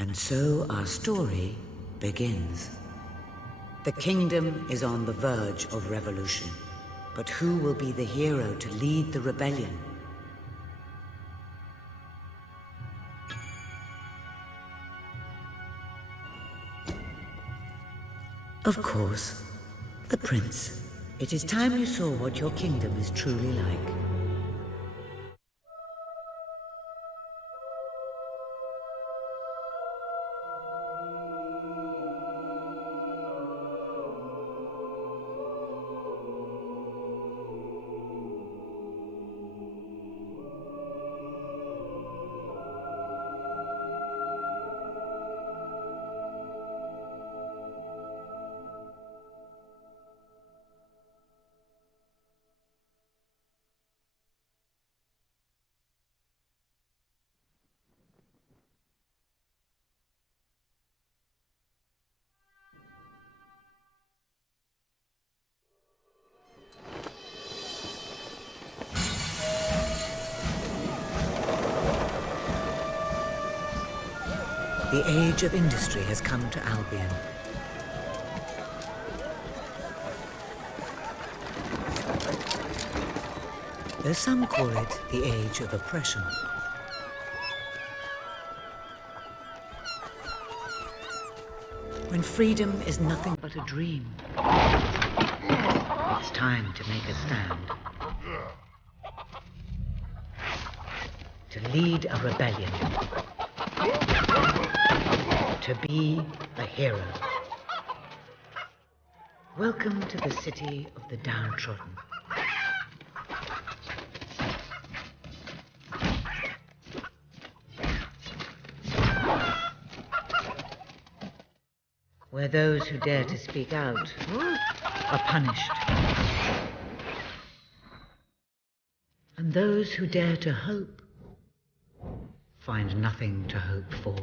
And so our story begins. The kingdom is on the verge of revolution, but who will be the hero to lead the rebellion? Of course, the prince. It is time you saw what your kingdom is truly like. The age of industry has come to Albion. Though some call it the age of oppression. When freedom is nothing but a dream, it's time to make a stand. To lead a rebellion. To be a hero. Welcome to the city of the downtrodden. Where those who dare to speak out are punished. And those who dare to hope find nothing to hope for.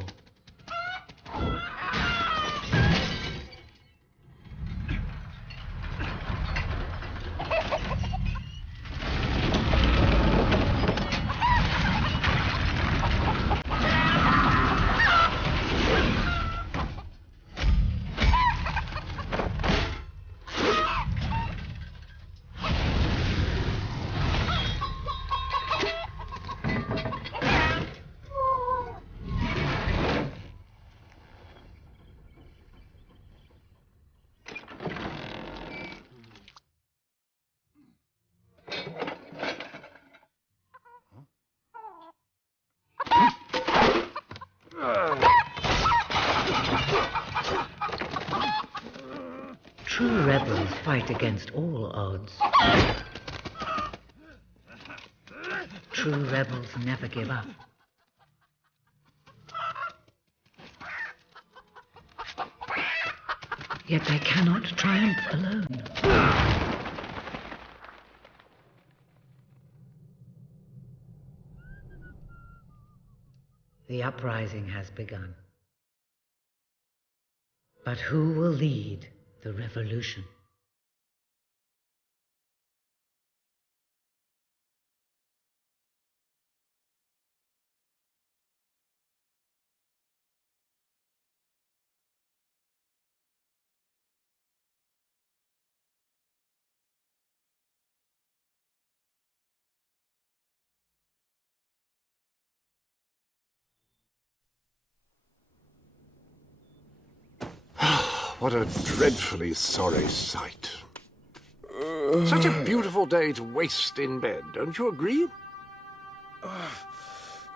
True rebels fight against all odds. True rebels never give up. Yet they cannot triumph alone. The uprising has begun. But who will lead the revolution? What a dreadfully sorry sight. Such a beautiful day to waste in bed, don't you agree?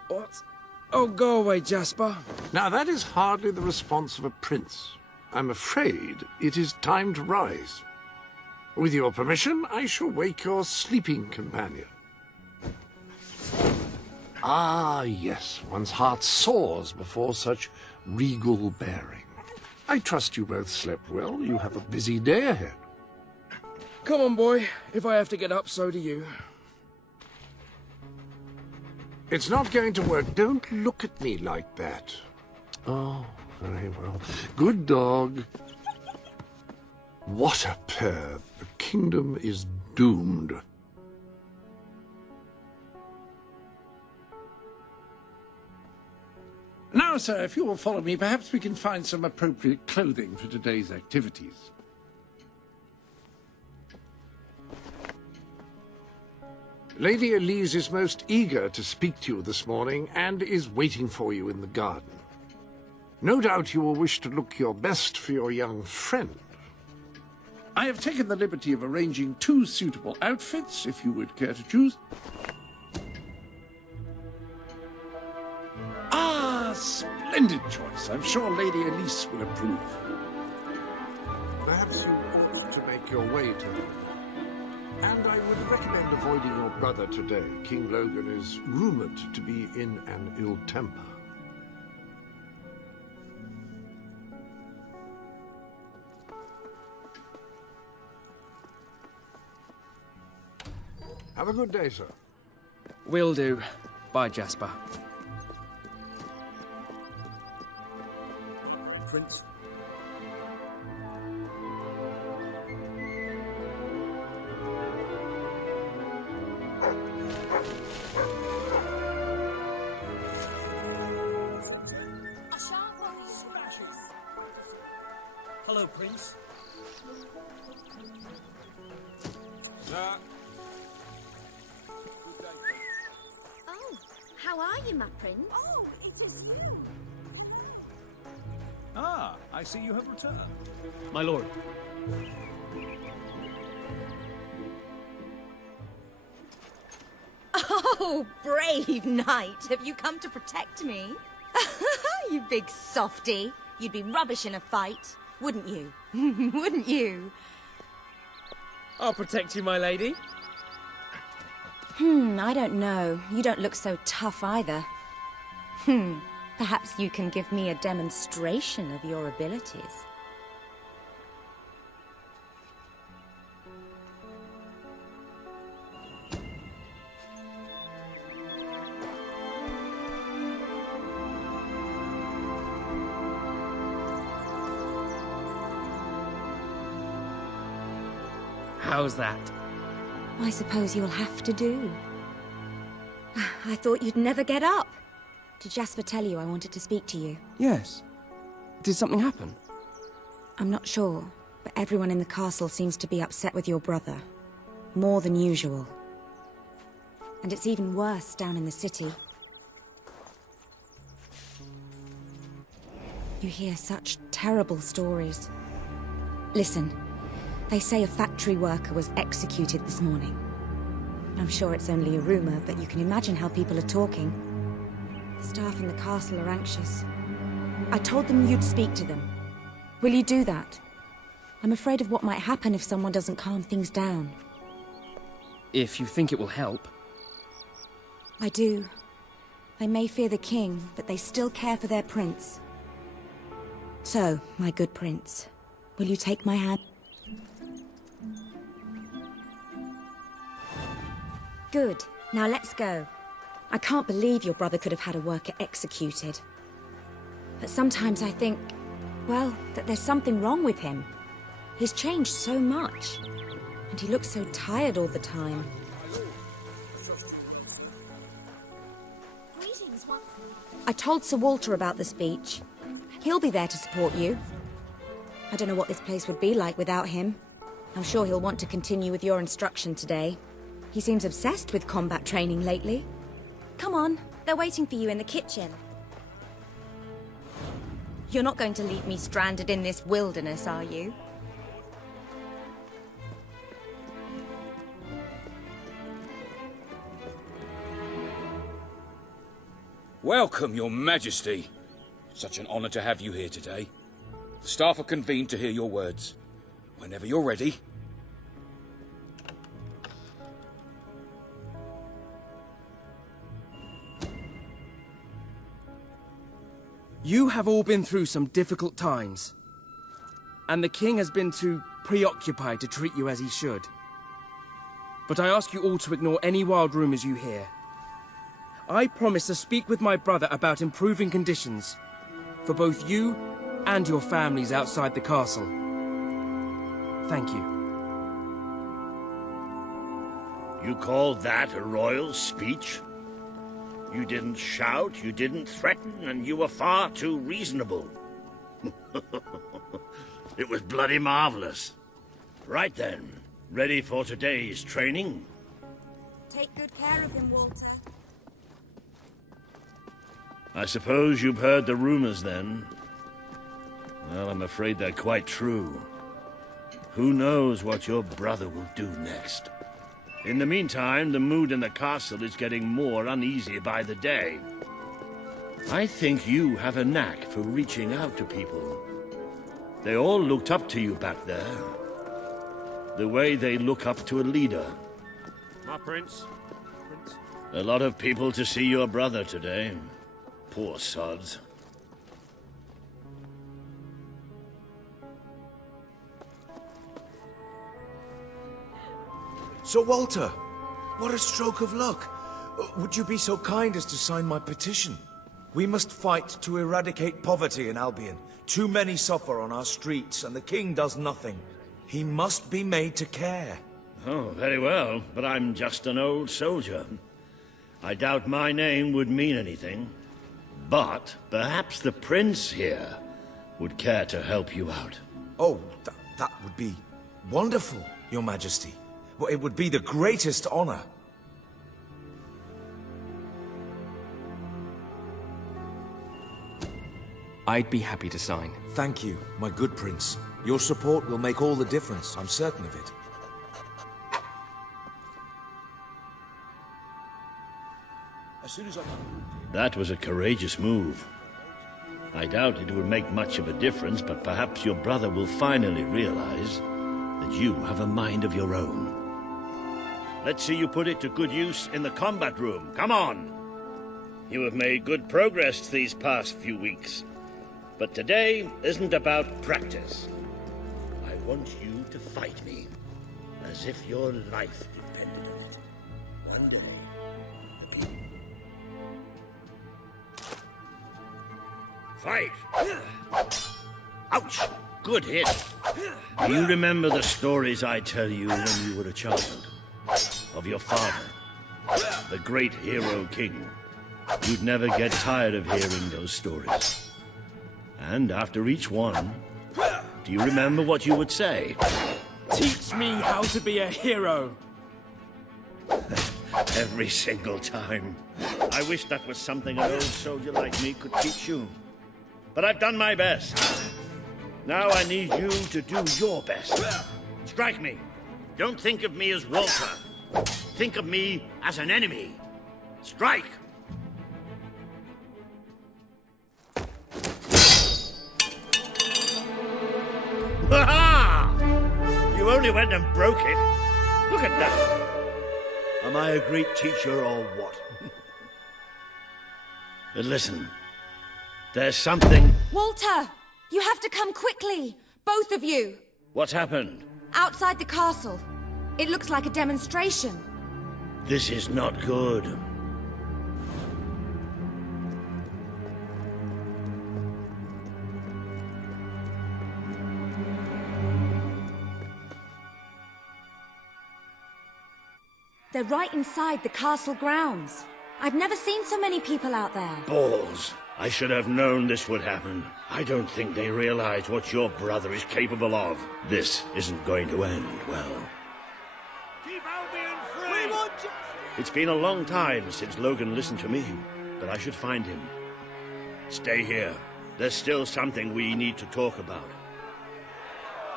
What? Oh, go away, Jasper. Now, that is hardly the response of a prince. I'm afraid it is time to rise. With your permission, I shall wake your sleeping companion. Ah, yes, one's heart soars before such regal bearing. I trust you both slept well. You have a busy day ahead. Come on, boy. If I have to get up, so do you. It's not going to work. Don't look at me like that. Oh, very well. Good dog. What a pair. The kingdom is doomed. No, Now, sir, if you will follow me, perhaps we can find some appropriate clothing for today's activities. Lady Elise is most eager to speak to you this morning and is waiting for you in the garden. No doubt you will wish to look your best for your young friend. I have taken the liberty of arranging 2 suitable outfits, if you would care to choose. Ah, splendid choice. I'm sure Lady Elise will approve. Perhaps you ought to make your way to her. And I would recommend avoiding your brother today. King Logan is rumored to be in an ill temper. Have a good day, sir. Will do. Bye, Jasper. Prince. Hello, Prince. Sir. Oh, how are you, my prince? Oh, it is you. Ah, I see you have returned. My lord. Oh, brave knight. Have you come to protect me? You big softy. You'd be rubbish in a fight, wouldn't you? Wouldn't you? I'll protect you, my lady. I don't know. You don't look so tough either. Perhaps you can give me a demonstration of your abilities. How's that? I suppose you'll have to do. I thought you'd never get up. Did Jasper tell you I wanted to speak to you? Yes. Did something happen? I'm not sure, but everyone in the castle seems to be upset with your brother. More than usual. And it's even worse down in the city. You hear such terrible stories. Listen, they say a factory worker was executed this morning. I'm sure it's only a rumor, but you can imagine how people are talking. The staff in the castle are anxious. I told them you'd speak to them. Will you do that? I'm afraid of what might happen if someone doesn't calm things down. If you think it will help. I do. They may fear the king, but they still care for their prince. So, my good prince, will you take my hand? Good. Now let's go. I can't believe your brother could have had a worker executed. But sometimes I think, well, that there's something wrong with him. He's changed so much. And he looks so tired all the time. Greetings, one. I told Sir Walter about the speech. He'll be there to support you. I don't know what this place would be like without him. I'm sure he'll want to continue with your instruction today. He seems obsessed with combat training lately. Come on, they're waiting for you in the kitchen. You're not going to leave me stranded in this wilderness, are you? Welcome, Your Majesty. Such an honor to have you here today. The staff are convened to hear your words. Whenever you're ready. You have all been through some difficult times. And the king has been too preoccupied to treat you as he should. But I ask you all to ignore any wild rumors you hear. I promise to speak with my brother about improving conditions for both you and your families outside the castle. Thank you. You call that a royal speech? You didn't shout, you didn't threaten, and you were far too reasonable. It was bloody marvelous. Right then, ready for today's training? Take good care of him, Walter. I suppose you've heard the rumors then? Well, I'm afraid they're quite true. Who knows what your brother will do next? In the meantime, the mood in the castle is getting more uneasy by the day. I think you have a knack for reaching out to people. They all looked up to you back there. The way they look up to a leader. My prince. Prince. A lot of people to see your brother today. Poor sods. Sir Walter, what a stroke of luck. Would you be so kind as to sign my petition? We must fight to eradicate poverty in Albion. Too many suffer on our streets, and the king does nothing. He must be made to care. Oh, very well, but I'm just an old soldier. I doubt my name would mean anything. But perhaps the prince here would care to help you out. Oh, that would be wonderful, Your Majesty. Well, it would be the greatest honor. I'd be happy to sign. Thank you, my good prince. Your support will make all the difference, I'm certain of it. As soon as I... That was a courageous move. I doubt it would make much of a difference, but perhaps your brother will finally realize that you have a mind of your own. Let's see you put it to good use in the combat room. Come on! You have made good progress these past few weeks. But today isn't about practice. I want you to fight me, as if your life depended on it. One day, the people... Fight! Ouch! Good hit. Do you remember the stories I tell you when you were a child? Of your father, the great hero king. You'd never get tired of hearing those stories. And after each one, do you remember what you would say? Teach me how to be a hero! Every single time. I wish that was something an old soldier like me could teach you. But I've done my best. Now I need you to do your best. Strike me. Don't think of me as Walter. Think of me as an enemy. Strike! Ha-ha! You only went and broke it. Look at that. Am I a great teacher or what? But listen, there's something... Walter! You have to come quickly! Both of you! What's happened? Outside the castle. It looks like a demonstration. This is not good. They're right inside the castle grounds. I've never seen so many people out there. Balls. I should have known this would happen. I don't think they realize what your brother is capable of. This isn't going to end well. Keep Albion free! We want justice! It's been a long time since Logan listened to me, but I should find him. Stay here. There's still something we need to talk about.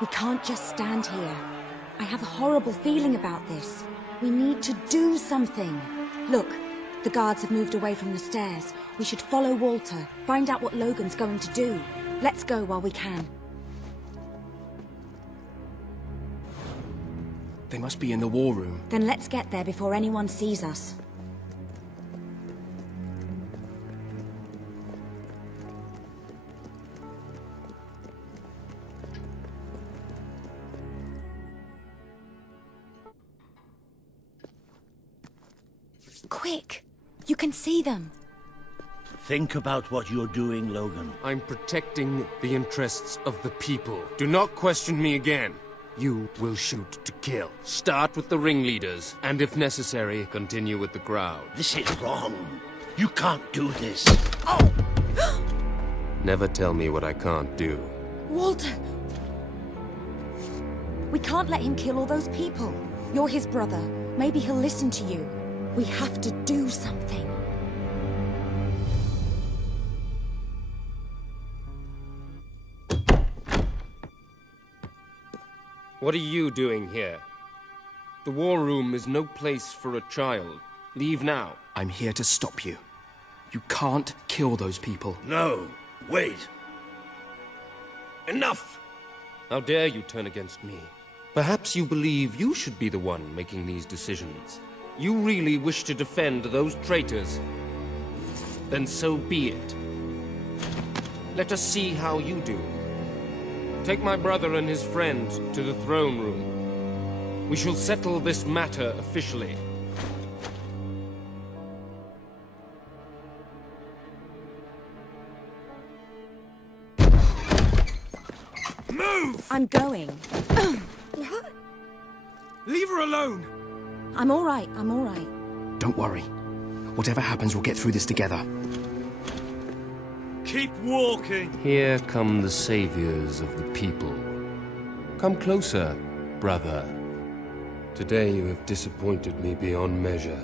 We can't just stand here. I have a horrible feeling about this. We need to do something. Look, the guards have moved away from the stairs. We should follow Walter, find out what Logan's going to do. Let's go while we can. They must be in the war room. Then let's get there before anyone sees us. Quick! You can see them. Think about what you're doing, Logan. I'm protecting the interests of the people. Do not question me again. You will shoot to kill. Start with the ringleaders, and if necessary, continue with the crowd. This is wrong. You can't do this. Never tell me what I can't do. Walter! We can't let him kill all those people. You're his brother. Maybe he'll listen to you. We have to do something. What are you doing here? The war room is no place for a child. Leave now. I'm here to stop you. You can't kill those people. No, wait. Enough! How dare you turn against me? Perhaps you believe you should be the one making these decisions. You really wish to defend those traitors? Then so be it. Let us see how you do. Take my brother and his friend to the throne room. We shall settle this matter officially. Move! I'm going. Leave her alone! I'm all right, I'm all right. Don't worry. Whatever happens, we'll get through this together. Keep walking! Here come the saviors of the people. Come closer, brother. Today you have disappointed me beyond measure.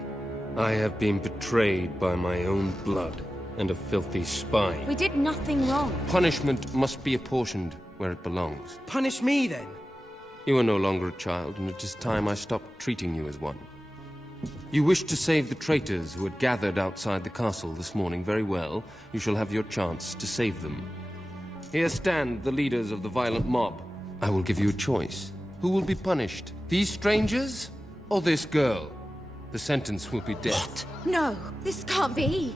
I have been betrayed by my own blood and a filthy spy. We did nothing wrong. Punishment must be apportioned where it belongs. Punish me, then. You are no longer a child, and it is time I stopped treating you as one. You wished to save the traitors who had gathered outside the castle this morning. Very well. You shall have your chance to save them. Here stand the leaders of the violent mob. I will give you a choice. Who will be punished? These strangers? Or this girl? The sentence will be death. No, this can't be.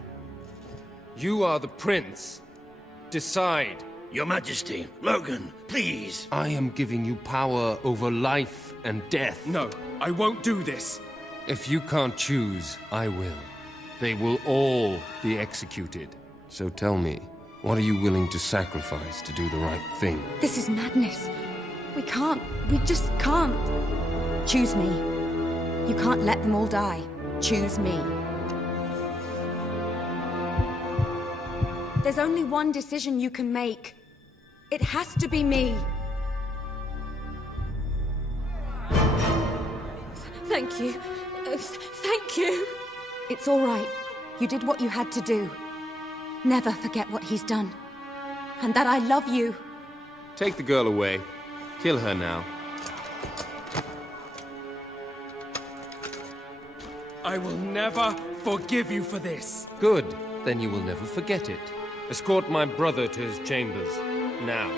You are the prince. Decide. Your Majesty, Logan, please. I am giving you power over life and death. No, I won't do this. If you can't choose, I will. They will all be executed. So tell me, what are you willing to sacrifice to do the right thing? This is madness. We just can't. Choose me. You can't let them all die. Choose me. There's only one decision you can make. It has to be me. Thank you. Thank you. It's all right. You did what you had to do. Never forget what he's done. And that I love you. Take the girl away. Kill her now. I will never forgive you for this. Good. Then you will never forget it. Escort my brother to his chambers. Now.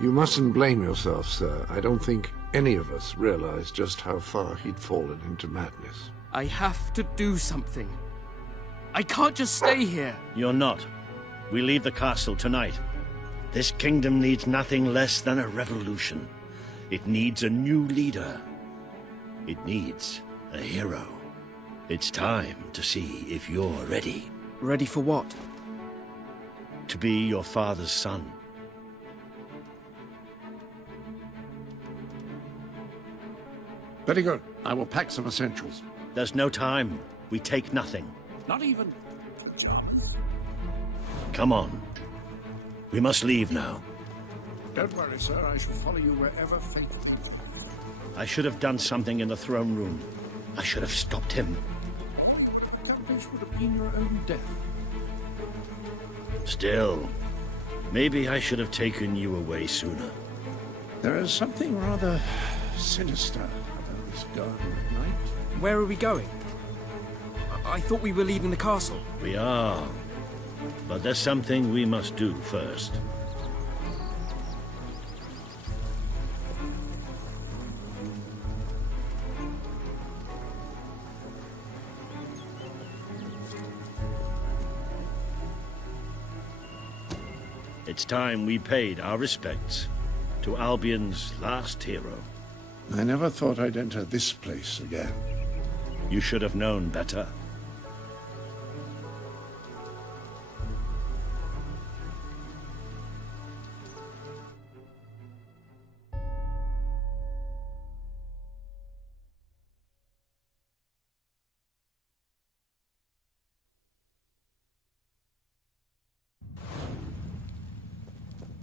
You mustn't blame yourself, sir. I don't think any of us realized just how far he'd fallen into madness. I have to do something. I can't just stay here. You're not. We leave the castle tonight. This kingdom needs nothing less than a revolution. It needs a new leader. It needs a hero. It's time to see if you're ready. Ready for what? To be your father's son. Very good. I will pack some essentials. There's no time. We take nothing. Not even pajamas. Come on. We must leave now. Don't worry, sir. I shall follow you wherever fate will. I should have done something in the throne room. I should have stopped him. The Countess would have been your own death. Still, maybe I should have taken you away sooner. There is something rather sinister about this garden at night. Where are we going? I thought we were leaving the castle. We are. But there's something we must do first. It's time we paid our respects to Albion's last hero. I never thought I'd enter this place again. You should have known better.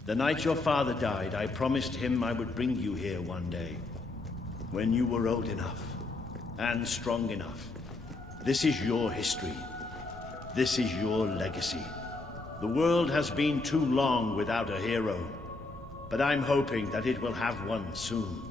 The night your father died, I promised him I would bring you here one day. When you were old enough, and strong enough. This is your history. This is your legacy. The world has been too long without a hero, but I'm hoping that it will have one soon.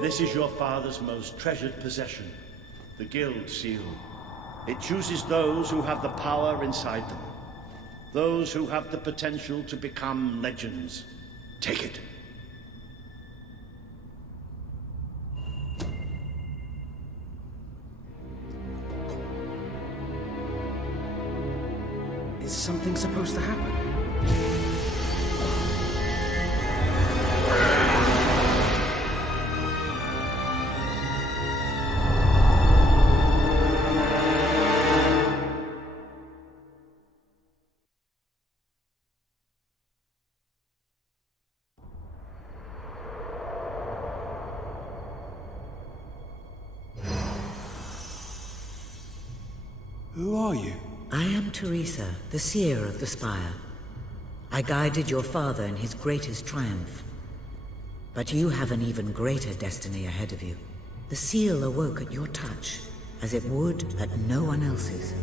This is your father's most treasured possession, the Guild Seal. It chooses those who have the power inside them, those who have the potential to become legends. Take it. Is something supposed to happen? Who are you? I am Teresa, the seer of the spire. I guided your father in his greatest triumph. But you have an even greater destiny ahead of you. The seal awoke at your touch, as it would at no one else's.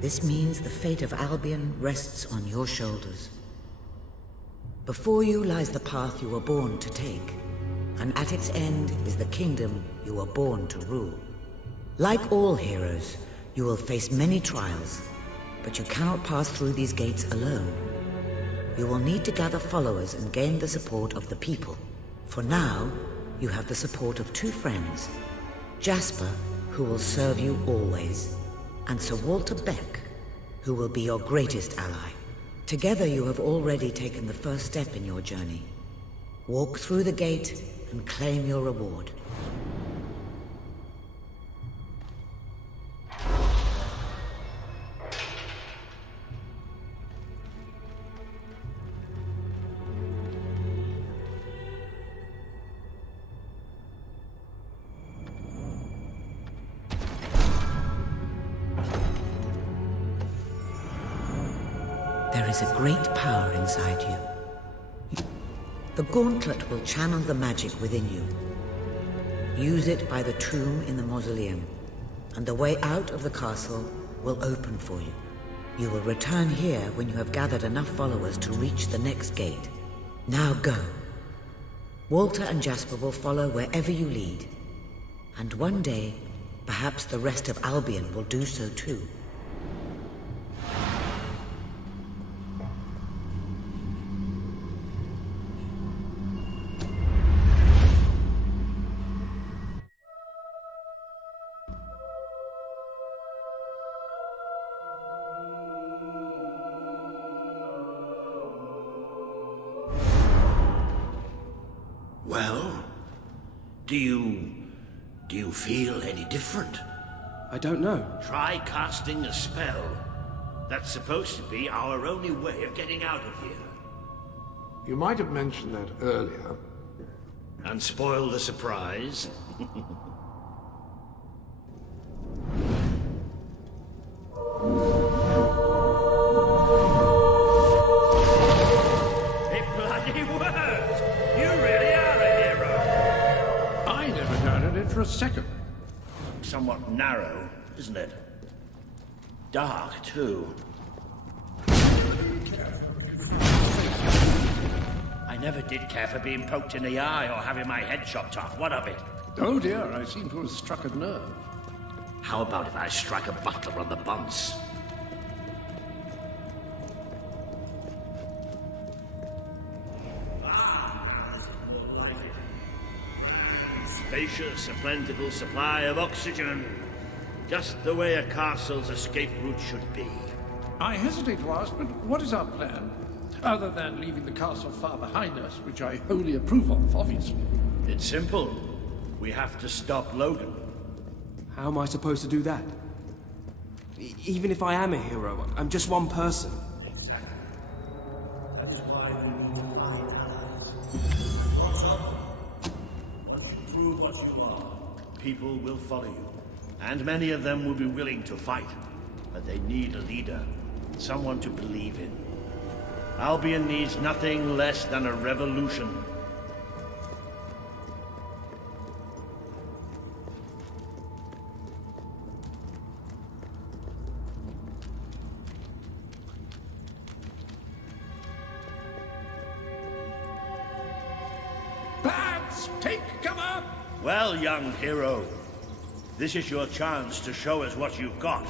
This means the fate of Albion rests on your shoulders. Before you lies the path you were born to take, and at its end is the kingdom you were born to rule. Like all heroes, you will face many trials, but you cannot pass through these gates alone. You will need to gather followers and gain the support of the people. For now, you have the support of two friends, Jasper, who will serve you always, and Sir Walter Beck, who will be your greatest ally. Together you have already taken the first step in your journey. Walk through the gate and claim your reward. There is a great power inside you. The gauntlet will channel the magic within you. Use it by the tomb in the mausoleum, and the way out of the castle will open for you. You will return here when you have gathered enough followers to reach the next gate. Now go. Walter and Jasper will follow wherever you lead. And one day, perhaps the rest of Albion will do so too. Well, do you feel any different? I don't know. Try casting a spell. That's supposed to be our only way of getting out of here. You might have mentioned that earlier. And spoil the surprise. It bloody worked! You really are a hero! I never doubted it for a second. Somewhat narrow, isn't it? Dark, too. I never did care for being poked in the eye or having my head chopped off. What of it? Oh dear, I seem to have struck a nerve. How about if I strike a butler on the buns? More like it. Grand, spacious, a plentiful supply of oxygen. Just the way a castle's escape route should be. I hesitate to ask, but what is our plan? Other than leaving the castle far behind us, which I wholly approve of, obviously. It's simple. We have to stop Logan. How am I supposed to do that? Even if I am a hero, I'm just one person. Exactly. That is why we need to find allies. Lots of them. Once you prove what you are, people will follow you. And many of them will be willing to fight. But they need a leader. Someone to believe in. Albion needs nothing less than a revolution. Bats, take cover! Well, young hero, this is your chance to show us what you've got.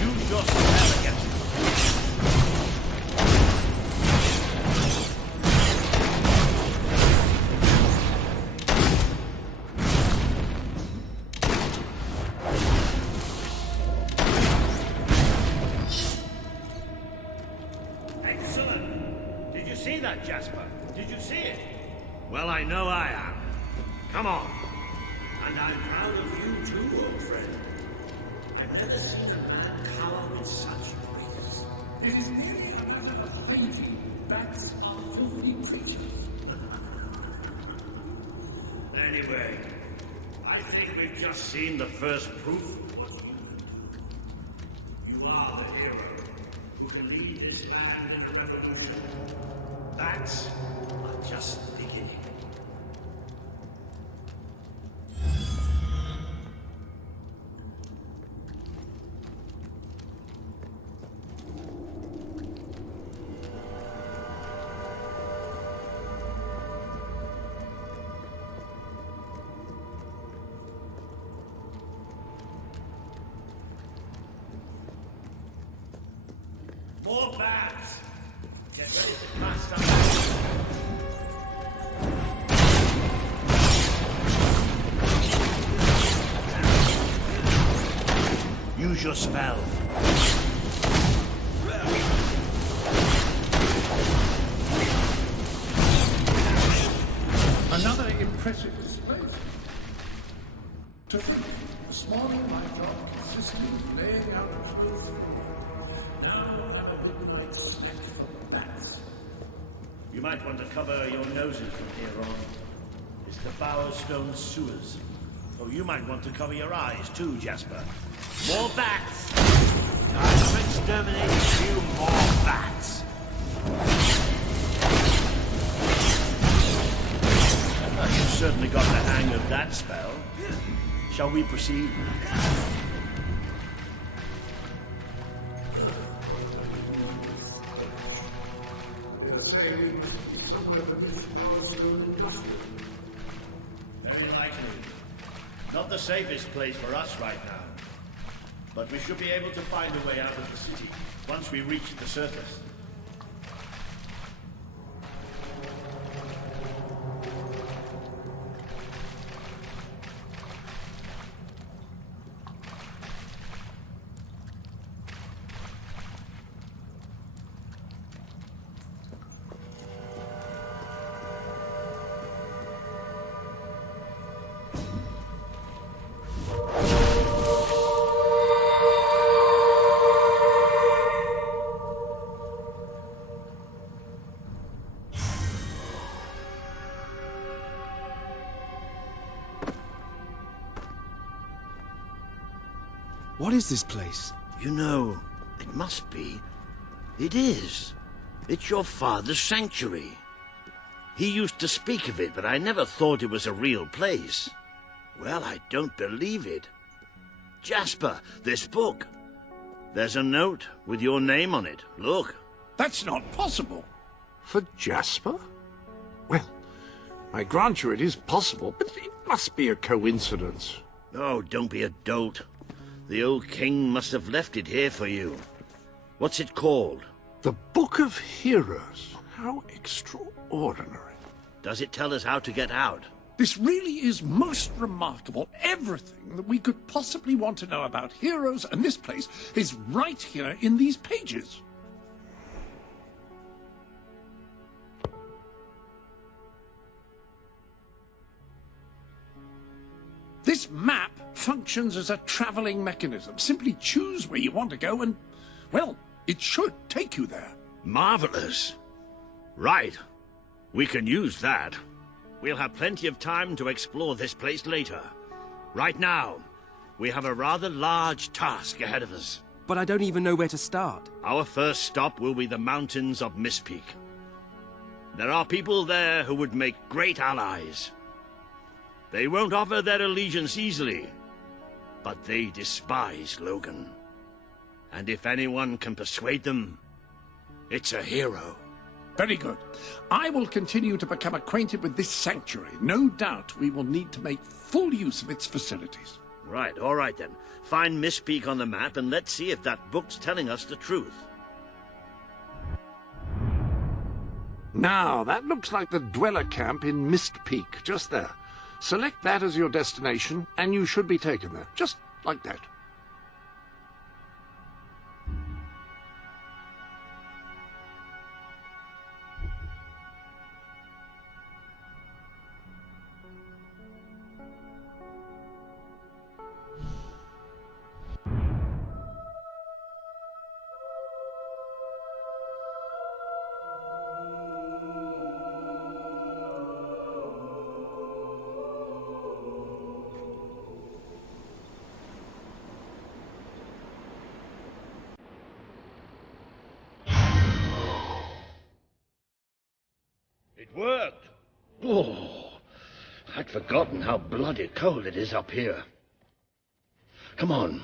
Use your spell against them. Excellent! Did you see that, Jasper? Did you see it? Well, I know I am. Come on. And I'm proud of you too, old friend. I've never seen a man cower with such grace. It is merely a matter of fainting. Bats are filthy creatures. Anyway, I think we've just seen the first proof of what you can do. You are the hero who can lead this land in a revolution. Bats are just the beginning. More bats! Get ready to cast up. Use your spell. Another impressive display. To think, this morning my job consisted of laying out a truth. Now I'm a midnight snack for the bats. You might want to cover your noses from here on. It's the Bowerstone sewers. Oh, you might want to cover your eyes too, Jasper. More bats! Time to exterminate a few more bats! You've certainly got the hang of that spell. Shall we proceed? They're saying we must be somewhere between Bowerstone and Industrial. Very likely. Not the safest place for us right now. But we should be able to find a way out of the city once we reach the surface. What is this place? You know, it must be. It is. It's your father's sanctuary. He used to speak of it, but I never thought it was a real place. Well, I don't believe it. Jasper, this book. There's a note with your name on it. Look. That's not possible. For Jasper? Well, I grant you it is possible, but it must be a coincidence. Oh, don't be a dolt. The old king must have left it here for you. What's it called? The Book of Heroes. How extraordinary. Does it tell us how to get out? This really is most remarkable. Everything that we could possibly want to know about heroes and this place is right here in these pages. This map functions as a traveling mechanism. Simply choose where you want to go and, well, it should take you there. Marvelous. Right. We can use that. We'll have plenty of time to explore this place later. Right now, we have a rather large task ahead of us. But I don't even know where to start. Our first stop will be the mountains of Mistpeak. There are people there who would make great allies. They won't offer their allegiance easily, but they despise Logan. And if anyone can persuade them, it's a hero. Very good. I will continue to become acquainted with this sanctuary. No doubt we will need to make full use of its facilities. Right, all right then. Find Mistpeak on the map and let's see if that book's telling us the truth. Now, that looks like the dweller camp in Mistpeak, just there. Select that as your destination, and you should be taken there, just like that. It worked! Oh, I'd forgotten how bloody cold it is up here. Come on.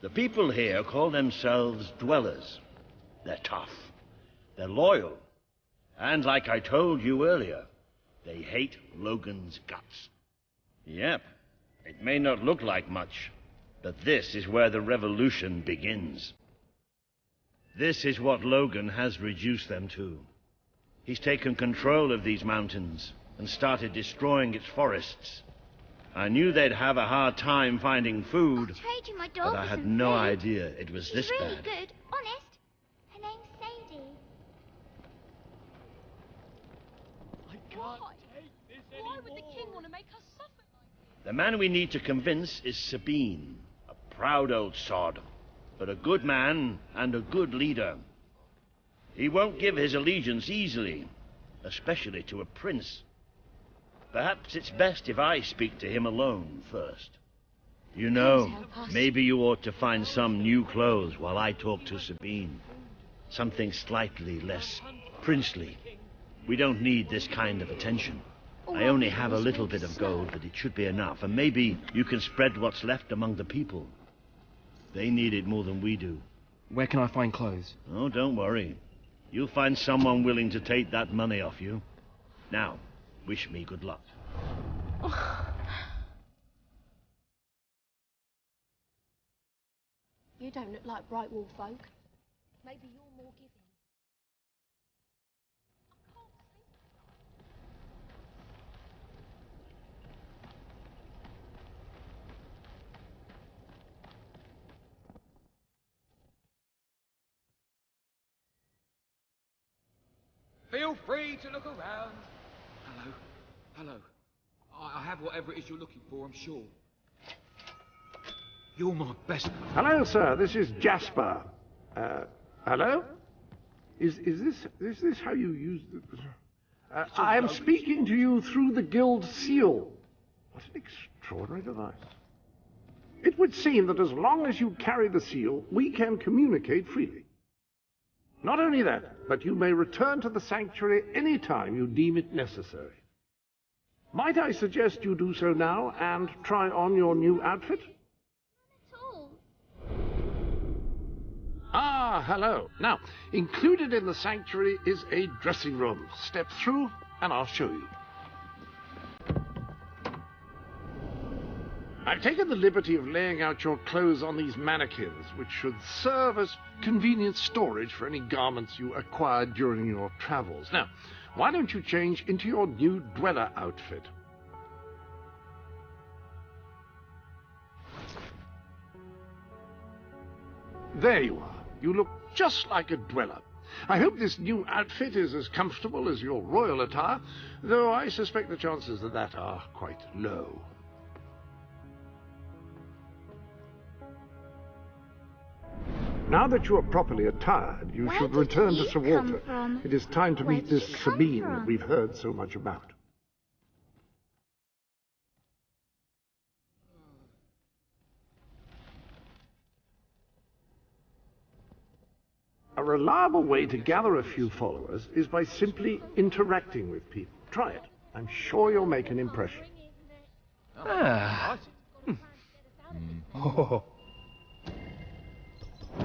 The people here call themselves dwellers. They're tough. They're loyal. And like I told you earlier, they hate Logan's guts. Yep, it may not look like much, but this is where the revolution begins. This is what Logan has reduced them to. He's taken control of these mountains and started destroying its forests. I knew they'd have a hard time finding food, but I had no idea it was this bad. She's really good, honest. Her name's Sadie. I can't take this anymore. Why would the king want to make us suffer like this? The man we need to convince is Sabine, a proud old sod, but a good man and a good leader. He won't give his allegiance easily, especially to a prince. Perhaps it's best if I speak to him alone first. You know, maybe you ought to find some new clothes while I talk to Sabine. Something slightly less princely. We don't need this kind of attention. I only have a little bit of gold, but it should be enough. And maybe you can spread what's left among the people. They need it more than we do. Where can I find clothes? Oh, don't worry. You'll find someone willing to take that money off you. Now, wish me good luck. You don't look like Brightwall folk. Maybe you're more giving. Feel free to look around. Hello. Hello. I have whatever it is you're looking for, I'm sure. You're my best. Hello, sir. This is Jasper. Hello? Is this how you use the... I am speaking to you through the guild seal. What an extraordinary device. It would seem that as long as you carry the seal, we can communicate freely. Not only that, but you may return to the sanctuary any time you deem it necessary. Might I suggest you do so now and try on your new outfit? Not at all. Ah, hello. Now, included in the sanctuary is a dressing room. Step through and I'll show you. I've taken the liberty of laying out your clothes on these mannequins, which should serve as convenient storage for any garments you acquired during your travels. Now, why don't you change into your new dweller outfit? There you are. You look just like a dweller. I hope this new outfit is as comfortable as your royal attire, though I suspect the chances of that are quite low. Now that you are properly attired, you should return to Sir Walter. It is time to meet this Sabine that we've heard so much about. A reliable way to gather a few followers is by simply interacting with people. Try it. I'm sure you'll make an impression.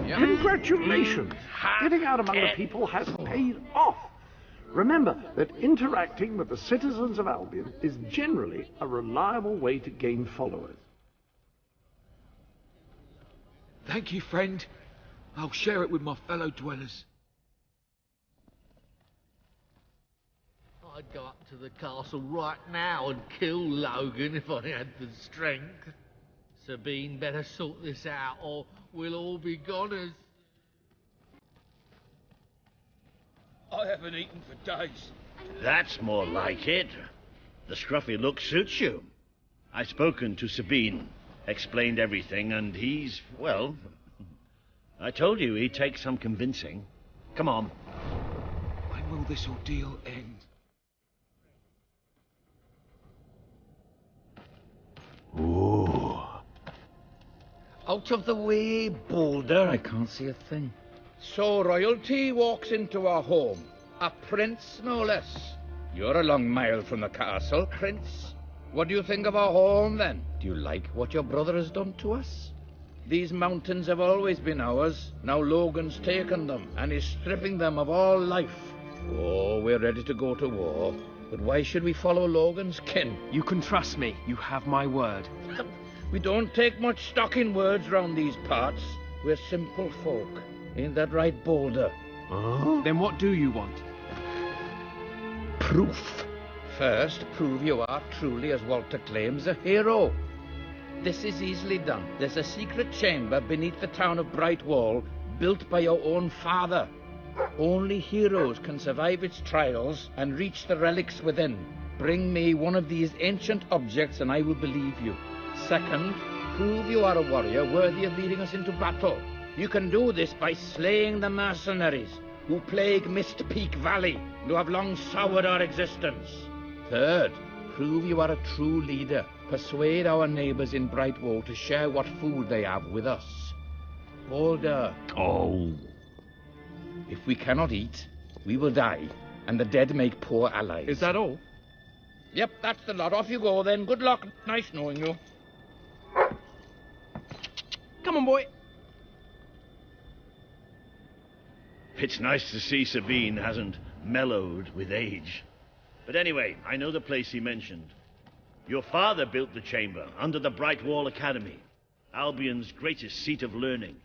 Congratulations! Getting out among the people has paid off. Remember that interacting with the citizens of Albion is generally a reliable way to gain followers. Thank you, friend. I'll share it with my fellow dwellers. I'd go up to the castle right now and kill Logan if I had the strength. Sabine better sort this out or we'll all be goners. I haven't eaten for days. That's more like it. The scruffy look suits you. I've spoken to Sabine, explained everything, and he's, well, I told you he'd take some convincing. Come on. When will this ordeal end? Ooh. Out of the way, Boulder. I can't see a thing. So royalty walks into our home. A prince, no less. You're a long mile from the castle, Prince. What do you think of our home, then? Do you like what your brother has done to us? These mountains have always been ours. Now Logan's taken them, and is stripping them of all life. Oh, we're ready to go to war. But why should we follow Logan's kin? You can trust me. You have my word. We don't take much stock in words round these parts. We're simple folk. Ain't that right, Boulder? Then what do you want? Proof. First, prove you are truly, as Walter claims, a hero. This is easily done. There's a secret chamber beneath the town of Brightwall, built by your own father. Only heroes can survive its trials and reach the relics within. Bring me one of these ancient objects and I will believe you. Second, prove you are a warrior worthy of leading us into battle. You can do this by slaying the mercenaries who plague Mist Peak Valley and who have long soured our existence. Third, prove you are a true leader. Persuade our neighbors in Brightwall to share what food they have with us. Boulder. Oh. If we cannot eat, we will die, and the dead make poor allies. Is that all? Yep, that's the lot. Off you go then. Good luck. Nice knowing you. Come on, boy. It's nice to see Sabine hasn't mellowed with age. But anyway, I know the place he mentioned. Your father built the chamber under the Brightwall Academy, Albion's greatest seat of learning.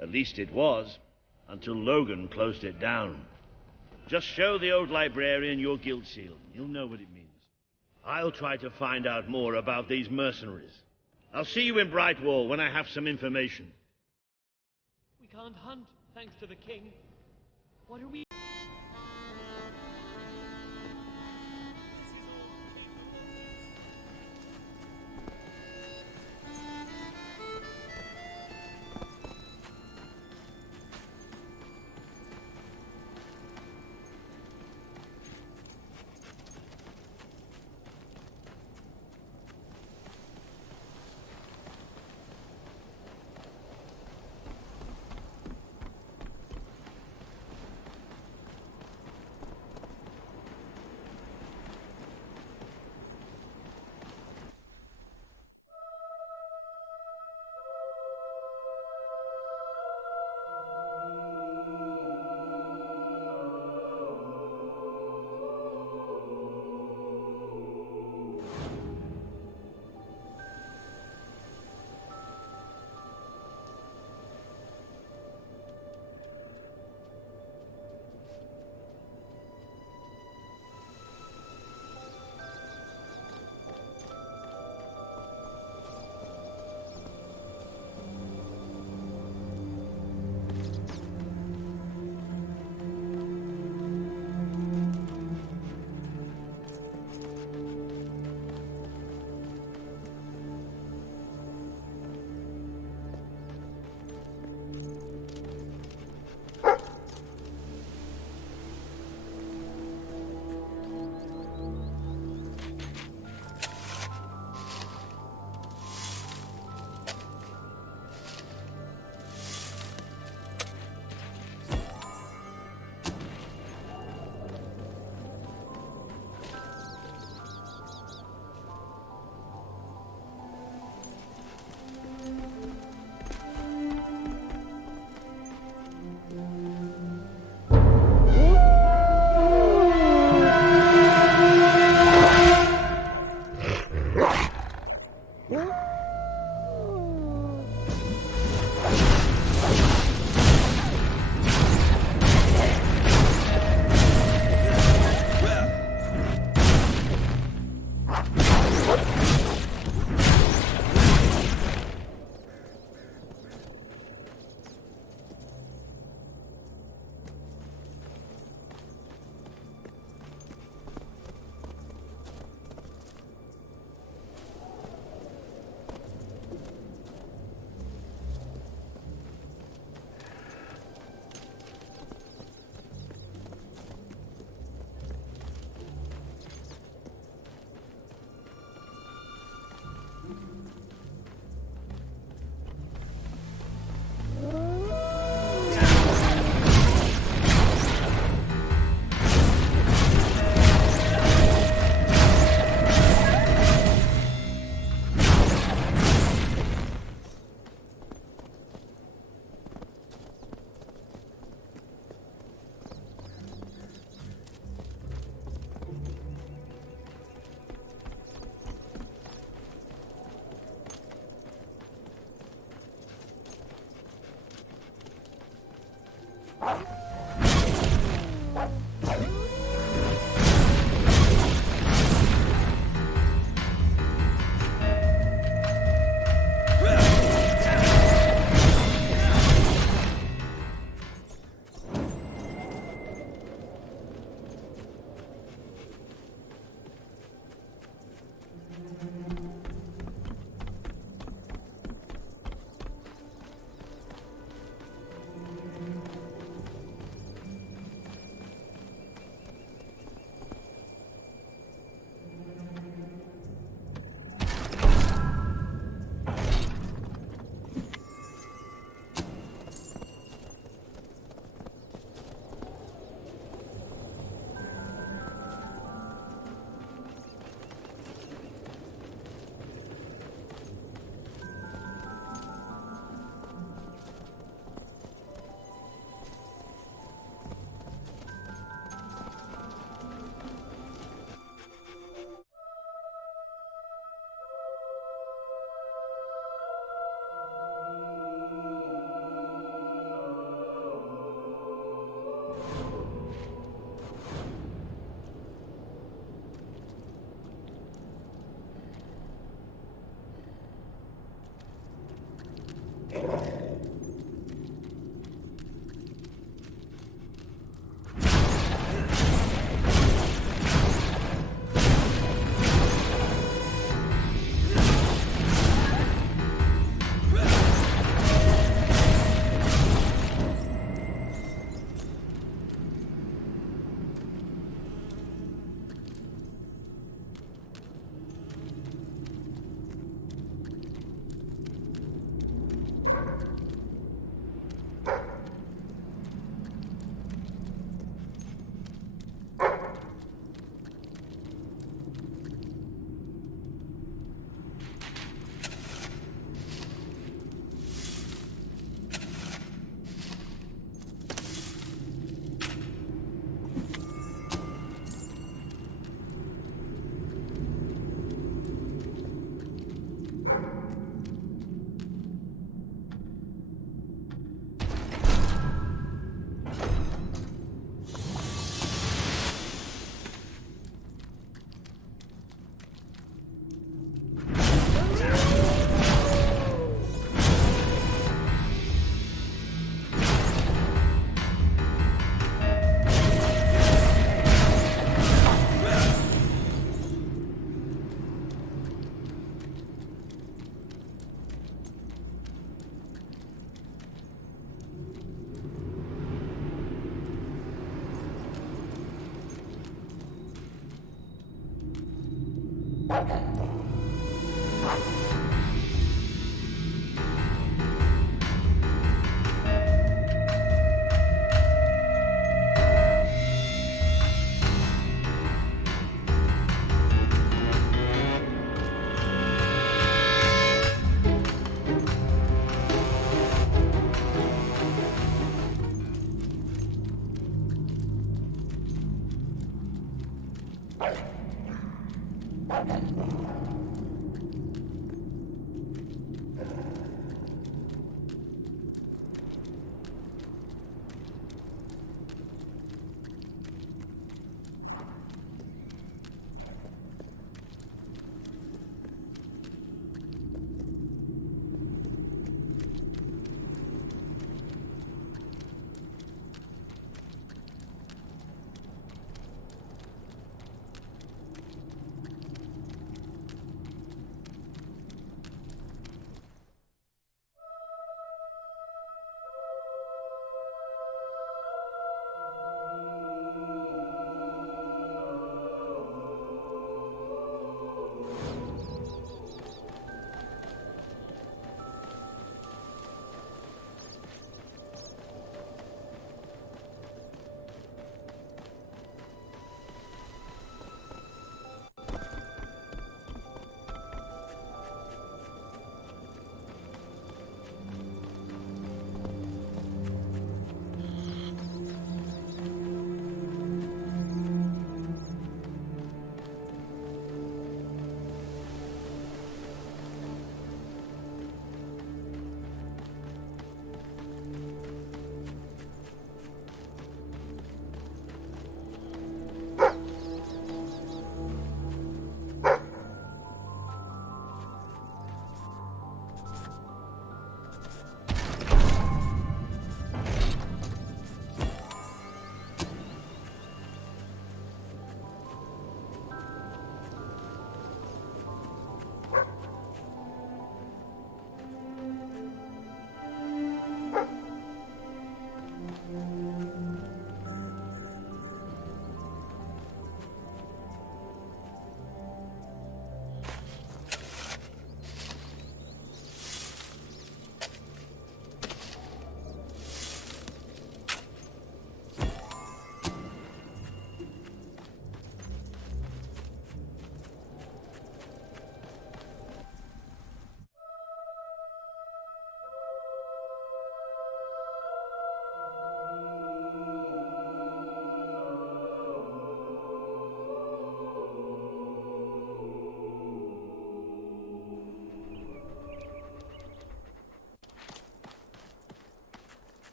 At least it was, until Logan closed it down. Just show the old librarian your guild seal. You'll know what it means. I'll try to find out more about these mercenaries. I'll see you in Brightwall when I have some information. We can't hunt, thanks to the king. What are we...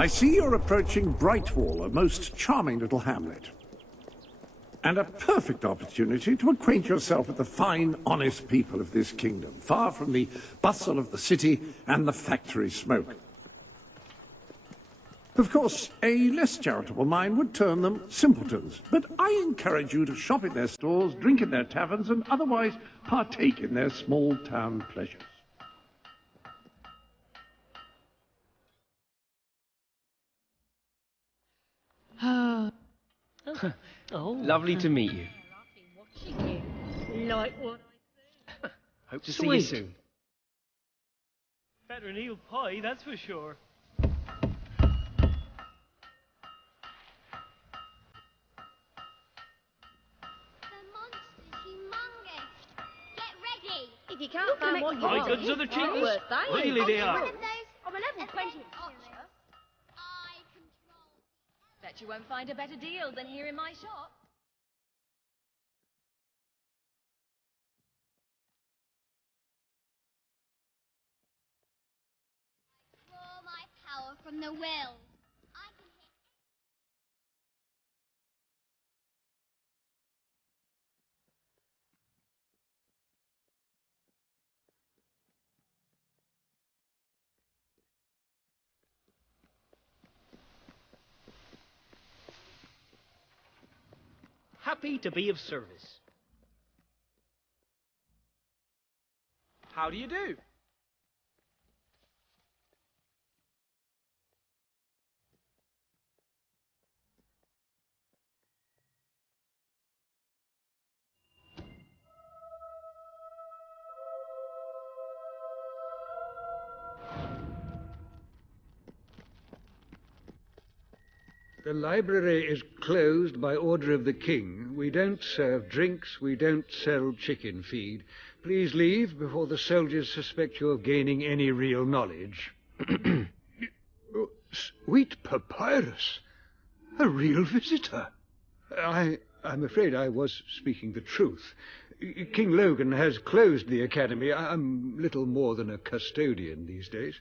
I see you're approaching Brightwall, a most charming little hamlet. And a perfect opportunity to acquaint yourself with the fine, honest people of this kingdom, far from the bustle of the city and the factory smoke. Of course, a less charitable mind would term them simpletons, but I encourage you to shop in their stores, drink in their taverns, and otherwise partake in their small-town pleasures. Lovely to meet you. Like what I said. Hope to see you soon. Better than eel pie, that's for sure. If you can't find what you My want, goods are the cheapest. worth buying. Really they are. I'm a level 20 material. Bet you won't find a better deal than here in my shop. Draw my power from the will. I can hit. Happy to be of service. How do you do? The library is closed by order of the king. We don't serve drinks, we don't sell chicken feed. Please leave before the soldiers suspect you of gaining any real knowledge. Oh, sweet papyrus! A real visitor! I'm afraid I was speaking the truth. King Logan has closed the academy. I'm little more than a custodian these days.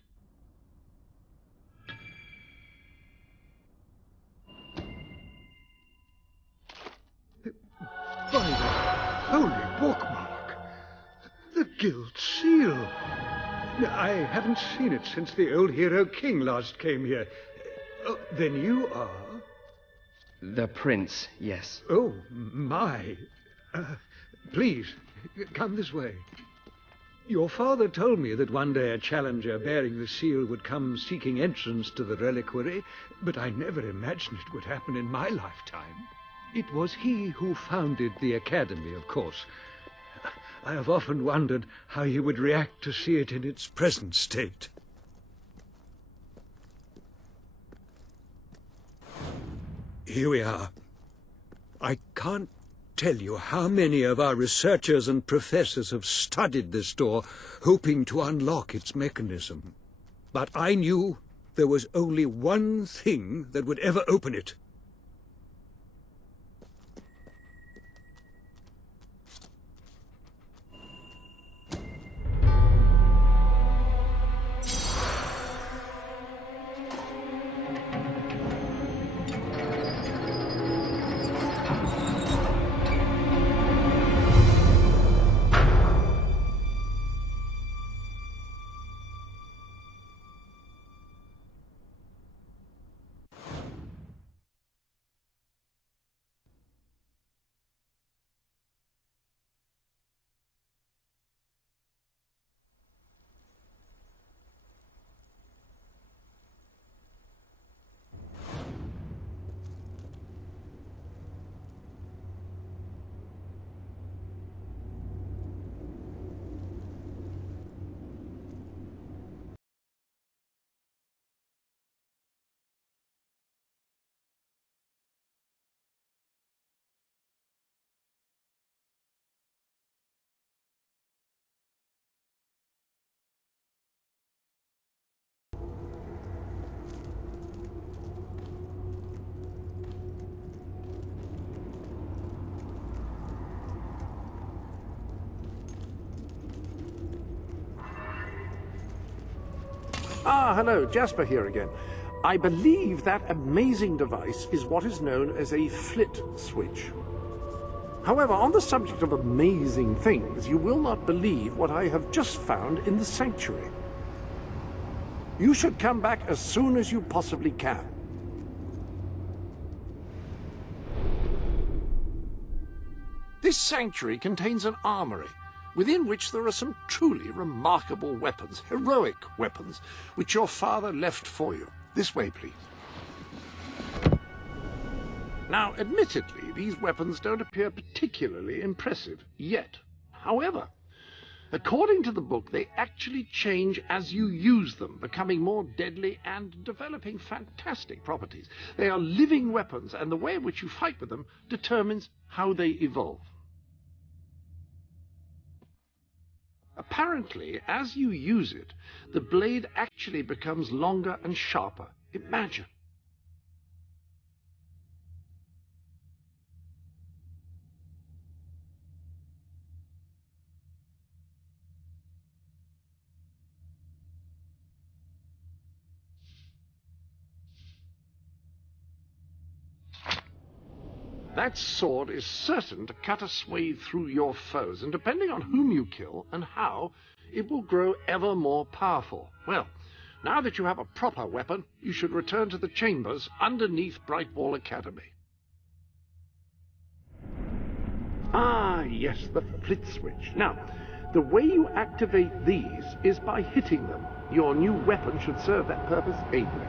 By the holy bookmark! The Guild Seal! I haven't seen it since the old hero king last came here. Oh, then you are? The prince, yes. Oh, my. Please, come this way. Your father told me that one day a challenger bearing the seal would come seeking entrance to the reliquary, but I never imagined it would happen in my lifetime. It was he who founded the academy, of course. I have often wondered how he would react to see it in its present state. Here we are. I can't tell you how many of our researchers and professors have studied this door, hoping to unlock its mechanism. But I knew there was only one thing that would ever open it. Ah, hello, Jasper here again. I believe that amazing device is what is known as a flit switch. However, on the subject of amazing things, you will not believe what I have just found in the sanctuary. You should come back as soon as you possibly can. This sanctuary contains an armory, within which there are some truly remarkable weapons, heroic weapons, which your father left for you. This way, please. Now, admittedly, these weapons don't appear particularly impressive yet. However, according to the book, they actually change as you use them, becoming more deadly and developing fantastic properties. They are living weapons, and the way in which you fight with them determines how they evolve. Apparently, as you use it, the blade actually becomes longer and sharper. Imagine. That sword is certain to cut a swathe through your foes, and depending on whom you kill and how, it will grow ever more powerful. Well, now that you have a proper weapon, you should return to the chambers underneath Brightwall Academy. Ah, yes, the flit switch. Now, the way you activate these is by hitting them. Your new weapon should serve that purpose ably.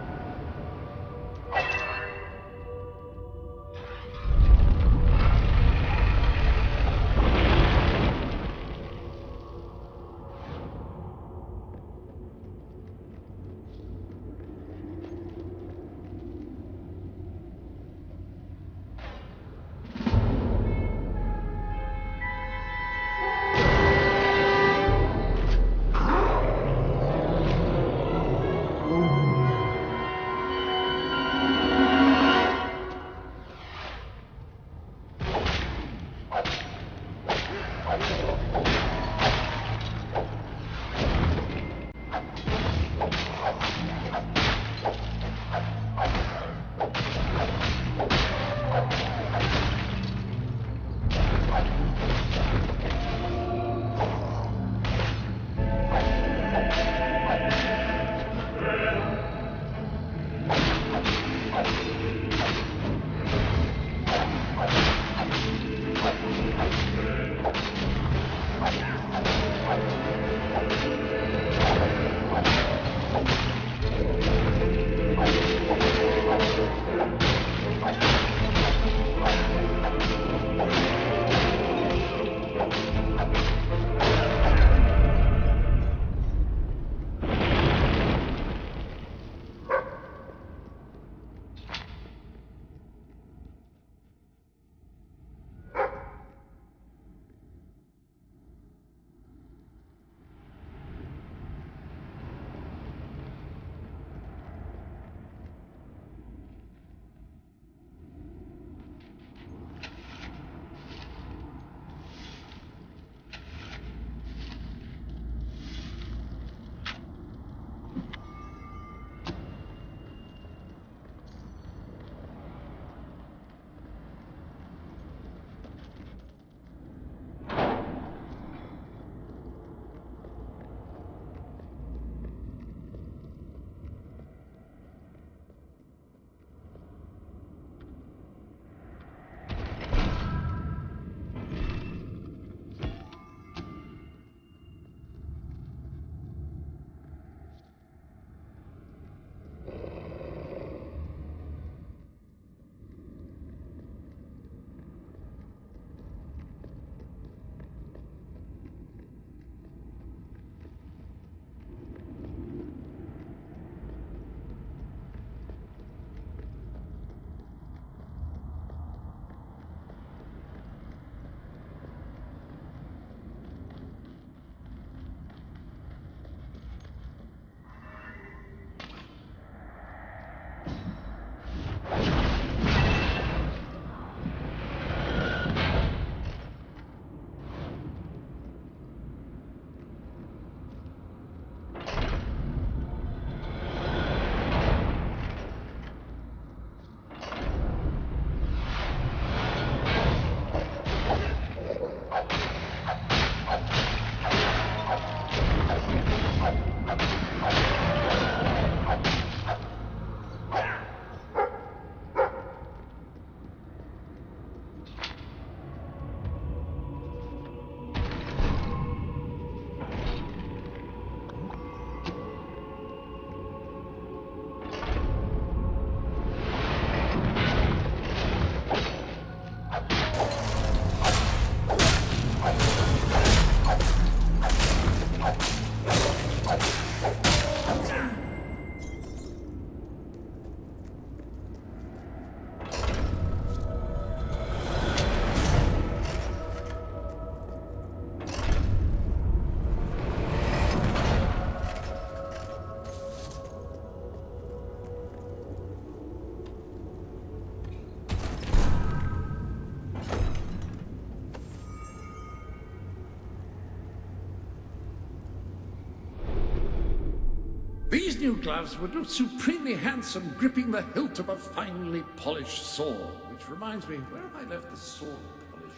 These new gloves would look supremely handsome gripping the hilt of a finely polished sword. Which reminds me, where have I left the sword polish?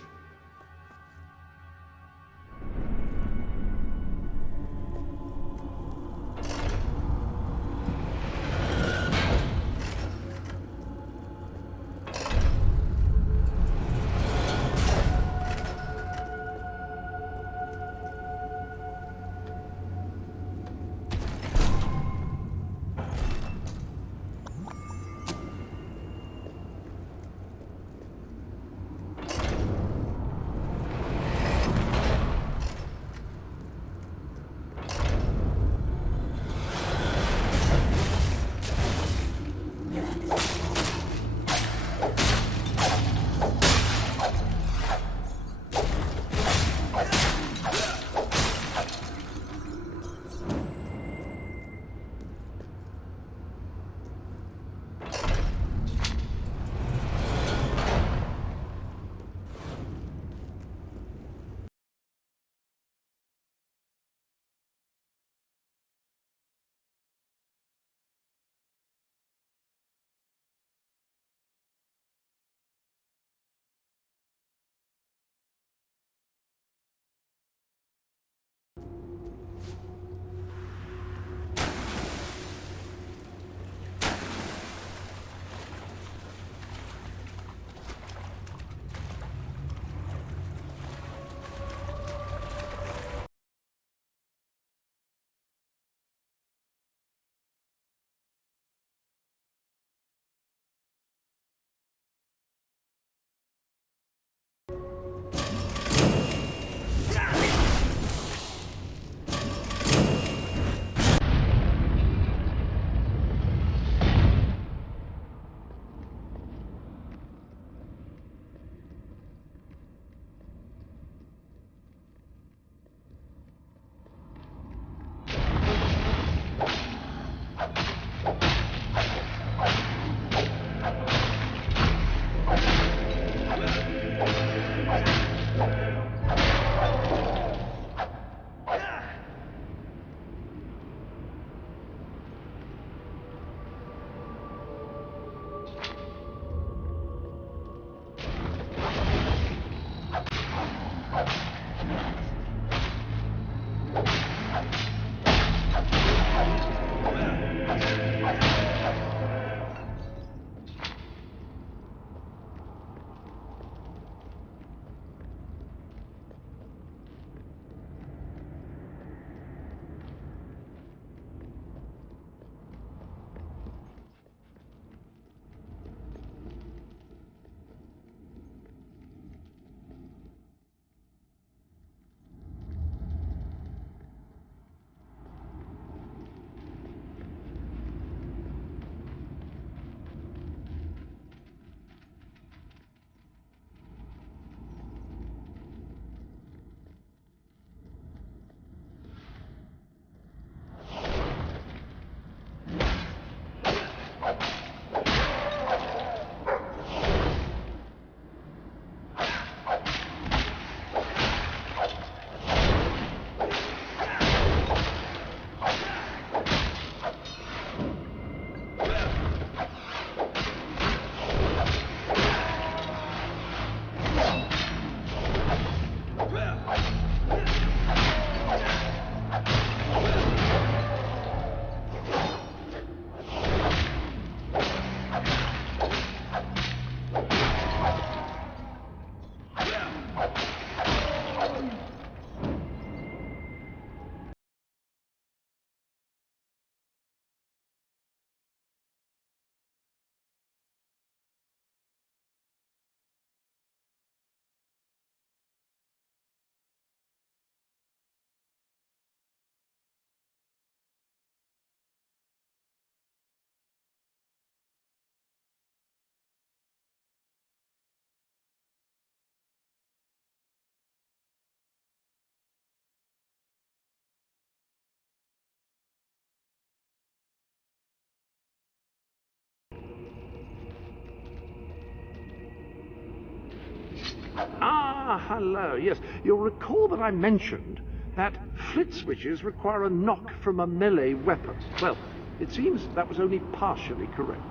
Ah, hello. Yes, you'll recall that I mentioned that flit switches require a knock from a melee weapon. Well, it seems that was only partially correct.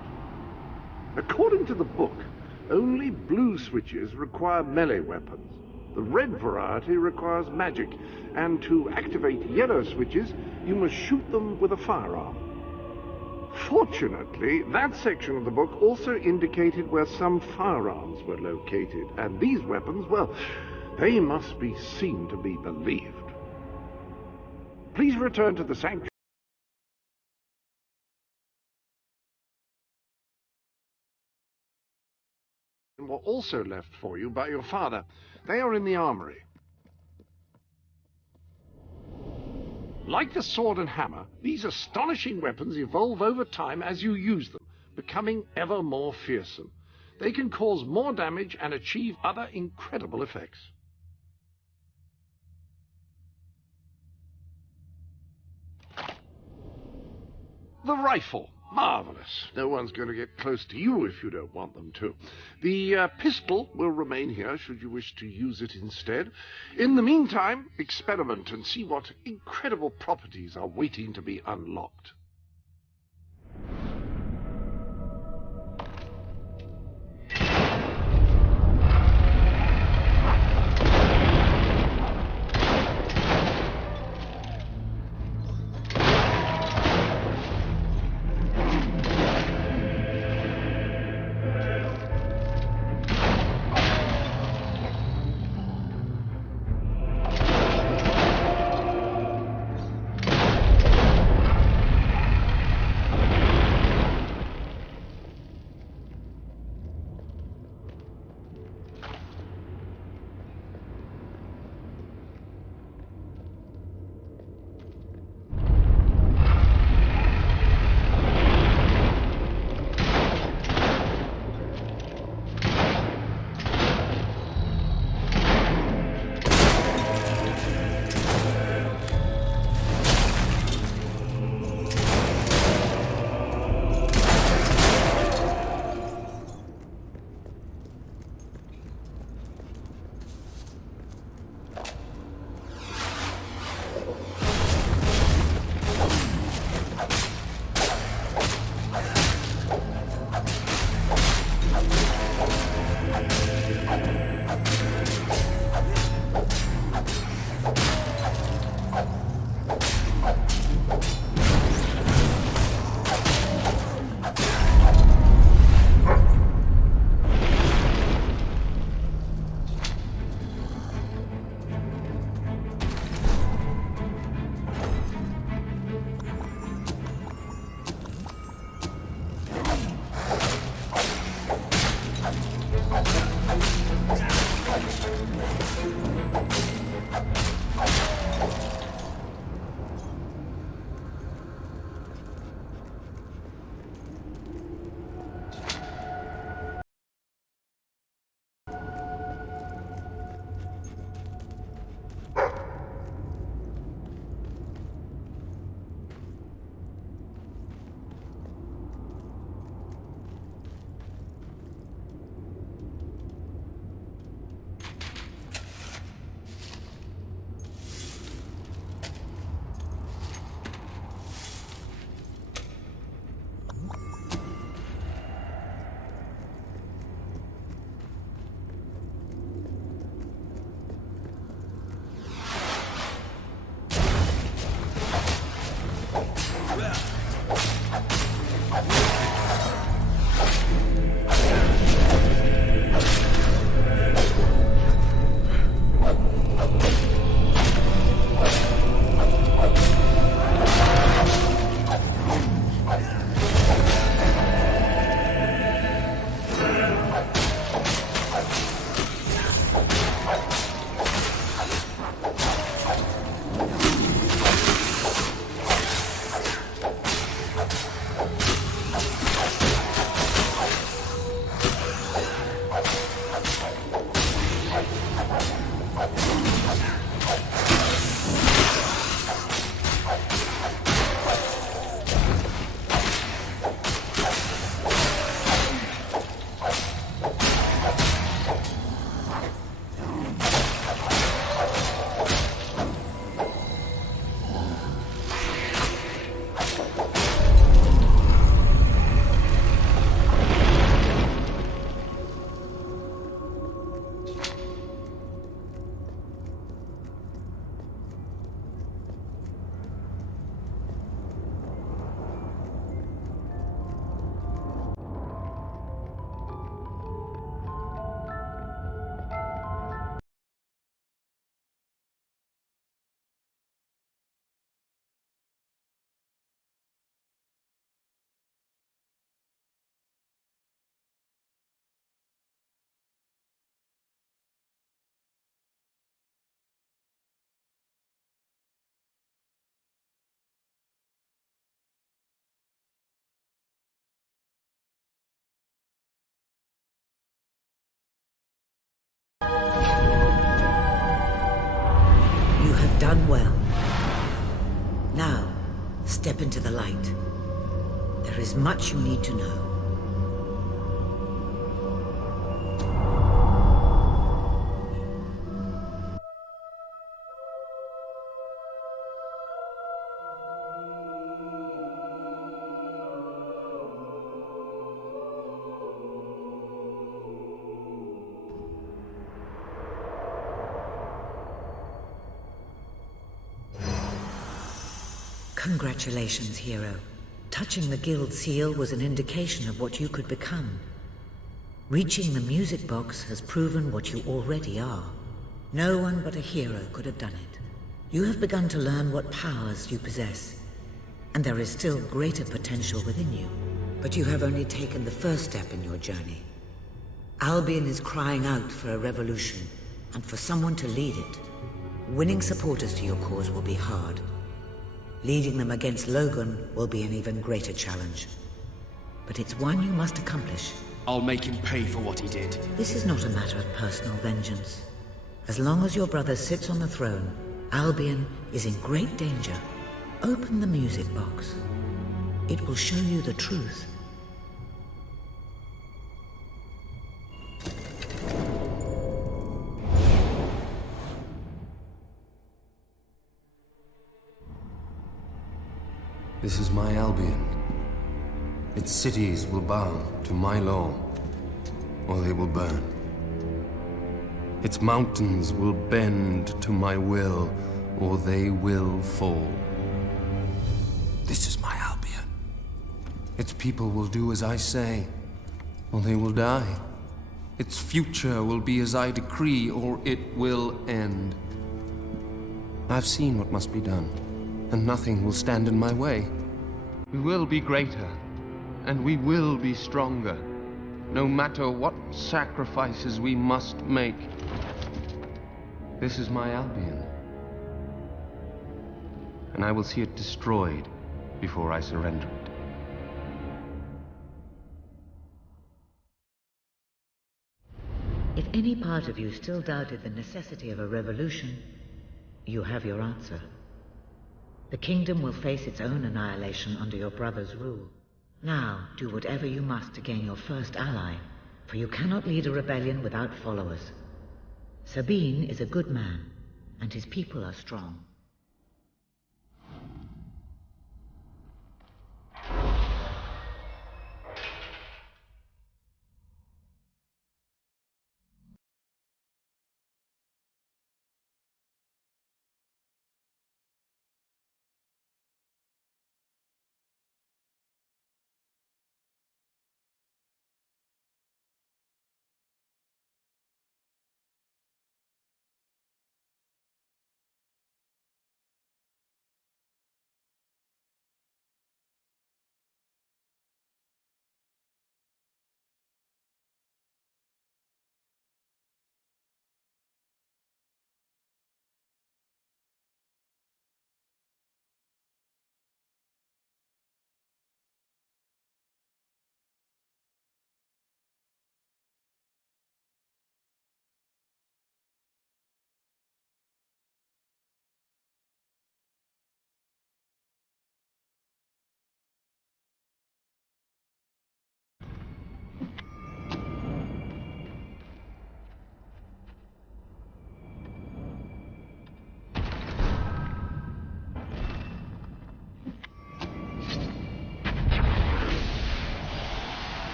According to the book, only blue switches require melee weapons. The red variety requires magic, and to activate yellow switches, you must shoot them with a firearm. Fortunately, that section of the book also indicated where some firearms were located, and these weapons, well, they must be seen to be believed. Please return to the sanctuary. Were also left for you by your father. They are in the armory. Like the sword and hammer, these astonishing weapons evolve over time as you use them, becoming ever more fearsome. They can cause more damage and achieve other incredible effects. The rifle. Marvelous. No one's going to get close to you if you don't want them to. The pistol will remain here should you wish to use it instead. In the meantime, experiment and see what incredible properties are waiting to be unlocked. Now, step into the light. There is much you need to know. Congratulations, hero. Touching the guild seal was an indication of what you could become. Reaching the music box has proven what you already are. No one but a hero could have done it. You have begun to learn what powers you possess, and there is still greater potential within you. But you have only taken the first step in your journey. Albion is crying out for a revolution, and for someone to lead it. Winning supporters to your cause will be hard. Leading them against Logan will be an even greater challenge. But it's one you must accomplish. I'll make him pay for what he did. This is not a matter of personal vengeance. As long as your brother sits on the throne, Albion is in great danger. Open the music box. It will show you the truth. This is my Albion. Its cities will bow to my law, or they will burn. Its mountains will bend to my will, or they will fall. This is my Albion. Its people will do as I say, or they will die. Its future will be as I decree, or it will end. I've seen what must be done, and nothing will stand in my way. We will be greater, and we will be stronger, no matter what sacrifices we must make. This is my Albion, and I will see it destroyed before I surrender it. If any part of you still doubted the necessity of a revolution, you have your answer. The kingdom will face its own annihilation under your brother's rule. Now, do whatever you must to gain your first ally, for you cannot lead a rebellion without followers. Sabine is a good man, and his people are strong.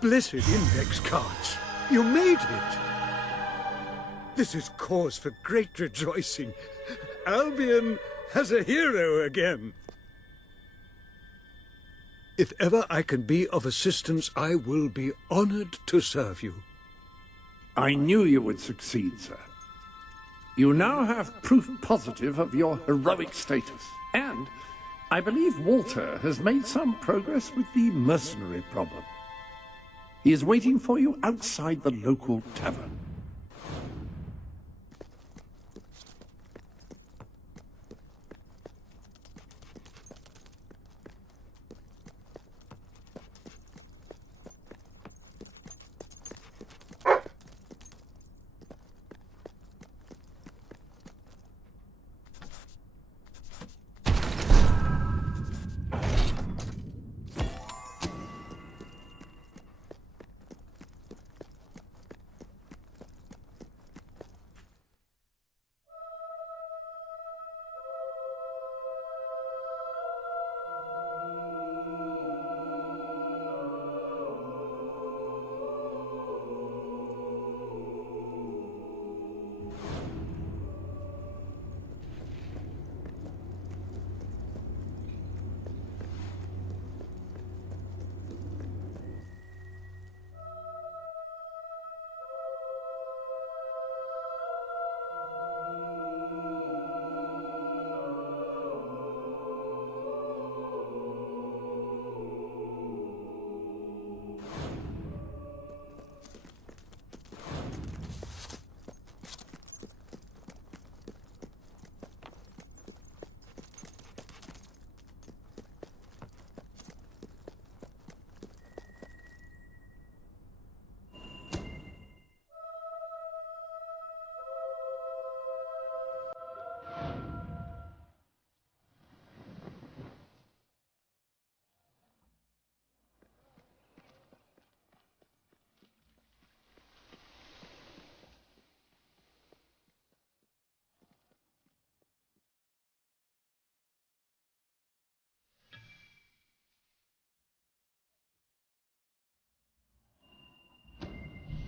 Blessed index cards. You made it. This is cause for great rejoicing. Albion has a hero again. If ever I can be of assistance, I will be honored to serve you. I knew you would succeed, sir. You now have proof positive of your heroic status, and I believe Walter has made some progress with the mercenary problem. He is waiting for you outside the local tavern.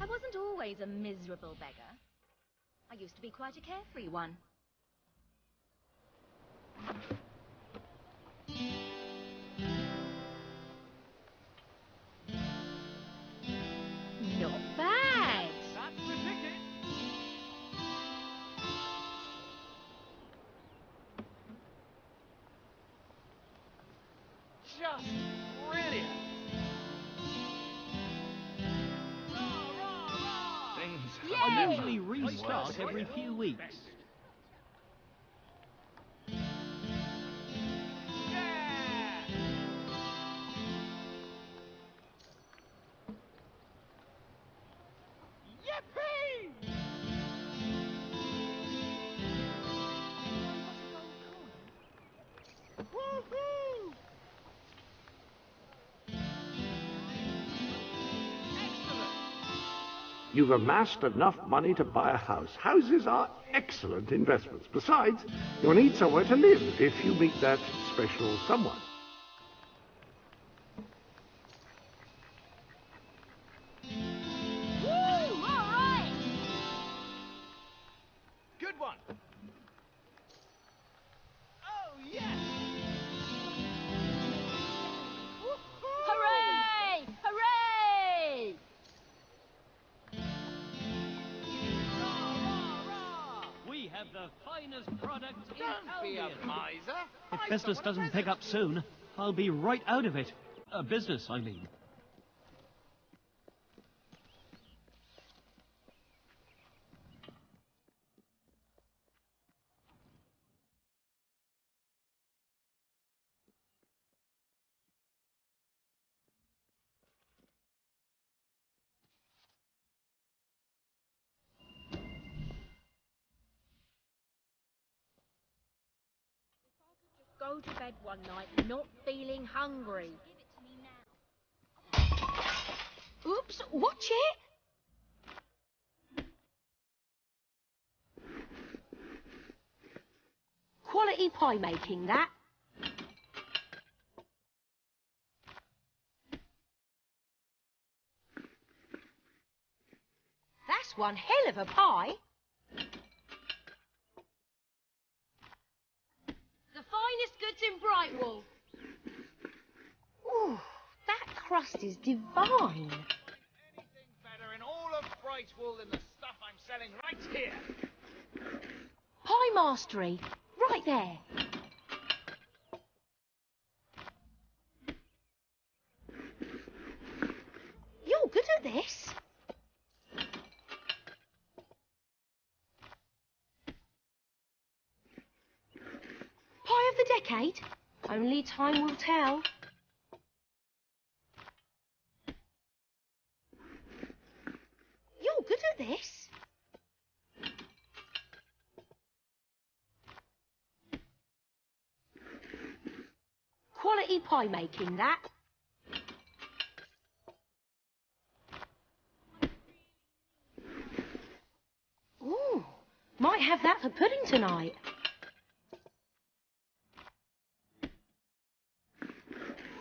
I wasn't always a miserable beggar. I used to be quite a carefree one. Not bad. That's the ticket. Just brilliant. I usually restart every few weeks. You've amassed enough money to buy a house. Houses are excellent investments. Besides, you'll need somewhere to live if you meet that special someone. Woo! All right. Good one. Oh yes. Hooray! Hooray! We have the finest product in Don't be a Albion. miser. If business doesn't pick up soon, I'll be right out of it. Business, I mean. Go to bed one night not feeling hungry. Oops, watch it. Quality pie making, that. one hell of a pie. The finest goods in Brightwall. Ooh, that crust is divine. Anything better in all of Brightwall than the stuff I'm selling right here. Pie mastery, right there. You're good at this. Pie of the decade? Only time will tell. You're good at this. Quality pie making, that. Ooh, might have that for pudding tonight.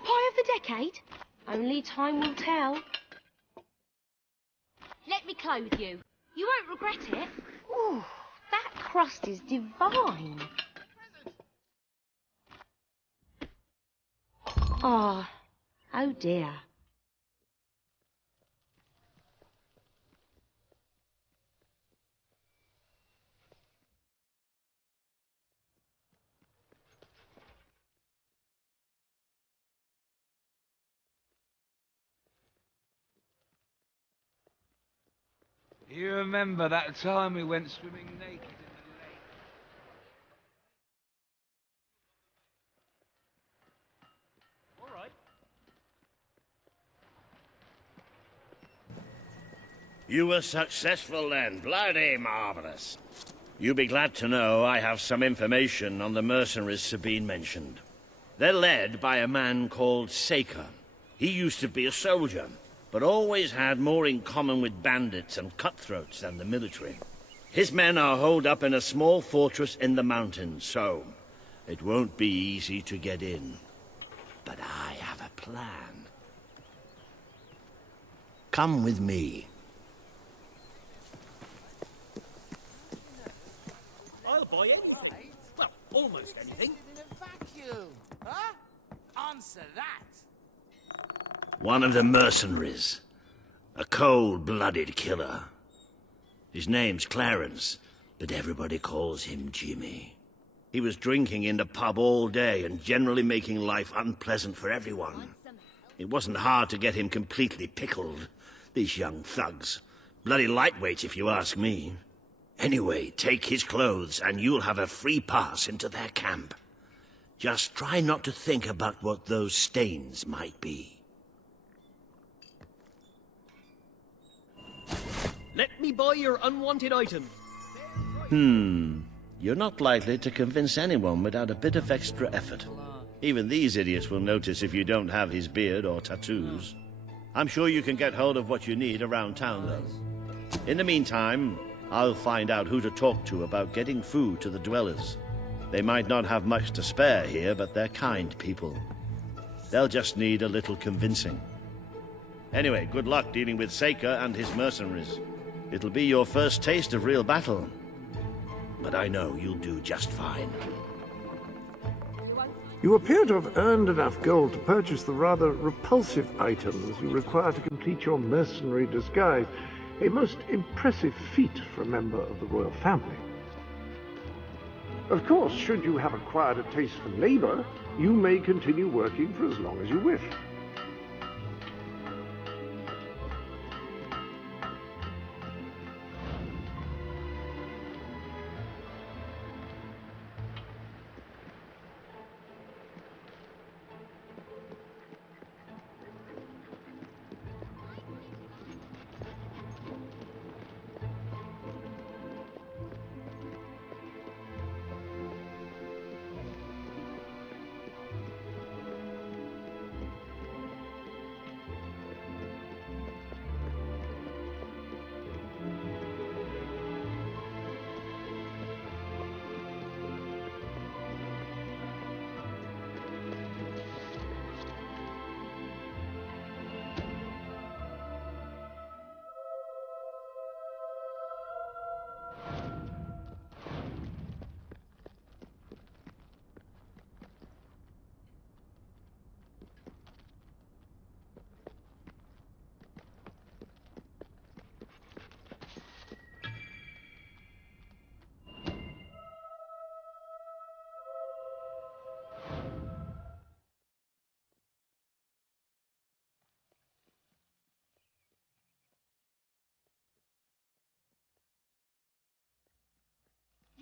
Pie of the decade? Only time will tell. Let me clothe you. You won't regret it. Ooh, that crust is divine. Ah, oh dear. You remember that time we went swimming naked in the lake? All right. You were successful then. Bloody marvelous. You'll be glad to know I have some information on the mercenaries Sabine mentioned. They're led by a man called Saker. He used to be a soldier, but always had more in common with bandits and cutthroats than the military. His men are holed up in a small fortress in the mountains, so it won't be easy to get in. But I have a plan. Come with me. I'll buy anything. Well, almost anything. In a vacuum, huh? Answer that. One of the mercenaries. A cold-blooded killer. His name's Clarence, but everybody calls him Jimmy. He was drinking in the pub all day and generally making life unpleasant for everyone. It wasn't hard to get him completely pickled. These young thugs. Bloody lightweights, if you ask me. Anyway, take his clothes and you'll have a free pass into their camp. Just try not to think about what those stains might be. Let me buy your unwanted item. You're not likely to convince anyone without a bit of extra effort. Even these idiots will notice if you don't have his beard or tattoos. I'm sure you can get hold of what you need around town, though. In the meantime, I'll find out who to talk to about getting food to the dwellers. They might not have much to spare here, but they're kind people. They'll just need a little convincing. Anyway, good luck dealing with Saker and his mercenaries. It'll be your first taste of real battle. But I know you'll do just fine. You appear to have earned enough gold to purchase the rather repulsive items you require to complete your mercenary disguise. A most impressive feat for a member of the royal family. Of course, should you have acquired a taste for labor, you may continue working for as long as you wish.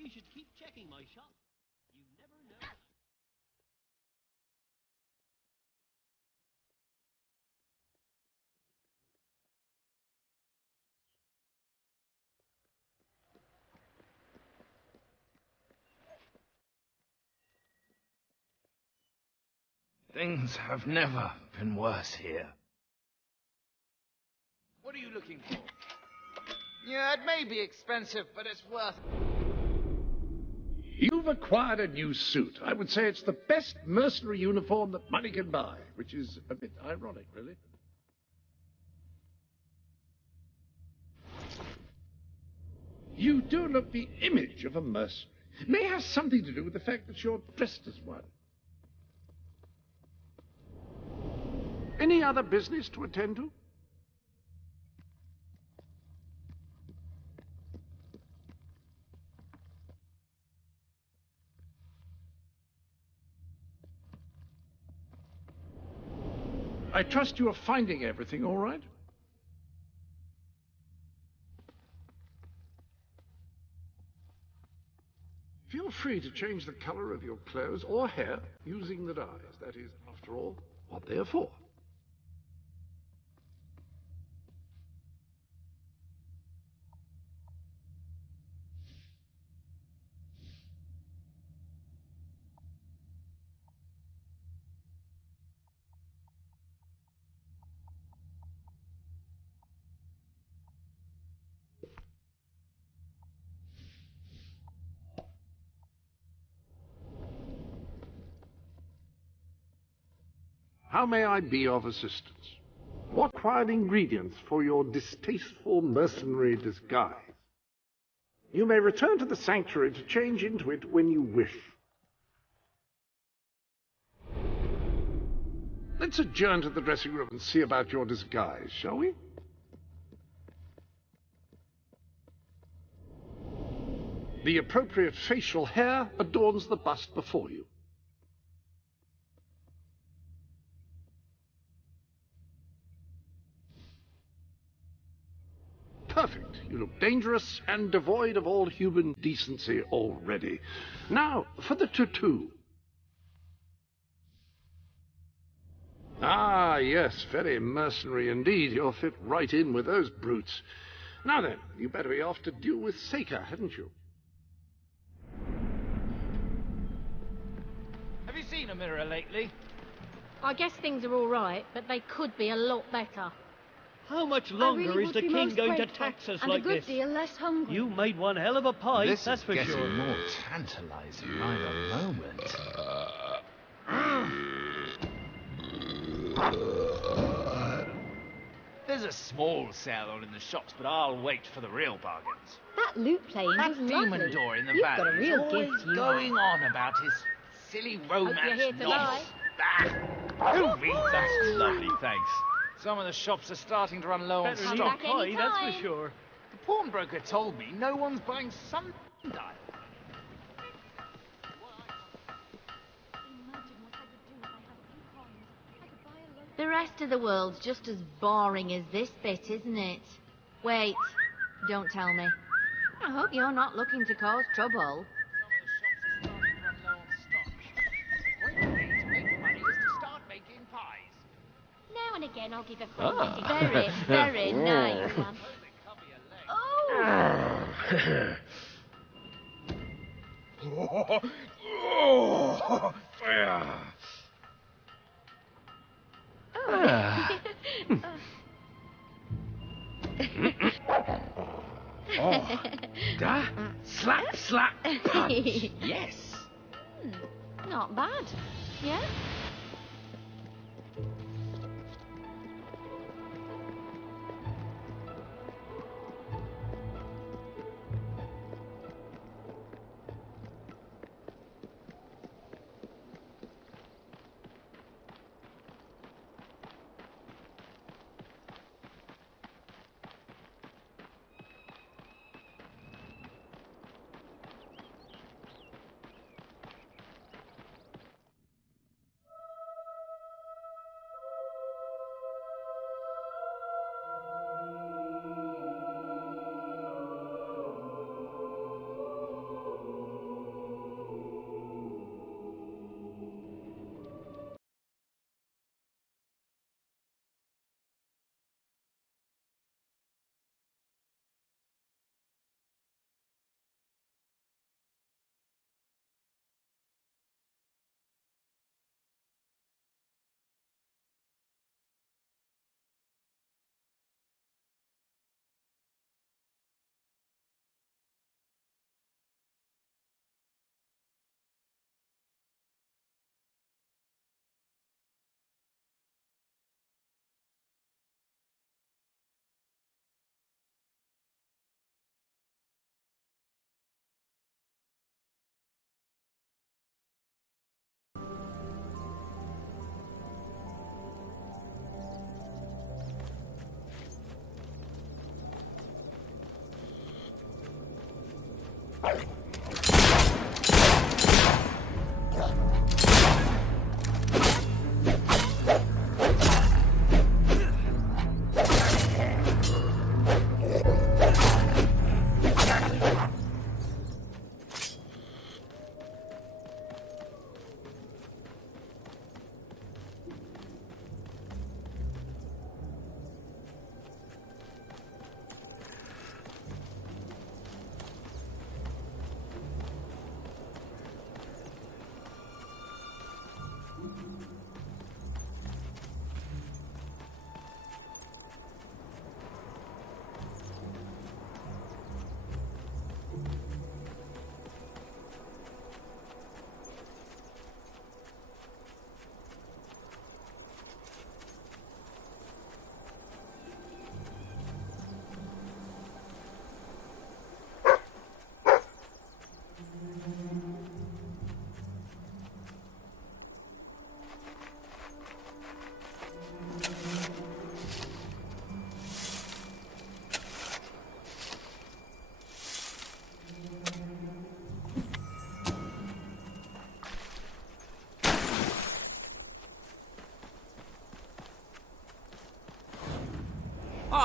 I should keep checking my shop. You never know. Things have never been worse here. What are you looking for? Yeah, it may be expensive, but it's worth. You've acquired a new suit. I would say it's the best mercenary uniform that money can buy, which is a bit ironic, really. You do look the image of a mercenary. May have something to do with the fact that you're dressed as one. Any other business to attend to? I trust you are finding everything all right? Feel free to change the color of your clothes or hair using the dyes. That is, after all, what they are for. How may I be of assistance? What required ingredients for your distasteful mercenary disguise? You may return to the sanctuary to change into it when you wish. Let's adjourn to the dressing room and see about your disguise, shall we? The appropriate facial hair adorns the bust before you. Perfect. You look dangerous and devoid of all human decency already. Now, for the tattoo. Ah, yes, very mercenary indeed. You'll fit right in with those brutes. Now then, you better be off to deal with Seika, hadn't you? Have you seen a mirror lately? I guess things are all right, but they could be a lot better. How much I longer really is would the be king most going to grateful, tax us and like a good this? deal less hungry. You made one hell of a pie, This that's is for getting sure. more tantalizing by the moment. There's a small sale on in the shops, but I'll wait for the real bargains. That lute playing That was demon lovely. door in the You've valley got a is real always gift, you going have. on about his silly romance you're here to novels. Who reads that? Lovely, thanks. Some of the shops are starting to run low on Better stock. leave pie, that's for sure. The pawnbroker told me no one's buying sundial. The rest of the world's just as boring as this bit, isn't it? Wait, don't tell me. I hope you're not looking to cause trouble. Now and again I'll give a friend a very, very nice one. Oh, da, slap, slap, punch. Yes. Not bad, yeah?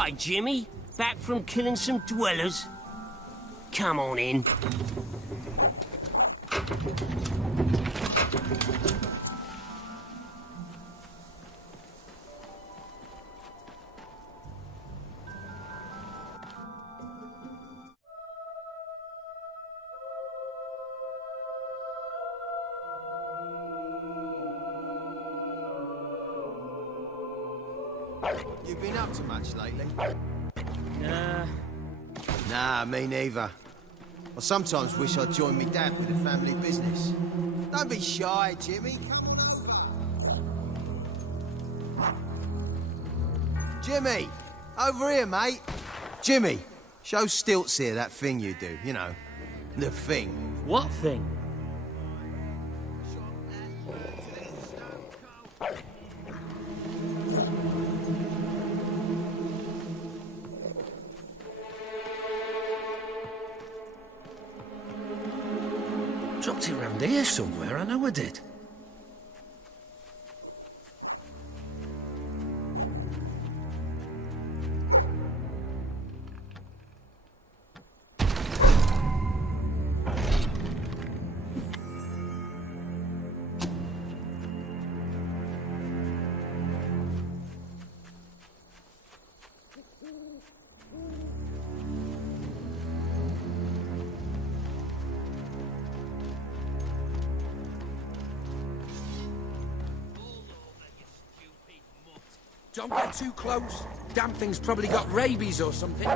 Hi, Jimmy. Back from killing some dwellers? Come on in. You been up to much lately? Nah. Nah, me neither. I sometimes wish I'd joined me dad with the family business. Don't be shy, Jimmy. Come over. Jimmy! Over here, mate. Jimmy, show Stilts here that thing you do, you know. The thing. What thing? Dropped it round here somewhere, I know I did. Don't get too close. Damn thing's probably got rabies or something.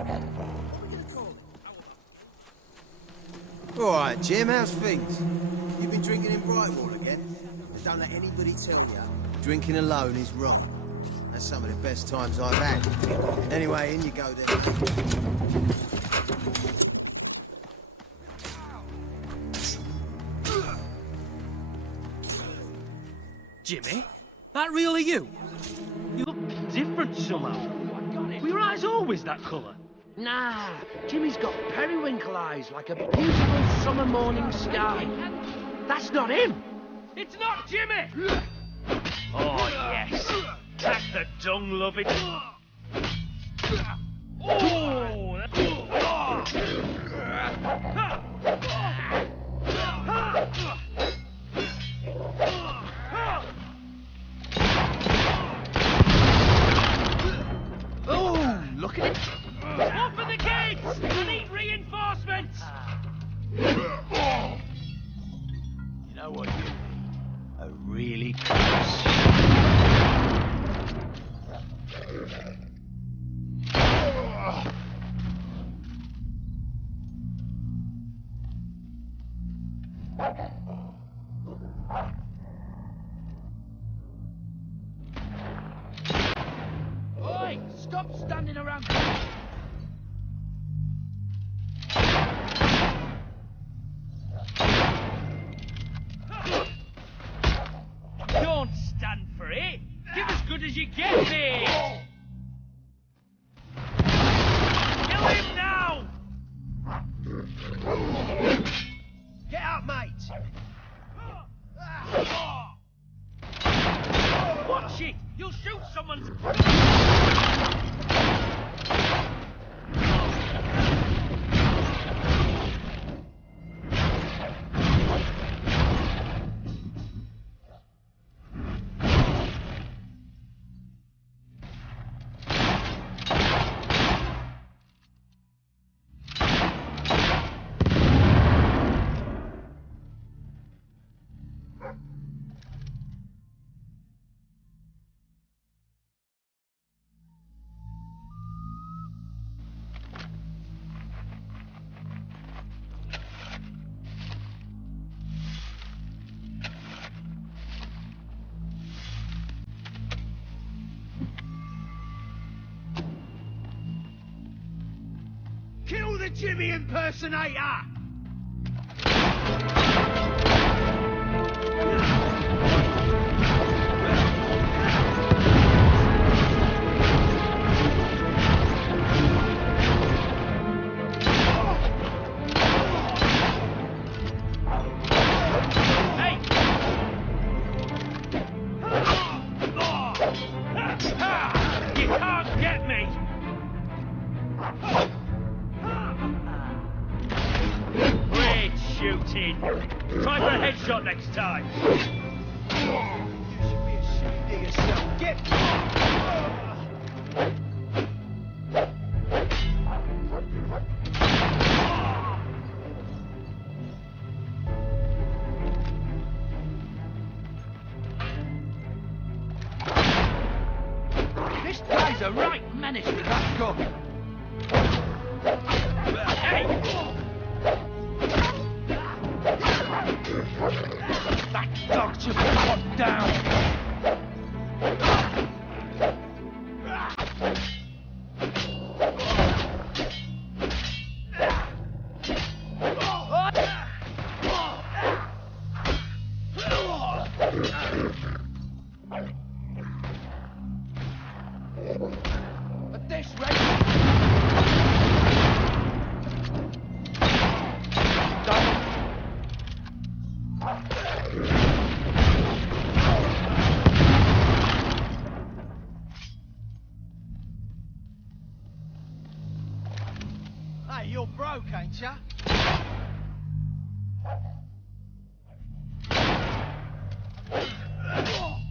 All right, Jim, how's things? You been drinking in Brightwall again? And don't let anybody tell you drinking alone is wrong. That's some of the best times I've had. Anyway, in you go then. Jimmy? That really you? You look different somehow. Were your eyes always that colour? Nah, Jimmy's got periwinkle eyes like a beautiful summer morning sky. That's not him. It's not Jimmy! Oh, yes. Tap the dung, love it. Oh! Oh, look at it. Open the gates! I need reinforcements! You know what you are really close. Oi! Stop standing around! Don't stand for it! Give as good as you get, mate! Kill him now! Get out, mate! Watch it! You'll shoot someone's... Kill the Jimmy impersonator! You can't get me! Try for a headshot next time. You should be ashamed of yourself. Get... This guy's a right menace with that gun. Hey! That dog should be put down. At this rate... Hey, you're broke, ain't ya?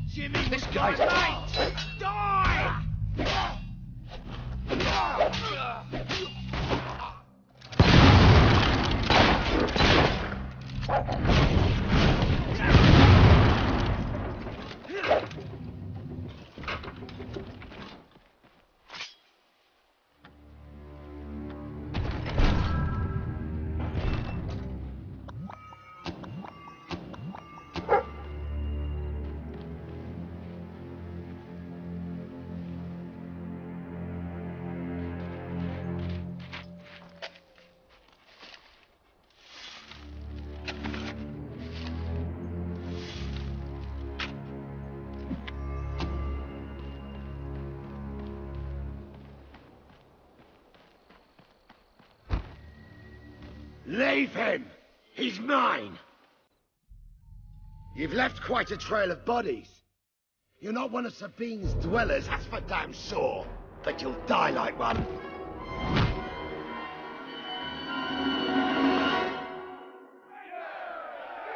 Jimmy, This guy's... mate! Die! Leave him! He's mine! You've left quite a trail of bodies. You're not one of Sabine's dwellers, that's for damn sure. But you'll die like one.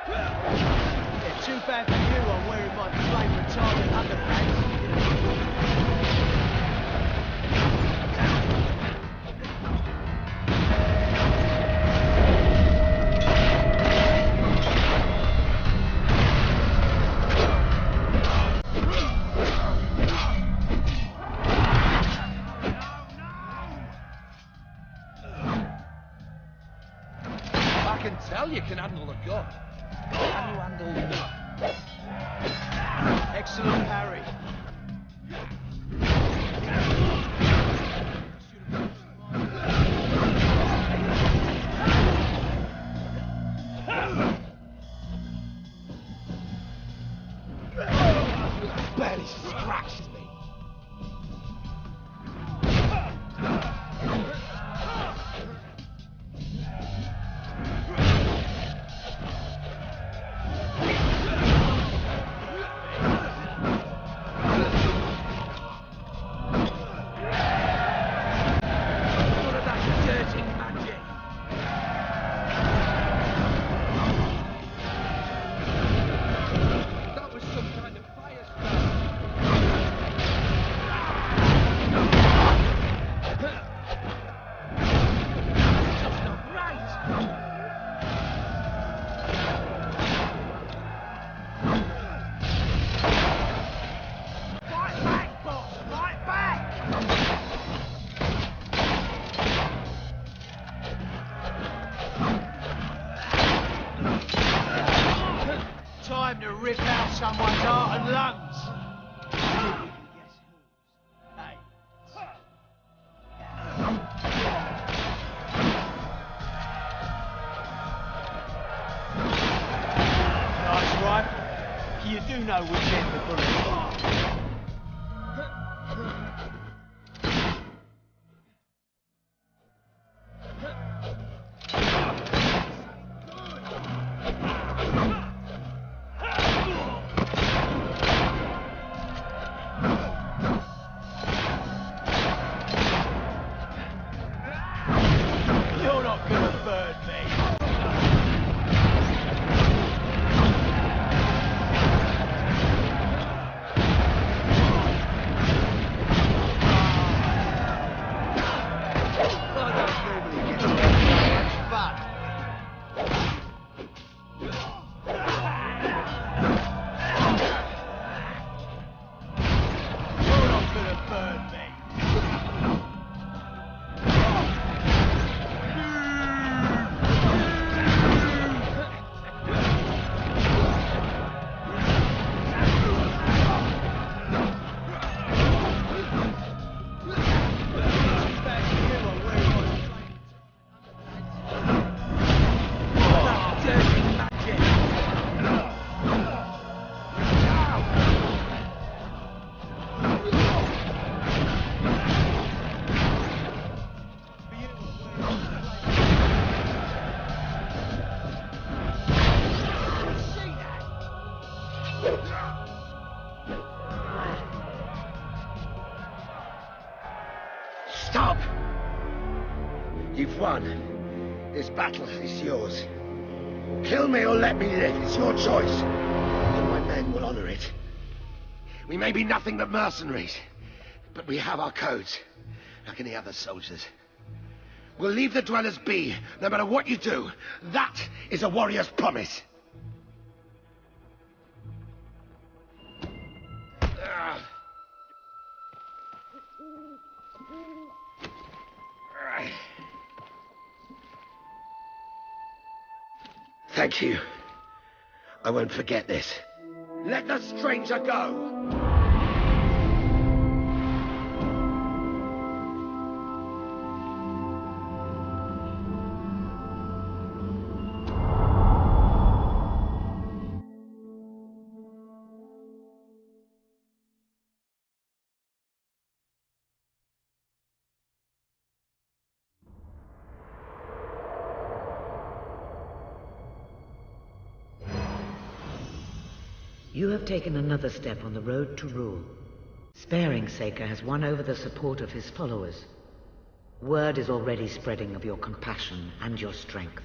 Yeah, too bad for you I'm wearing my flame retardant underpants. You can handle a gun. Can you handle me? Excellent parry. Barely scratched me. Time to rip out someone's heart and lungs. Nice rifle. You do know which end the bullet is. You're not gonna burn me. Stop! You've won. This battle is yours. Kill me or let me live. It's your choice. And my men will honor it. We may be nothing but mercenaries, but we have our codes, like any other soldiers. We'll leave the dwellers be, no matter what you do. That is a warrior's promise. Thank you. I won't forget this. Let the stranger go! You have taken another step on the road to rule. Sparing Saker has won over the support of his followers. Word is already spreading of your compassion and your strength.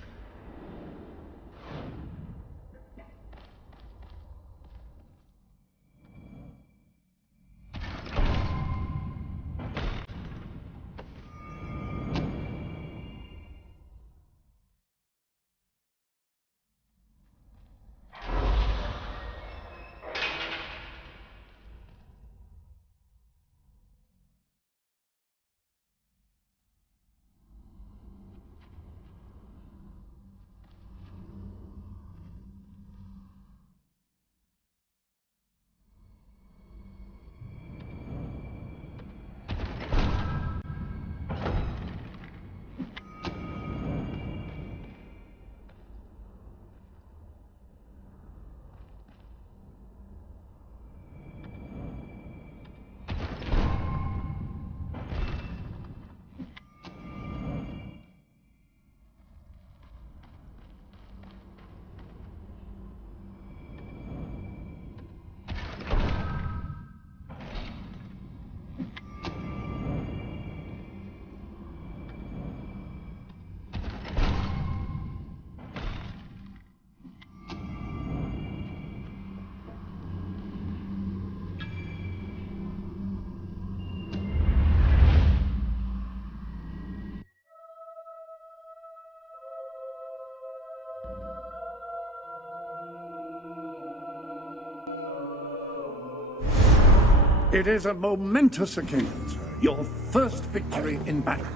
It is a momentous occasion, sir. Your first victory in battle.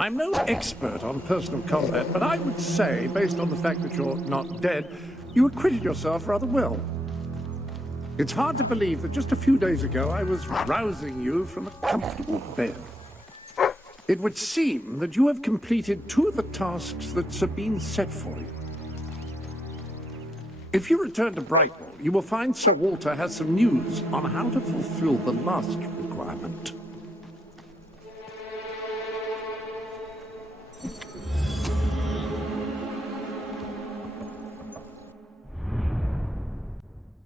I'm no expert on personal combat, but I would say, based on the fact that you're not dead, you acquitted yourself rather well. It's hard to believe that just a few days ago I was rousing you from a comfortable bed. It would seem that you have completed 2 of the tasks that Sabine set for you. If you return to Brightwall, you will find Sir Walter has some news on how to fulfill the last requirement.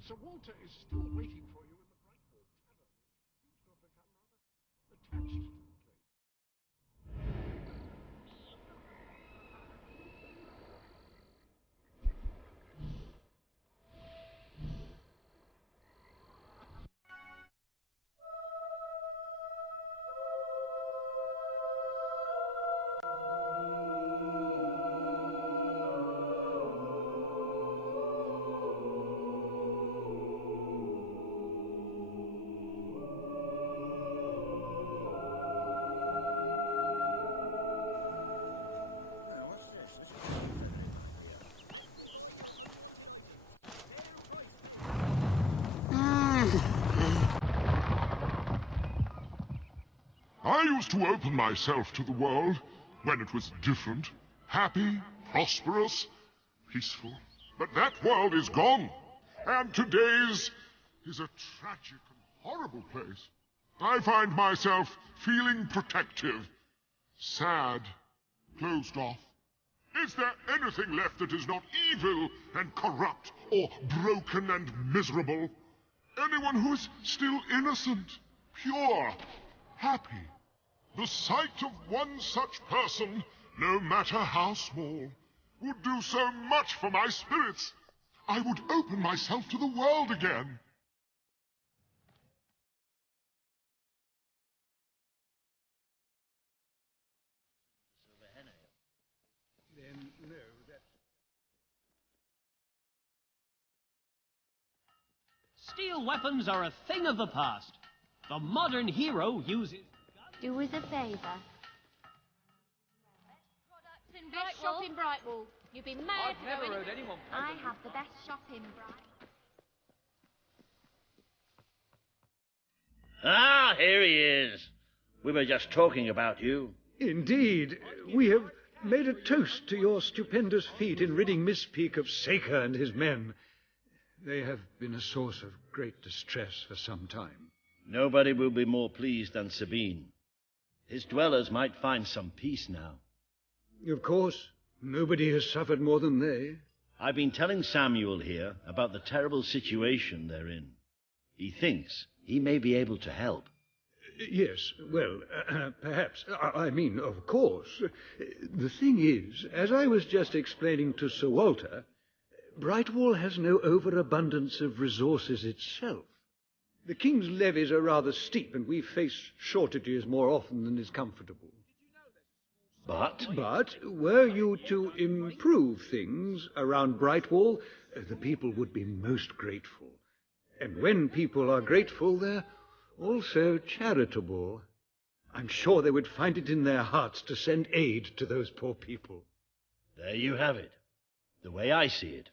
Sir Walter is still waiting for you in the Brightwall Tavern. He seems to have become rather attached to the place. I used to open myself to the world when it was different, happy, prosperous, peaceful. But that world is gone, and today's is a tragic and horrible place. I find myself feeling protective, sad, closed off, Is there anything left that is not evil and corrupt or broken and miserable? Anyone who is still innocent, pure, happy? The sight of one such person, no matter how small, would do so much for my spirits. I would open myself to the world again. Then, no, that... Steel weapons are a thing of the past. The modern hero uses... Do us a favour. Best shop in Brightwall. You'd be mad I've never heard anyone... I have the best shop in Bright. Ah, here he is. We were just talking about you. Indeed, we have made a toast to your stupendous feat in ridding Miss Peak of Saker and his men. They have been a source of great distress for some time. Nobody will be more pleased than Sabine. His dwellers might find some peace now. Of course, nobody has suffered more than they. I've been telling Samuel here about the terrible situation they're in. He thinks he may be able to help. Yes, well, perhaps. I mean, of course. The thing is, as I was just explaining to Sir Walter, Brightwall has no overabundance of resources itself. The king's levies are rather steep, and we face shortages more often than is comfortable. But were you to improve things around Brightwall, the people would be most grateful. And when people are grateful, they're also charitable. I'm sure they would find it in their hearts to send aid to those poor people. There you have it. The way I see it,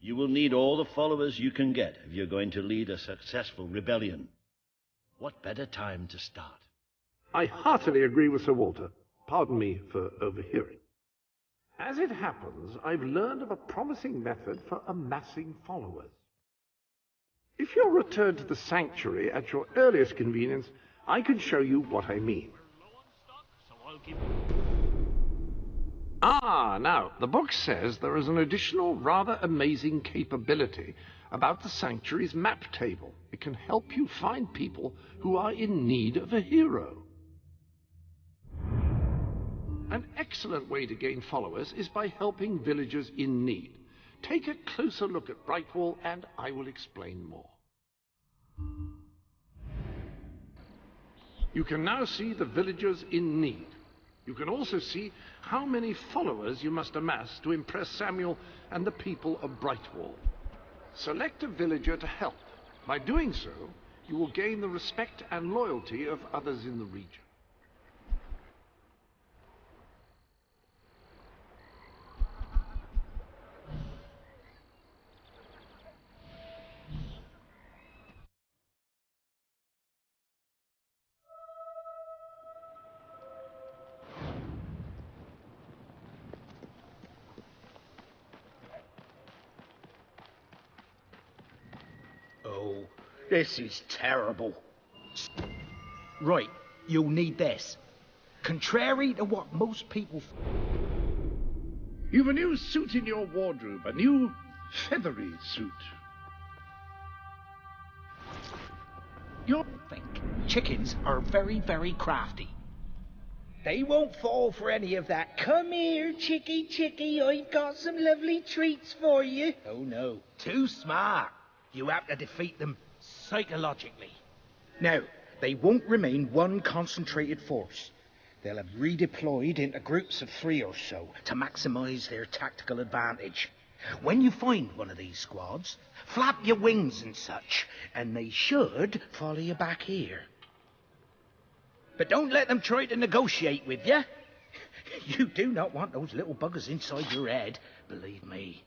you will need all the followers you can get if you're going to lead a successful rebellion. What better time to start? I heartily agree with Sir Walter. Pardon me for overhearing. As it happens, I've learned of a promising method for amassing followers. If you'll return to the sanctuary at your earliest convenience, I can show you what I mean. Now, the book says there is an additional rather amazing capability about the sanctuary's map table. It can help you find people who are in need of a hero. An excellent way to gain followers is by helping villagers in need. Take a closer look at Brightwall and I will explain more. You can now see the villagers in need. You can also see how many followers you must amass to impress Samuel and the people of Brightwall. Select a villager to help. By doing so, you will gain the respect and loyalty of others in the region. Oh, this is terrible. Right, you'll need this. Contrary to what most people... You've a new suit in your wardrobe, a new feathery suit. You think chickens are very, very crafty. They won't fall for any of that. Come here, chickie, chickie, I've got some lovely treats for you. Oh no, too smart. You have to defeat them psychologically. Now, they won't remain one concentrated force. They'll have redeployed into groups of 3 or so to maximize their tactical advantage. When you find one of these squads, flap your wings and such, and they should follow you back here. But don't let them try to negotiate with you. You do not want those little buggers inside your head, believe me.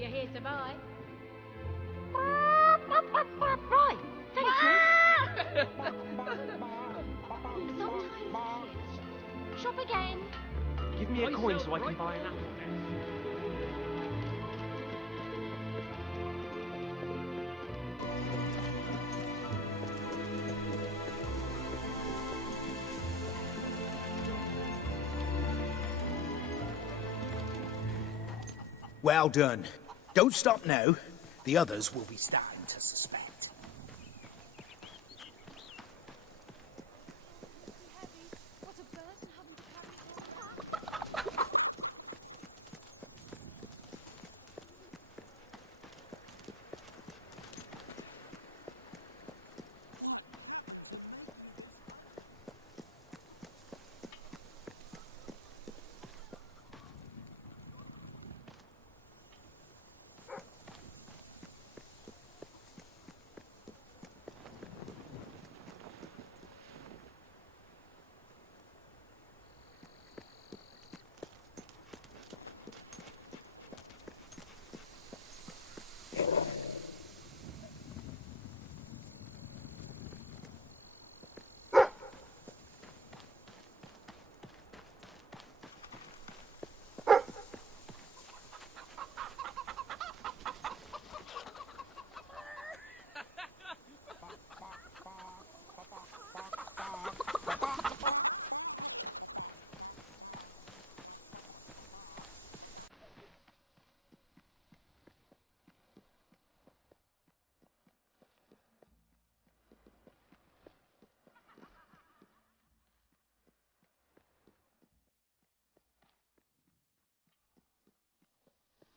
you're here to buy. Right, thank you. Sometimes kids shop again. Give me a coin so I can buy an apple. Well done. Don't stop now. The others will be starting to suspect.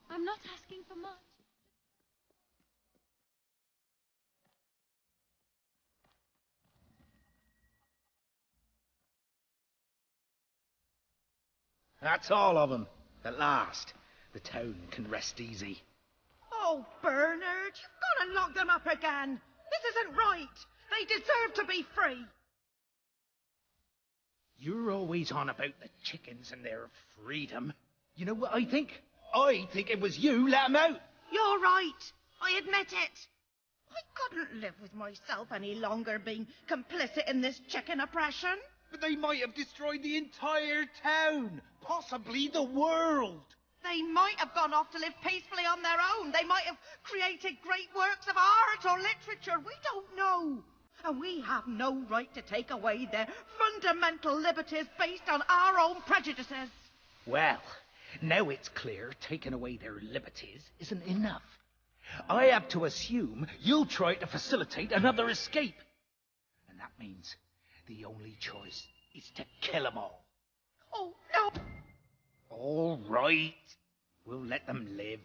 I'm not asking for much. That's all of them. At last, the town can rest easy. Oh, Bernard, you've got to lock them up again. This isn't right. They deserve to be free. You're always on about the chickens and their freedom. You know what I think? I think it was you let them out. You're right. I admit it. I couldn't live with myself any longer being complicit in this chicken oppression. But they might have destroyed the entire town, possibly the world. They might have gone off to live peacefully on their own. They might have created great works of art or literature. We don't know. And we have no right to take away their fundamental liberties based on our own prejudices. Well, now it's clear taking away their liberties isn't enough. I have to assume you'll try to facilitate another escape. And that means the only choice is to kill them all. Oh, no! All right. We'll let them live.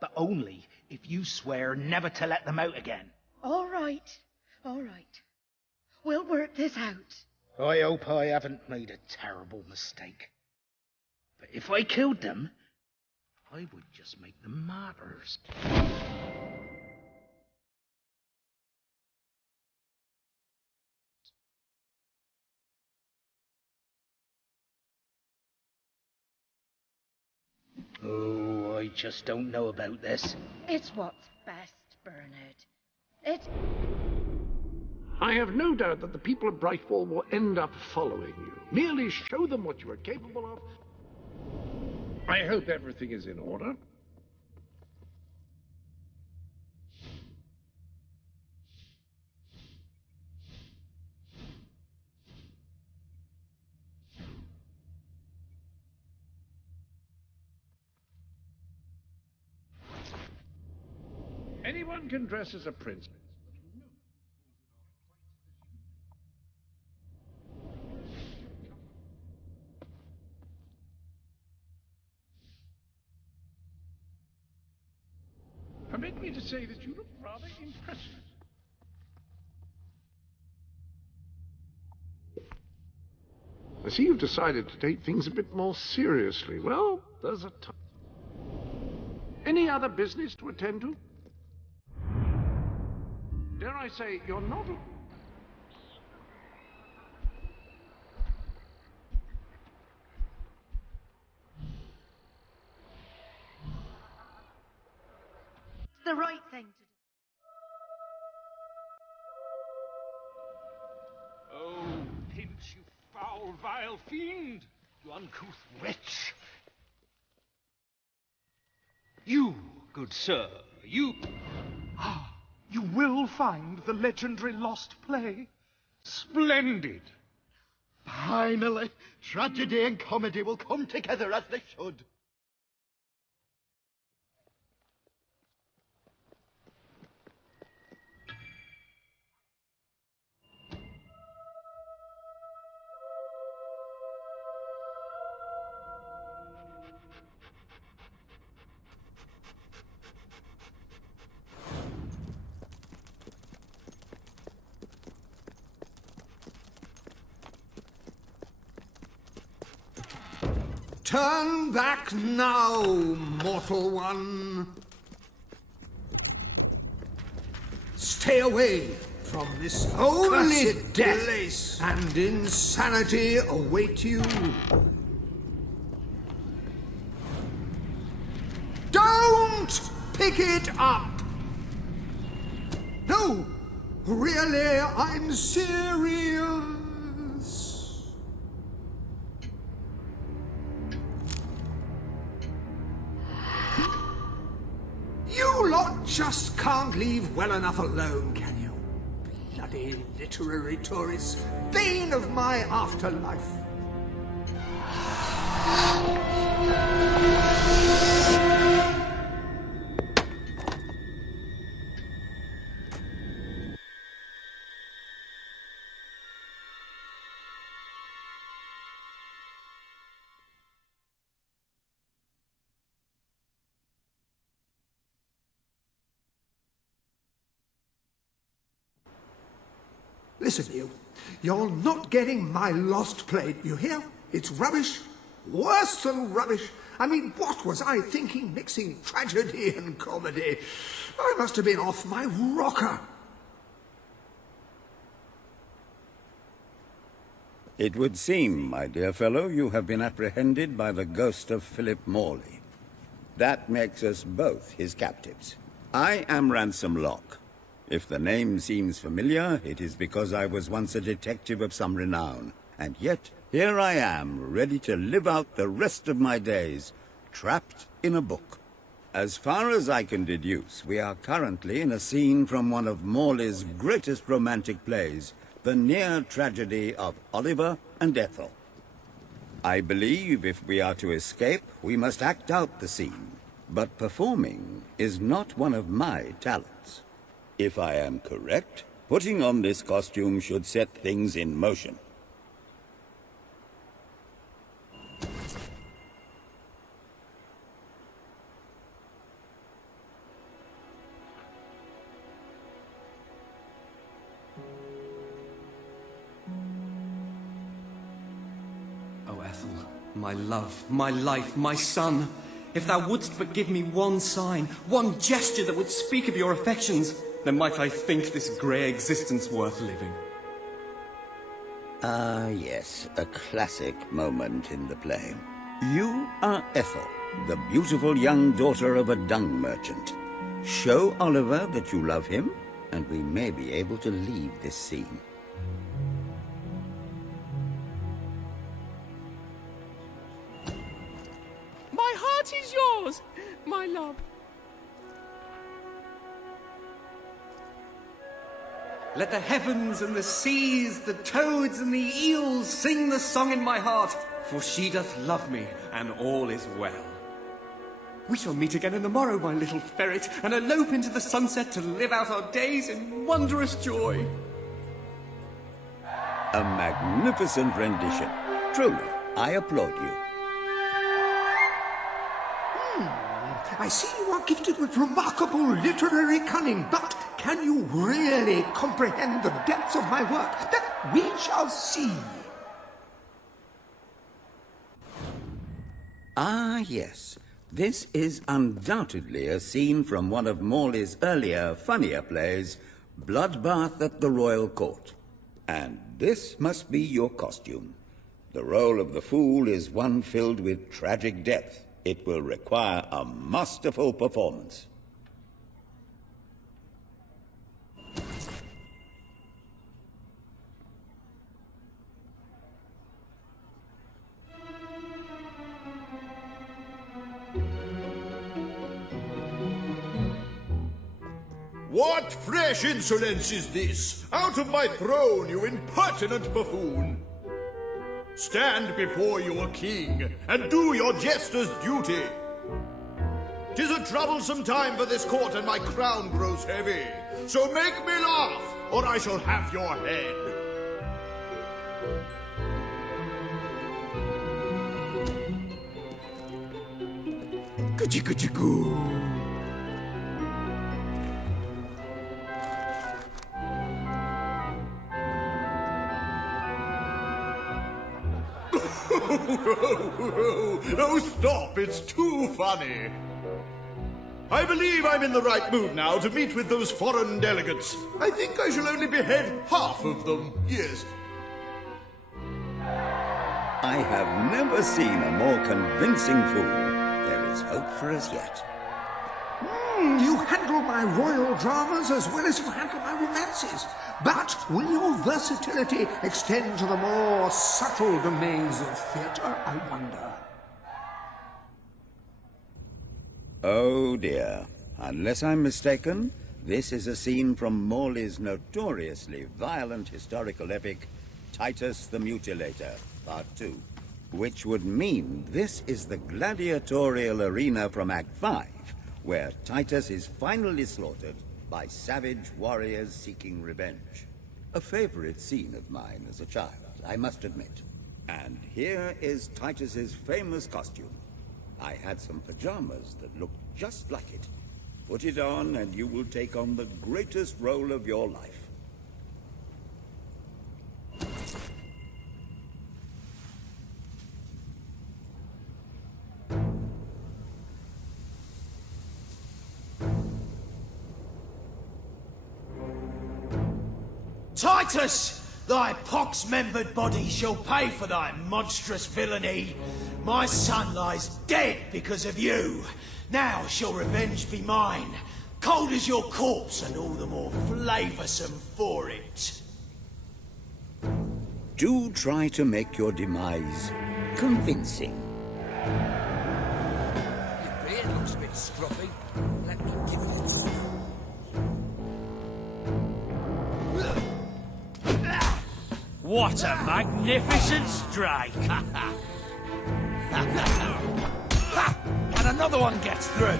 But only if you swear never to let them out again. All right. All right. We'll work this out. I hope I haven't made a terrible mistake. But if I killed them, I would just make them martyrs. Oh, I just don't know about this. It's what's best, Bernard. It's... I have no doubt that the people of Brightwall will end up following you. Merely show them what you are capable of. I hope everything is in order. Anyone can dress as a prince. Permit me to say that you look rather impressive. I see you've decided to take things a bit more seriously. Well, there's a time. Any other business to attend to? Dare I say, you're not... the right thing to do. Oh, Pinch, you foul, vile fiend! You uncouth wretch! You, good sir, you... Ah, you will find the legendary lost play? Splendid! Finally, tragedy and comedy will come together as they should. Turn back now, mortal one. Stay away from this only death place, and insanity await you. Don't pick it up! No, really, I'm serious. You lot just can't leave well enough alone, can you? Bloody literary tourists, bane of my afterlife. Listen, you. You're not getting my lost play, you hear? It's rubbish. Worse than rubbish. I mean, what was I thinking mixing tragedy and comedy? I must have been off my rocker. It would seem, my dear fellow, you have been apprehended by the ghost of Philip Morley. That makes us both his captives. I am Ransom Locke. If the name seems familiar, it is because I was once a detective of some renown. And yet, here I am, ready to live out the rest of my days, trapped in a book. As far as I can deduce, we are currently in a scene from one of Morley's greatest romantic plays, the near tragedy of Oliver and Ethel. I believe if we are to escape, we must act out the scene. But performing is not one of my talents. If I am correct, putting on this costume should set things in motion. Oh, Ethel, my love, my life, my son, if thou wouldst but give me one sign, one gesture that would speak of your affections, then might I think this grey existence worth living. Ah, yes, a classic moment in the play. You are Ethel, the beautiful young daughter of a dung merchant. Show Oliver that you love him, and we may be able to leave this scene. My heart is yours, my love. Let the heavens and the seas, the toads and the eels sing the song in my heart, for she doth love me, and all is well. We shall meet again in the morrow, my little ferret, and elope into the sunset to live out our days in wondrous joy. A magnificent rendition. Truly, I applaud you. I see you are gifted with remarkable literary cunning, but can you really comprehend the depths of my work? That we shall see. Ah, yes. This is undoubtedly a scene from one of Morley's earlier, funnier plays, Bloodbath at the Royal Court. And this must be your costume. The role of the fool is one filled with tragic depth. It will require a masterful performance. What fresh insolence is this? Out of my throne, you impertinent buffoon! Stand before your king, and do your jester's duty. 'Tis a troublesome time for this court, and my crown grows heavy. So make me laugh, or I shall have your head. Kuchi-kuchi-goo. Oh, stop, it's too funny. I believe I'm in the right mood now to meet with those foreign delegates. I think I shall only behead half of them, yes. I have never seen a more convincing fool. There is hope for us yet. You handle my royal dramas as well as you handle my romances. But will your versatility extend to the more subtle domains of theatre, I wonder? Oh dear. Unless I'm mistaken, this is a scene from Morley's notoriously violent historical epic, Titus the Mutilator, Part 2. Which would mean this is the gladiatorial arena from Act 5, where Titus is finally slaughtered by savage warriors seeking revenge. A favorite scene of mine as a child, I must admit. And here is Titus's famous costume. I had some pajamas that looked just like it. Put it on and you will take on the greatest role of your life. Titus! Thy pox-membered body shall pay for thy monstrous villainy. My son lies dead because of you. Now shall revenge be mine, cold as your corpse and all the more flavoursome for it. Do try to make your demise convincing. Your beard looks a bit scruffy. Let me give it a try. What a magnificent strike! And another one gets through.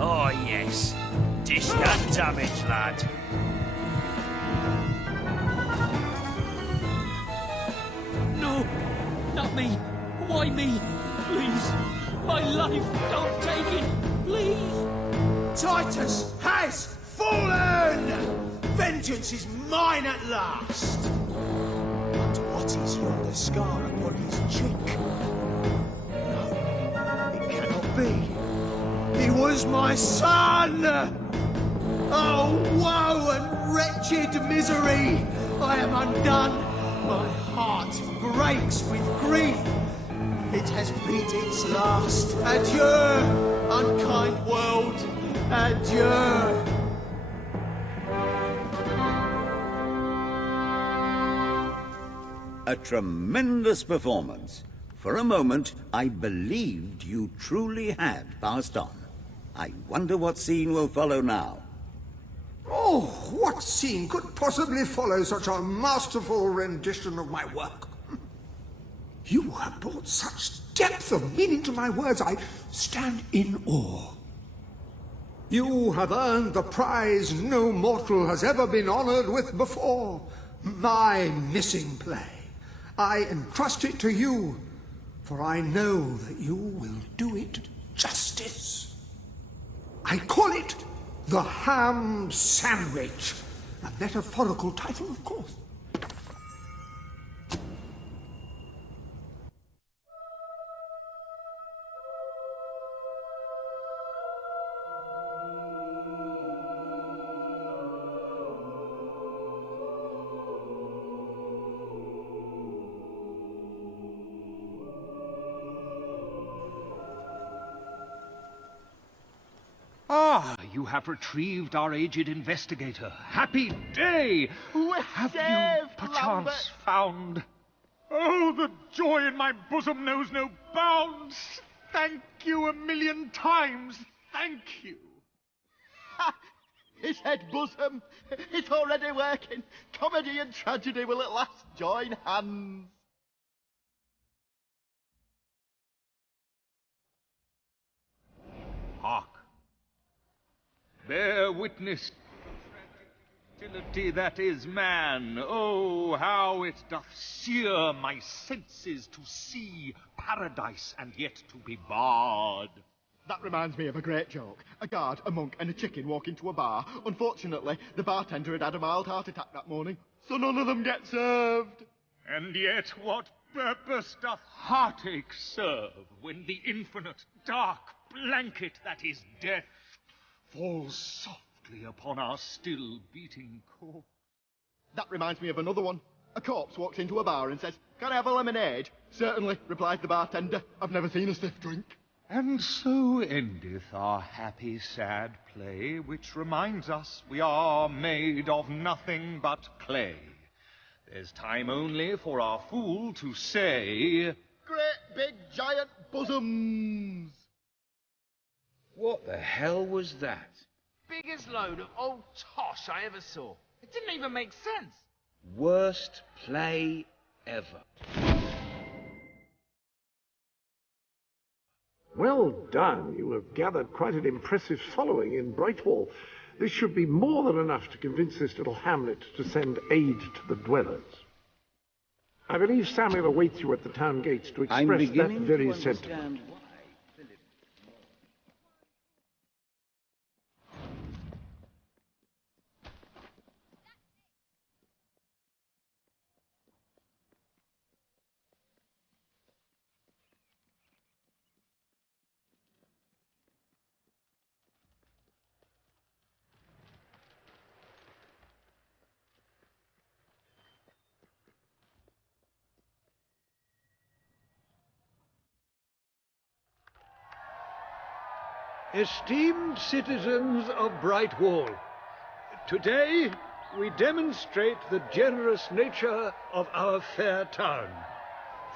Oh yes, dish that damage, lad. No, not me. Why me? Please. My life, don't take it, please! Titus has fallen! Vengeance is mine at last! But what is yonder scar upon his cheek? No, it cannot be. He was my son! Oh, woe and wretched misery! I am undone! My heart breaks with grief! It has beat its last. Adieu, unkind world. Adieu. A tremendous performance. For a moment, I believed you truly had passed on. I wonder what scene will follow now. Oh, what scene could possibly follow such a masterful rendition of my work? You have brought such depth of meaning to my words, I stand in awe. You have earned the prize no mortal has ever been honored with before. My missing play. I entrust it to you, for I know that you will do it justice. I call it The Ham Sandwich. A metaphorical title, of course. Ah, you have retrieved our aged investigator. Happy day! Have you perchance found... Oh, the joy in my bosom knows no bounds. Thank you 1,000,000 times. Thank you. He said bosom. It's already working. Comedy and tragedy will at last join hands. Hark. Bear witness to the fragility that is man. Oh, how it doth sear my senses to see paradise and yet to be barred. That reminds me of a great joke. A guard, a monk, and a chicken walk into a bar. Unfortunately, the bartender had had a mild heart attack that morning, so none of them get served. And yet what purpose doth heartache serve when the infinite dark blanket that is death falls softly upon our still beating corpse? That reminds me of another one. A corpse walks into a bar and says, "Can I have a lemonade?" "Certainly," replies the bartender. "I've never seen a stiff drink." And so endeth our happy sad play, which reminds us we are made of nothing but clay. There's time only for our fool to say, "Great big giant bosoms." What the hell was that? Biggest load of old tosh I ever saw. It didn't even make sense. Worst play ever. Well done. You have gathered quite an impressive following in Brightwall. This should be more than enough to convince this little hamlet to send aid to the dwellers. I believe Samuel awaits you at the town gates to express that very sentiment. Esteemed citizens of Brightwall, today we demonstrate the generous nature of our fair town.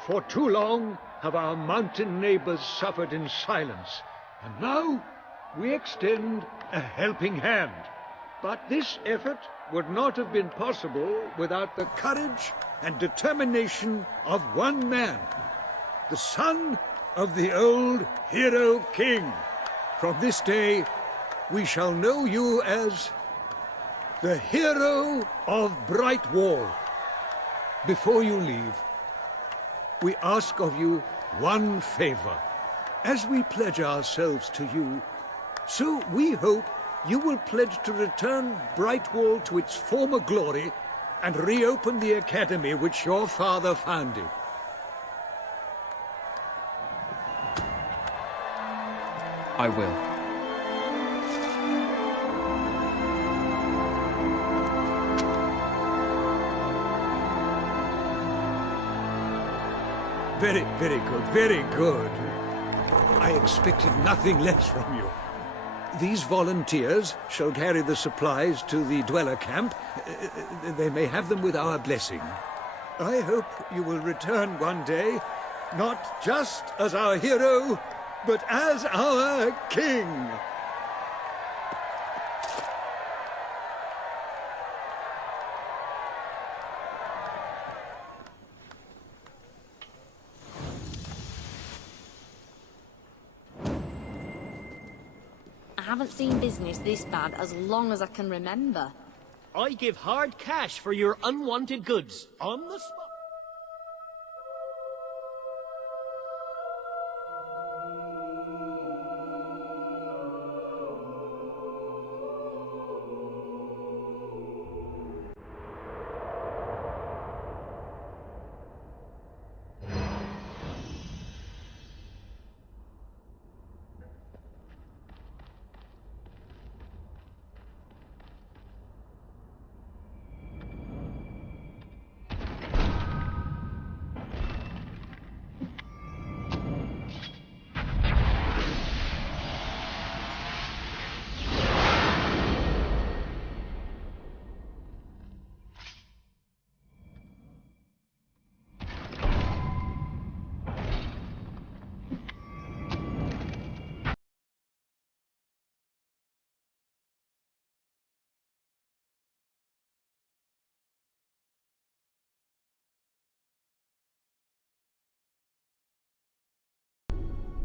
For too long have our mountain neighbors suffered in silence, and now we extend a helping hand. But this effort would not have been possible without the courage and determination of one man, the son of the old hero king. From this day, we shall know you as the hero of Brightwall. Before you leave, we ask of you one favor. As we pledge ourselves to you, so we hope you will pledge to return Brightwall to its former glory and reopen the academy which your father founded. I will. Very, very good, very good. I expected nothing less from you. These volunteers shall carry the supplies to the dweller camp. They may have them with our blessing. I hope you will return one day, not just as our hero, but as our king. I haven't seen business this bad as long as I can remember. I give hard cash for your unwanted goods, on the spot.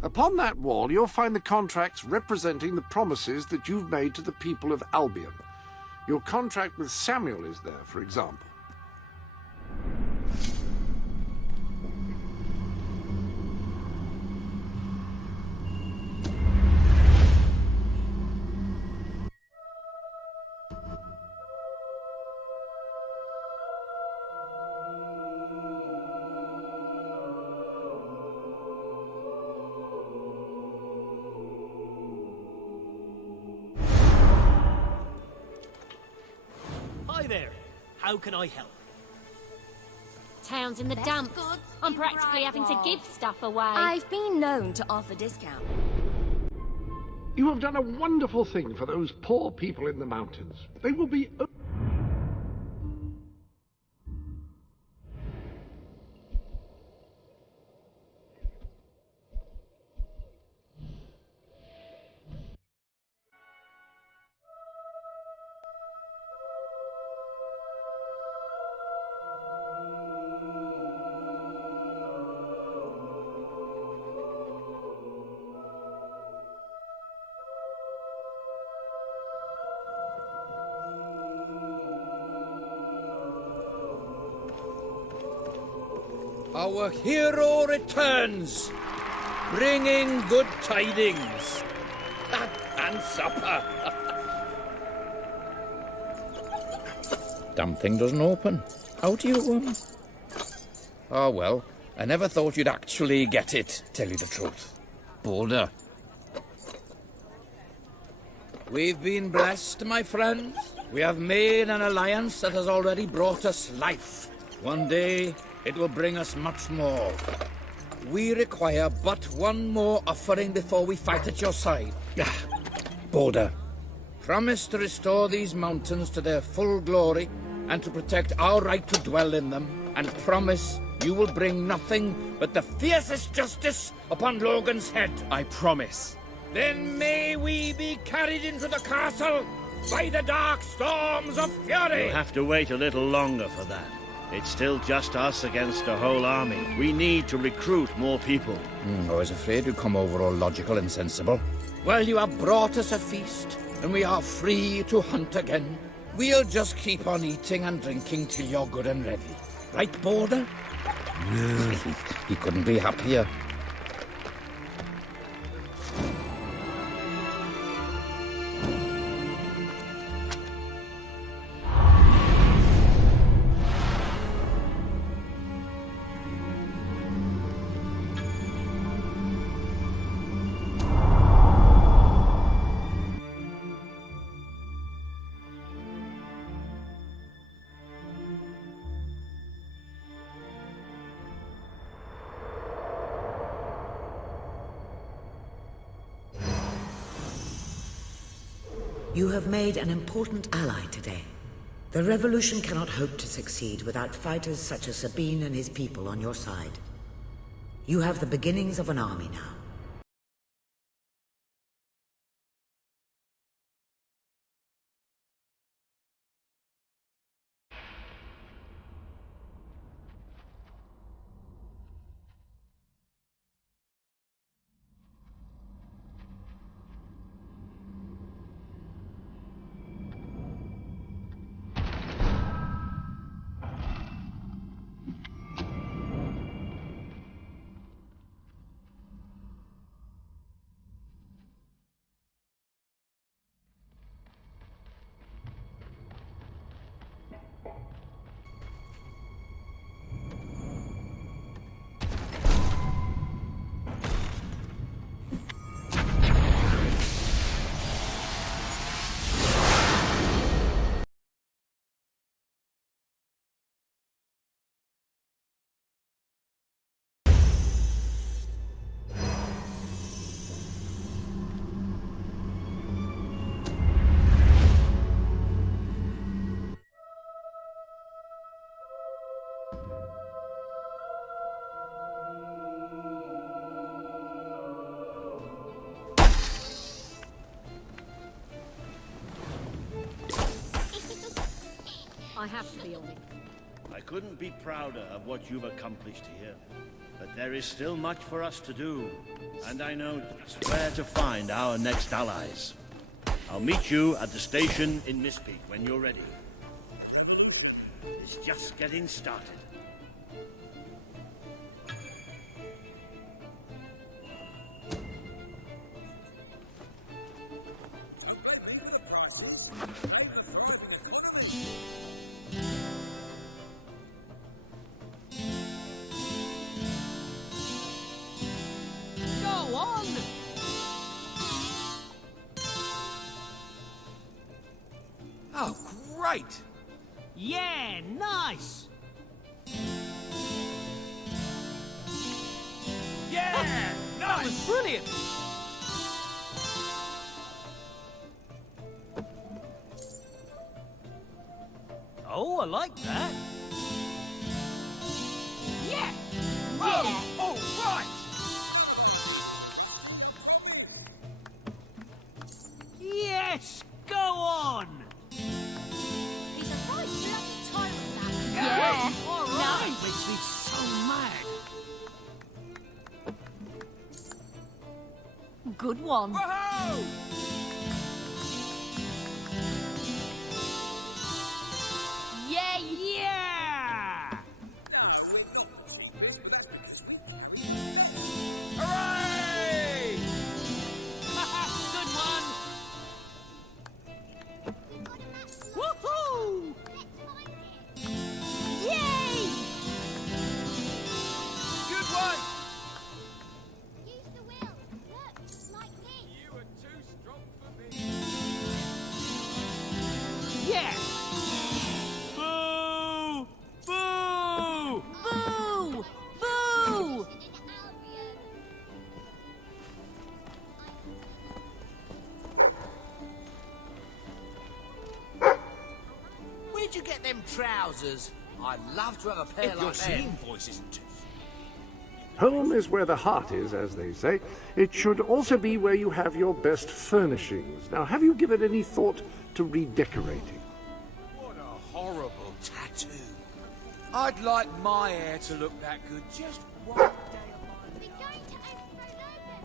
Upon that wall, you'll find the contracts representing the promises that you've made to the people of Albion. Your contract with Samuel is there, for example. Hi there. How can I help? Town's in the dumps. I'm practically having to give stuff away. I've been known to offer discount. You have done a wonderful thing for those poor people in the mountains. They will be... Our hero returns, bringing good tidings. And supper. Damn thing doesn't open. How do you... Oh, well, I never thought you'd actually get it, tell you the truth. Boulder. We've been blessed, my friends. We have made an alliance that has already brought us life. One day, it will bring us much more. We require but one more offering before we fight at your side. Boulder. Promise to restore these mountains to their full glory and to protect our right to dwell in them. And promise you will bring nothing but the fiercest justice upon Logan's head. I promise. Then may we be carried into the castle by the dark storms of fury. You'll have to wait a little longer for that. It's still just us against a whole army. We need to recruit more people. I was afraid you'd come over all logical and sensible. Well, you have brought us a feast, and we are free to hunt again. We'll just keep on eating and drinking till you're good and ready. Right, Boulder? He couldn't be happier. You have made an important ally today. The revolution cannot hope to succeed without fighters such as Sabine and his people on your side. You have the beginnings of an army now. I have to be on it. I couldn't be prouder of what you've accomplished here. But there is still much for us to do, and I know just where to find our next allies. I'll meet you at the station in Mispeak when you're ready. It's just getting started. Go on! Oh, great! Yeah, nice! Yeah! That was brilliant! Oh, I like that. Yeah! Yeah! All right! Yes! Go on! He's a right bloody tyrant, that. Yeah! All right! Nice. Makes me so mad. Good one. Whoa! Yeah, Yeah! Hooray! Good one! Woohoo! Yay! Good one! Use the wheel. Look, like this. You are too strong for me. Yeah! Boo! Boo! Boo! Boo! Where'd you get them trousers? I'd love to have a pair like them. Voice isn't. Home is where the heart is, as they say. It should also be where you have your best furnishings. Now, have you given any thought to redecorating? What a horrible tattoo. I'd like my hair to look that good just one day of my life. We're going to overthrow Logan.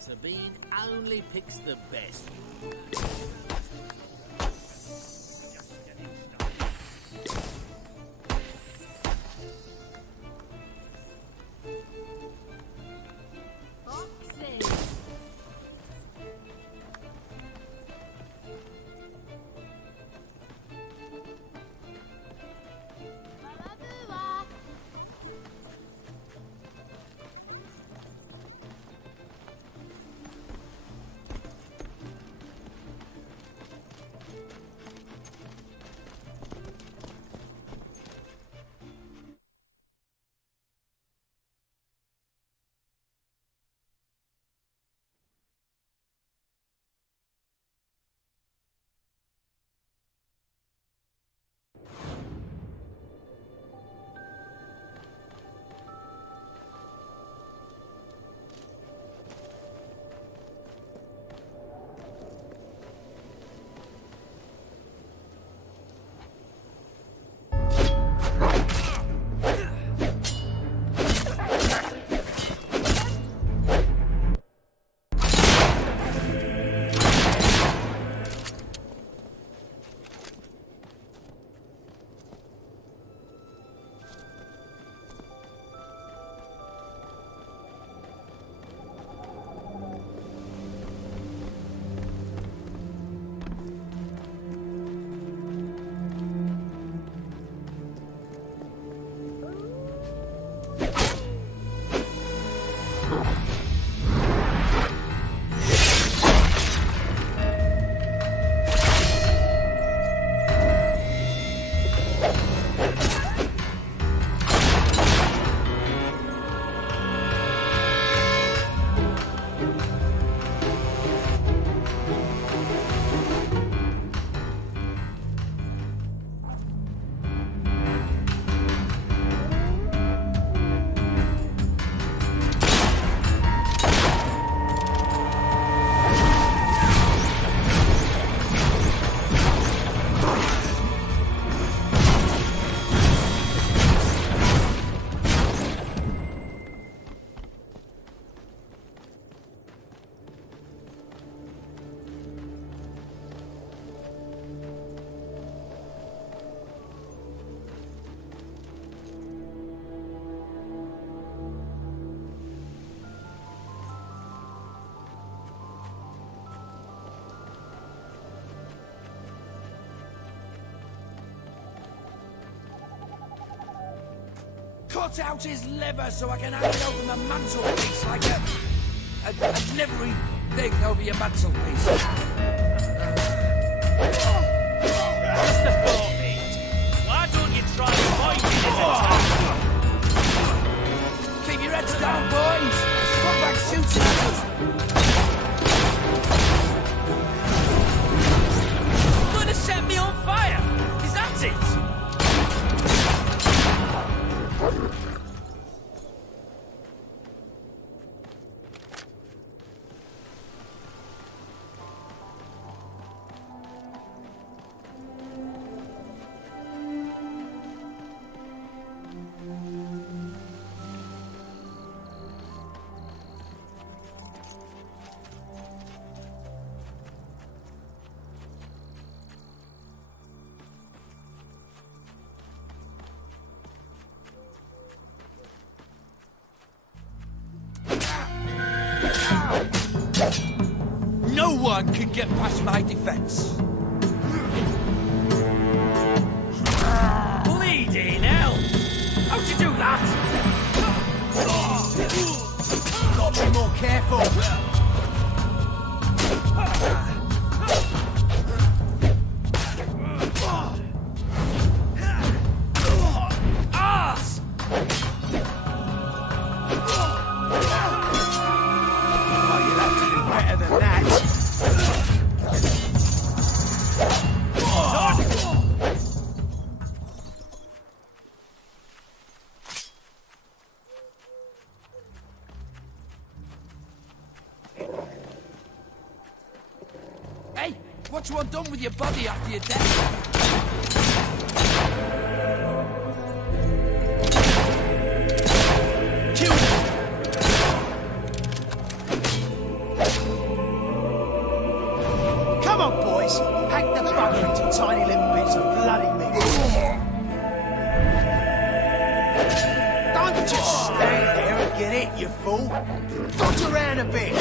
Sabine only picks the best. Boxes. Baba-booah. Cut out his liver so I can hang it over the mantelpiece like a livery thing over your mantelpiece. Just a thought, mate. Why don't you try fighting this attack? Keep your heads down, boys. Come back shooting at us. You're gonna set me on fire. Is that it? No one can get past my defense. Bleeding hell! How'd you do that? Gotta be more careful. Arse! Oh, you'll have to do better than that. Hey, what you want done with your body after you're dead? Come on, boys. Hack the bugger into tiny little bits of bloody meat. Don't just stand there and get it, you fool. Dodge around a bit.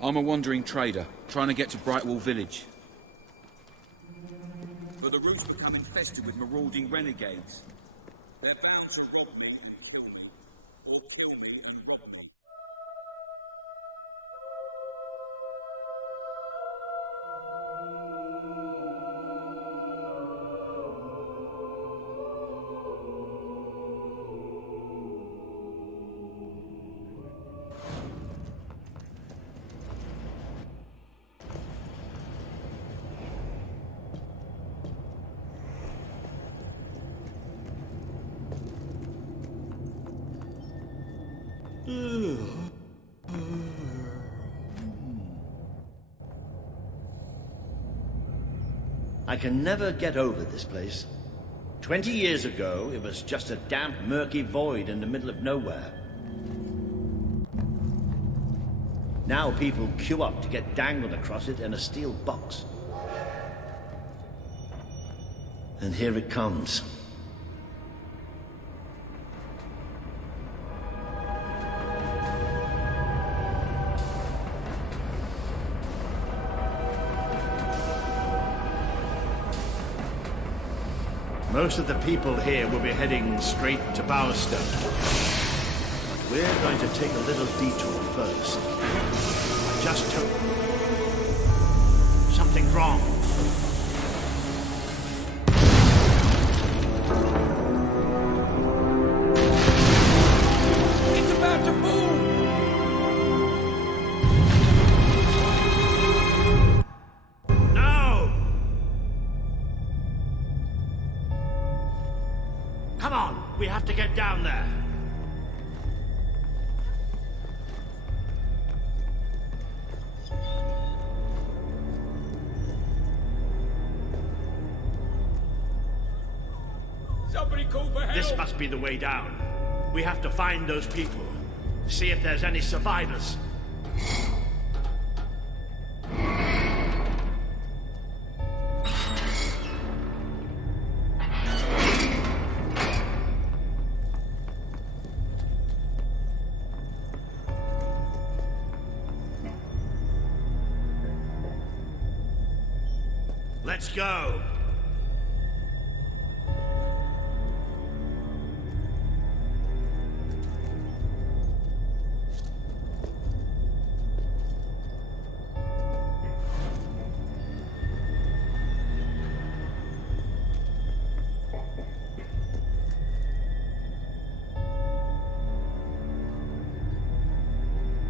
I'm a wandering trader, trying to get to Brightwall village. But the route's become infested with marauding renegades. They're bound to rob me and kill me, or kill me and rob me. I can never get over this place. 20 years ago, it was just a damp, murky void in the middle of nowhere. Now people queue up to get dangled across it in a steel box. And here it comes. Most of the people here will be heading straight to Bowerstone. But we're going to take a little detour first. I just took... something's wrong. It's about to boom! No! Come on, we have to get down there. Somebody call for help! This must be the way down. We have to find those people. See if there's any survivors. Let's go.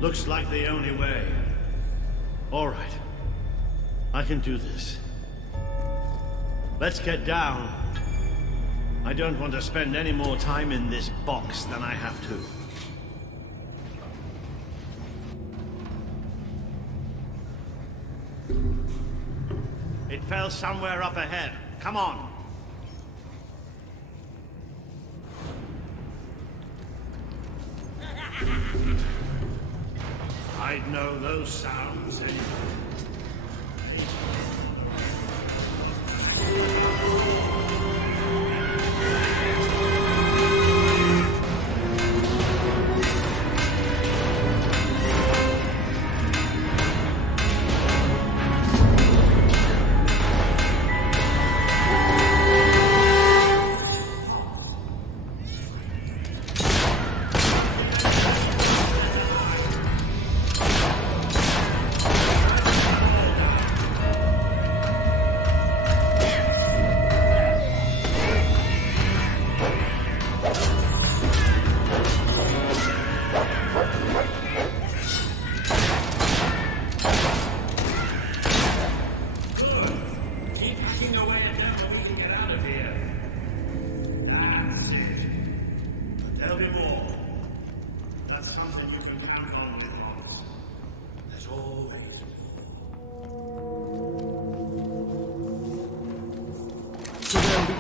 Looks like the only way. All right. I can do this. Let's get down. I don't want to spend any more time in this box than I have to. It fell somewhere up ahead. Come on. I'd know those sounds anyway.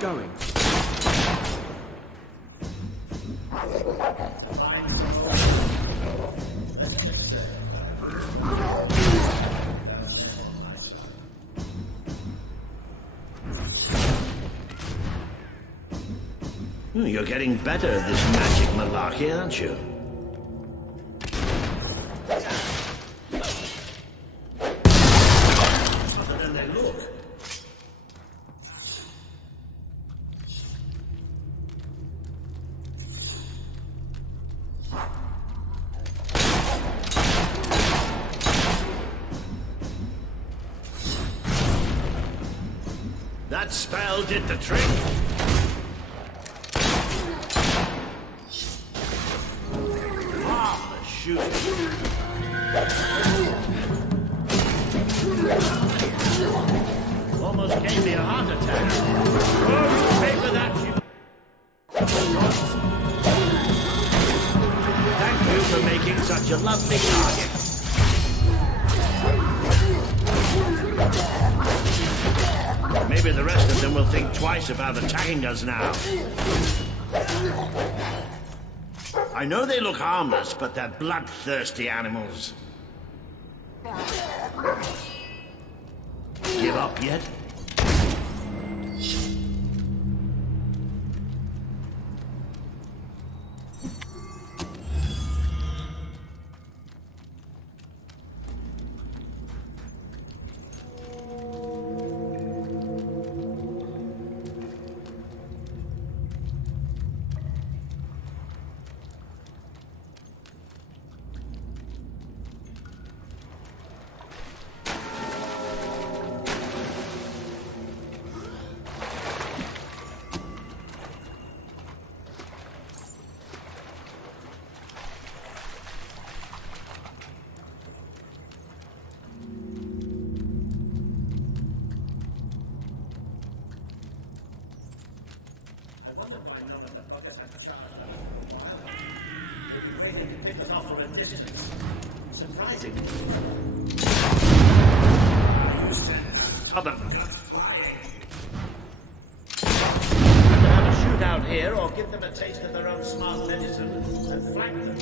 Going. You're getting better at this magic malarkey, aren't you? Other than they look. That spell did the trick. Marvelous shooting. Almost gave me a heart attack. Oh, paper that you... Thank you for making such a lovely target. Maybe the rest of them will think twice about attacking us now. I know they look harmless, but they're bloodthirsty animals. Give up yet? cover. Either have a shootout here or give them a taste of their own smart medicine and flank them.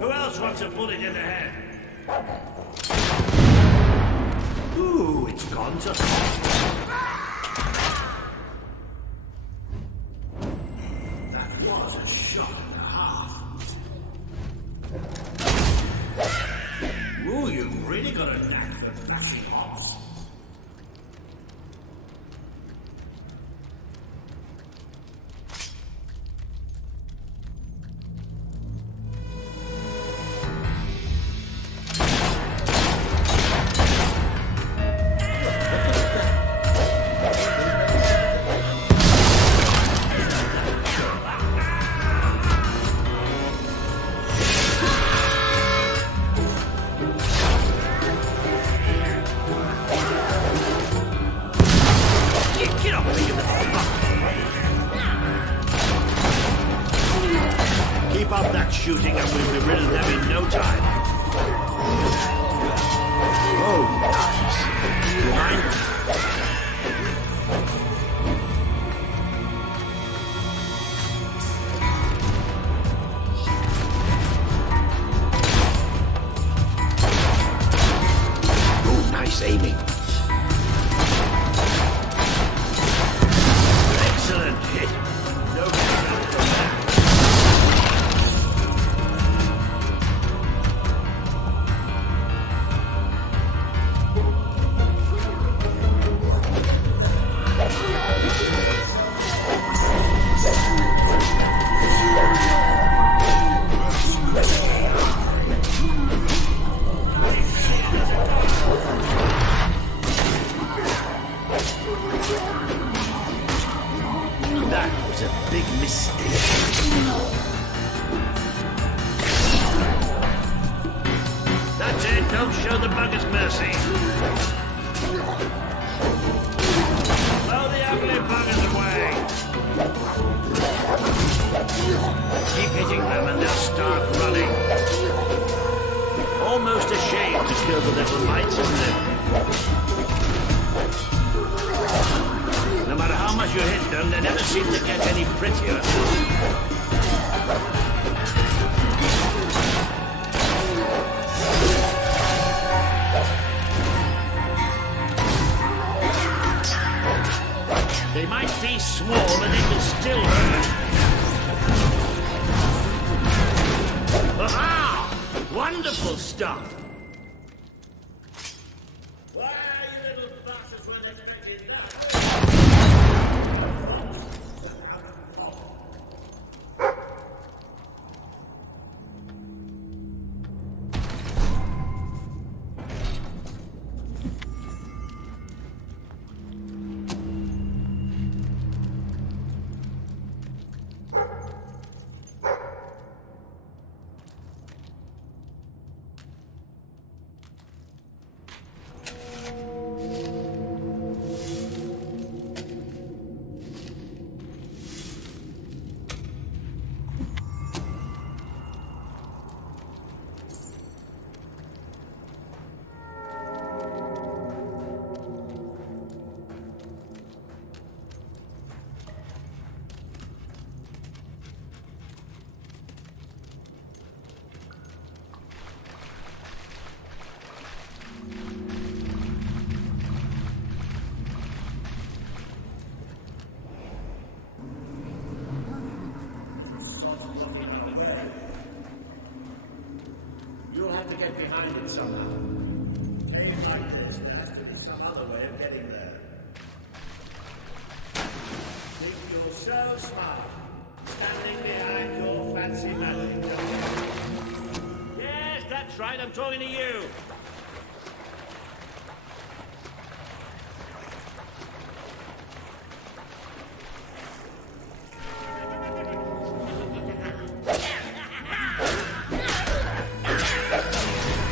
Who else wants a bullet in the head? Ooh, it's gone to... That was a shot and a half. Ooh, you've really got a knack for thrashing hops. Keep up that shooting and we'll be rid of them in no time. Oh, nice. Behind them. Oh, nice aiming. Excellent hit. No counter from that. That was a big mistake. That's it, don't show the buggers mercy. Blow the ugly buggers away. Keep hitting them and they'll start running. Almost a shame to kill the little mites, isn't it? No matter how much you hit them, they never seem to get any prettier. They might be small, but they can still hurt. Aha! Wonderful stuff! Why, you little bastards weren't expecting that? You'll have to get behind it somehow. Days like this, there has to be some other way of getting there. Think you're so smart, standing behind your fancy melody. Yes, that's right, I'm talking to you.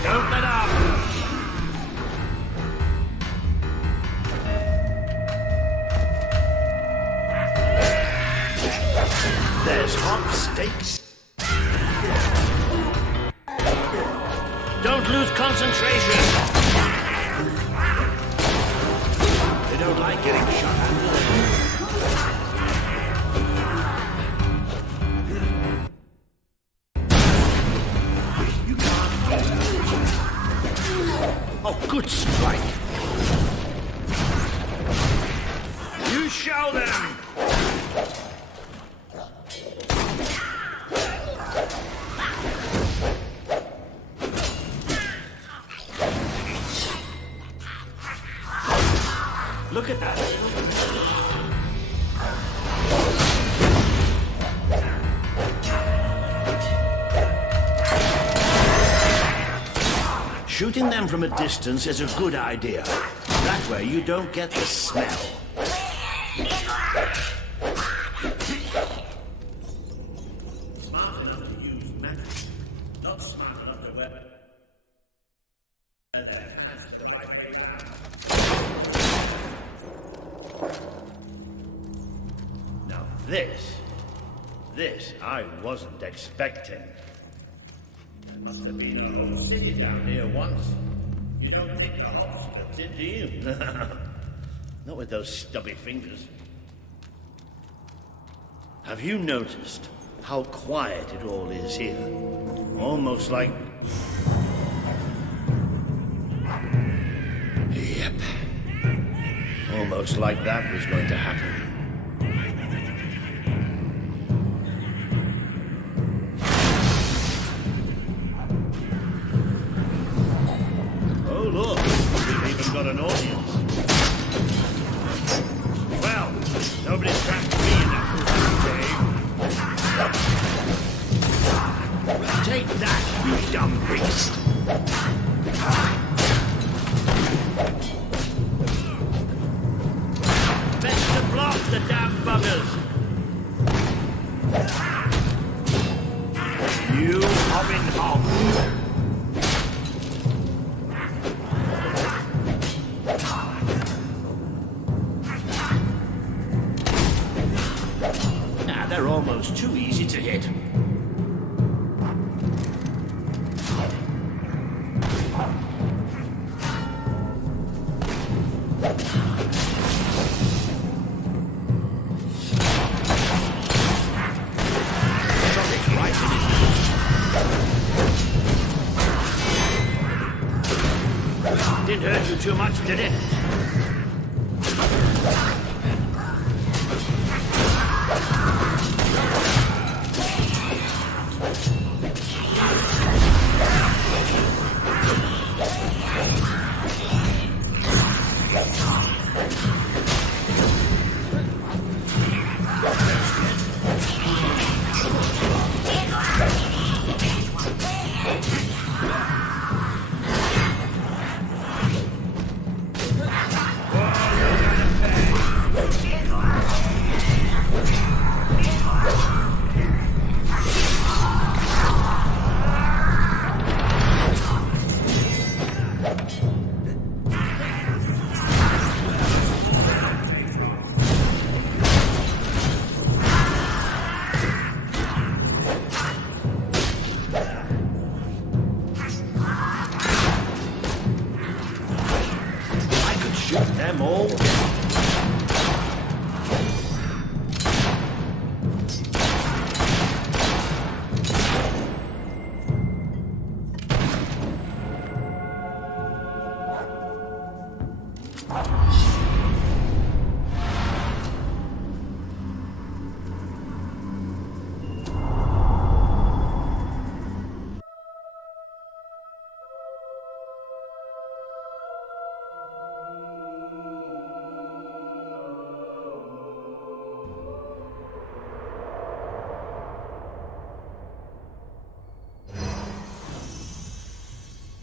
Don't let up! There's hot steaks. Don't lose concentration. They don't like getting shot at, do they? You can't. Oh, good strike. You show them. Look at that. Shooting them from a distance is a good idea. That way you don't get the smell. Smart enough to use magic, not smart enough to wear their pants the right way round. Now this I wasn't expecting. There must have been a whole city down here once. You don't think the hops got in, do you? Not with those stubby fingers. Have you noticed how quiet it all is here? Almost like... Yep. Almost like that was going to happen. Oh, look. We've even got an audience. Well, nobody's trapped me in that cave. Take that, you dumb beast. Best to block the damn buggers. You hobbin' hob. They're almost too easy to hit. Something's right in it. Didn't hurt you too much, did it?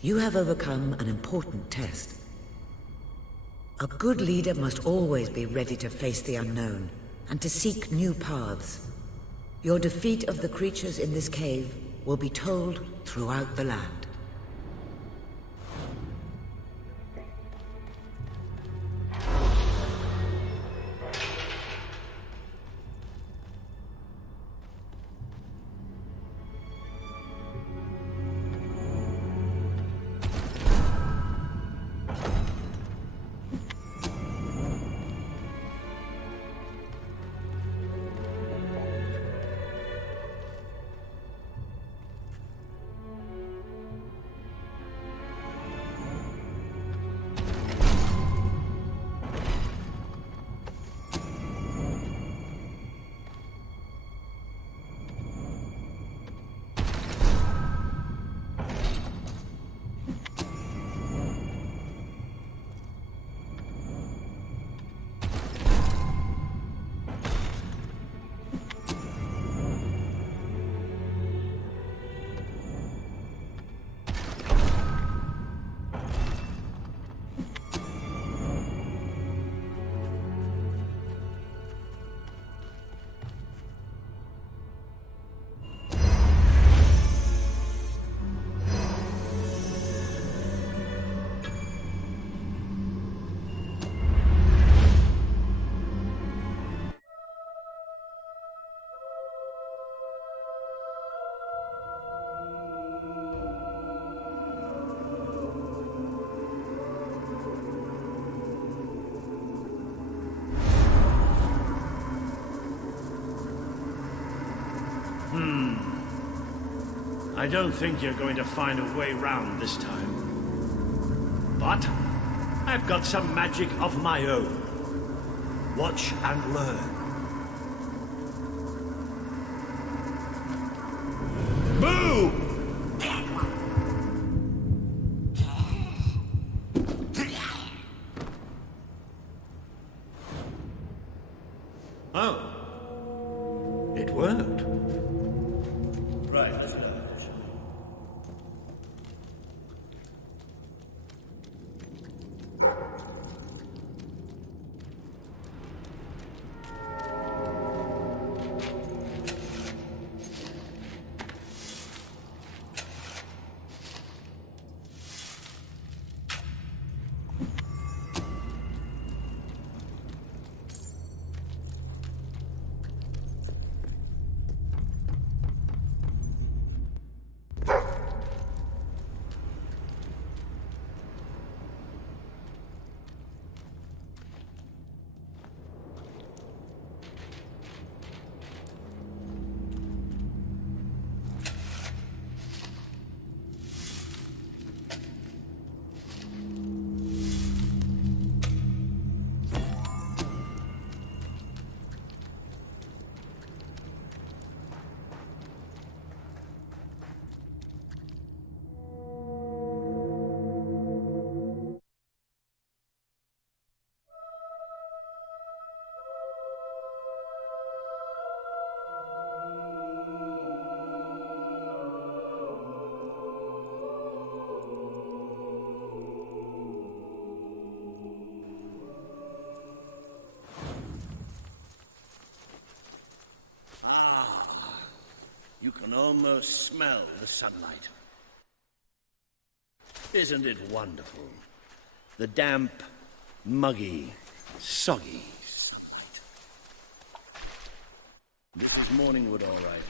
You have overcome an important test. A good leader must always be ready to face the unknown and to seek new paths. Your defeat of the creatures in this cave will be told throughout the land. I don't think you're going to find a way round this time. But I've got some magic of my own. Watch and learn. Boom! Oh. It worked. Right, let's go. You can almost smell the sunlight. Isn't it wonderful? The damp, muggy, soggy sunlight. This is Morningwood, all right.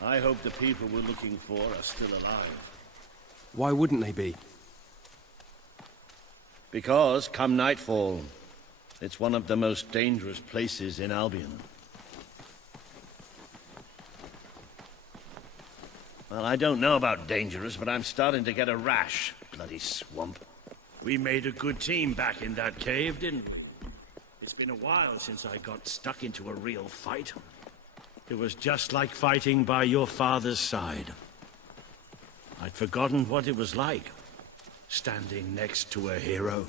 I hope the people we're looking for are still alive. Why wouldn't they be? Because, come nightfall, it's one of the most dangerous places in Albion. Well, I don't know about dangerous, but I'm starting to get a rash. Bloody swamp. We made a good team back in that cave, didn't we? It's been a while since I got stuck into a real fight. It was just like fighting by your father's side. I'd forgotten what it was like, standing next to a hero.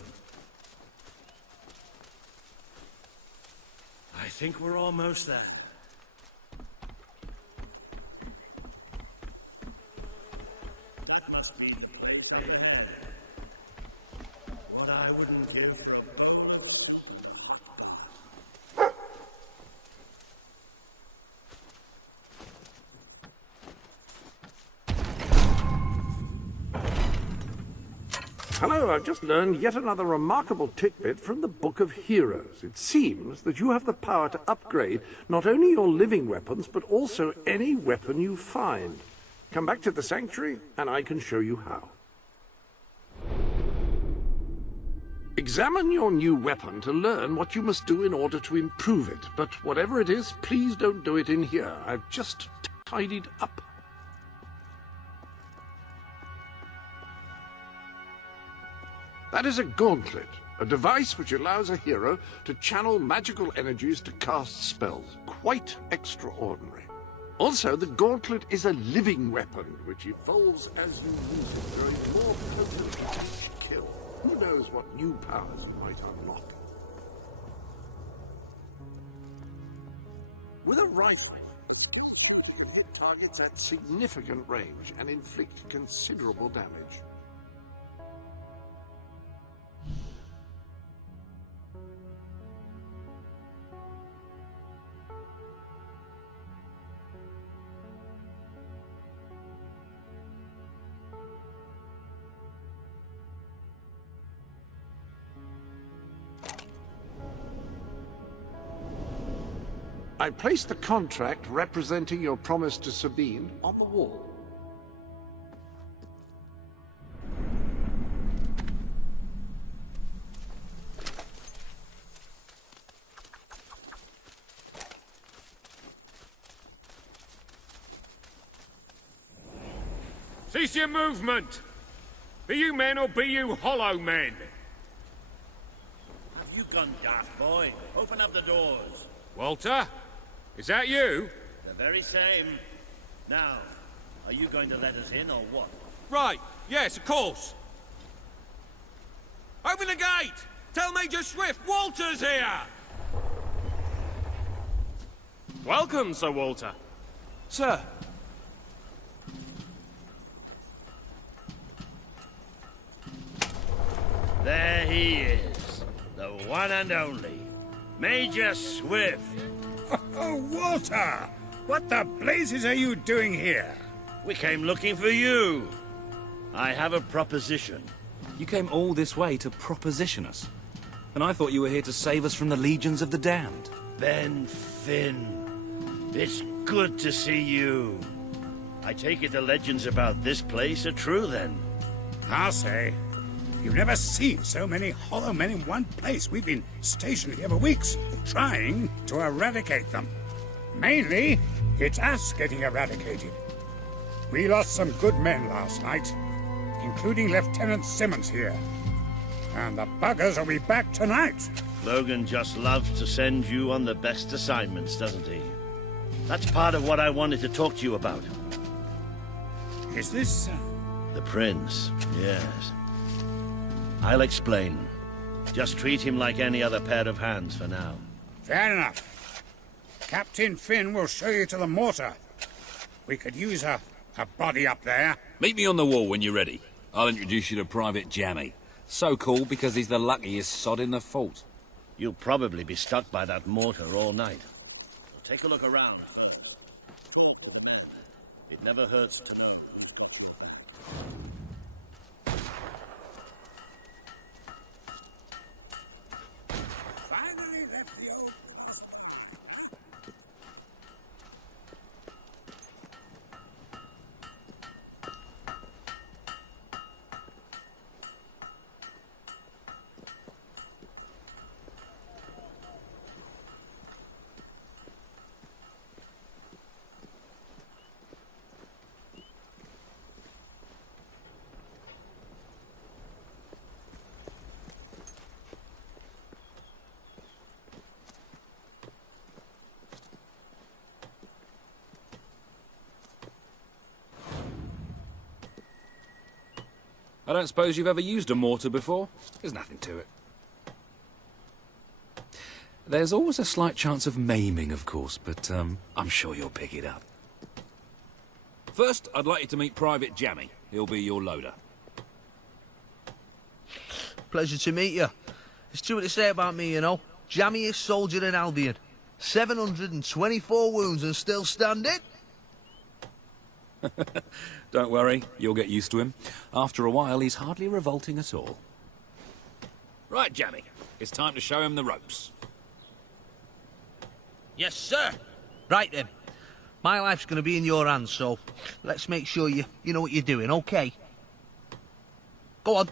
I think we're almost there. That must be the place over there. What I wouldn't give for a Hello, I've just learned yet another remarkable tidbit from the Book of Heroes. It seems that you have the power to upgrade not only your living weapons, but also any weapon you find. Come back to the Sanctuary, and I can show you how. Examine your new weapon to learn what you must do in order to improve it. But whatever it is, please don't do it in here. I've just tidied up. That is a gauntlet, a device which allows a hero to channel magical energies to cast spells. Quite extraordinary. Also, the gauntlet is a living weapon, which evolves as you use it, growing more potent with each kill. Who knows what new powers it might unlock? With a rifle, you can hit targets at significant range and inflict considerable damage. I placed the contract representing your promise to Sabine on the wall. What is your movement? Be you men or be you hollow men? Have you gone daft, boy? Open up the doors. Walter? Is that you? The very same. Now, are you going to let us in or what? Right. Yes, of course. Open the gate! Tell Major Swift Walter's here! Welcome, Sir Walter. Sir. There he is. The one and only. Major Swift. Oh, Walter! What the blazes are you doing here? We came looking for you. I have a proposition. You came all this way to proposition us. And I thought you were here to save us from the legions of the damned. Ben Finn. It's good to see you. I take it the legends about this place are true, then? I'll say. You've never seen so many hollow men in one place. We've been stationed here for weeks, trying to eradicate them. Mainly, it's us getting eradicated. We lost some good men last night, including Lieutenant Simmons here. And the buggers will be back tonight. Logan just loves to send you on the best assignments, doesn't he? That's part of what I wanted to talk to you about. Is this... The Prince, yes. I'll explain. Just treat him like any other pair of hands for now. Fair enough. Captain Finn will show you to the mortar. We could use a body up there. Meet me on the wall when you're ready. I'll introduce you to Private Jammy. So cool because he's the luckiest sod in the fort. You'll probably be stuck by that mortar all night. Take a look around. It never hurts to know. Finally left the old... I don't suppose you've ever used a mortar before? There's nothing to it. There's always a slight chance of maiming, of course, but I'm sure you'll pick it up. First, I'd like you to meet Private Jammy. He'll be your loader. Pleasure to meet you. There's too much to say about me, you know. Jammiest soldier in Albion. 724 wounds and still standing. Don't worry, you'll get used to him. After a while, he's hardly revolting at all. Right, Jammy. It's time to show him the ropes. Yes, sir. Right then. My life's going to be in your hands, so let's make sure you know what you're doing, okay? Go on,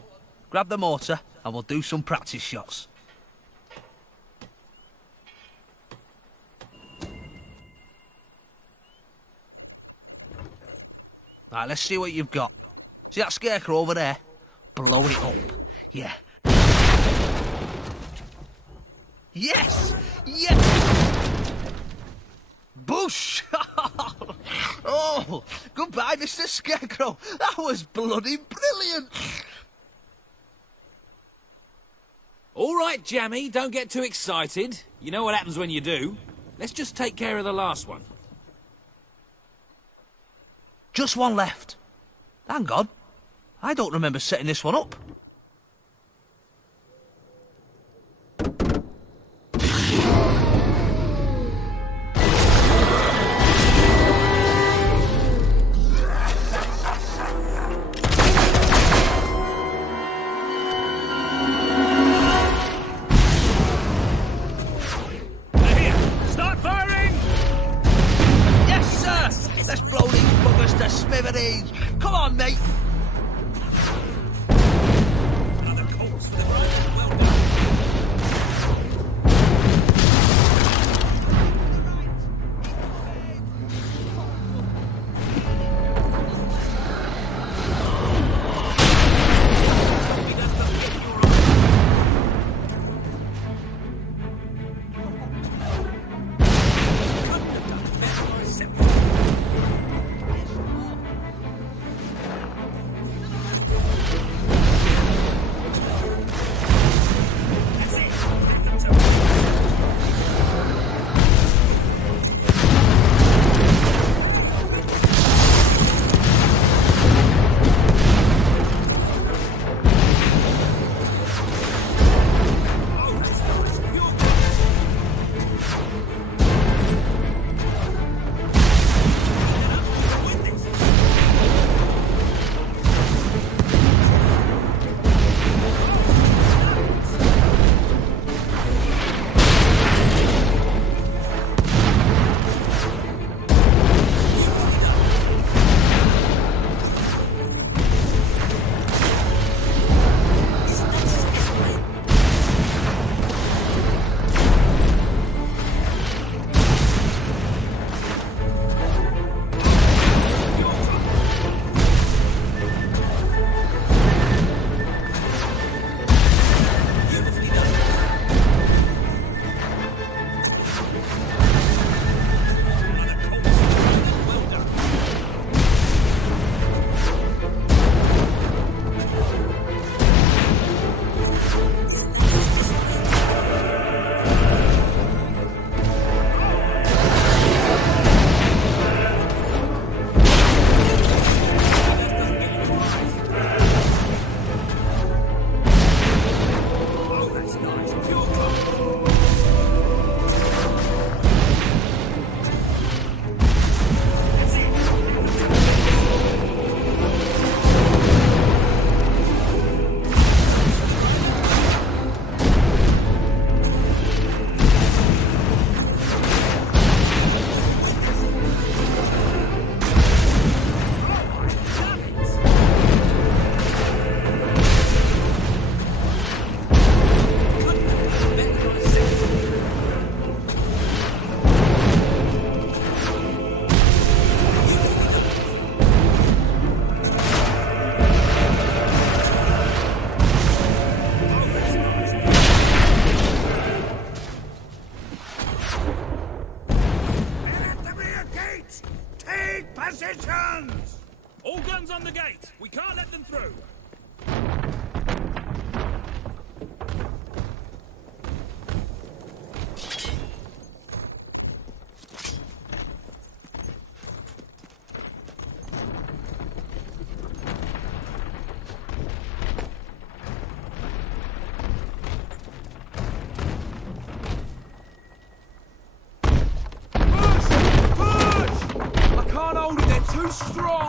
grab the mortar, and we'll do some practice shots. Right, let's see what you've got. See that scarecrow over there? Blow it up. Yeah. Yes! Yes! Bush! Oh, goodbye, Mr. Scarecrow. That was bloody brilliant. All right, Jammy, don't get too excited. You know what happens when you do. Let's just take care of the last one. Just one left. Hang on. I don't remember setting this one up. Start firing! Yes, sir! Let's blow these buggers to smithereens. Come on, mate. Assassins! All guns on the gate! We can't let them through! Too strong!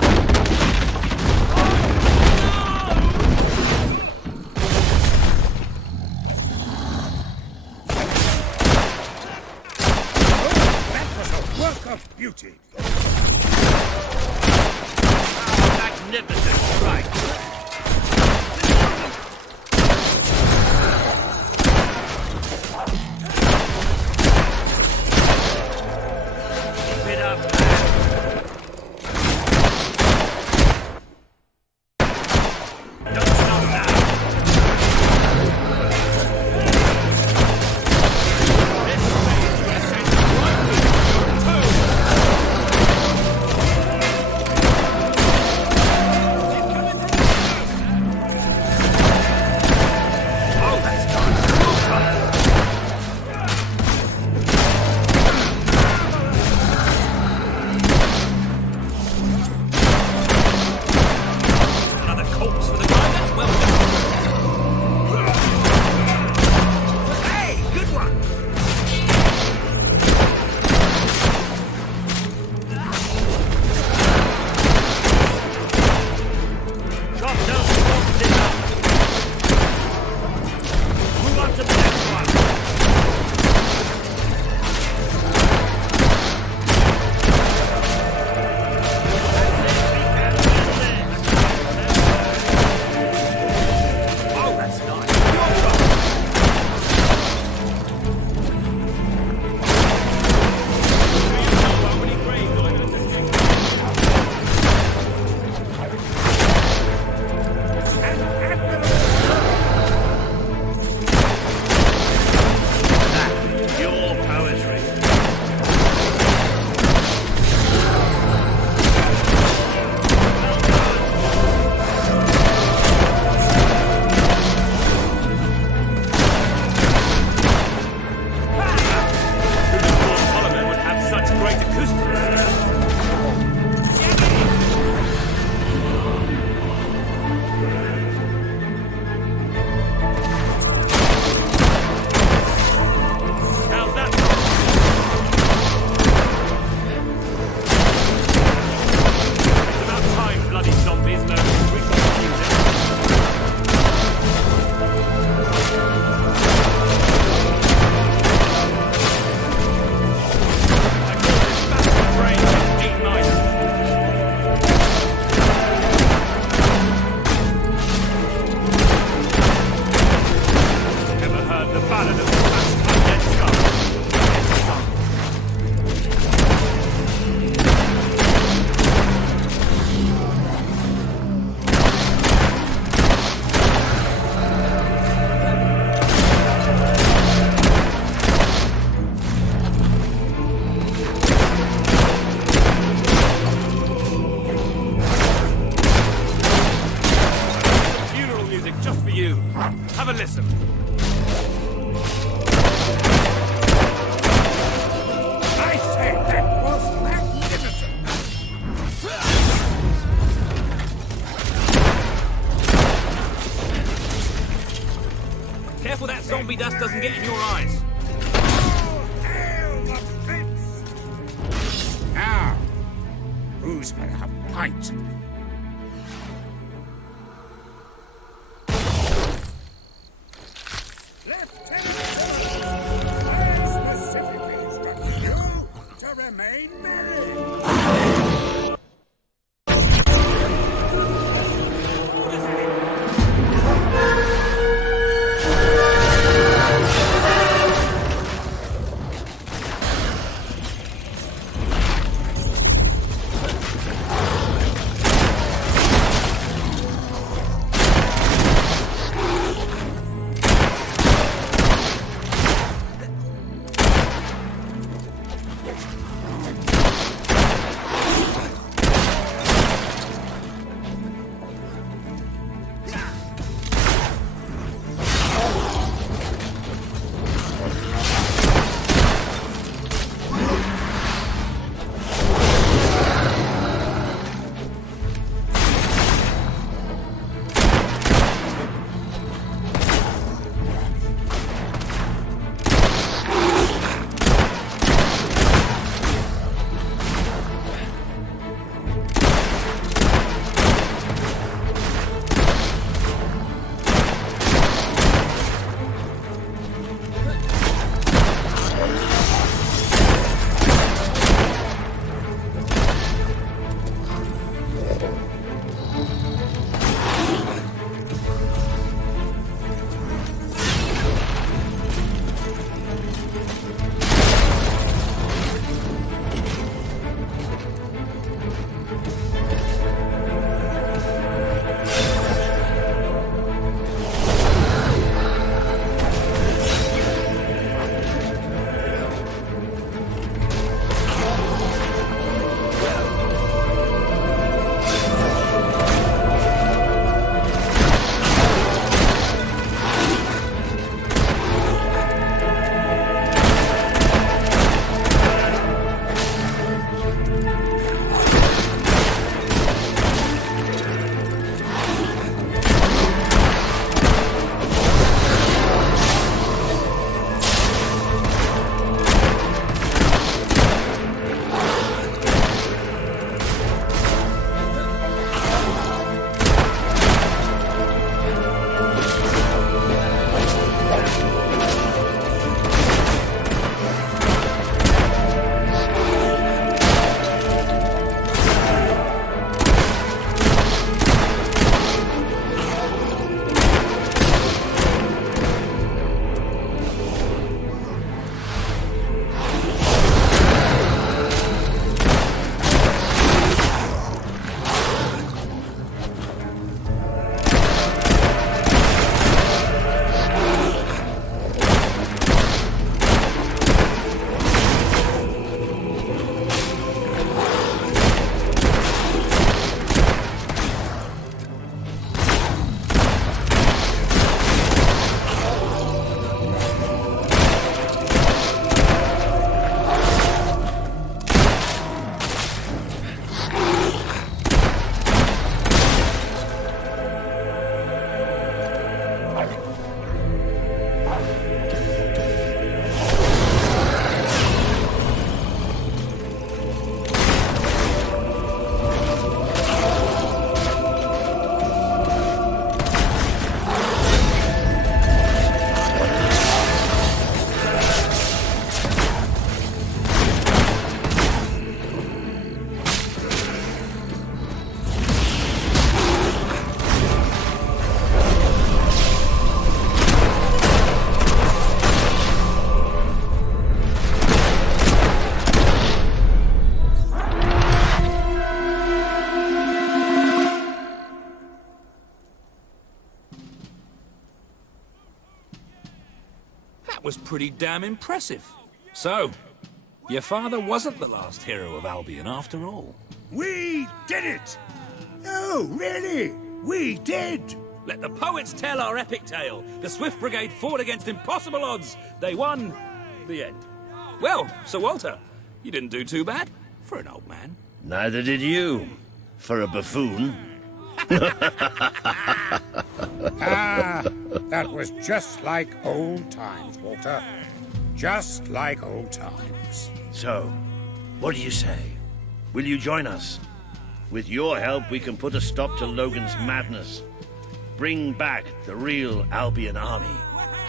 That was a work of beauty! Magnificent strike! Keep it up, man! zombie dust doesn't get in your eyes. Now, who's for a pint? I specifically instructed you to remain merry. pretty damn impressive. So, your father wasn't the last hero of Albion after all. We did it! Oh, really? We did! Let the poets tell our epic tale. The Swift Brigade fought against impossible odds. They won. The end. Well, Sir Walter, you didn't do too bad for an old man. Neither did you, for a buffoon. Ah, that was just like old times, Walter. Just like old times. So, what do you say? Will you join us? With your help, we can put a stop to Logan's madness. Bring back the real Albion army.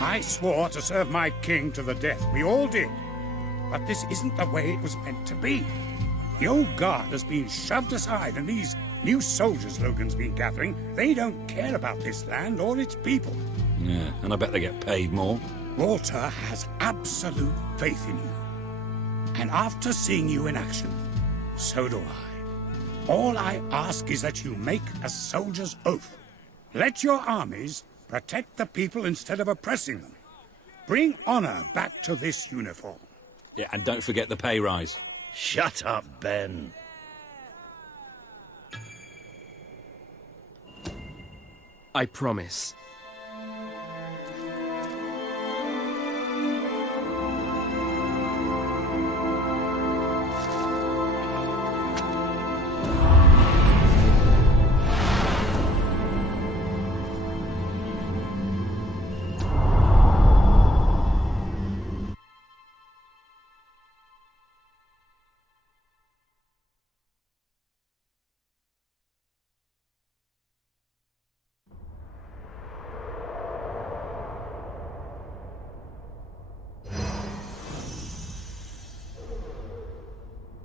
I swore to serve my king to the death. We all did. But this isn't the way it was meant to be. The old guard has been shoved aside, and these new soldiers Logan's been gathering, they don't care about this land or its people. Yeah, and I bet they get paid more. Walter has absolute faith in you. And after seeing you in action, so do I. All I ask is that you make a soldier's oath. Let your armies protect the people instead of oppressing them. Bring honor back to this uniform. Yeah, and don't forget the pay rise. Shut up, Ben. I promise.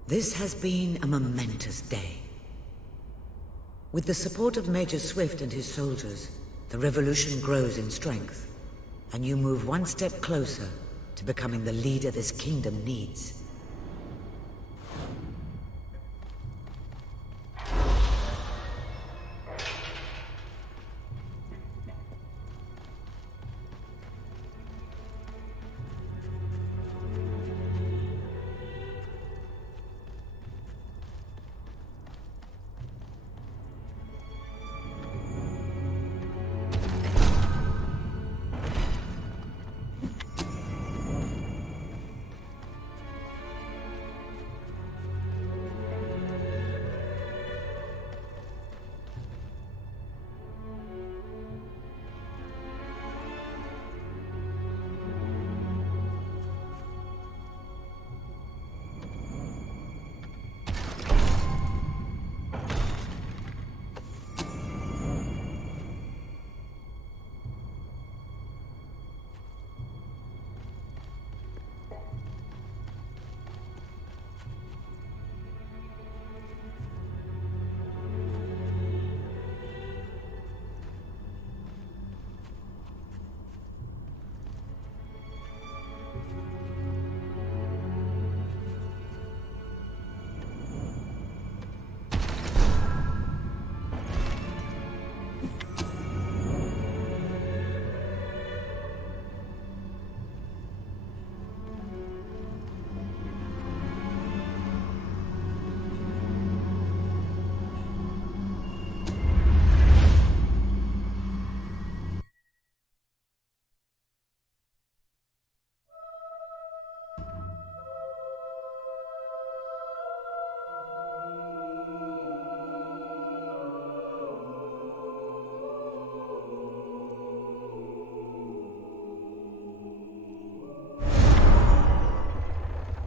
This has been a momentous day. With the support of Major Swift and his soldiers, the revolution grows in strength, and you move one step closer to becoming the leader this kingdom needs.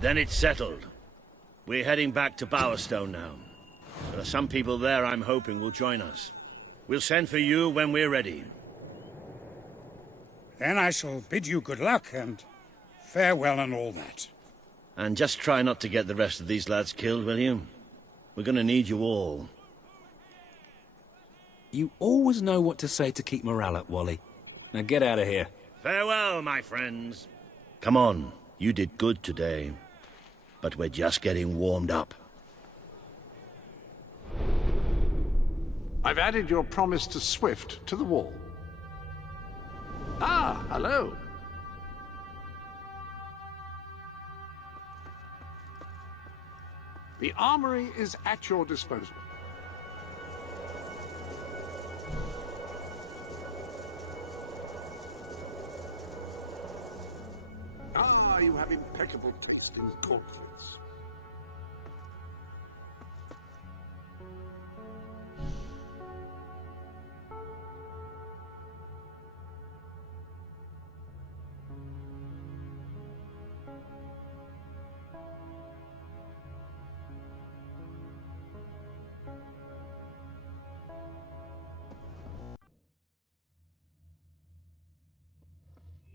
Then it's settled. We're heading back to Bowerstone now. There are some people there I'm hoping will join us. We'll send for you when we're ready. Then I shall bid you good luck and farewell and all that. And just try not to get the rest of these lads killed, will you? We're gonna need you all. You always know what to say to keep morale up, Wally. Now get out of here. Farewell, my friends. Come on, you did good today. But we're just getting warmed up. I've added your promise to Swift to the wall. Ah, hello. The armory is at your disposal. Ah, you have impeccable taste in gauntlets.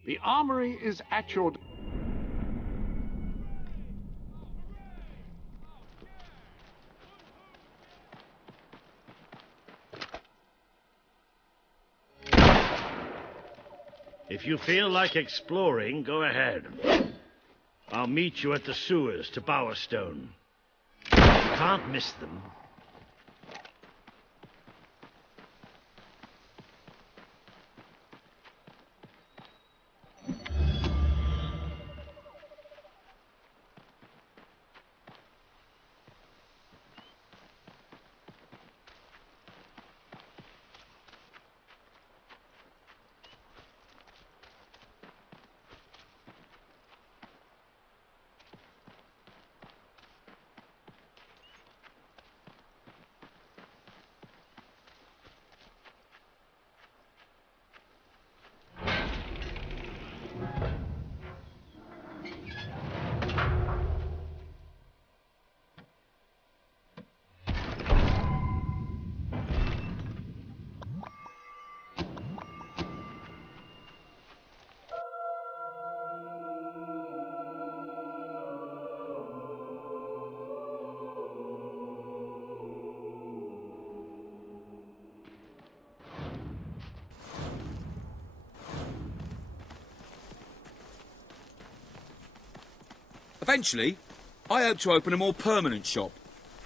The armory is at your... If you feel like exploring, go ahead. I'll meet you at the sewers to Bowerstone. You can't miss them. Eventually, I hope to open a more permanent shop.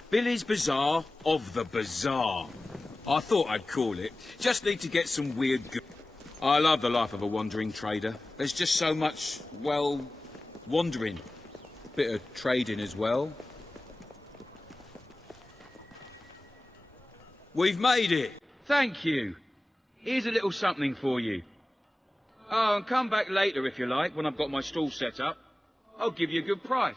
Billy's Bazaar of the Bazaar. I thought I'd call it. Just need to get some weird goods. I love the life of a wandering trader. There's just so much, well, wandering. Bit of trading as well. We've made it. Thank you. Here's a little something for you. Oh, and come back later if you like, when I've got my stall set up. I'll give you a good price.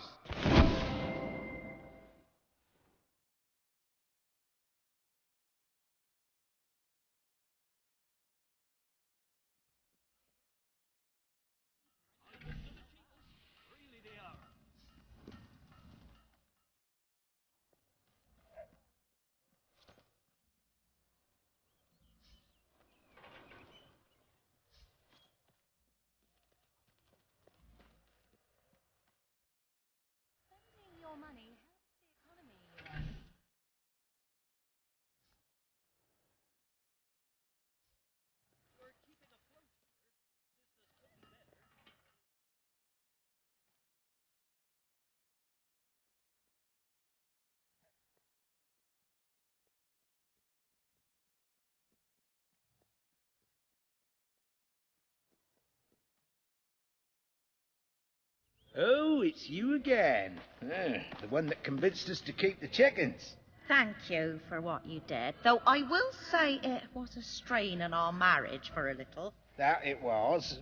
Oh, it's you again. The one that convinced us to keep the chickens. Thank you for what you did, though I will say it was a strain on our marriage for a little. That it was.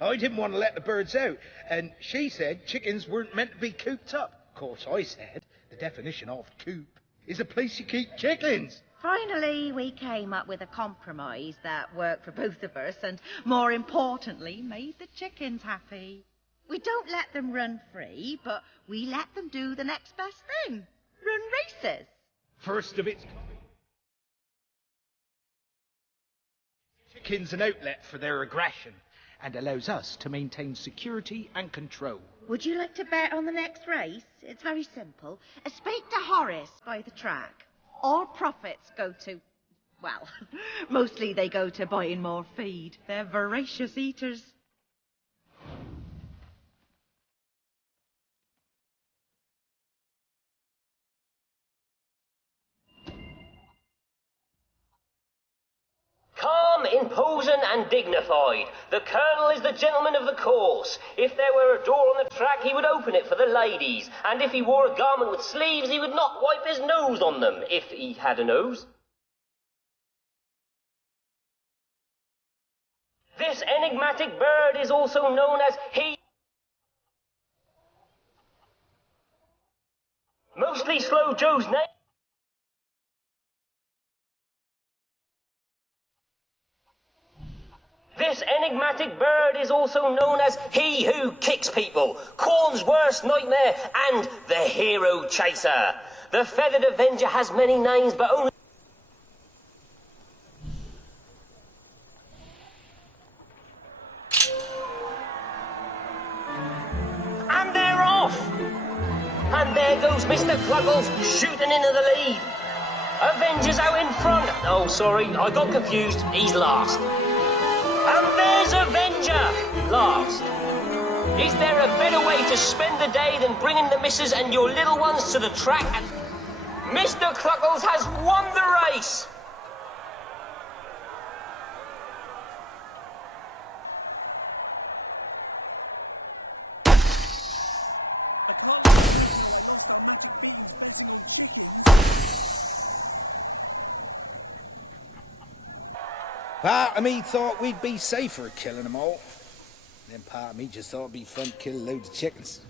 I didn't want to let the birds out, and she said chickens weren't meant to be cooped up. Of course, I said the definition of coop is a place you keep chickens. Finally, we came up with a compromise that worked for both of us and, more importantly, made the chickens happy. We don't let them run free, but we let them do the next best thing. Run races. First of its kind. Chickens an outlet for their aggression and allows us to maintain security and control. Would you like to bet on the next race? It's very simple. Speak to Horace by the track. All profits go to... well, mostly they go to buying more feed. They're voracious eaters. Calm, imposing and dignified. The Colonel is the gentleman of the course. If there were a door on the track, he would open it for the ladies. And if he wore a garment with sleeves, he would not wipe his nose on them, if he had a nose. This enigmatic bird is also known as he... Mostly Slow Joe's name... This enigmatic bird is also known as He Who Kicks People, Corn's worst nightmare, and the Hero Chaser. The Feathered Avenger has many names, but only... And they're off! And there goes Mr. Cluggles shooting into the lead. Avengers out in front. Oh, sorry, I got confused. He's last. And there's Avenger! Last. Is there a better way to spend the day than bringing the missus and your little ones to the track and... Mr. Cluggles has won the race! Part of me thought we'd be safer killing them all. Then part of me just thought it'd be fun to kill loads of chickens.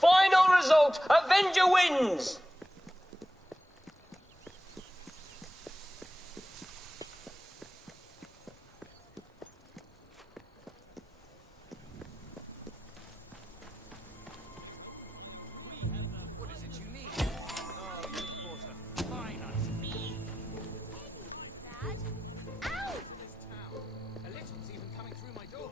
Final result, Avenger wins! What is it you need? Oh, you porter. Fine, Dad? Ow! this town. A little's even coming through my door.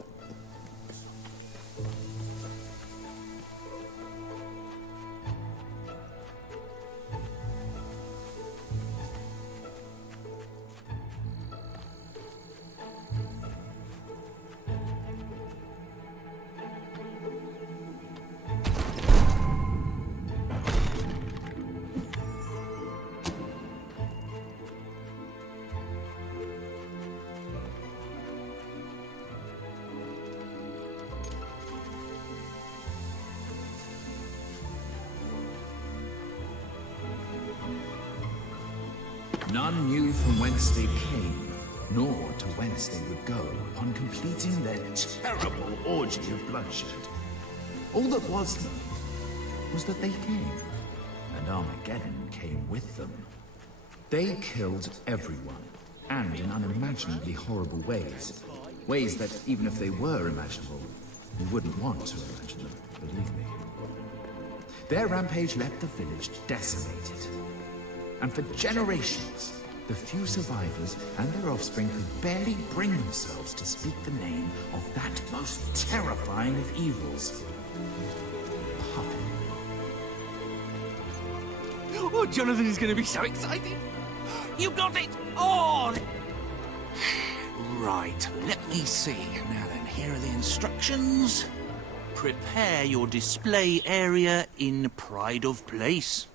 None knew from whence they came, nor to whence they would go upon completing their terrible orgy of bloodshed. All that was known was that they came, and Armageddon came with them. They killed everyone, and in unimaginably horrible ways. Ways that, even if they were imaginable, you wouldn't want to imagine them, believe me. Their rampage left the village desolated. And for generations, the few survivors and their offspring could barely bring themselves to speak the name of that most terrifying of evils. Puppet. Oh, Jonathan is going to be so excited. You got it! Oh! Right, let me see. Now then, here are the instructions. Prepare your display area in pride of place.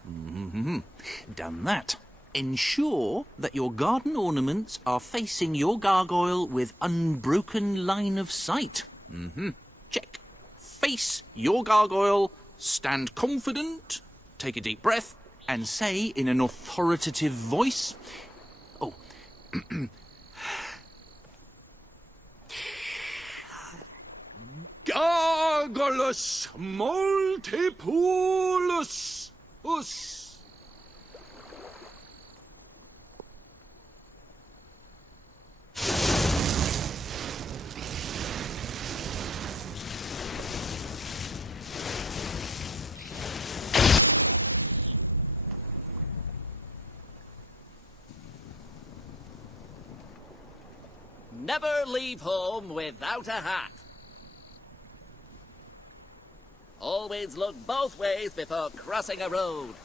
Done that. Ensure that your garden ornaments are facing your gargoyle with unbroken line of sight. Check. Face your gargoyle, stand confident, take a deep breath, and say in an authoritative voice... Oh. Gargulus multipulus us. Never leave home without a hat. Always look both ways before crossing a road.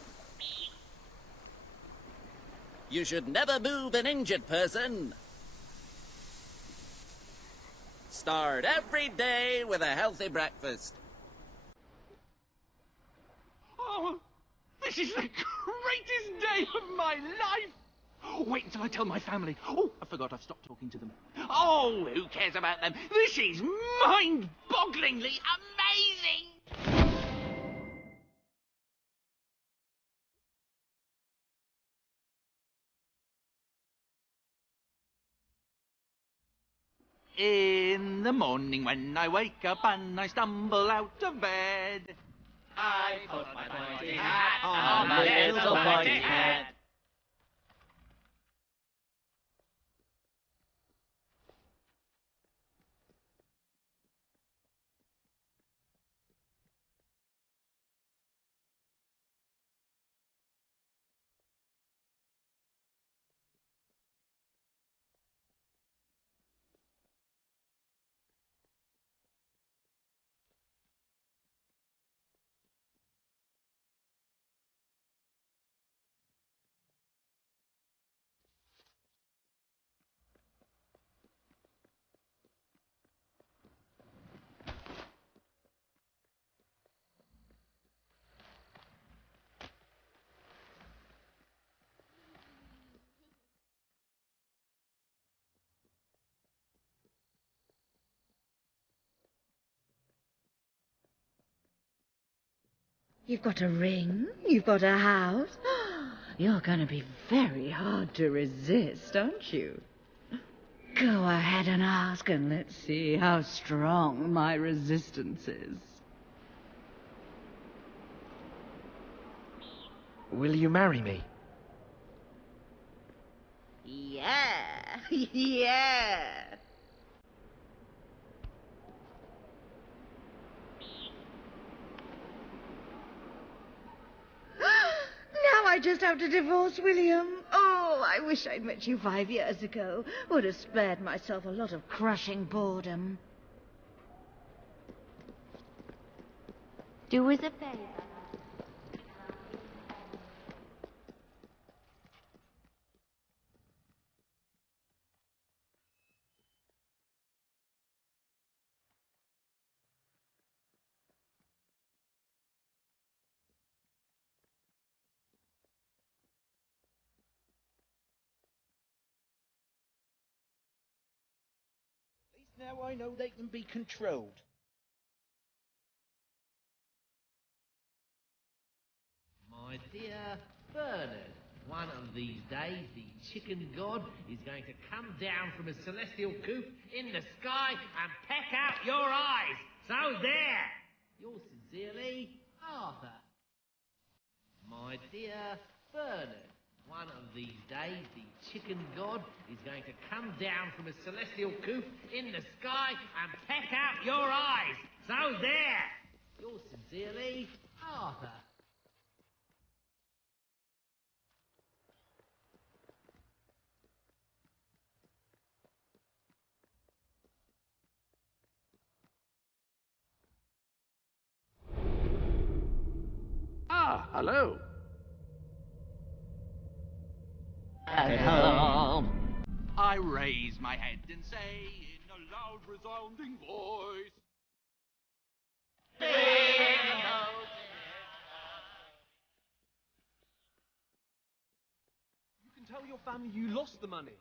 You should never move an injured person. Start every day with a healthy breakfast. Oh, this is the greatest day of my life! Wait until I tell my family. Oh, I forgot I've stopped talking to them. Oh, who cares about them? This is mind-bogglingly amazing! In the morning when I wake up and I stumble out of bed, I put my pointy hat on my little pointy head. You've got a ring, you've got a house. You're going to be very hard to resist, aren't you? Go ahead and ask, and let's see how strong my resistance is. Will you marry me? Yeah, yeah. Now I just have to divorce William. Oh, I wish I'd met you 5 years ago. Would have spared myself a lot of crushing boredom. Do us a favor. At least now I know they can be controlled. My dear Bernard, one of these days the chicken god is going to come down from a celestial coop in the sky and peck out your eyes. So there! Yours sincerely, Arthur. My dear Bernard, one of these days the chicken god is going to come down from a celestial coop in the sky and peck out your eyes. So there! Yours sincerely, Arthur. Ah, hello. I raise my head and say in a loud resounding voice, you can tell your family you lost the money.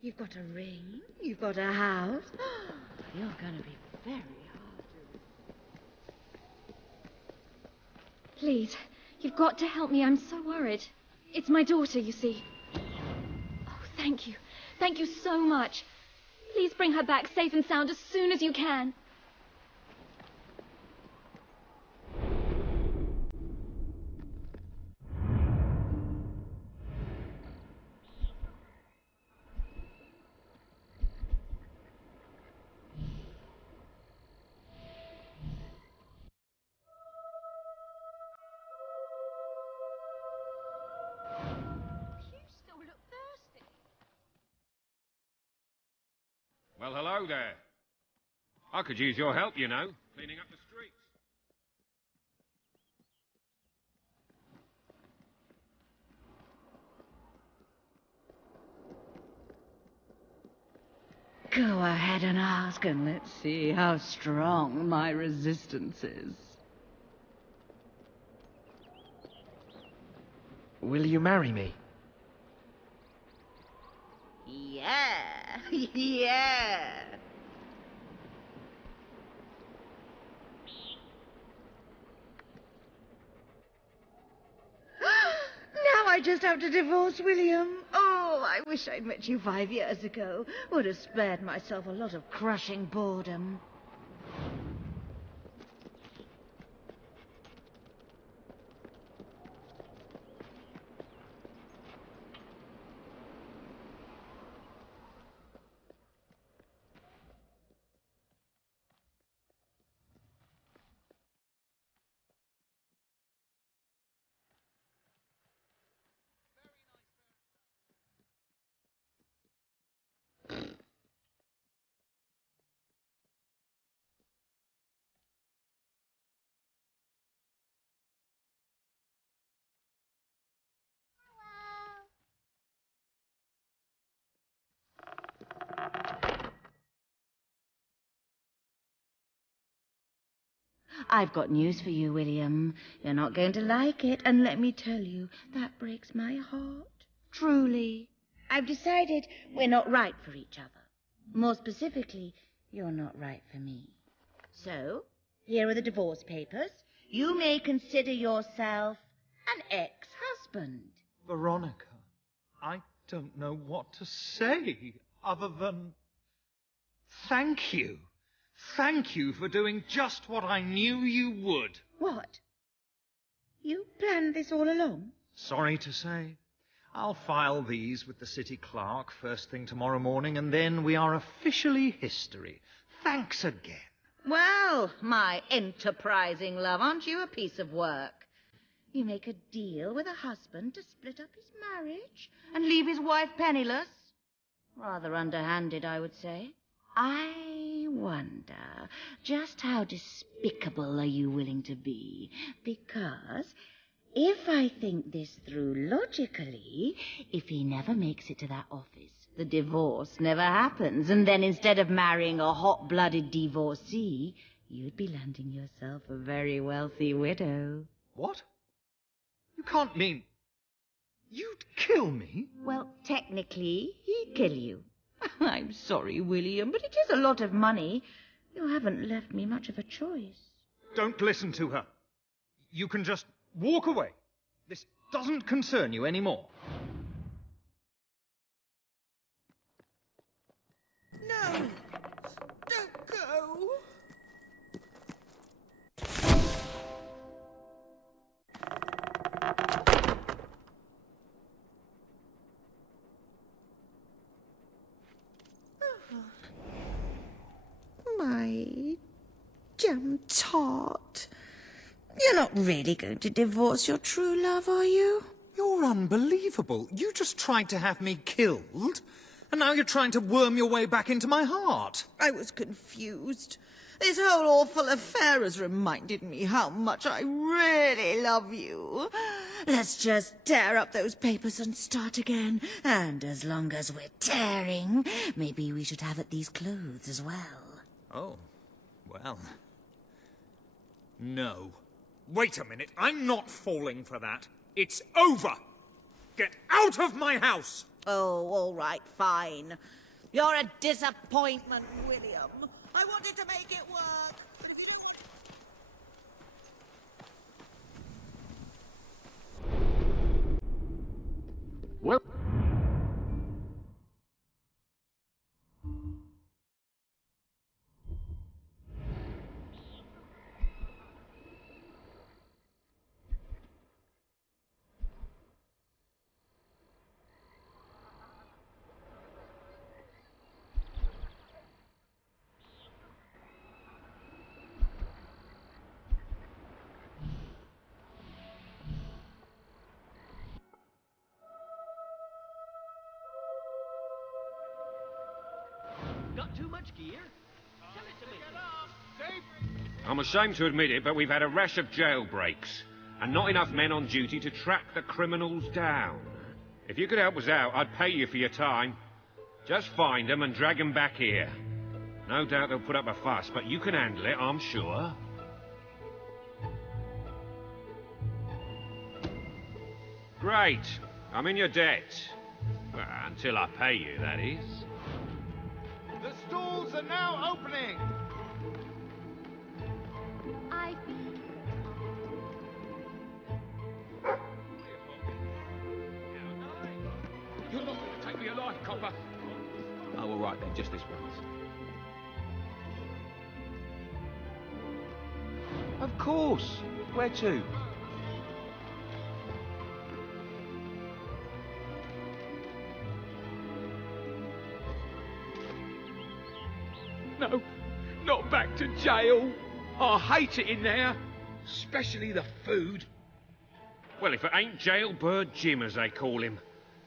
You've got a ring, you've got a house. You're going to be very hard to... Please, you've got to help me. I'm so worried. It's my daughter, you see. Oh, thank you. Thank you so much. Please bring her back safe and sound as soon as you can. Well, hello there. I could use your help, you know, cleaning up the streets. Go ahead and ask, and let's see how strong my resistance is. Will you marry me? Yeah, yeah. Now I just have to divorce William. Oh, I wish I'd met you 5 years ago. Would have spared myself a lot of crushing boredom. I've got news for you, William. You're not going to like it, and let me tell you, that breaks my heart. Truly. I've decided we're not right for each other. More specifically, you're not right for me. So, here are the divorce papers. You may consider yourself an ex-husband. Veronica, I don't know what to say other than thank you. Thank you for doing just what I knew you would. What? You planned this all along? Sorry to say. I'll file these with the city clerk first thing tomorrow morning, and then we are officially history. Thanks again. Well, my enterprising love, aren't you a piece of work? You make a deal with a husband to split up his marriage and leave his wife penniless? Rather underhanded, I would say. I wonder, just how despicable are you willing to be? Because if I think this through logically, if he never makes it to that office, the divorce never happens, and then instead of marrying a hot-blooded divorcee, you'd be landing yourself a very wealthy widow. What? You can't mean you'd kill me? Well, technically, he'd kill you. I'm sorry, William, but it is a lot of money. You haven't left me much of a choice. Don't listen to her. You can just walk away. This doesn't concern you anymore. No! Don't go! My jam tart. You're not really going to divorce your true love, are you? You're unbelievable. You just tried to have me killed, and now you're trying to worm your way back into my heart. I was confused. This whole awful affair has reminded me how much I really love you. Let's just tear up those papers and start again. And as long as we're tearing, maybe we should have at these clothes as well. Oh, well. No. Wait a minute, I'm not falling for that. It's over! Get out of my house! Oh, all right, fine. You're a disappointment, William. I wanted to make it work, but if you don't want it... Well... too much gear? Tell it to me. I'm ashamed to admit it, but we've had a rash of jailbreaks, and not enough men on duty to track the criminals down. If you could help us out, I'd pay you for your time. Just find them and drag them back here. No doubt they'll put up a fuss, but you can handle it, I'm sure. Great. I'm in your debt. Well, until I pay you, that is. The stalls are now opening! You're not going to take me alive, copper. Oh, all right then, just this once. Of course. Where to? No, not back to jail. I hate it in there. Especially the food. Well, if it ain't Jailbird Jim, as they call him.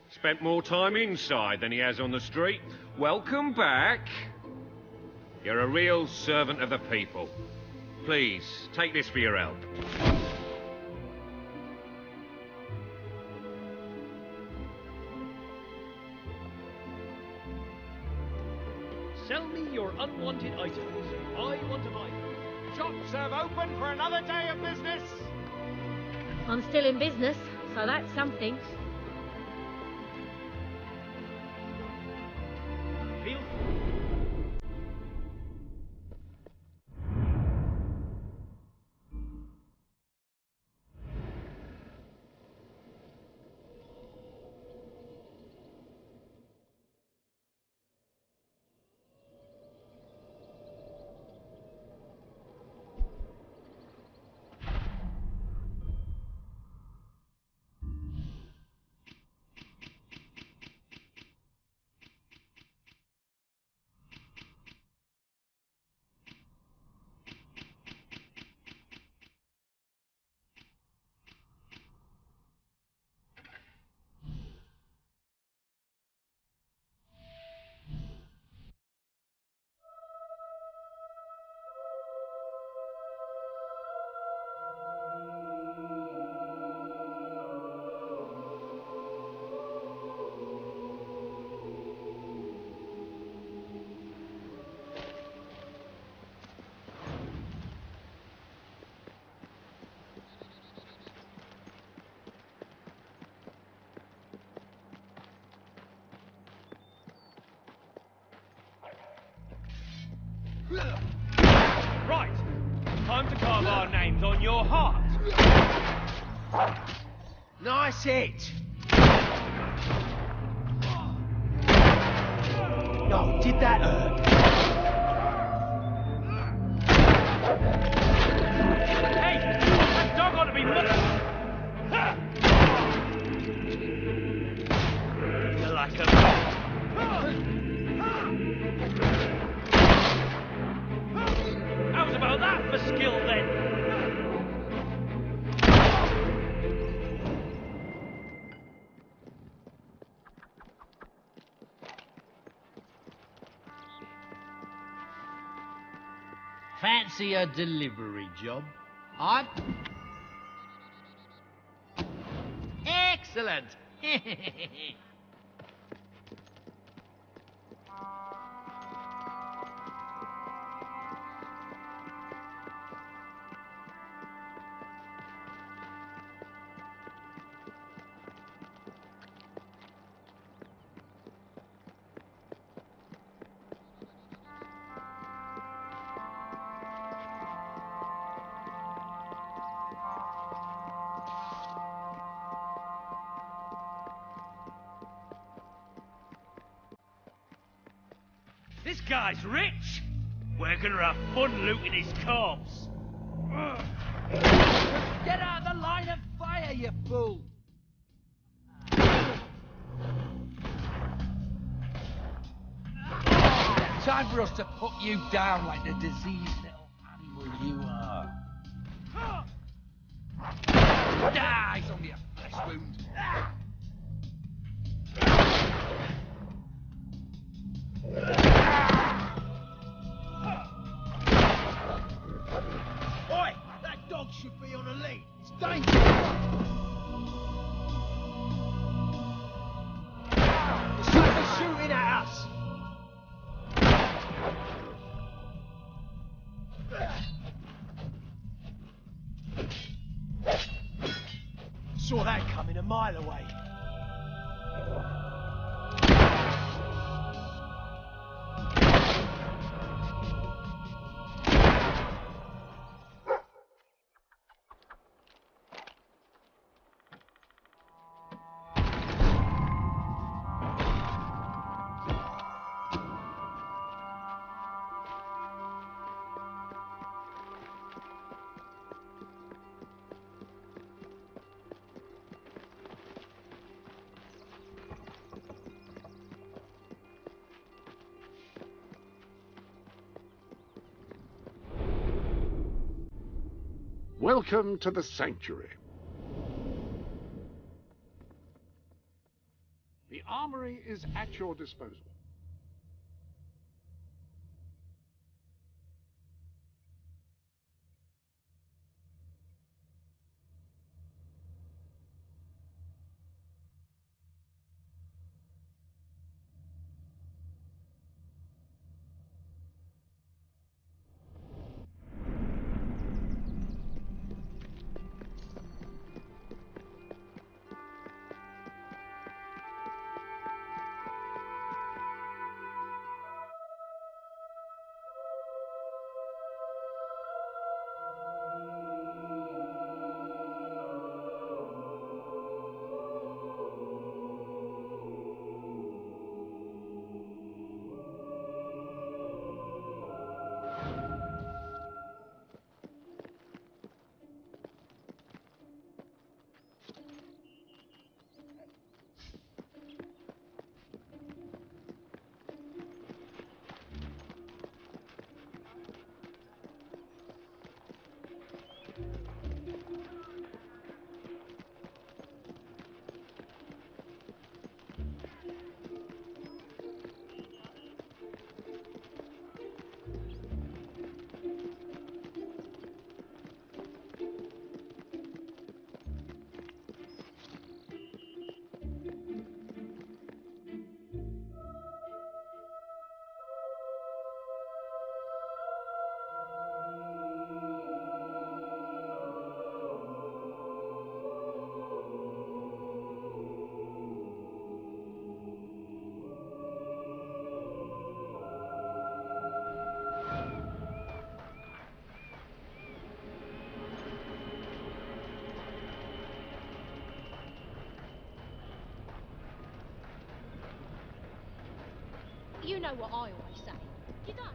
Spent more time inside than he has on the street. Welcome back. You're a real servant of the people. Please, take this for your help. Sell me your unwanted items. I want to buy them. Shops have opened for another day of business. I'm still in business, so that's something. Feel Right. Time to carve our names on your heart. Nice hit. Oh, did that hurt? Hey, that dog ought to be You're like a... How's about that for skill, then? Fancy a delivery job? I... Excellent! This guy's rich. We're gonna have fun looting his corpse. Get out of the line of fire, you fool! Time for us to put you down like the diseased little animal you are. Ah, it's only a flesh wound. on the lead. It's dangerous. The Satan's shooting at us. Saw that coming a mile away. Welcome to the sanctuary. The armory is at your disposal. You know what I always say. You don't.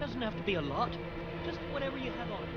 Doesn't have to be a lot. Just whatever you have on.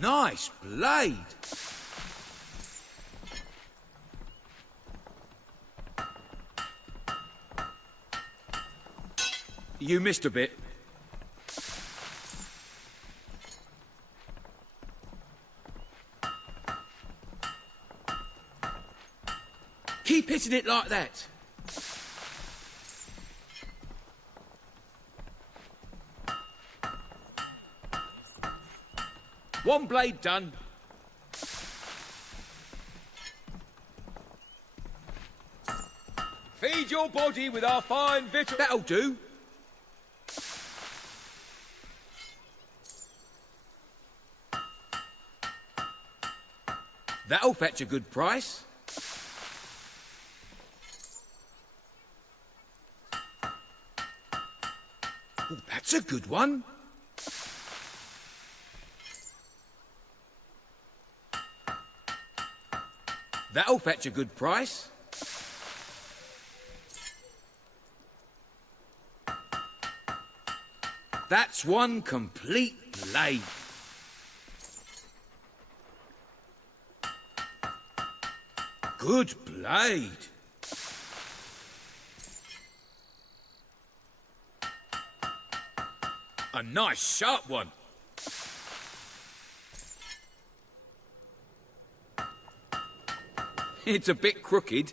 Nice blade. You missed a bit. Keep hitting it like that. One blade done. Feed your body with our fine victual. That'll do. That'll fetch a good price. Oh, that's a good one. That'll fetch a good price. That's one complete blade. Good blade. A nice sharp one. It's a bit crooked.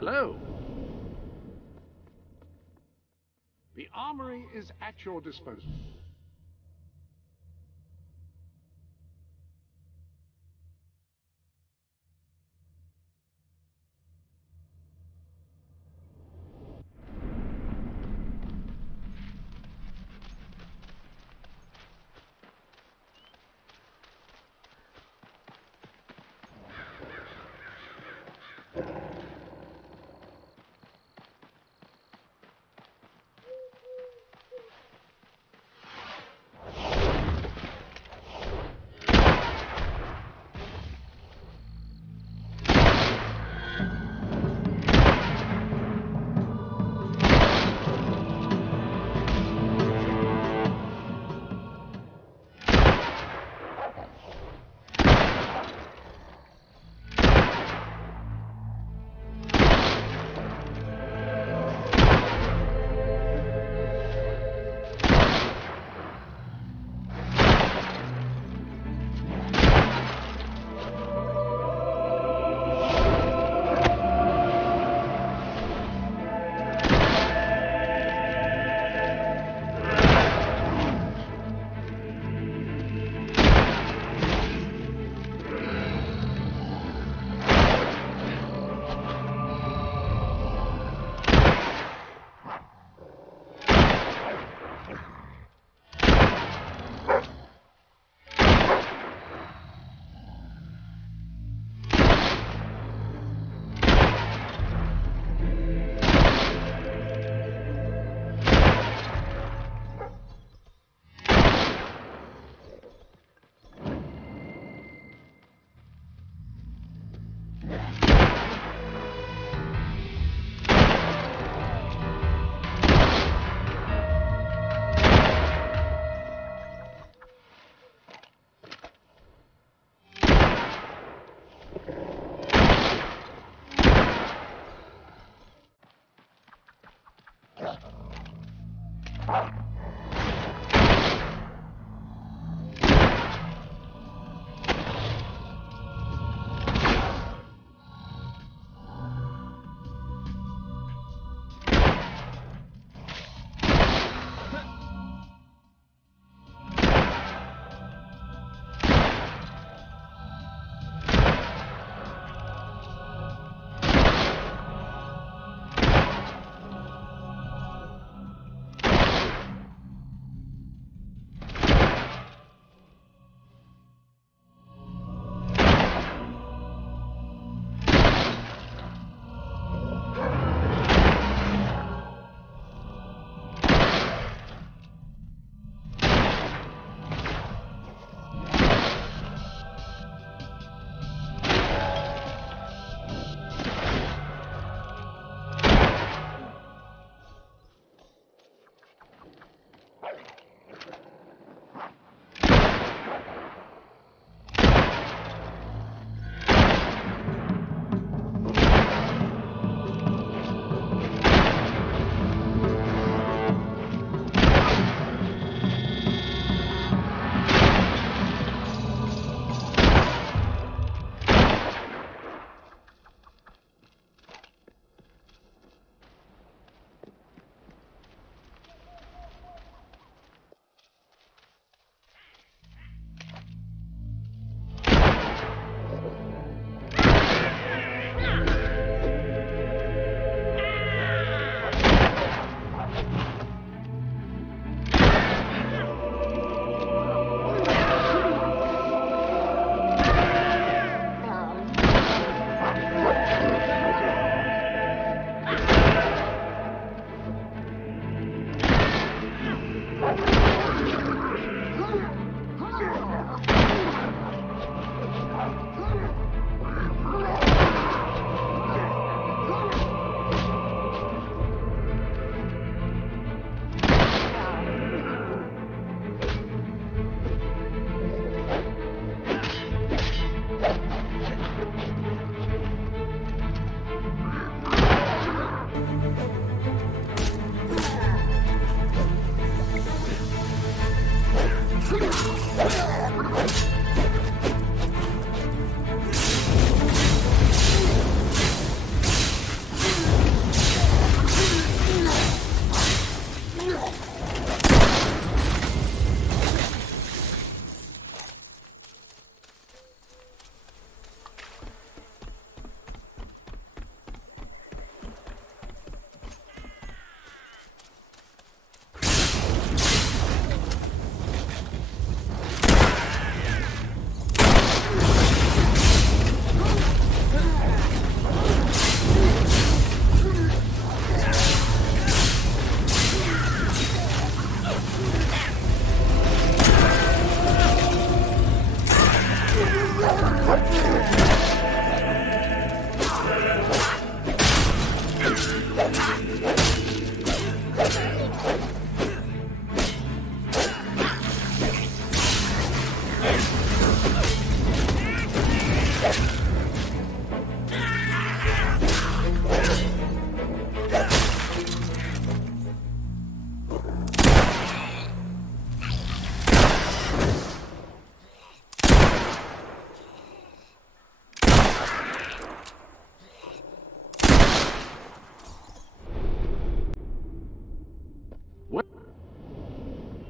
Hello. The armory is at your disposal.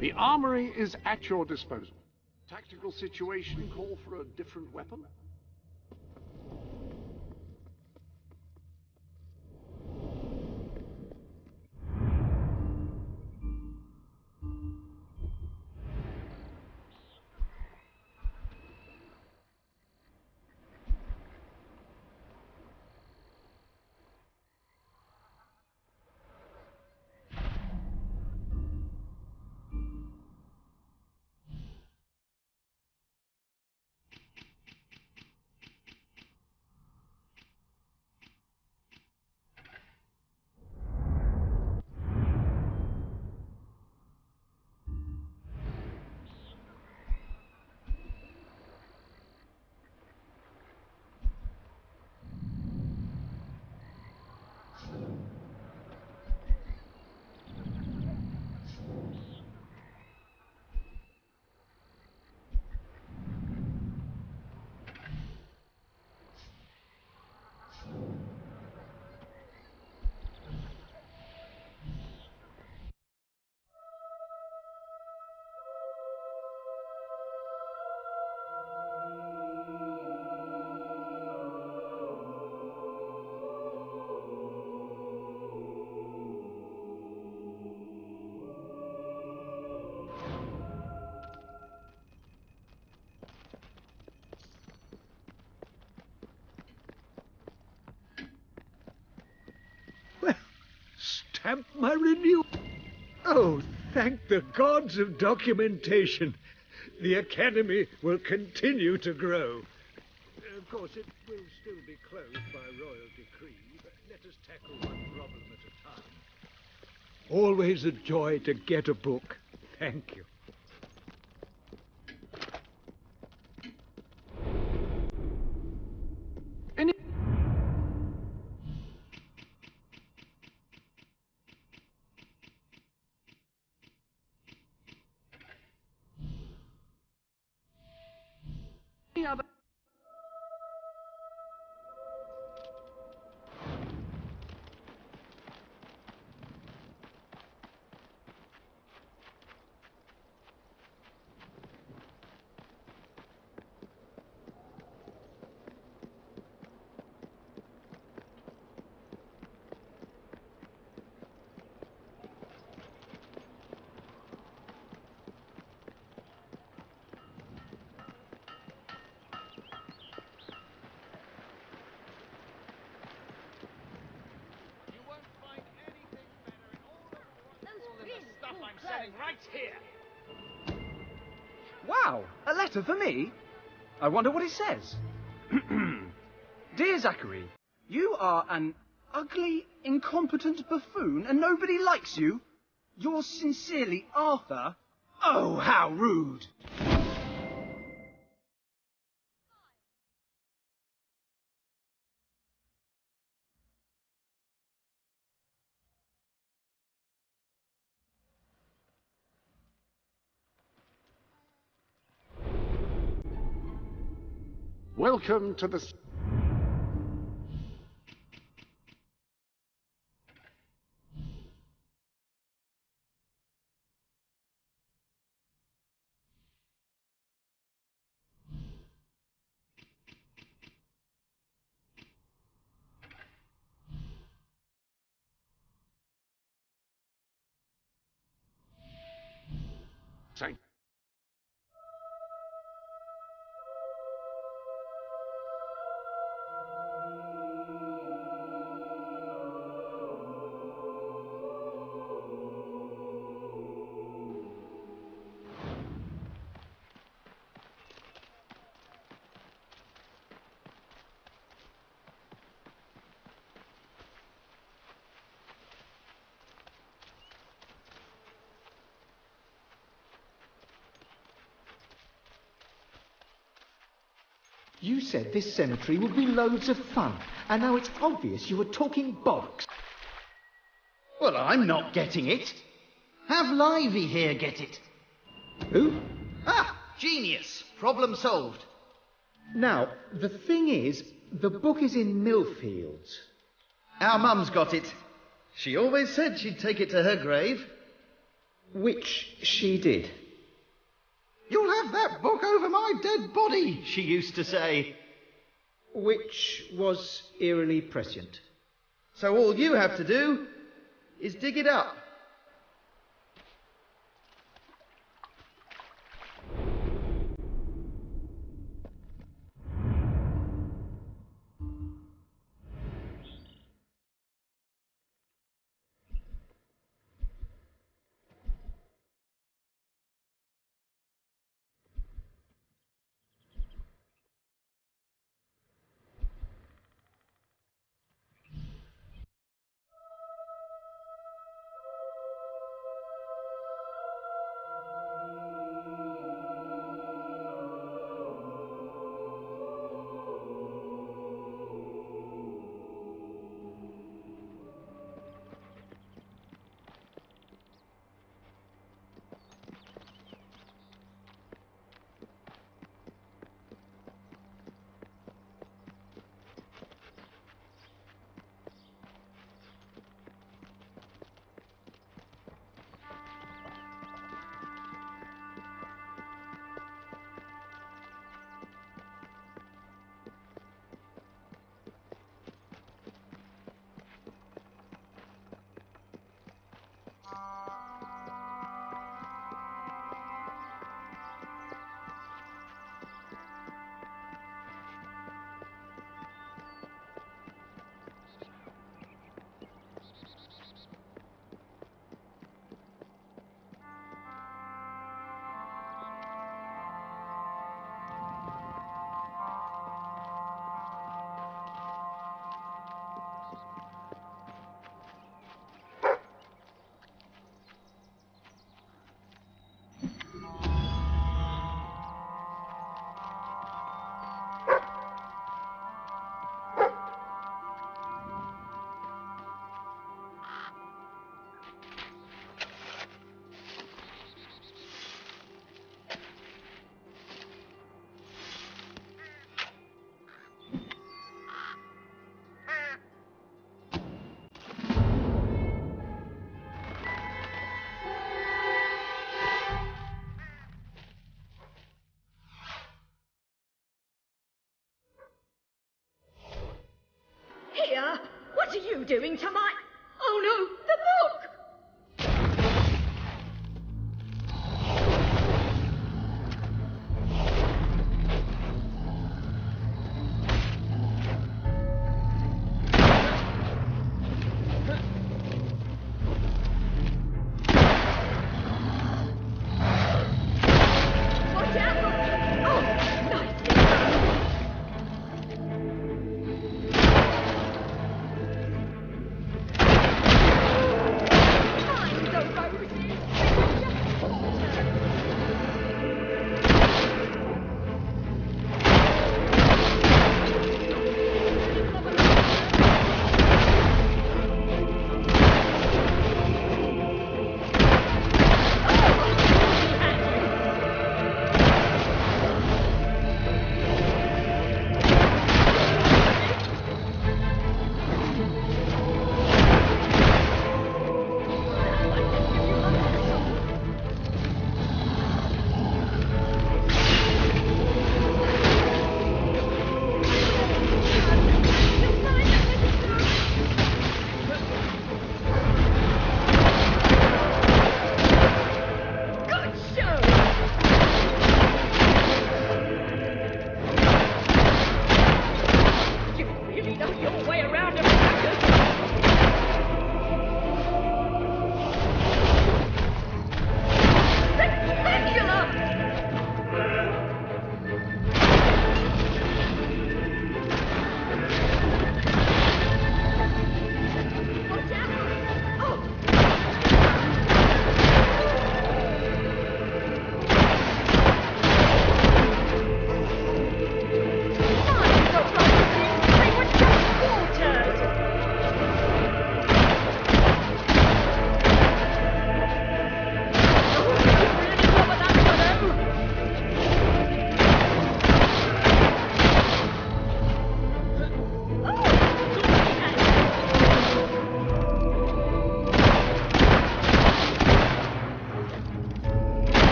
The armory is at your disposal. Tactical situation call for a different weapon? Stamp my renewal. Oh, thank the gods of documentation. The Academy will continue to grow. Of course, it will still be closed by royal decree, but let us tackle one problem at a time. Always a joy to get a book. Thank you. Right here. Wow, a letter for me? I wonder what it says. Dear Zachary, you are an ugly, incompetent buffoon and nobody likes you. Yours sincerely, Arthur. Oh, how rude. Welcome to the... Thank You said this cemetery would be loads of fun, and now it's obvious you were talking bollocks. Well, I'm not getting it. Have Livy here get it. Who? Ah, genius. Problem solved. Now, the thing is, the book is in Millfields. Our mum's got it. She always said she'd take it to her grave. Which she did. You'll have that book over my dead body, she used to say. Which was eerily prescient. So all you have to do is dig it up. Here? What are you doing to my... Oh no, the book! Watch out! Oh, nice!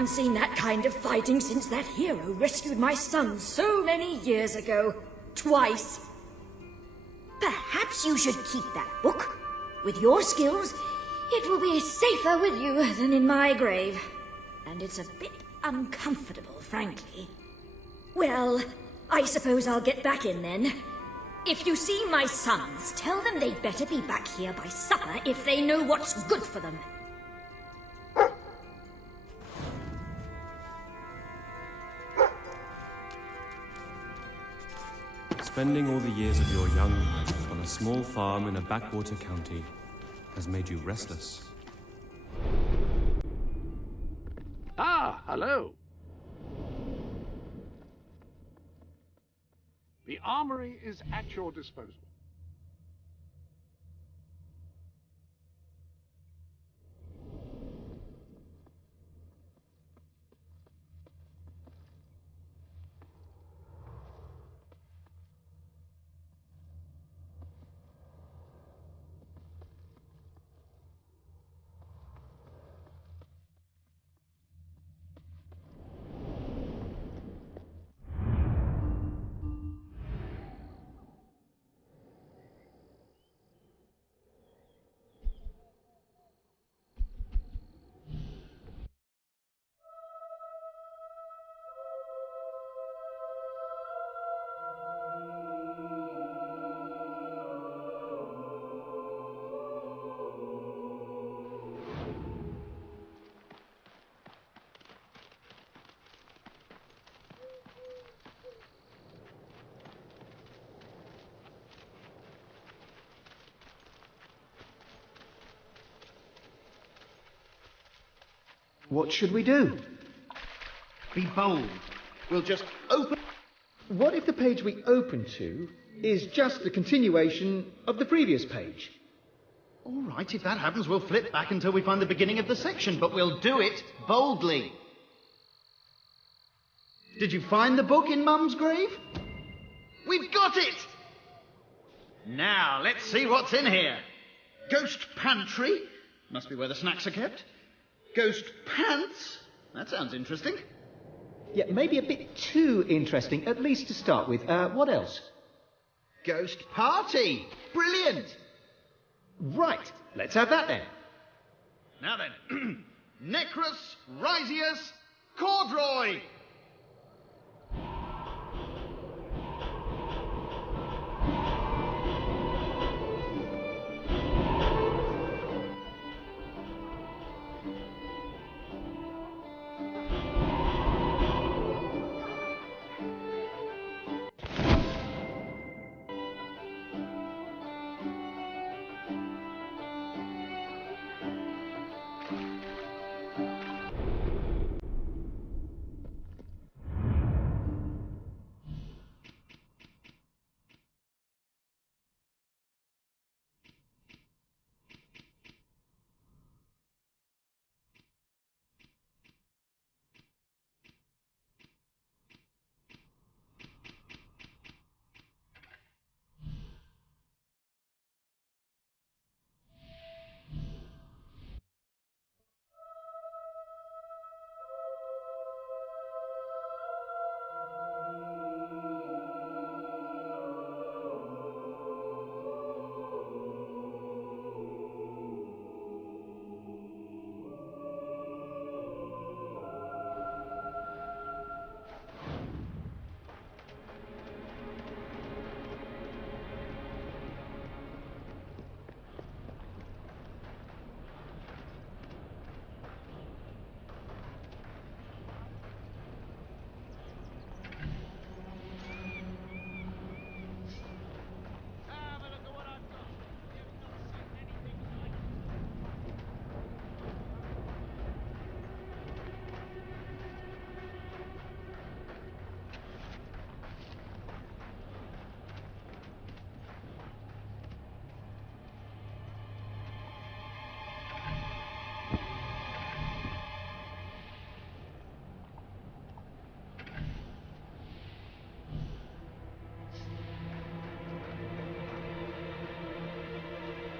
haven't seen that kind of fighting since that hero rescued my son so many years ago. Twice. Perhaps you should keep that book. With your skills, it will be safer with you than in my grave. And it's a bit uncomfortable, frankly. Well, I suppose I'll get back in then. If you see my sons, tell them they'd better be back here by supper if they know what's good for them. Spending all the years of your young life on a small farm in a backwater county has made you restless. Ah, hello. The armory is at your disposal. What should we do? Be bold. We'll just open... What if the page we open to is just the continuation of the previous page? All right, if that happens, we'll flip back until we find the beginning of the section, but we'll do it boldly. Did you find the book in Mum's grave? We've got it! Now, let's see what's in here. Ghost pantry. Must be where the snacks are kept. Ghost pants. That sounds interesting. Yeah, maybe a bit too interesting, at least to start with. What else? Ghost party. Brilliant. Right, let's have that then. Now then. Necrus, Risius, Corduroy.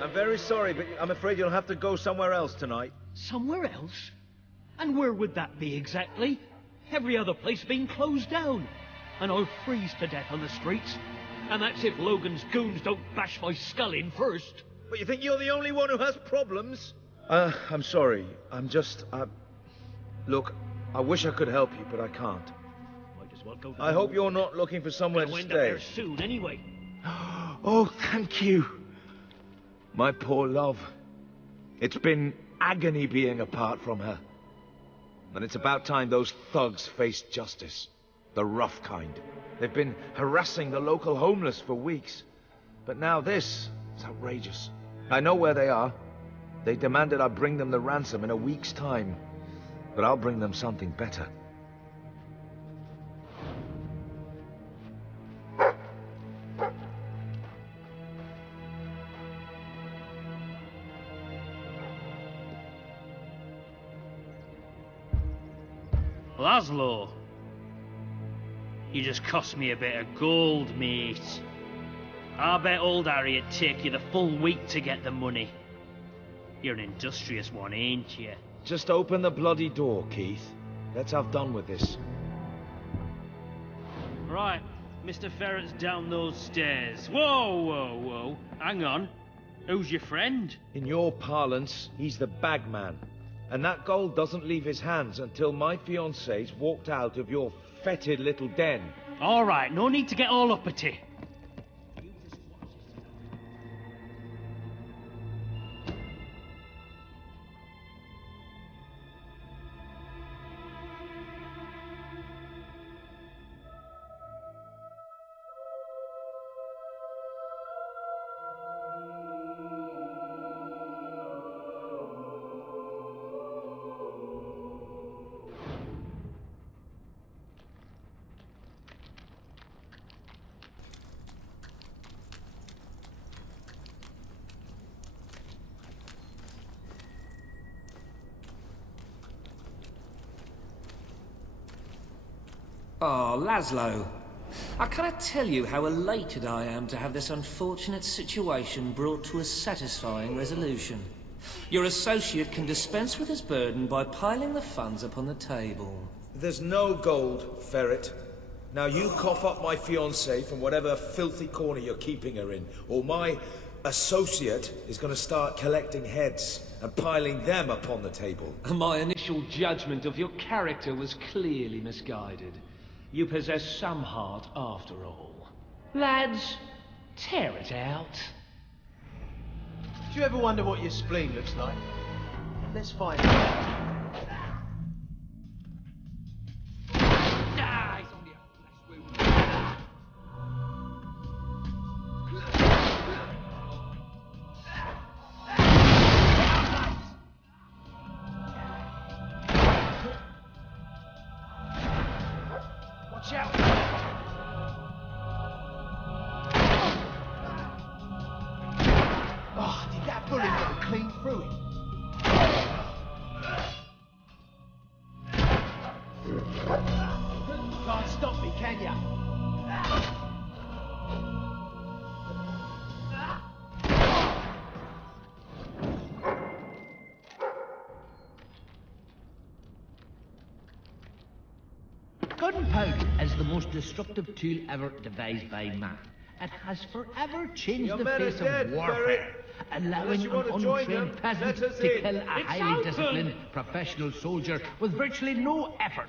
I'm very sorry, but I'm afraid you'll have to go somewhere else tonight. Somewhere else? And where would that be exactly? Every other place being closed down. And I'll freeze to death on the streets. And that's if Logan's goons don't bash my skull in first. But you think you're the only one who has problems? I'm sorry. Look, I wish I could help you, but I can't. Might as well go to I hope you're not looking for somewhere to I'll end up stay. there soon anyway. Oh, thank you. My poor love. It's been agony being apart from her. And it's about time those thugs faced justice. The rough kind. They've been harassing the local homeless for weeks. But now this is outrageous. I know where they are. They demanded I bring them the ransom in a week's time. But I'll bring them something better. Laszlo, you just cost me a bit of gold, mate. I bet old Harry'd take you the full week to get the money. You're an industrious one, ain't you? Just open the bloody door, Keith. Let's have done with this. Right, Mr. Ferret's down those stairs. Whoa, whoa, whoa. Hang on. Who's your friend? In your parlance, he's the bagman. And that gold doesn't leave his hands until my fiancée's walked out of your fetid little den. All right, no need to get all uppity. Oh, Laszlo. I cannot tell you how elated I am to have this unfortunate situation brought to a satisfying resolution. Your associate can dispense with his burden by piling the funds upon the table. There's no gold, Ferret. Now you cough up my fiancée from whatever filthy corner you're keeping her in, or my associate is going to start collecting heads and piling them upon the table. My initial judgment of your character was clearly misguided. You possess some heart after all. Lads, tear it out. Do you ever wonder what your spleen looks like? Let's find out. Watch out! Oh, did that bullet go clean through him? Can't stop me, can ya? Gunpowder is the most destructive tool ever devised by man. It has forever changed Your the men are face dead, of warfare, allowing you an want to join untrained them, peasant let us to in. kill a highly disciplined professional soldier with virtually no effort.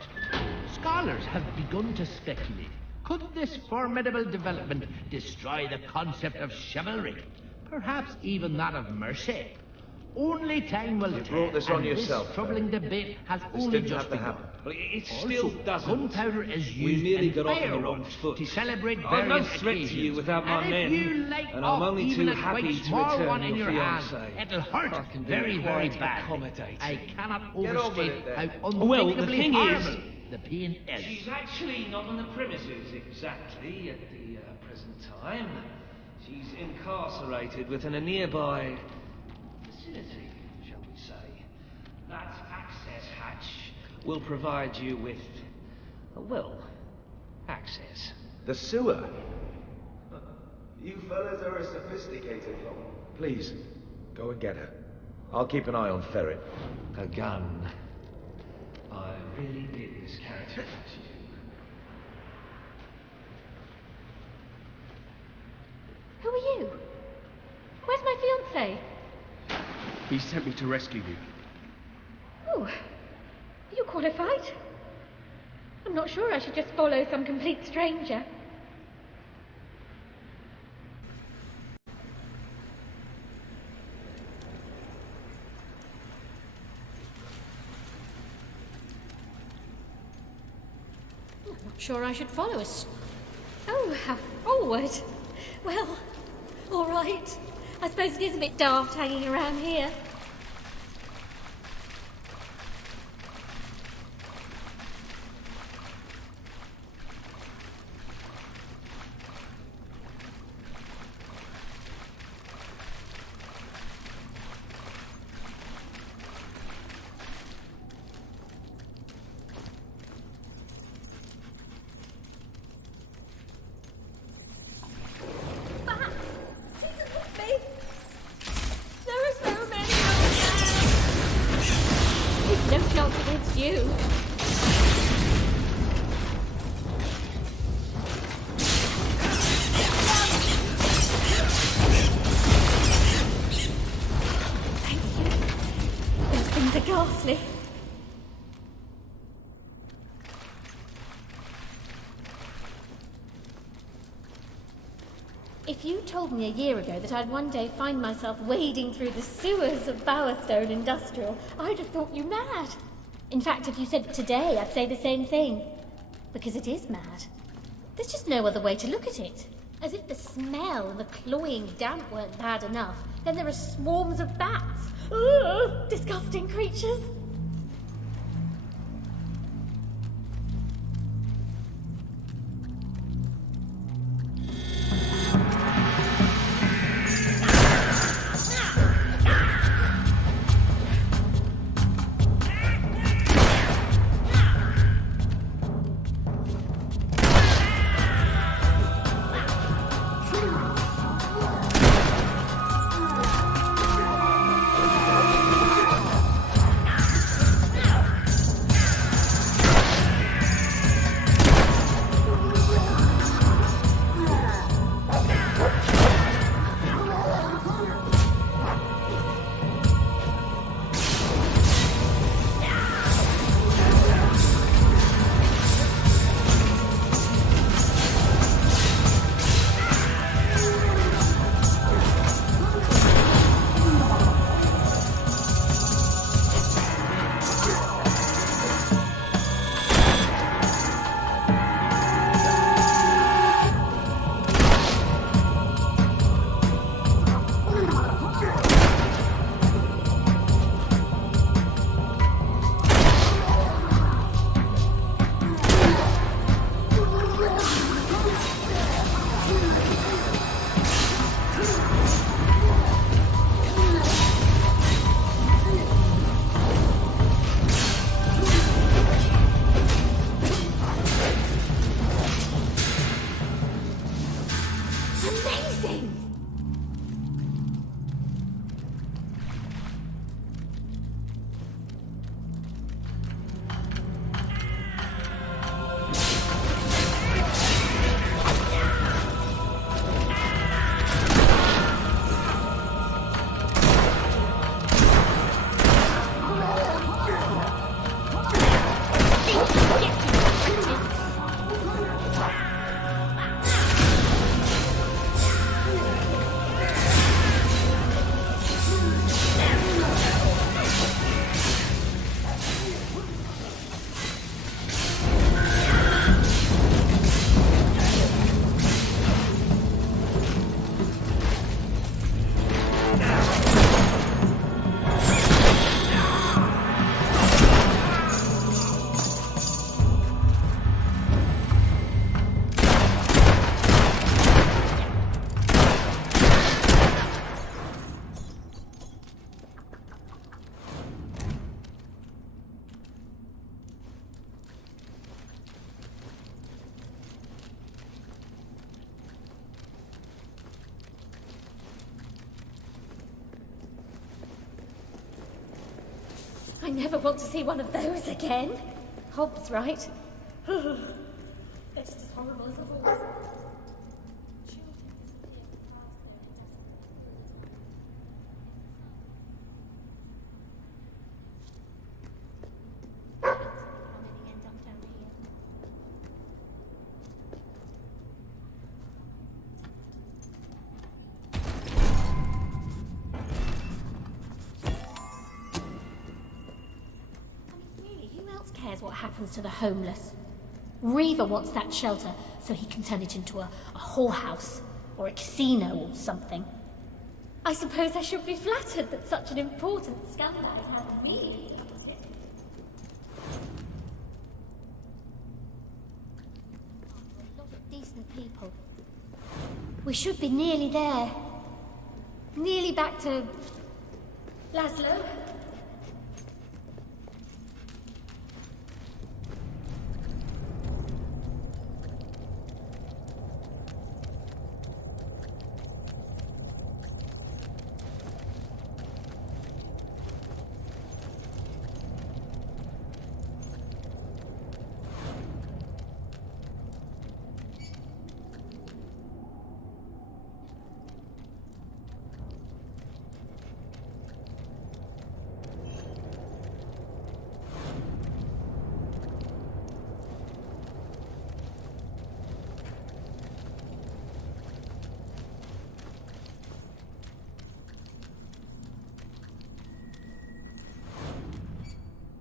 Scholars have begun to speculate. Could this formidable development destroy the concept of chivalry? Perhaps even that of mercy? Only time will tell. brought this on and yourself, This troubling debate has This only didn't just have to begun. happen. But it Also, still doesn't. gunpowder is We used nearly in got off on the wrong fireworks foot. to celebrate I've no various threat to occasions. you without my And men, if you like and I'm off only even too a happy quite to small return one in your your hand, fiancée. it'll hurt I can be very, very quite bad. accommodating. I cannot Get on with overstate it, then. how Well, the unthinkably thing is- horrible the pain is. She's actually not on the premises exactly at the present time. She's incarcerated within a nearby vicinity, shall we say. That access hatch will provide you with, access. The sewer? You fellas are a sophisticated lot. Please, go and get her. I'll keep an eye on Ferret. A gun. really did this character to you. Who are you? Where's my fiancé? He sent me to rescue you. Oh, are you qualified? I'm not sure I should just follow some complete stranger. I'm not sure I should follow us. Oh, how forward. Well, all right. I suppose it is a bit daft hanging around here. Ghastly. If you told me a year ago that I'd one day find myself wading through the sewers of Bowerstone Industrial, I'd have thought you mad. In fact, if you said it today, I'd say the same thing. Because it is mad. There's just no other way to look at it. As if the smell and the cloying damp weren't bad enough, then there are swarms of bats. Ugh, disgusting creatures. I never want to see one of those again. Hobbs, right? They're just as horrible as the horse. Cares what happens to the homeless. Reaver wants that shelter so he can turn it into a whorehouse or a casino or something. I suppose I should be flattered that such an important scandal has had me. A lot of decent people. We should be nearly there. Nearly back to Laszlo.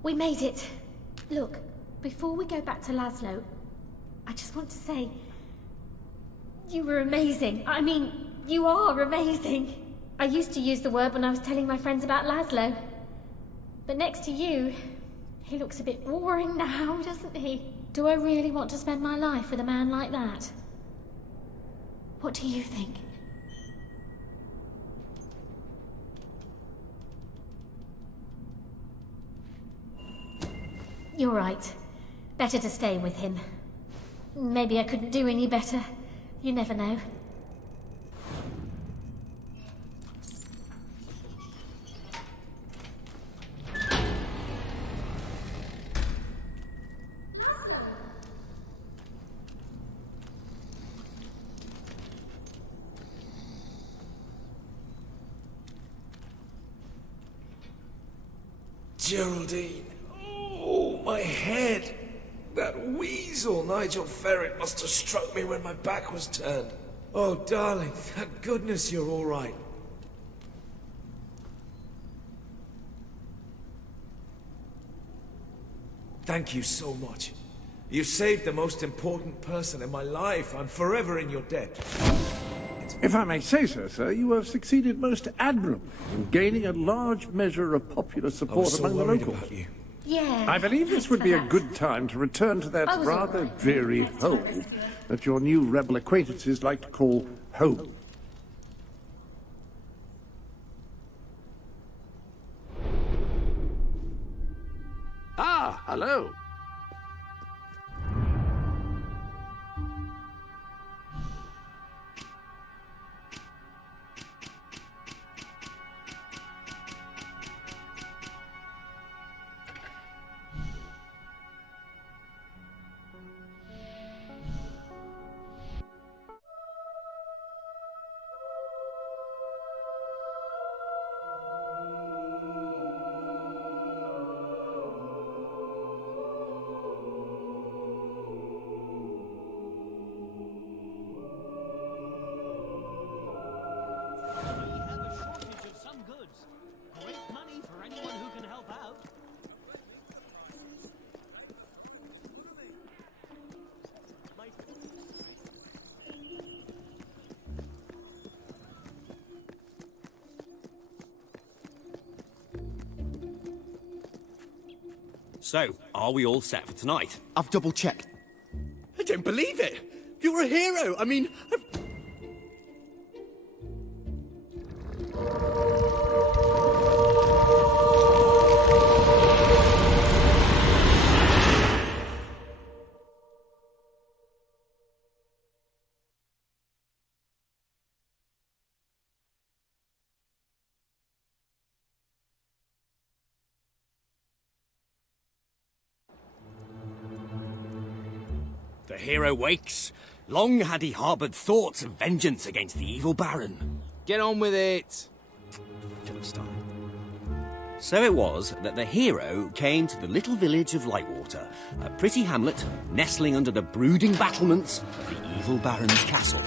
We made it. Look, before we go back to Laszlo, I just want to say, you were amazing. I mean, you are amazing. I used to use the word when I was telling my friends about Laszlo. But next to you, he looks a bit boring now, doesn't he? Do I really want to spend my life with a man like that? What do you think? You're right. Better to stay with him. Maybe I couldn't do any better. You never know. Geraldine. Oh, my head. That weasel Nigel Ferret must have struck me when my back was turned. Oh, darling, thank goodness you're all right. Thank you so much. You saved the most important person in my life. I'm forever in your debt. If I may say so, sir, you have succeeded most admirably in gaining a large measure of popular support among the locals. Yeah. I believe this would be a good time to return to that rather dreary hole that your new rebel acquaintances like to call home. Ah, hello. So, are we all set for tonight? I've double-checked. I don't believe it! You're a hero! I mean, The hero wakes. Long had he harboured thoughts of vengeance against the evil Baron. Get on with it. Philistine. So it was that the hero came to the little village of Lightwater, a pretty hamlet nestling under the brooding battlements of the evil Baron's castle.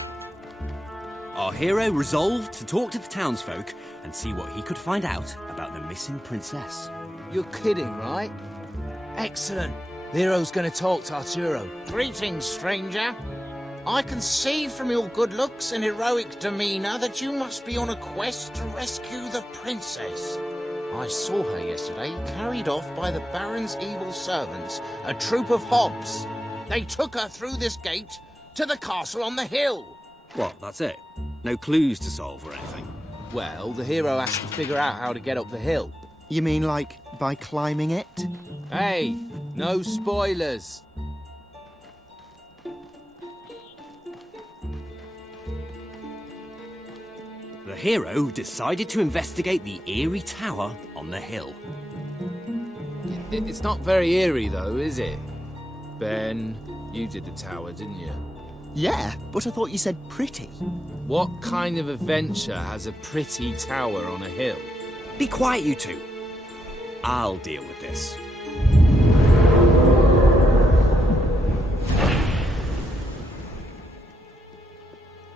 Our hero resolved to talk to the townsfolk and see what he could find out about the missing princess. You're kidding, right? Excellent. The hero's going to talk to Arturo. Greetings, stranger. I can see from your good looks and heroic demeanour that you must be on a quest to rescue the princess. I saw her yesterday, carried off by the Baron's evil servants, a troop of hobs. They took her through this gate to the castle on the hill. What, that's it? No clues to solve or anything? Well, the hero has to figure out how to get up the hill. You mean like by climbing it? Hey, no spoilers. The hero decided to investigate the eerie tower on the hill. It's not very eerie, though, is it? Ben, you did the tower, didn't you? Yeah, but I thought you said pretty. What kind of adventure has a pretty tower on a hill? Be quiet, you two. I'll deal with this.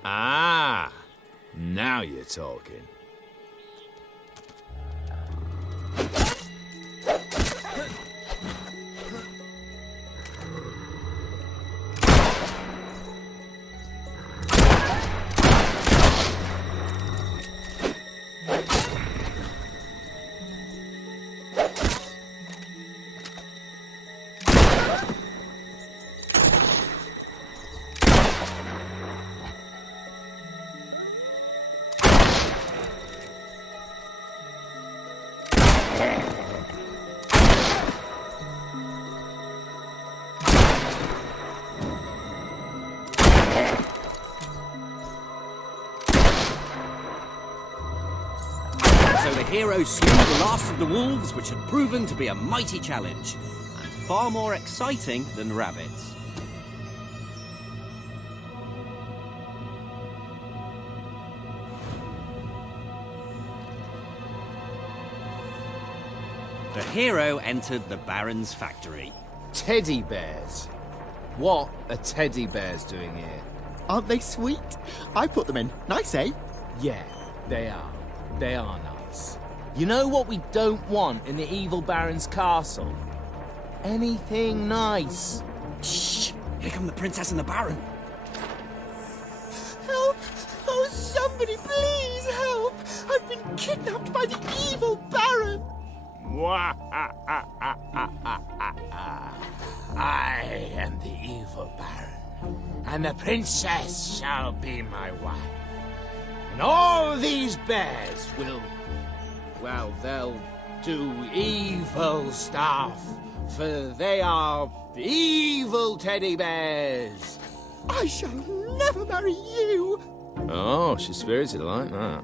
Ah, now you're talking. So the hero slew the last of the wolves, which had proven to be a mighty challenge, and far more exciting than rabbits. The hero entered the Baron's factory. Teddy bears? What are teddy bears doing here? Aren't they sweet? I put them in. Nice, eh? Yeah, they are. They are nice. You know what we don't want in the evil Baron's castle? Anything nice. Shh! Here come the princess and the Baron. Help! Oh, somebody please help! I've been kidnapped by the evil Baron! I am the evil Baron, and the princess shall be my wife. And all these bears will, well, they'll do evil stuff, for they are evil teddy bears. I shall never marry you! Oh, she's spirited like that.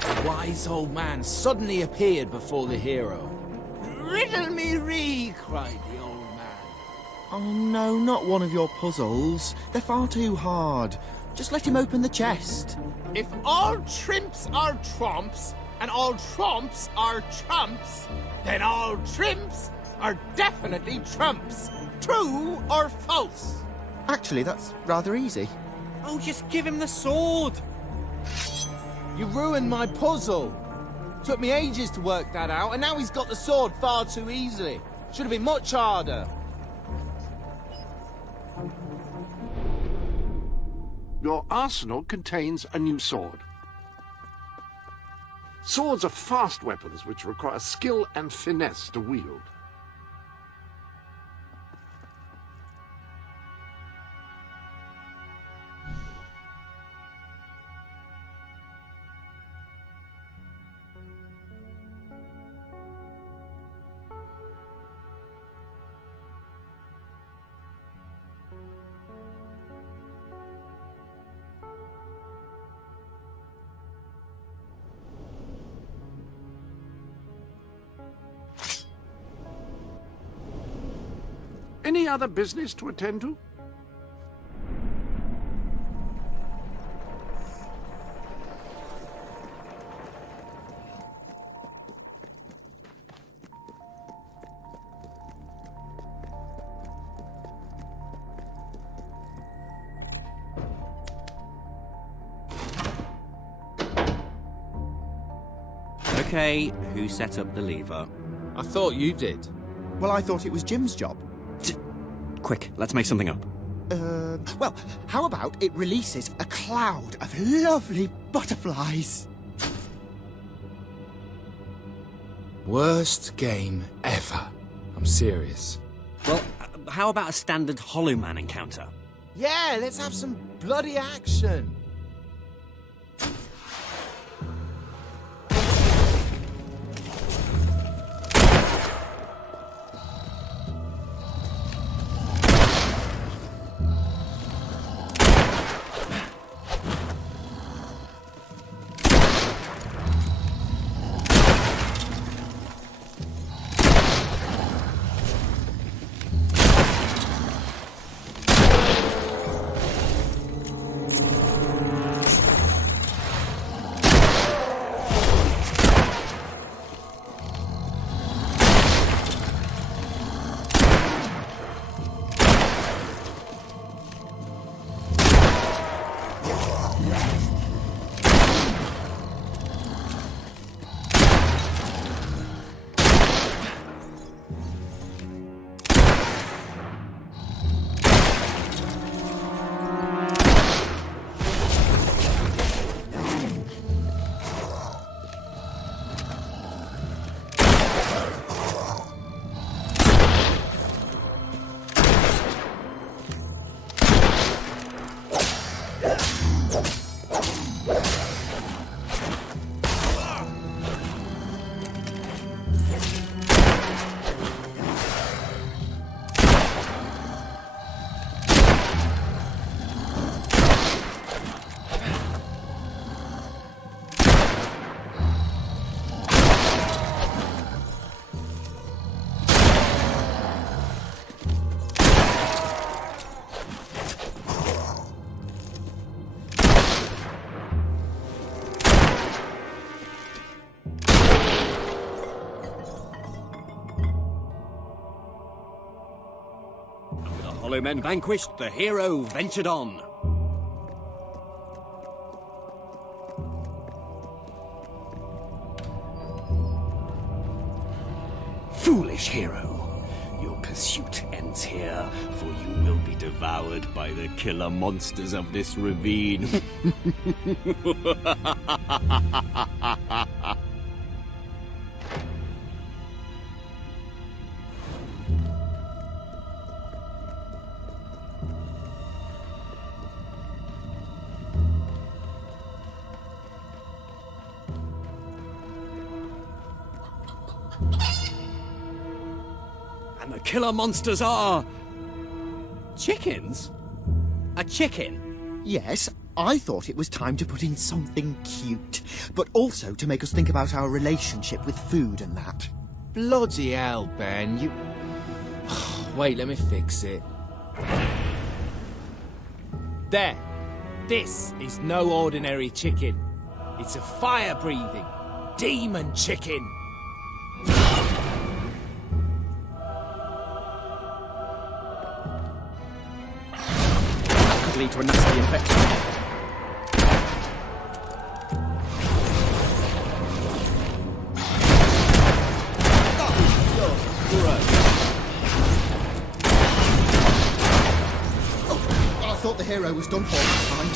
The wise old man suddenly appeared before the hero. Riddle me ree, cried the old man. Oh no, not one of your puzzles. They're far too hard. Just let him open the chest. If all trimps are trumps, and all trumps are trumps, then all trimps are definitely trumps. True or false? Actually, that's rather easy. Oh, just give him the sword! You ruined my puzzle. Took me ages to work that out, and now he's got the sword far too easily. Should have been much harder. Your arsenal contains a new sword. Swords are fast weapons which require skill and finesse to wield. any other business to attend to? Okay, who set up the lever? I thought you did. Well, I thought it was Jim's job. Quick, let's make something up. Well, how about it releases a cloud of lovely butterflies? Worst game ever. I'm serious. Well, how about a standard Hollow Man encounter? Yeah, let's have some bloody action. Hollow men vanquished, the hero ventured on. Foolish hero, your pursuit ends here, for you will be devoured by the killer monsters of this ravine. And the killer monsters are... chickens? A chicken? Yes, I thought it was time to put in something cute, but also to make us think about our relationship with food and that. Bloody hell, Ben, you... Wait, let me fix it. There. This is no ordinary chicken. It's a fire-breathing demon chicken. Lead to a nasty infection. Oh, I thought the hero was done for that time.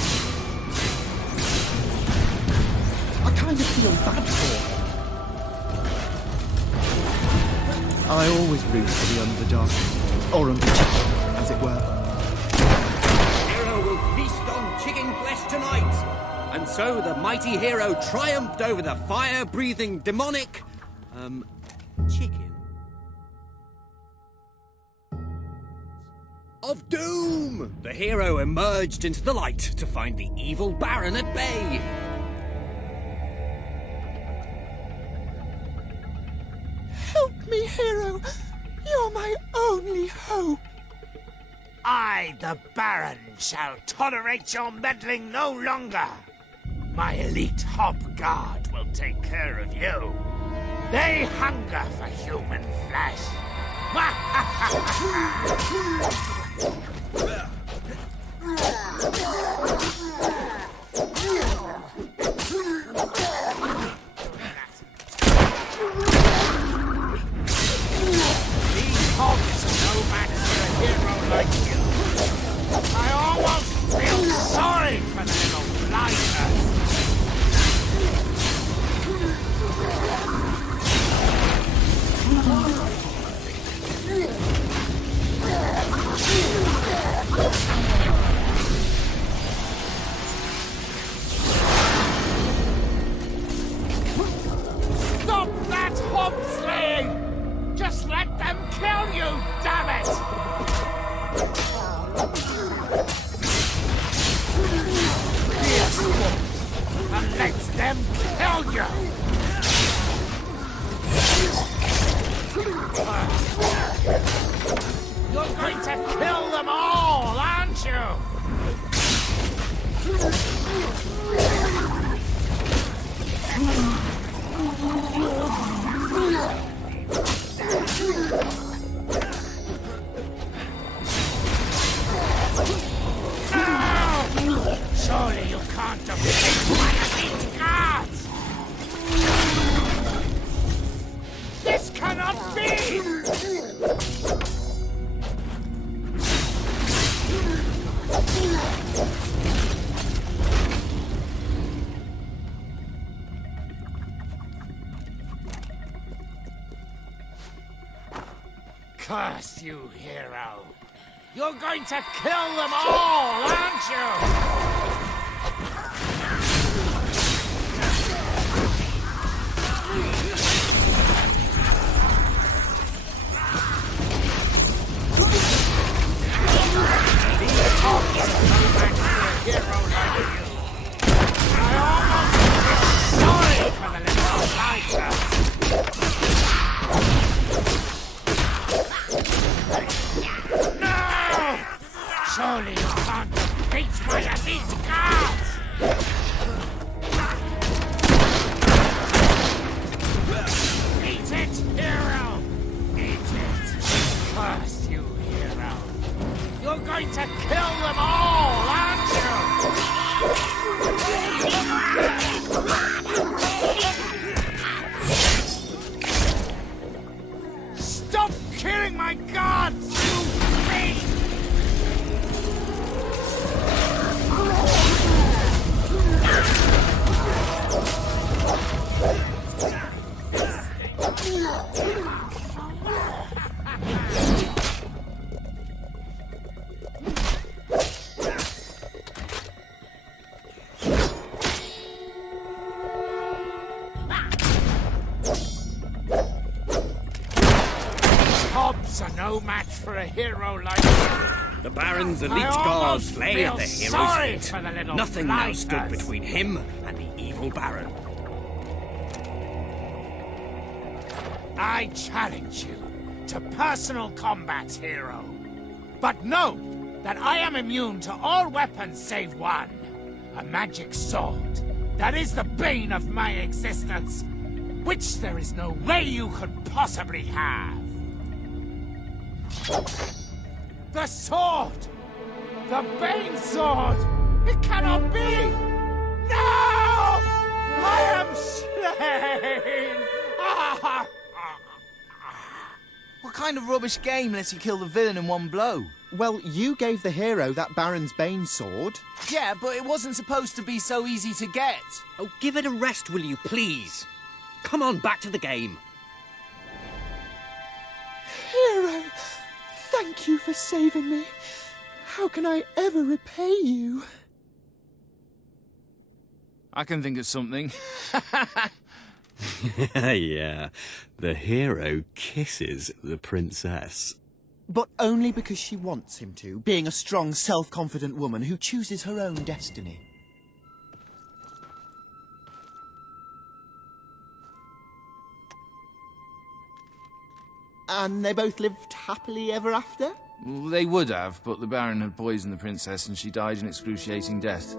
I kind of feel bad for him. I always root for the underdog, or underchicken, as it were. Chicken flesh tonight! And so the mighty hero triumphed over the fire-breathing demonic... chicken. Of doom! The hero emerged into the light to find the evil Baron at bay. Help me, hero! You're my only hope! I, the Baron, shall tolerate your meddling no longer. My elite hob guard will take care of you. They hunger for human flesh. These hogs are no match for a hero like you. I almost feel sorry for the little blighter. Stop that hob slaying! Just let them kill you, damn it! Fierce wolves, and let them kill you! You're going to kill them all, aren't you? No! Surely you can't defeat one of these guards! This cannot be! Curse you, hero! You're going to kill them all, aren't you? These hogs are no match for a hero like you. I almost feel sorry for the little blighter. No! Surely you can't defeat my elite guards! Eat it, hero! Eat it! Curse you, hero! You're going to kill them all, aren't you? Stop killing my guards, you fiend! Hobbs are no match for a hero like you. The Baron's elite guards lay at the hero's feet. Nothing now stood between him and the evil Baron. I challenge you to personal combat, hero. But know that I am immune to all weapons save one. A magic sword. That is the bane of my existence, which there is no way you could possibly have. The sword! The Bane sword! It cannot be! No! I am slain! What kind of rubbish game lets you kill the villain in one blow? Well, you gave the hero that Baron's Bane sword. Yeah, but it wasn't supposed to be so easy to get. Oh, give it a rest, will you, please? Come on, back to the game. Hero, thank you for saving me. How can I ever repay you? I can think of something. Yeah, the hero kisses the princess. But only because she wants him to, being a strong, self-confident woman who chooses her own destiny. And they both lived happily ever after? Well, they would have, but the Baron had poisoned the princess and she died an excruciating death.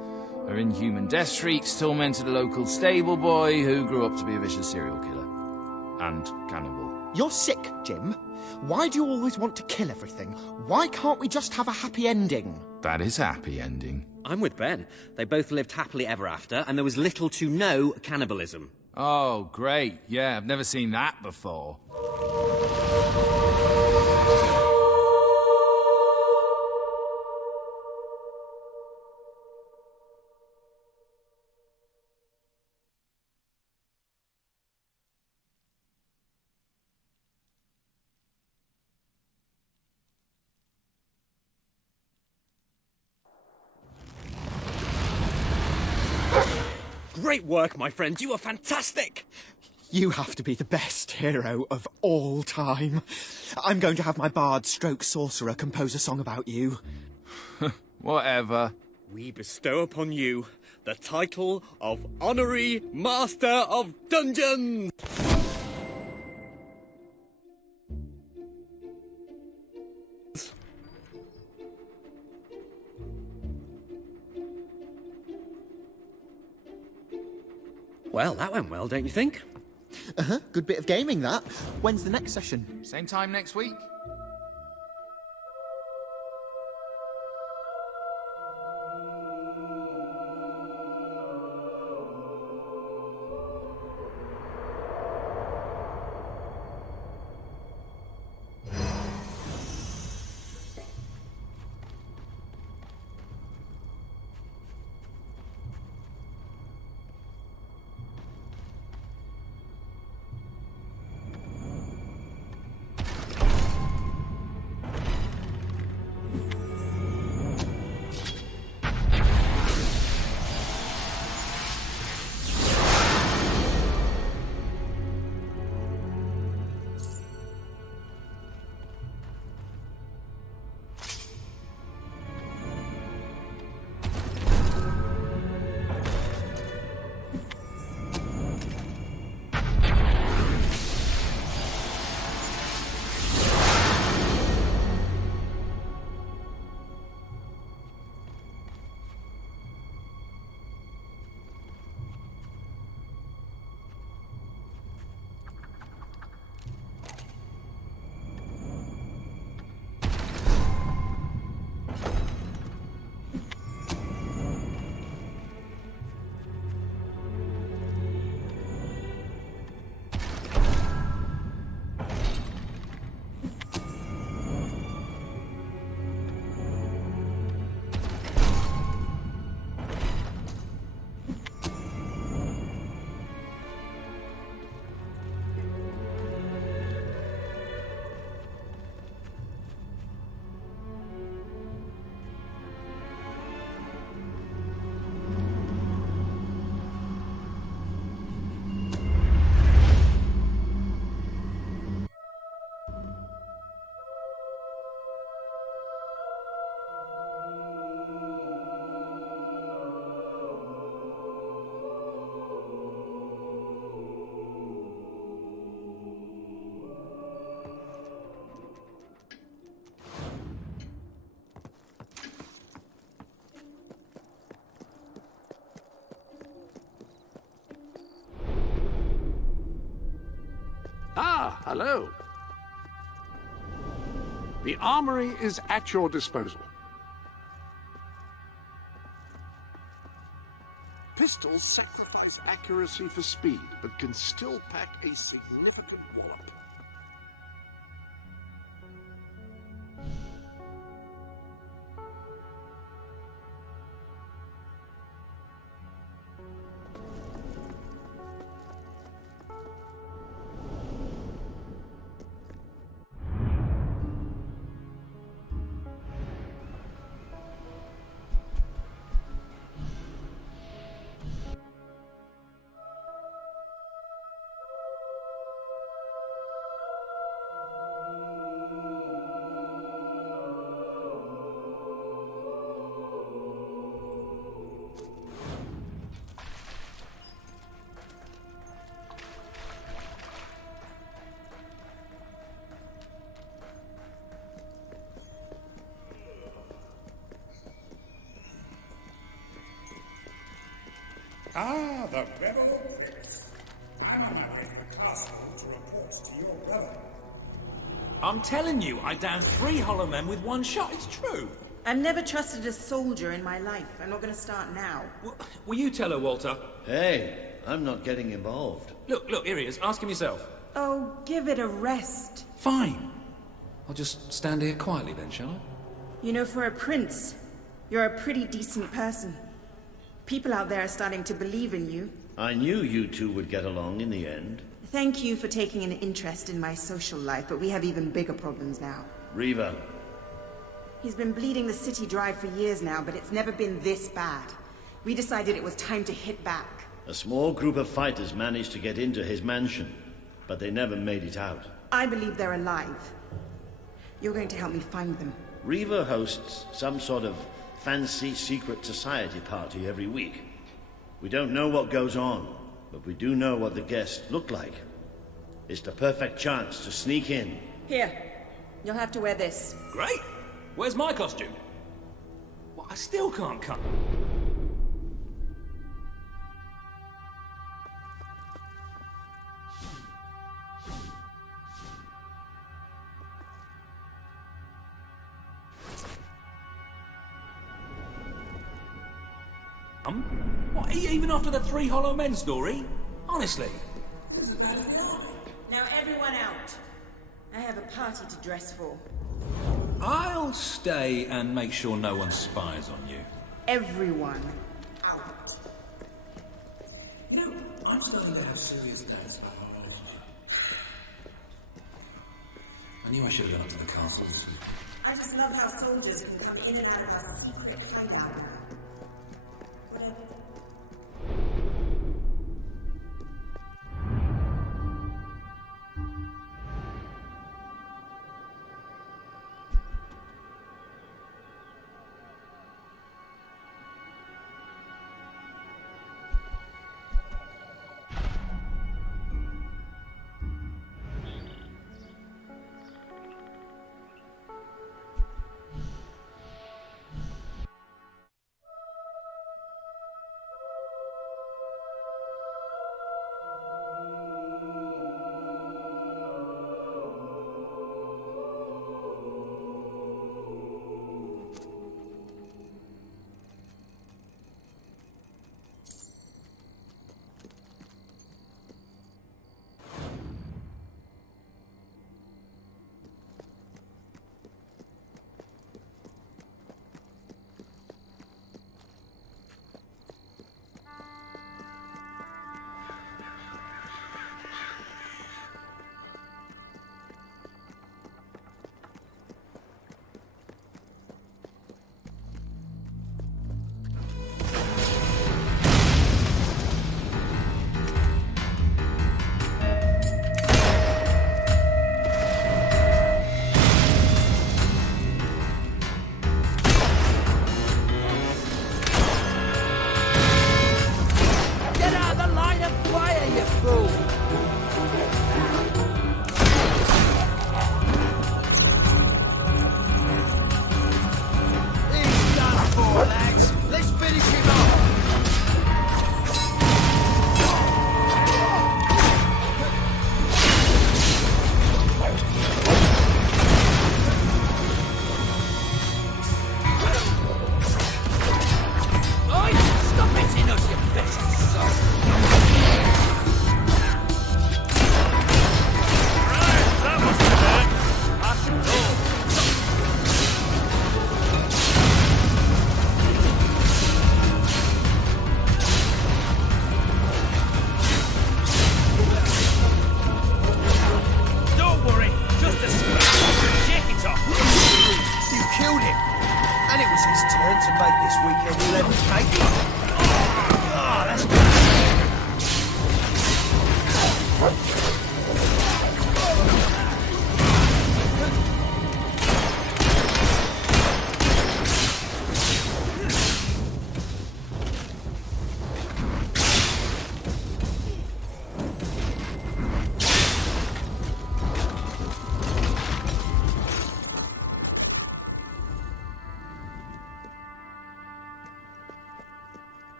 Her inhuman death shrieks tormented a local stable boy who grew up to be a vicious serial killer. And cannibal. You're sick, Jim. Why do you always want to kill everything? Why can't we just have a happy ending? That is a happy ending. I'm with Ben. They both lived happily ever after, and there was little to no cannibalism. Oh, great. Yeah, I've never seen that before. Great work, my friend. You were fantastic! You have to be the best hero of all time. I'm going to have my bard stroke sorcerer compose a song about you. Whatever. We bestow upon you the title of Honorary Master of Dungeons! Well, that went well, don't you think? Uh-huh, good bit of gaming, that. When's the next session? Same time next week? Ah, hello. The armory is at your disposal. Pistols sacrifice accuracy for speed, but can still pack a significant wallop. Ah, the rebel prince. I'm on my way to the castle to report to your brother. I'm telling you, I downed 3 hollow men with 1 shot. It's true. I've never trusted a soldier in my life. I'm not going to start now. Will you tell her, Walter? Hey, I'm not getting involved. Look, here he is. Ask him yourself. Oh, give it a rest. Fine. I'll just stand here quietly then, shall I? You know, for a prince, you're a pretty decent person. People out there are starting to believe in you. I knew you two would get along in the end. Thank you for taking an interest in my social life, but we have even bigger problems now. Reaver. He's been bleeding the city dry for years now, but it's never been this bad. We decided it was time to hit back. A small group of fighters managed to get into his mansion, but they never made it out. I believe they're alive. You're going to help me find them. Reaver hosts some sort of fancy secret society party every week. We don't know what goes on, but we do know what the guests look like. It's the perfect chance to sneak in. Here, you'll have to wear this. Great! Where's my costume? Well, I still can't come. What, even after the 3 hollow men story? Honestly. Now everyone out. I have a party to dress for. I'll stay and make sure no one spies on you. Everyone out. You know, I'm starting to have serious doubts about my relationship. I knew I should have gone up to the castle this week. I just love how soldiers can come in and out of our secret hideout. Whatever.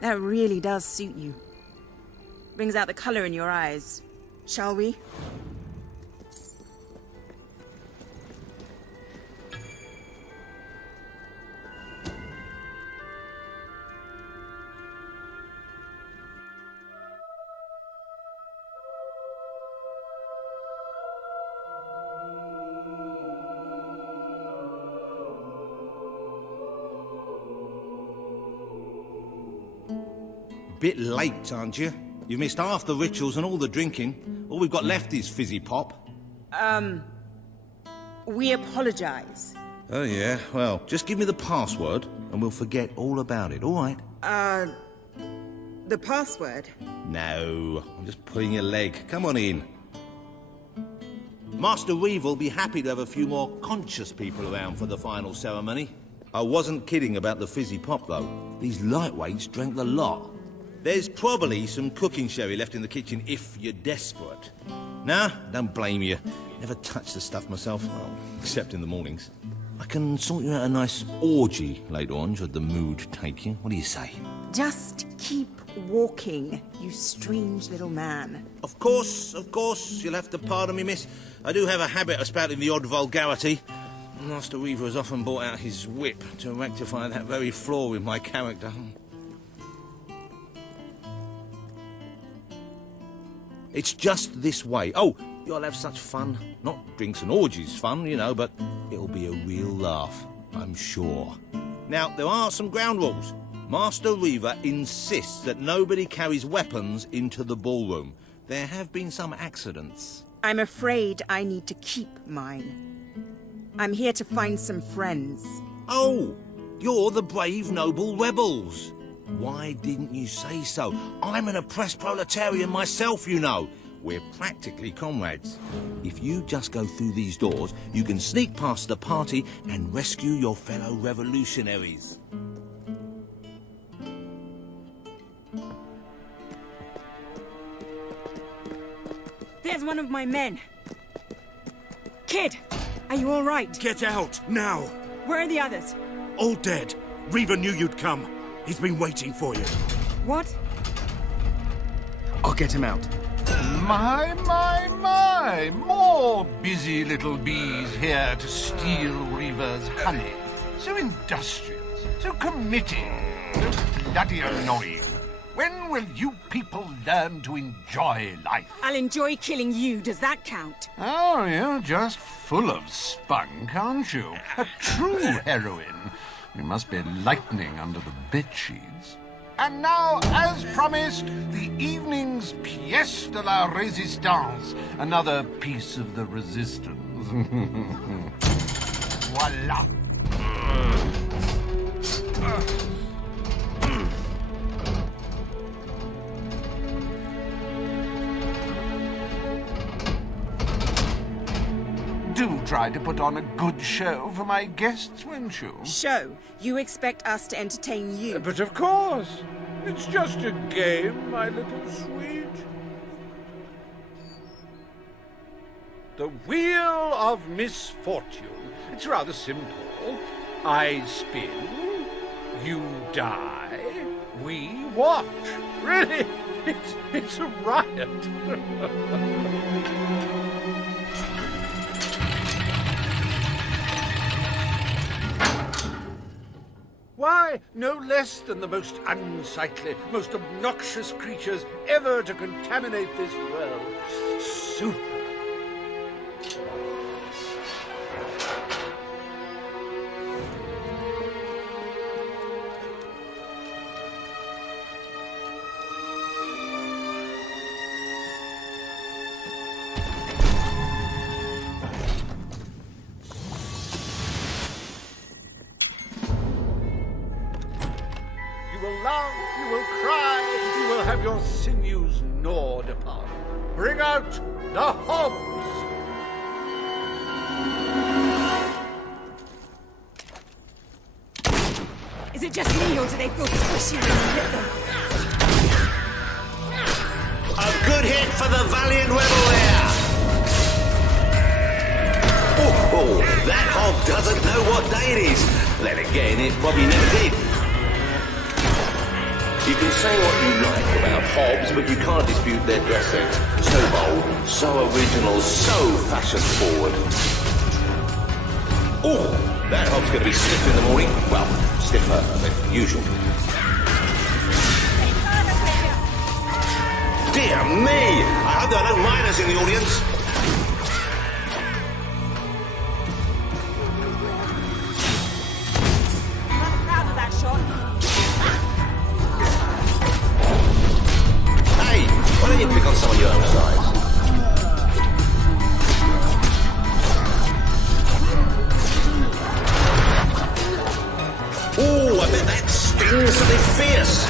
That really does suit you. Brings out the color in your eyes. Shall we? Bit late, aren't you? You've missed half the rituals and all the drinking. All we've got left is fizzy pop. We apologize. Oh, yeah? Well, just give me the password and we'll forget all about it, all right? The password? No, I'm just pulling your leg. Come on in. Master Reaver will be happy to have a few more conscious people around for the final ceremony. I wasn't kidding about the fizzy pop, though. These lightweights drank the lot. There's probably some cooking sherry left in the kitchen if you're desperate. Nah, don't blame you. Never touched the stuff myself, well, except in the mornings. I can sort you out a nice orgy later on, should the mood take you. What do you say? Just keep walking, you strange little man. Of course, you'll have to pardon me, miss. I do have a habit of spouting the odd vulgarity. Master Reaver has often brought out his whip to rectify that very flaw in my character. It's just this way. Oh, you'll have such fun. Not drinks and orgies fun, you know, but it'll be a real laugh, I'm sure. Now, there are some ground rules. Master Reaver insists that nobody carries weapons into the ballroom. There have been some accidents. I'm afraid I need to keep mine. I'm here to find some friends. Oh, you're the brave, noble rebels. Why didn't you say so? I'm an oppressed proletarian myself, you know. We're practically comrades. If you just go through these doors, you can sneak past the party and rescue your fellow revolutionaries. There's one of my men. Kid, are you all right? Get out, now! Where are the others? All dead. Reaver knew you'd come. He's been waiting for you. What? I'll get him out. My! More busy little bees here to steal Reaver's honey. So industrious, so committed, so bloody annoying. When will you people learn to enjoy life? I'll enjoy killing you. Does that count? Oh, you're just full of spunk, aren't you? A true heroine. You must be lightning under the bedsheets. And now, as promised, the evening's pièce de la résistance. Another piece of the resistance. Voila. Do try to put on a good show for my guests, won't you? Show? You expect us to entertain you? But of course. It's just a game, my little sweet. The Wheel of Misfortune. It's rather simple. I spin, you die, we watch. Really, it's a riot. Why, no less than the most unsightly, most obnoxious creatures ever to contaminate this world. Super. You will cry, you will have your sinews gnawed upon. Bring out the hobs! Is it just me, or do they feel squishy when you hit them? A good hit for the valiant rebel there! Oh, that hob doesn't know what day it is. Then again, it probably never did. You can say what you like about Hobbs, but you can't dispute their dress sense. So bold, so original, so fashion-forward. Oh, that Hobbs going to be stiff in the morning. Well, stiffer than usual. Dear me! I hope there are no minors in the audience. Why don't you pick on some of your own size? Oh, I bet that stings something fierce.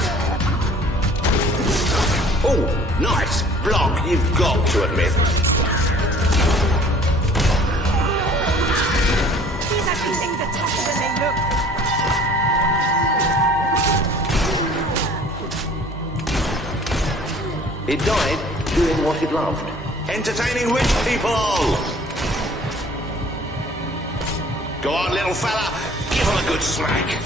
Oh, nice block, you've got to admit. These ugly things are tougher than they look. It died doing what it loved. Entertaining rich people! Go on, little fella, give him a good smack.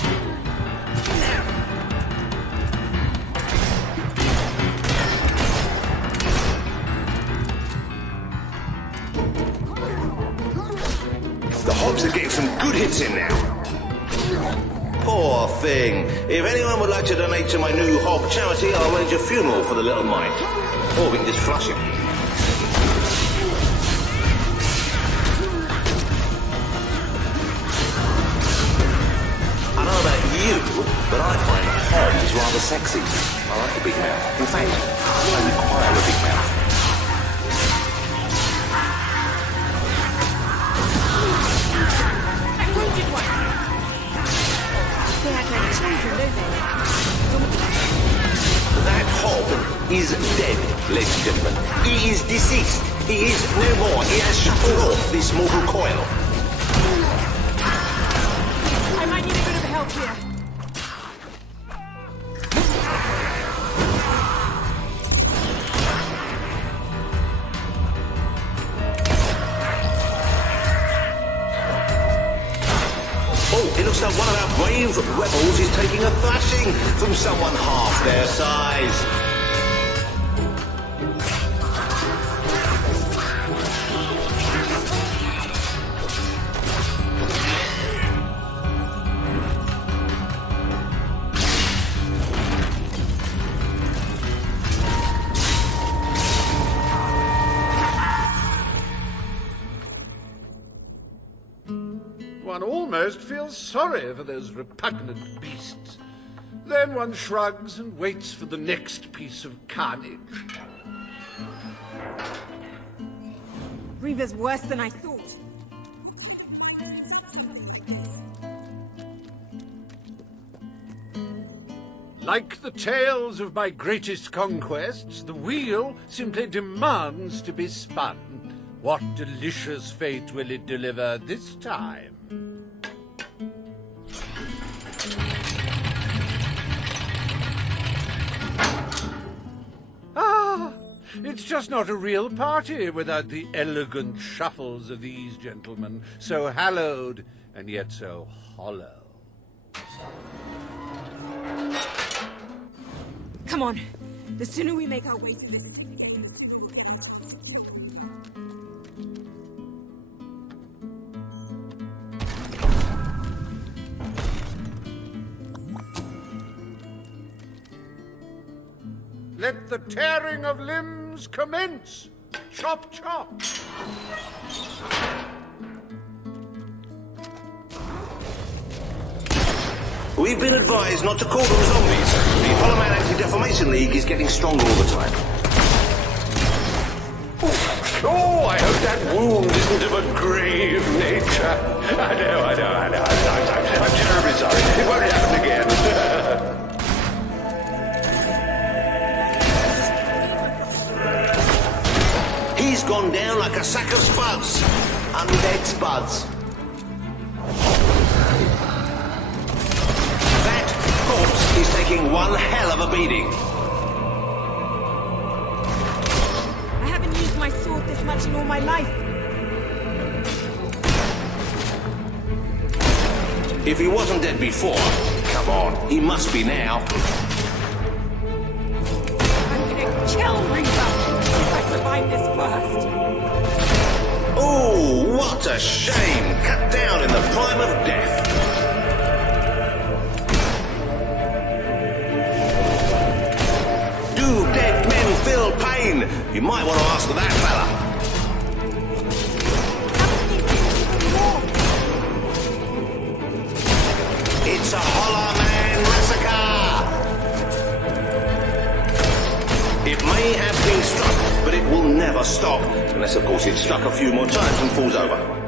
The Hobbs are getting some good hits in now. Poor thing. If anyone would like to donate to my new Hob charity, I'll arrange a funeral for the little mite. Or we can just flush him. I don't know about you, but I find Hobbs rather sexy. I like a big mouth. In fact, I require a big mouth. I wounded one. They act like children, don't they? That Hob is dead, ladies and gentlemen. He is deceased. He is no more. He has shuffled off this mortal coil. I might need a bit of help here. Oh, it looks like one of our brave rebels is taking a thrashing from someone half their size. One almost feels sorry for those repugnant beasts. Then one shrugs and waits for the next piece of carnage. Reaver's worse than I thought. Like the tales of my greatest conquests, the wheel simply demands to be spun. What delicious fate will it deliver this time? It's just not a real party without the elegant shuffles of these gentlemen, so hallowed and yet so hollow. Come on. The sooner we make our way to this... Let the tearing of limbs commence! Chop, chop! We've been advised not to call them zombies. The Polyman Anti-Defamation League is getting stronger all the time. Oh, I hope that wound isn't of a grave nature. I know. I'm terribly sorry. It won't happen again. He's gone down like a sack of spuds. Undead spuds. That corpse is taking one hell of a beating. I haven't used my sword this much in all my life. If he wasn't dead before, come on, he must be now. a shame! Cut down in the prime of death! Do dead men feel pain? You might want to ask that fella. It's a Holler Man massacre! It may have been struck, but it will never stop. Unless, of course, it's struck a few more times and falls over.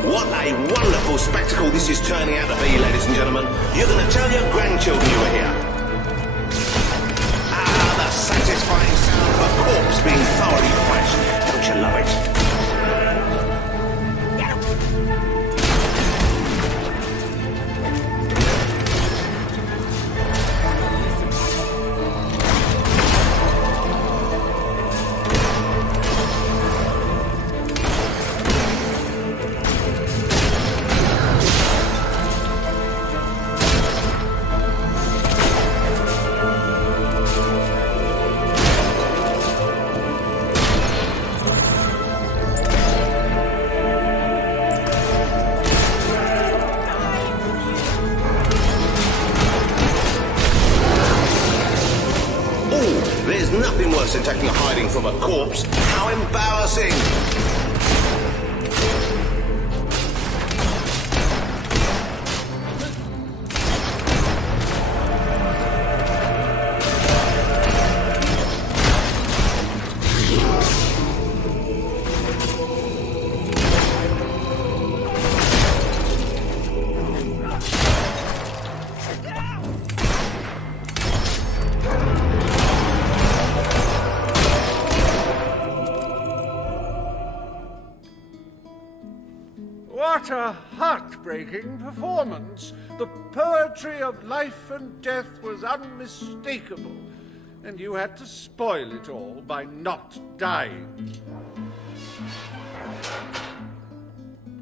What a wonderful spectacle this is turning out to be, ladies and gentlemen. You're going to tell your grandchildren you were here. Ah, the satisfying sound of a corpse being thoroughly thrashed. Don't you love it? There's nothing worse than taking a hiding from a corpse. How embarrassing! What a heartbreaking performance! The poetry of life and death was unmistakable, and you had to spoil it all by not dying.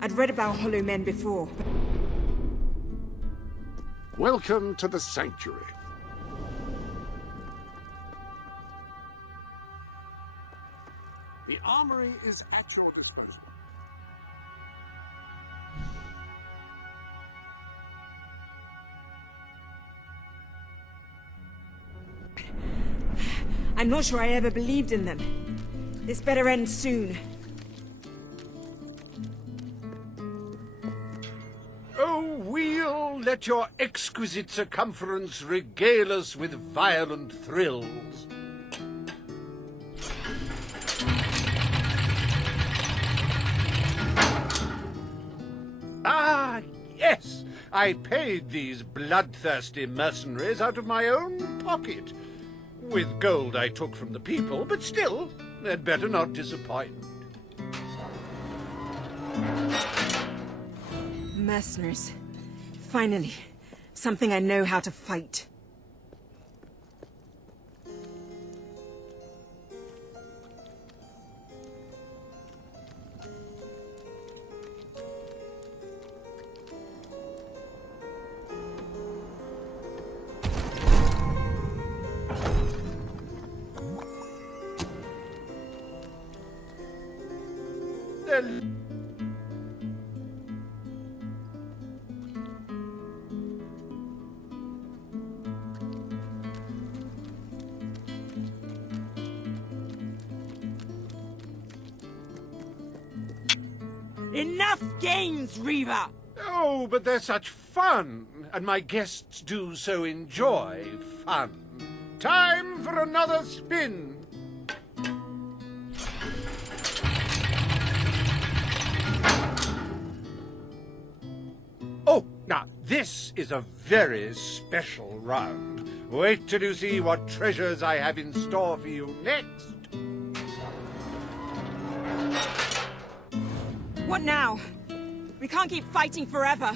I'd read about hollow men before. Welcome to the Sanctuary. The armory is at your disposal. I'm not sure I ever believed in them. This better end soon. Oh, we'll let your exquisite circumference regale us with violent thrills. Ah, yes! I paid these bloodthirsty mercenaries out of my own pocket. With gold I took from the people, but still, they'd better not disappoint. Mercenaries. Finally, something I know how to fight. Enough games, Reaver! Oh, but they're such fun, and my guests do so enjoy fun. Time for another spin. Oh, now, this is a very special round. Wait till you see what treasures I have in store for you next. What now? We can't keep fighting forever.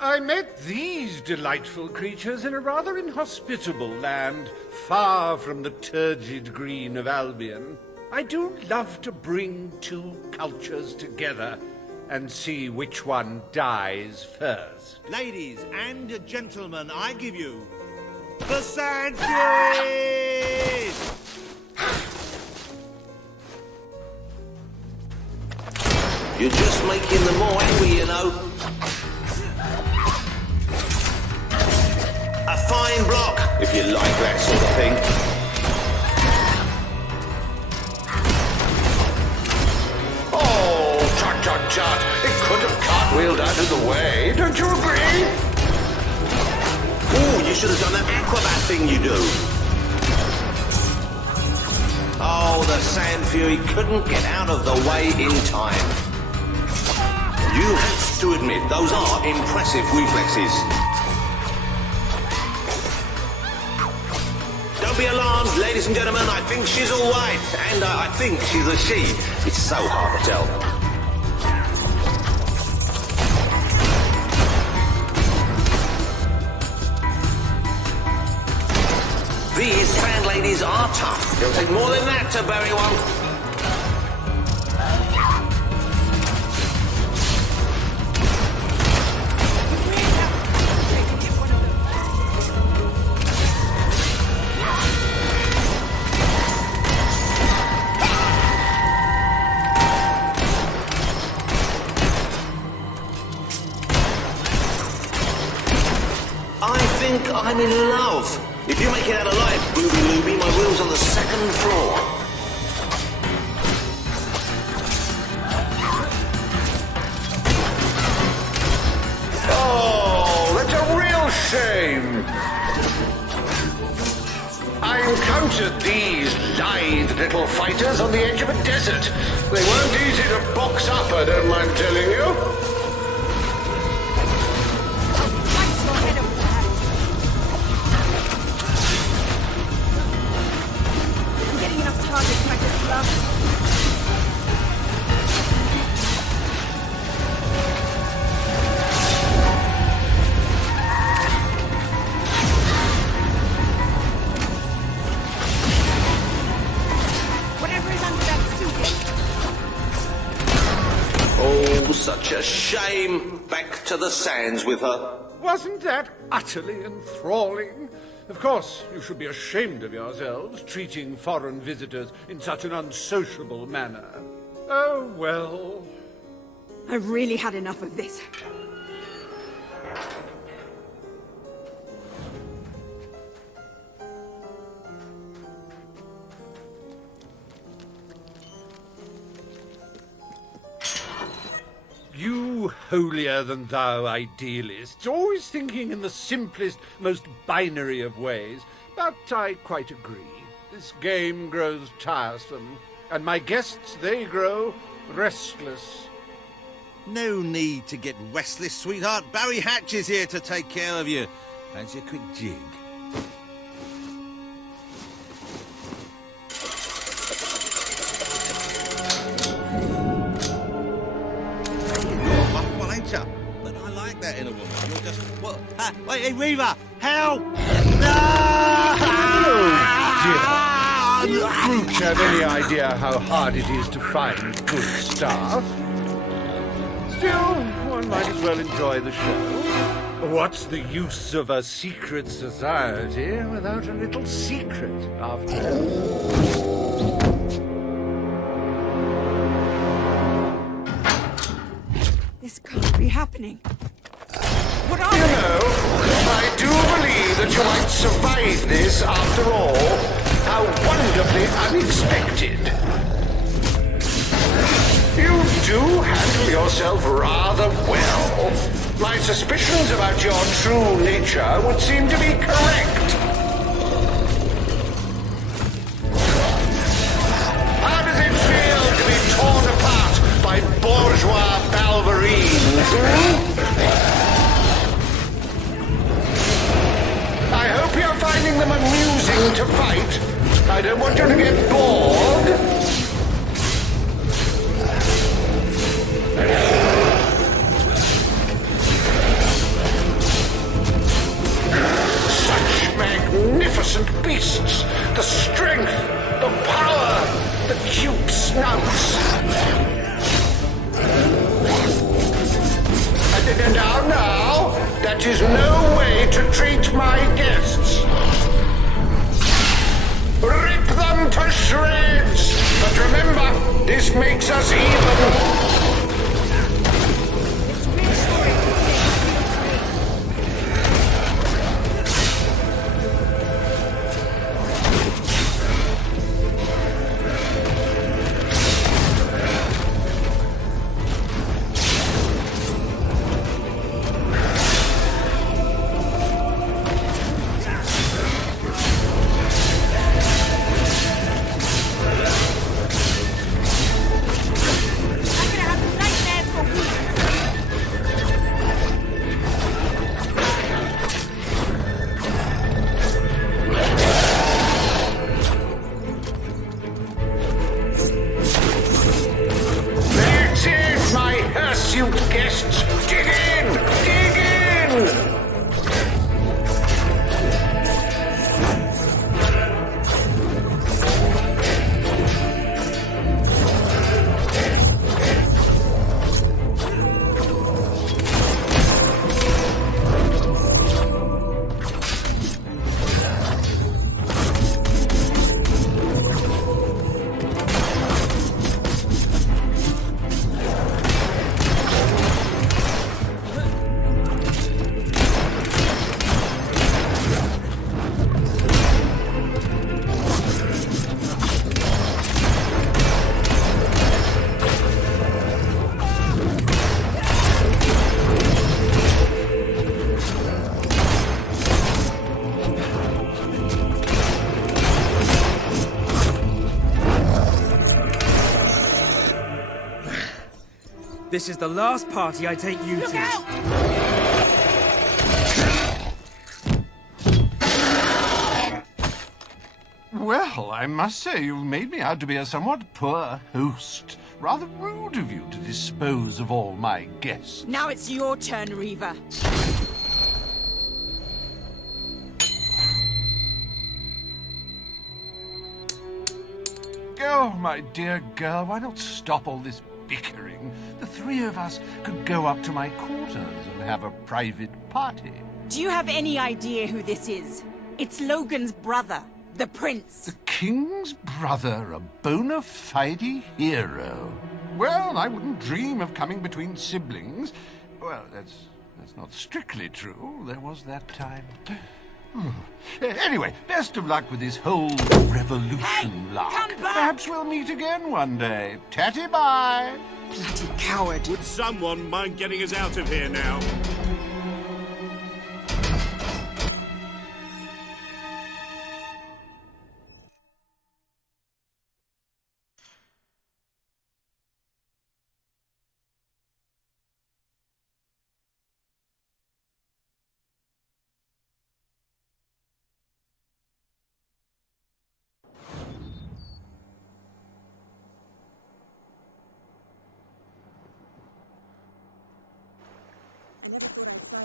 I met these delightful creatures in a rather inhospitable land, far from the turgid green of Albion. I do love to bring two cultures together and see which one dies first. Ladies and gentlemen, I give you the Sand Furies! You're just making them more angry, you know. A fine block, if you like that sort of thing. Oh, tut, tut, tut. It could have cartwheeled out of the way. Don't you agree? Ooh, you should have done that acrobat thing you do. Oh, the Sand Fury couldn't get out of the way in time. You have to admit, those are impressive reflexes. Don't be alarmed, ladies and gentlemen, I think she's all right. And I think she's a she. It's so hard to tell. These sand ladies are tough. It'll take more than that to bury one. I'm in love. If you make it out alive, Ruby Looby, my room's on the second floor. Oh, that's a real shame. I encountered these lithe little fighters on the edge of a desert. They weren't easy to box up, I don't mind telling you. Such a shame. Back to the sands with her. Wasn't that utterly enthralling? Of course, you should be ashamed of yourselves, treating foreign visitors in such an unsociable manner. Oh, well. I've really had enough of this. You holier-than-thou idealists, always thinking in the simplest, most binary of ways. But I quite agree. This game grows tiresome, and my guests, they grow restless. No need to get restless, sweetheart. Barry Hatch is here to take care of you. Fancy a quick jig? But I like that in a woman. You're just... What? Wait, hey, Reaver! Help! No! Oh, dear. Don't you have any idea how hard it is to find good staff? Still, one might as well enjoy the show. What's the use of a secret society without a little secret, after all? This can't be happening. What are you know, I do believe that you might survive this after all. How wonderfully unexpected. You do handle yourself rather well. My suspicions about your true nature would seem to be correct. How does it feel to be torn apart by bourgeois balverines? I hope you're finding them amusing to fight. I don't want you to get bored. Such magnificent beasts! The strength, the power, the cute snouts! Now, that is no way to treat my guests. Rip them to shreds! But remember, this makes us even. This is the last party I take you to. Well, I must say you've made me out to be a somewhat poor host. Rather rude of you to dispose of all my guests. Now it's your turn, Reaver. Oh, my dear girl, why not stop all this bickering? The three of us could go up to my quarters and have a private party. Do you have any idea who this is? It's Logan's brother, the Prince. The King's brother, a bona fide hero. Well, I wouldn't dream of coming between siblings. Well, that's not strictly true. There was that time. Anyway, best of luck with this whole revolution lark. Come back! Perhaps we'll meet again one day. Tatty bye! Bloody coward. Would someone mind getting us out of here now?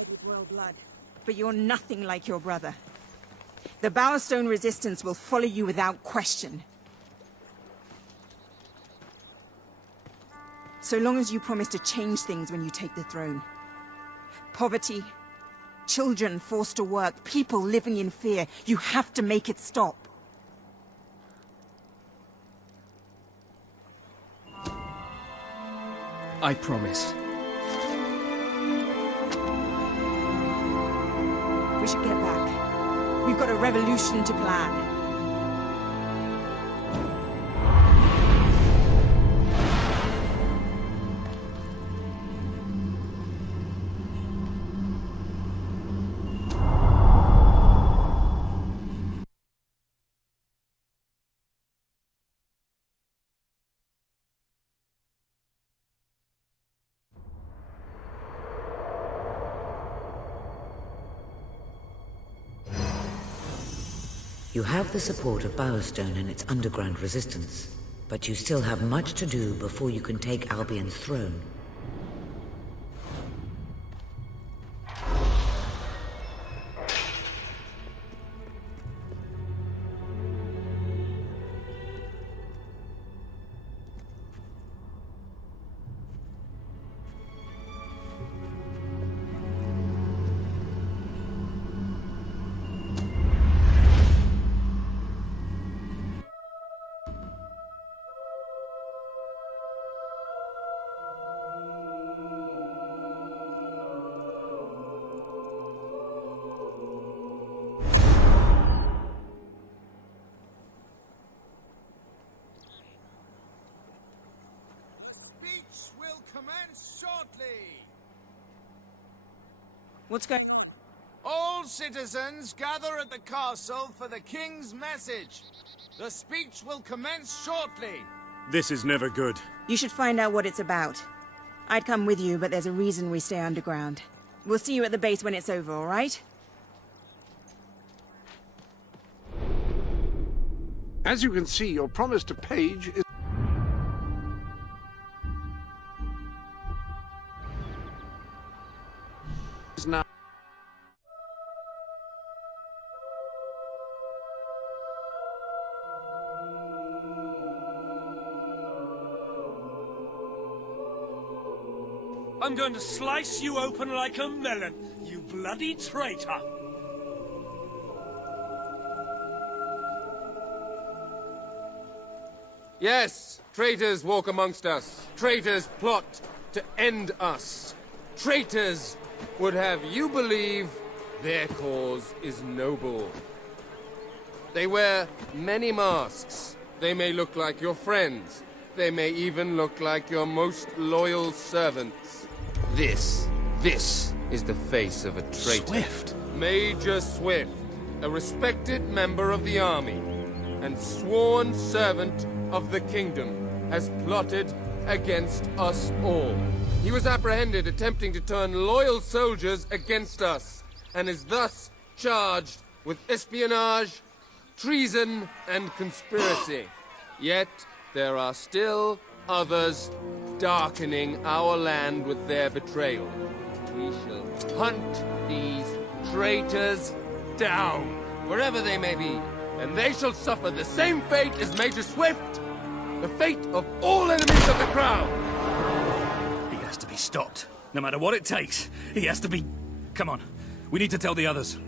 With royal blood. But you're nothing like your brother. The Bowerstone resistance will follow you without question. So long as you promise to change things when you take the throne. Poverty, children forced to work, people living in fear. You have to make it stop. I promise. We should get back. We've got a revolution to plan. You have the support of Bowerstone and its underground resistance, but you still have much to do before you can take Albion's throne. shortly. What's going on? All citizens gather at the castle for the king's message. The speech will commence shortly. This is never good. You should find out what it's about. I'd come with you, but there's a reason we stay underground. We'll see you at the base when it's over, all right? As you can see, your promise to Paige is now... I'm going to slice you open like a melon, you bloody traitor! Yes, traitors walk amongst us. Traitors plot to end us. Traitors would have you believe their cause is noble. They wear many masks. They may look like your friends. They may even look like your most loyal servants. This is the face of a traitor. Swift. Major Swift, a respected member of the army and sworn servant of the kingdom, has plotted against us all. He was apprehended attempting to turn loyal soldiers against us, and is thus charged with espionage, treason, and conspiracy. Yet, there are still others darkening our land with their betrayal. We shall hunt these traitors down, wherever they may be, and they shall suffer the same fate as Major Swift, the fate of all enemies of the crown. He has to be stopped. No matter what it takes, he has to be... Come on, we need to tell the others.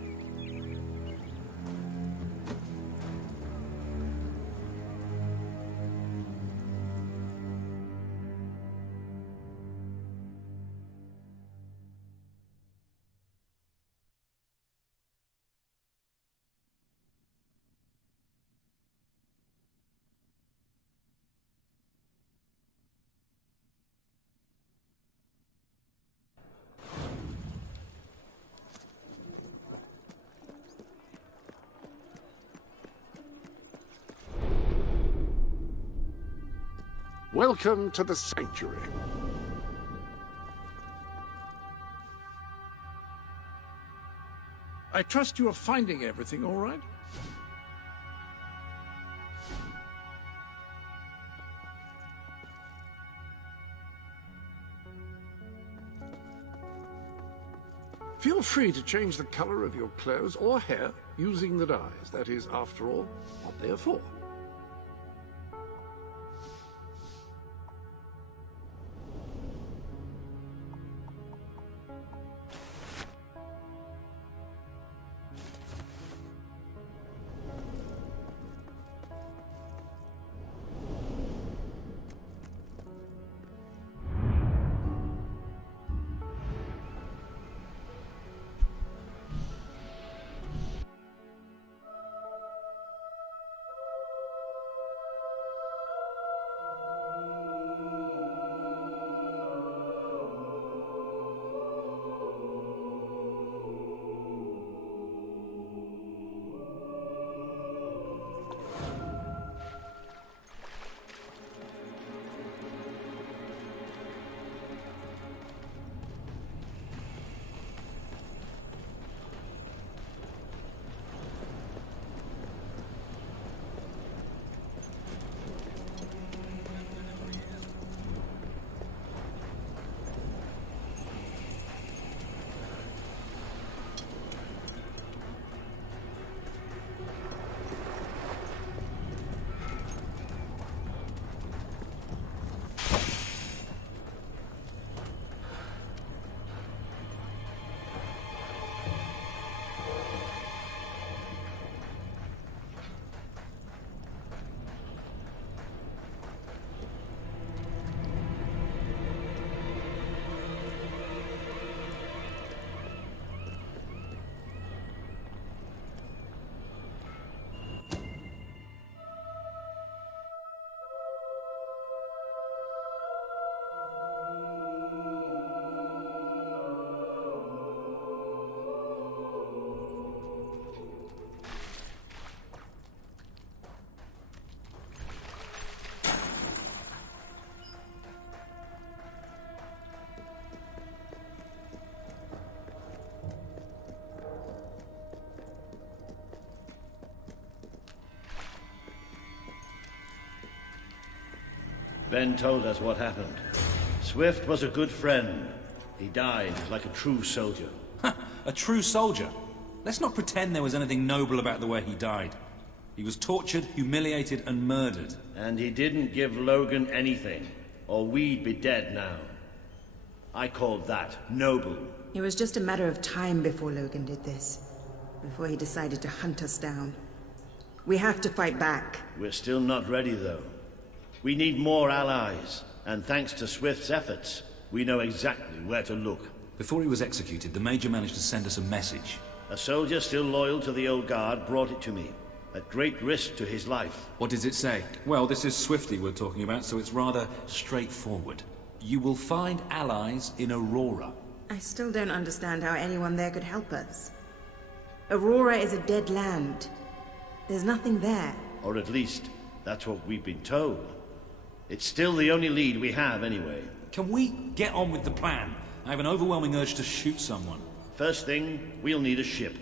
Welcome to the sanctuary. I trust you are finding everything all right? Feel free to change the color of your clothes or hair using the dyes. That is, after all, what they are for. Ben told us what happened. Swift was a good friend. He died like a true soldier. A true soldier? Let's not pretend there was anything noble about the way he died. He was tortured, humiliated, and murdered. And he didn't give Logan anything, or we'd be dead now. I called that noble. It was just a matter of time before Logan did this. Before he decided to hunt us down. We have to fight back. We're still not ready, though. We need more allies, and thanks to Swift's efforts, we know exactly where to look. Before he was executed, the Major managed to send us a message. A soldier still loyal to the old guard brought it to me, at great risk to his life. What does it say? Well, this is Swifty we're talking about, so it's rather straightforward. You will find allies in Aurora. I still don't understand how anyone there could help us. Aurora is a dead land. There's nothing there. Or at least, that's what we've been told. It's still the only lead we have, anyway. Can we get on with the plan? I have an overwhelming urge to shoot someone. First thing, we'll need a ship.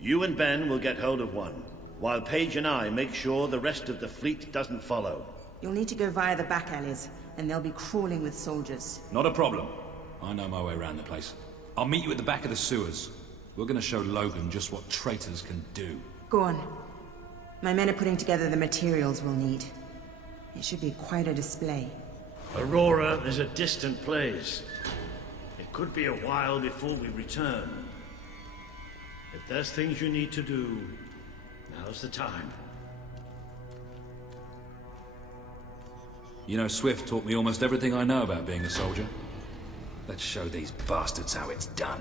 You and Ben will get hold of one, while Paige and I make sure the rest of the fleet doesn't follow. You'll need to go via the back alleys, and they'll be crawling with soldiers. Not a problem. I know my way around the place. I'll meet you at the back of the sewers. We're gonna show Logan just what traitors can do. Go on. My men are putting together the materials we'll need. It should be quite a display. Aurora is a distant place. It could be a while before we return. If there's things you need to do, now's the time. You know, Swift taught me almost everything I know about being a soldier. Let's show these bastards how it's done.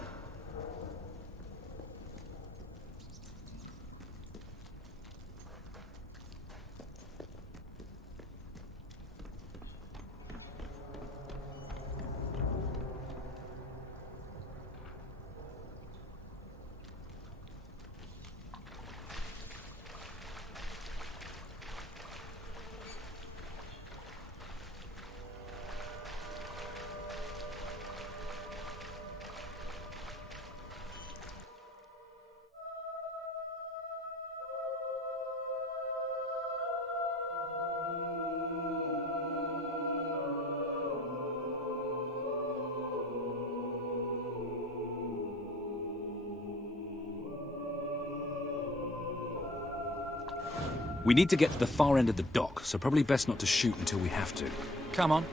We need to get to the far end of the dock, so probably best not to shoot until we have to. Come on,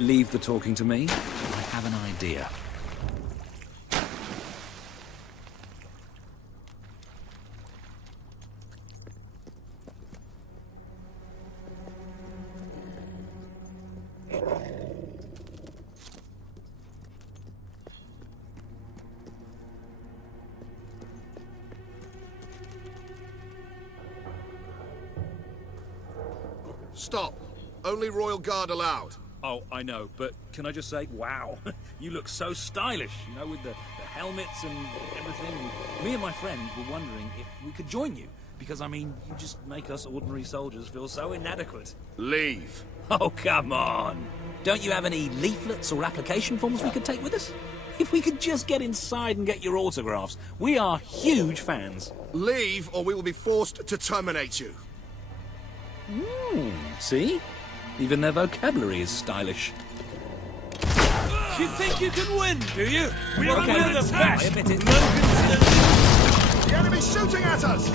leave the talking to me. I have an idea. Stop. Only Royal Guard allowed. Oh, I know, but can I just say, wow, you look so stylish, you know, with the helmets and everything. And me and my friend were wondering if we could join you, because, I mean, you just make us ordinary soldiers feel so inadequate. Leave. Oh, come on. Don't you have any leaflets or application forms we could take with us? If we could just get inside and get your autographs. We are huge fans. Leave, or we will be forced to terminate you. See? Even their vocabulary is stylish. You think you can win, do you? We're the best! I admit it. The enemy's shooting at us!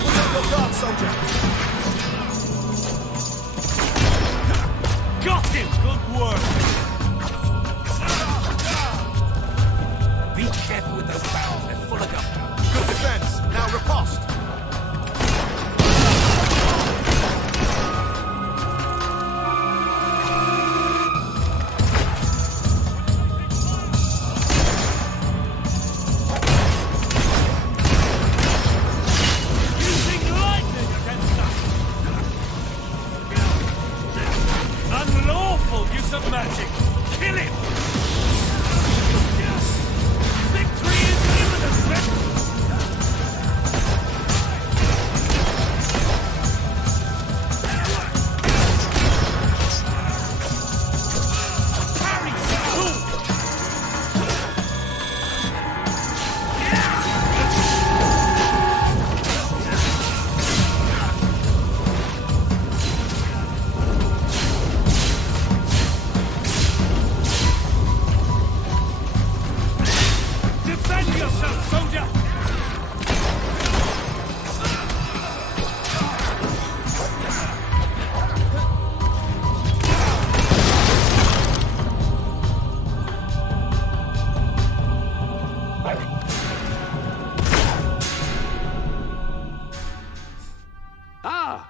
Put up your guard, soldier! Got him! Good work! Be careful with those barrels, they're full of gunpowder. Good defense. Now riposte.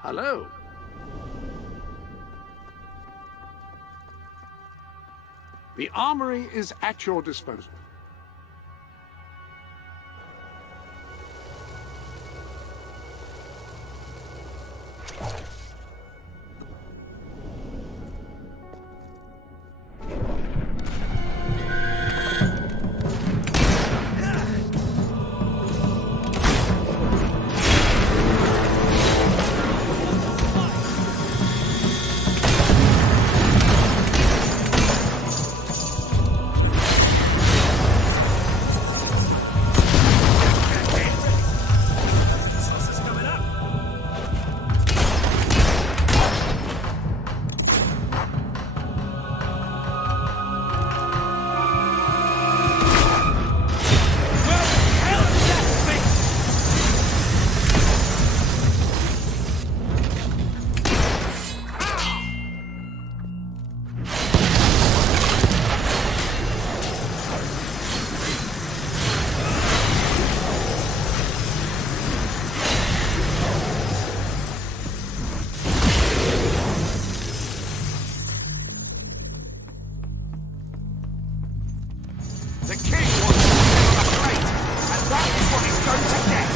Hello. The armory is at your disposal. The king wants to become a traitor, and that is what he's going to get.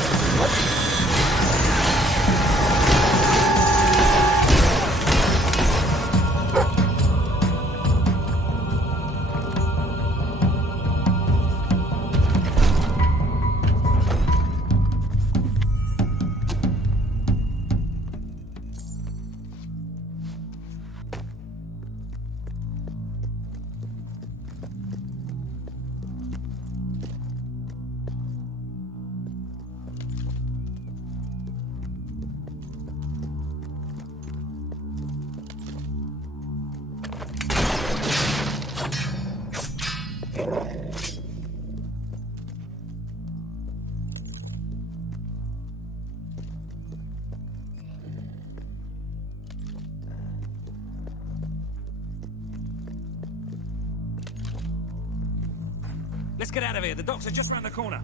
Let's get out of here. The docks are just round the corner.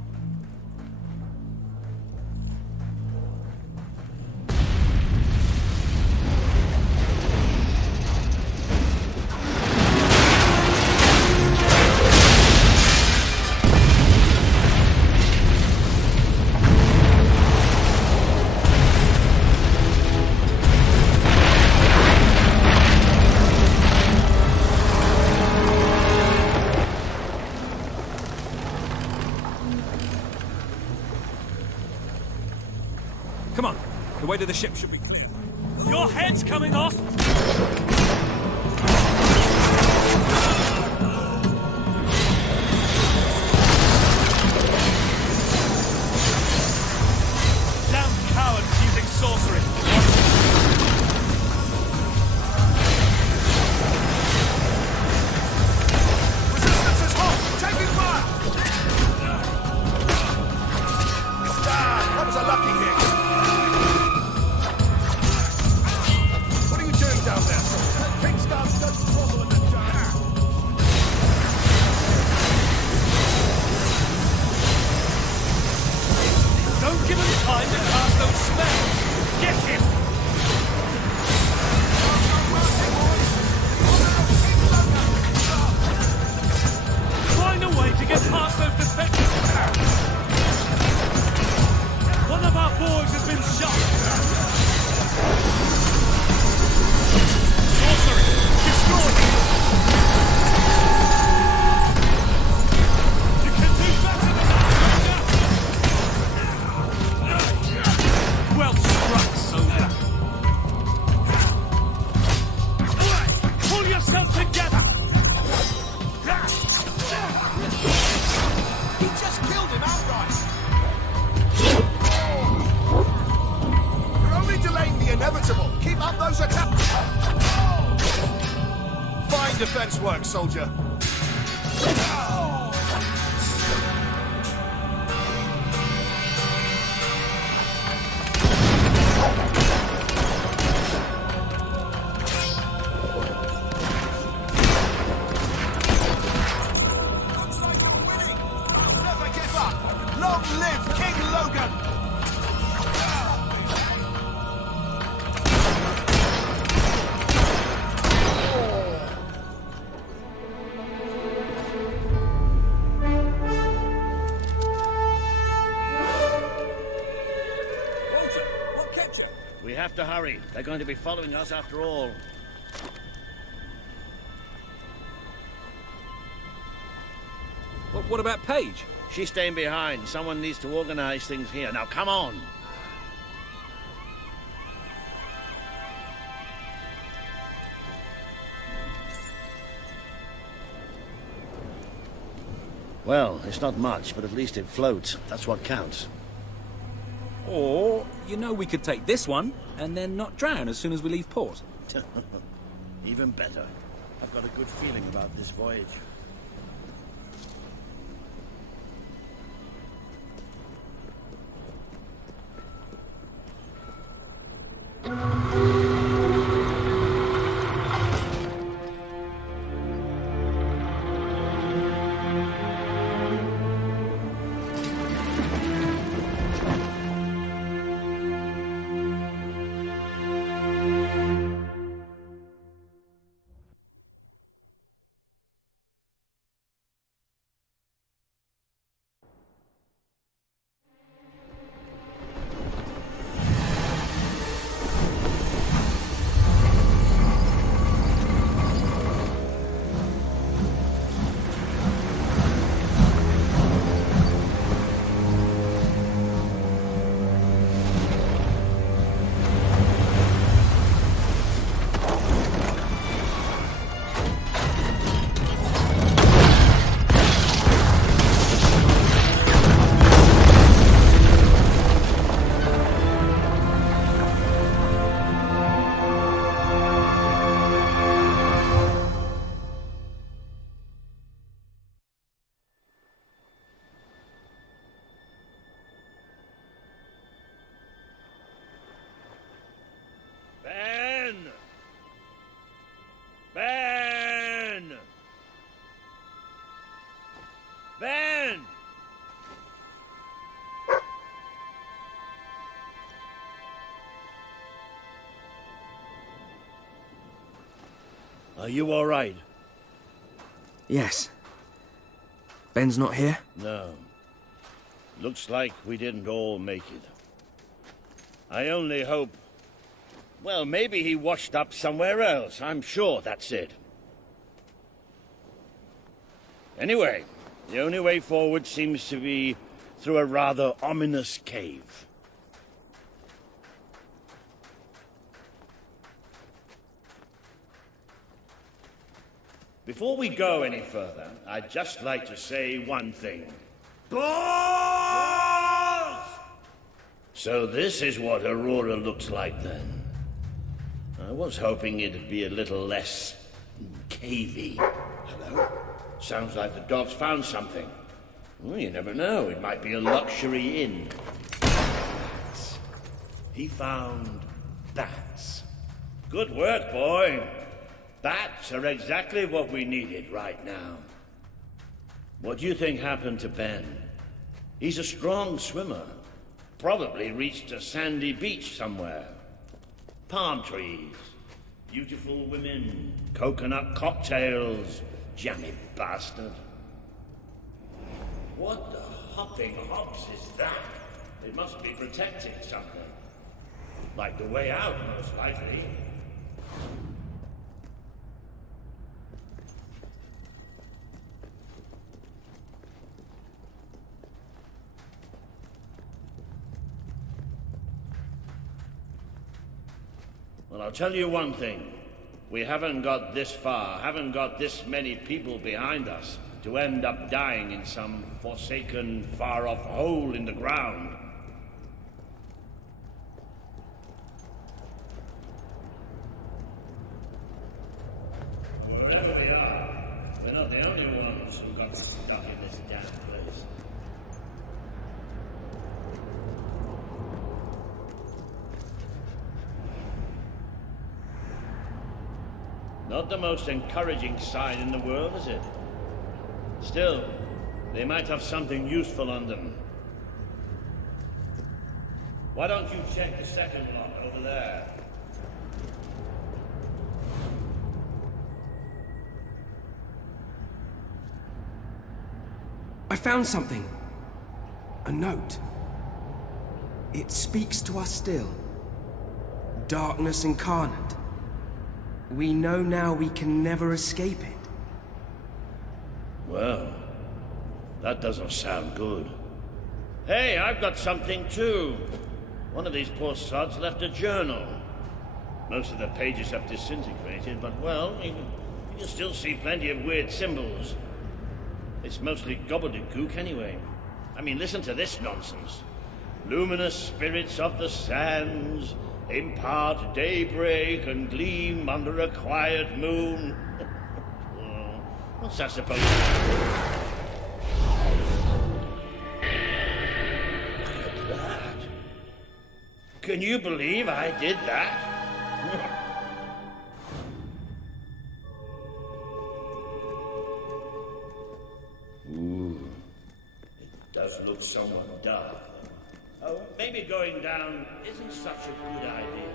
Come on. The way to the ship should be clear. Your head's coming off! Damn cowards using sorcery! Resistance is hot! Taking fire! Ah, that was a lucky hit! Down there, soldier. Kingstar's doesn't trouble in the dark. Don't give him time to cast those spells! Get him! Find a way to get past those defenses! One of our boys has been shot! Well struck, soldier. Pull yourself together. He just killed him outright. You're only delaying the inevitable. Keep up those attacks. Fine defense work, soldier. Looks like you're winning. Never give up. Long live King Logan. We have to hurry. They're going to be following us after all. What about Paige? She's staying behind. Someone needs to organize things here. Now, come on! Well, it's not much, but at least it floats. That's what counts. Or, you know, we could take this one, and then not drown as soon as we leave port. Even better. I've got a good feeling about this voyage. Ben! Are you all right? Yes. Ben's not here? No. Looks like we didn't all make it. I only hope... Well, maybe he washed up somewhere else. I'm sure that's it. Anyway, the only way forward seems to be through a rather ominous cave. Before we go any further, I'd just like to say one thing. Balls! So this is what Aurora looks like then. I was hoping it'd be a little less cavey. Hello? Sounds like the dog's found something. Well, you never know. It might be a luxury inn. Bats. He found bats. Good work, boy. Bats are exactly what we needed right now. What do you think happened to Ben? He's a strong swimmer. Probably reached a sandy beach somewhere. Palm trees, beautiful women, coconut cocktails, jammy bastard. What the hopping hops is that? They must be protecting something. Like the way out, most likely. Well, I'll tell you one thing. We haven't got this far, haven't got this many people behind us to end up dying in some forsaken, far-off hole in the ground. Wherever we are, we're not the only ones who got stuck in this damn place. Not the most encouraging sign in the world, is it? Still, they might have something useful on them. Why don't you check the second lock over there? I found something. A note. It speaks to us still. darkness incarnate. We know now we can never escape it. Well, that doesn't sound good. Hey, I've got something too. One of these poor sods left a journal. Most of the pages have disintegrated, but well, you can still see plenty of weird symbols. It's mostly gobbledygook anyway. I mean, listen to this nonsense. Luminous spirits of the sands impart daybreak and gleam under a quiet moon. What's that supposed to be? Look at that. Can you believe I did that? Ooh, it does look somewhat dark. Oh, maybe going down isn't such a good idea.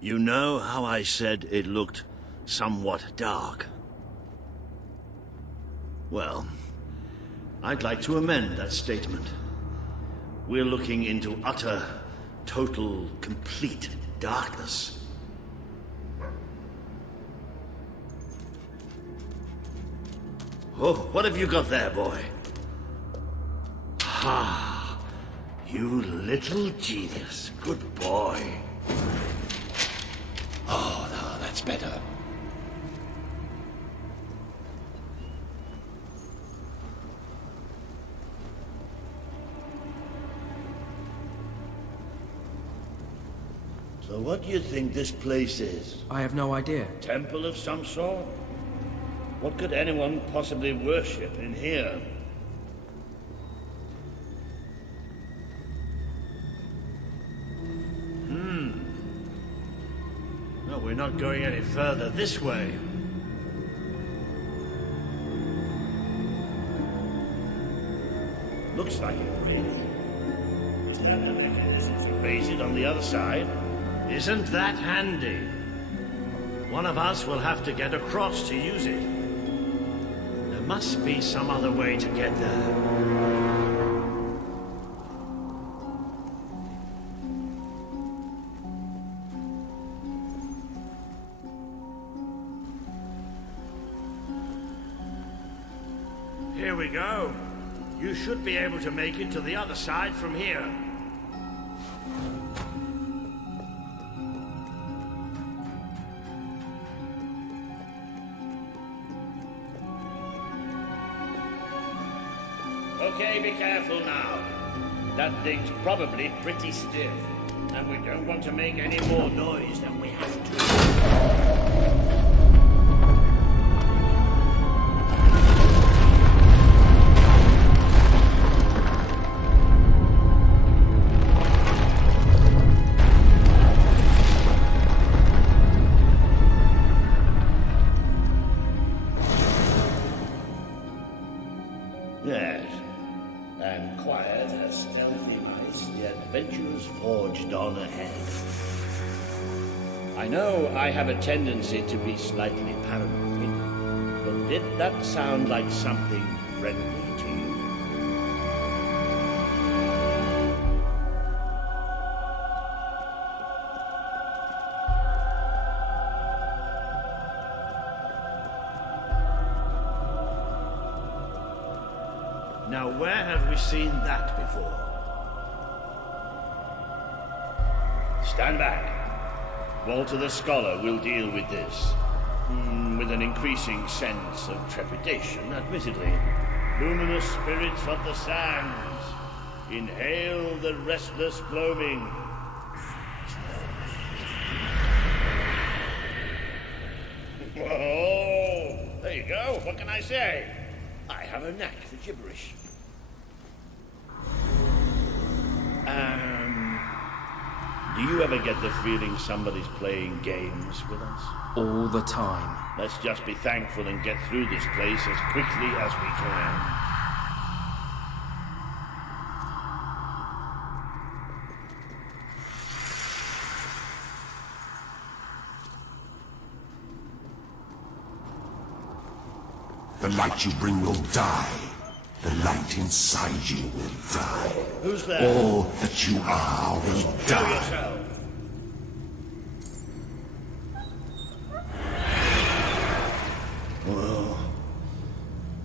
You know how I said it looked somewhat dark? Well, I'd like to amend that statement. We're looking into utter, total, complete darkness. Oh, what have you got there, boy? Ah, you little genius. Good boy. Oh, no, that's better. So what do you think this place is? I have no idea. Temple of some sort? What could anyone possibly worship in here? No, we're not going any further this way. Looks like it, really. Is that a mechanism to raise it on the other side? Isn't that handy? One of us will have to get across to use it. There must be some other way to get there. Here we go. You should be able to make it to the other side from here. Okay, be careful now. That thing's probably pretty stiff, and we don't want to make any more noise than we have to. Yes, and quiet as stealthy mice, the adventurers forged on ahead. I know I have a tendency to be slightly paranoid, but did that sound like something friendly to you? Now, where have we seen that before? Stand back. Walter the Scholar will deal with this. With an increasing sense of trepidation, admittedly. Luminous spirits of the sands, inhale the restless gloaming. Oh, there you go. What can I say? I have a knack for gibberish. Do you ever get the feeling somebody's playing games with us? All the time. Let's just be thankful and get through this place as quickly as we can. The light you bring will die. The light inside you will die. Who's there? All that you are will Show die. yourself. Whoa.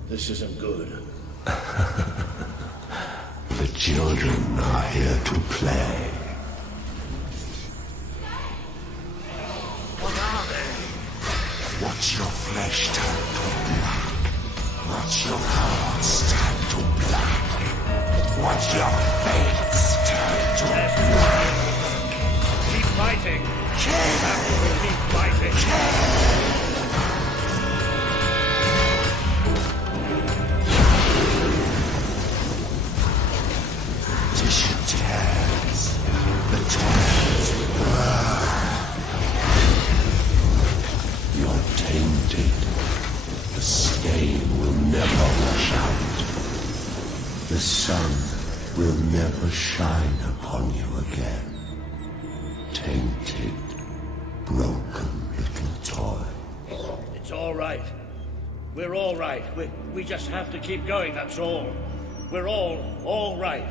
This isn't good. The children are here to play. What are they? Watch your flesh turn to black. Watch your hearts turn to black. Watch your fates turn to black. Keep fighting. Keep fighting. Tissue tears. The tears burn. You're tainted. The stain will never wash out. The sun will never shine upon you again. Tainted, broken little toy. It's all right. We're all right. We just have to keep going, that's all. We're all right.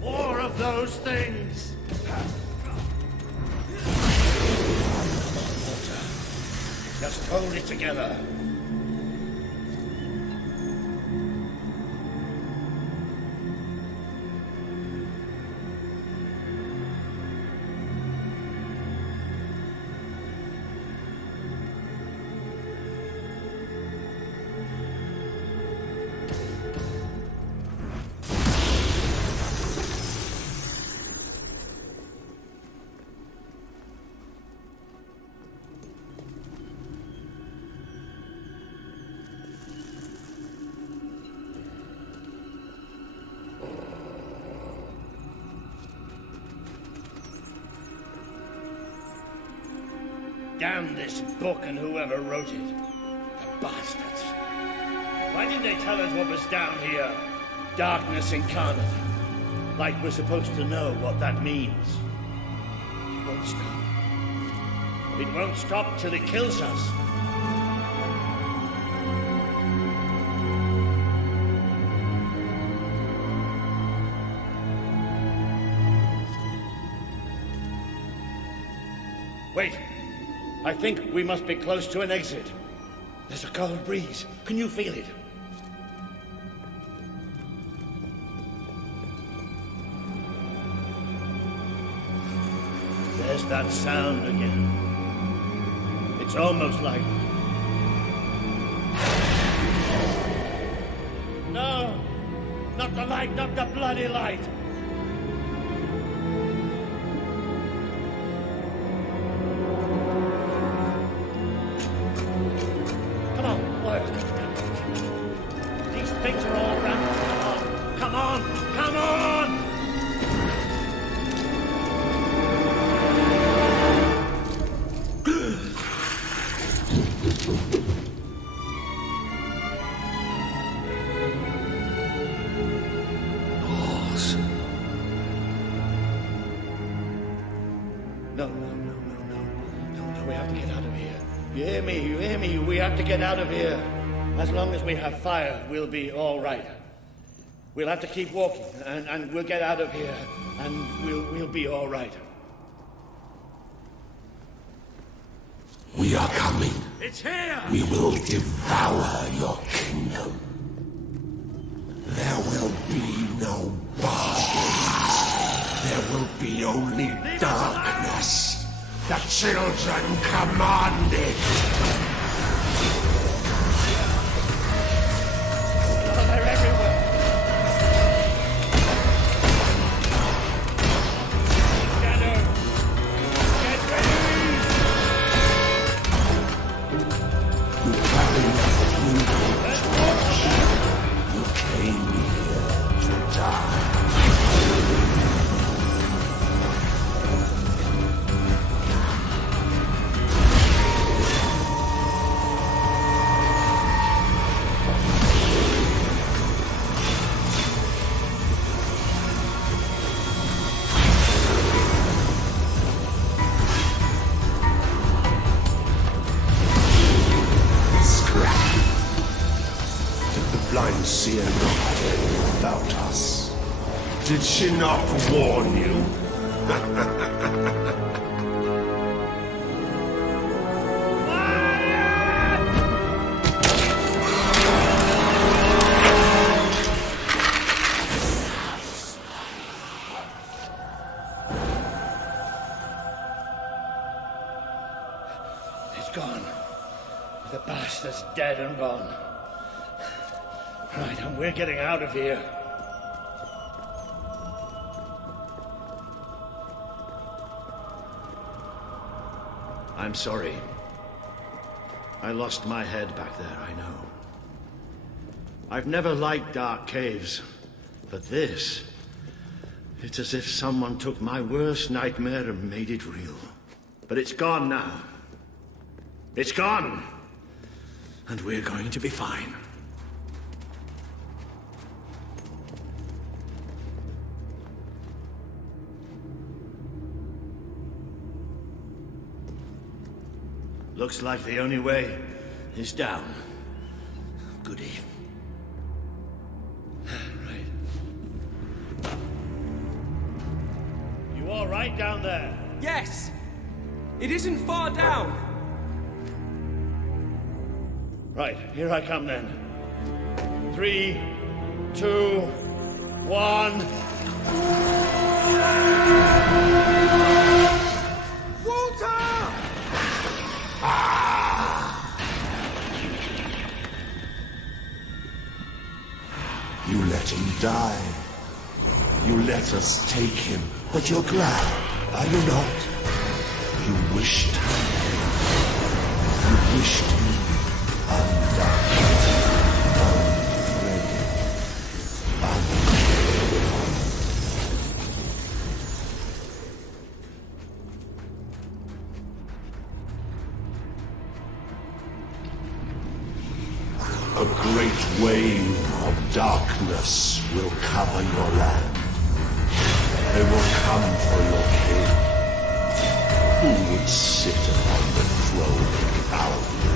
More of those things! Just hold it together. Damn this book and whoever wrote it. The bastards. Why didn't they tell us what was down here? Darkness incarnate. Like we're supposed to know what that means. It won't stop. It won't stop till it kills us. Wait. I think we must be close to an exit. There's a cold breeze. Can you feel it? There's that sound again. It's almost like... No! Not the light, not the bloody light! Get out of here. As long as we have fire, we'll be all right. We'll have to keep walking, and we'll get out of here, and we'll be all right. We are coming. It's here! We will devour your kingdom. There will be no bargains. There will be only darkness. The children command it. They're everywhere. Gather. Get ready. You carry a torch. You came here to die. enough warn you? It's gone. The bastard's dead and gone. Right, and we're getting out of here. I'm sorry. I lost my head back there, I know. I've never liked dark caves, but this... it's as if someone took my worst nightmare and made it real. But it's gone now. It's gone! And we're going to be fine. Looks like the only way is down. Goody. Right. You all right down there? Yes! It isn't far down! Right, here I come then. 3, 2, 1... You let him die. You let us take him, but you're glad, are you not? You wished him. You wished him undone, A great wave of darkness will cover your land. They will come for your king. Who would sit upon the throne without you?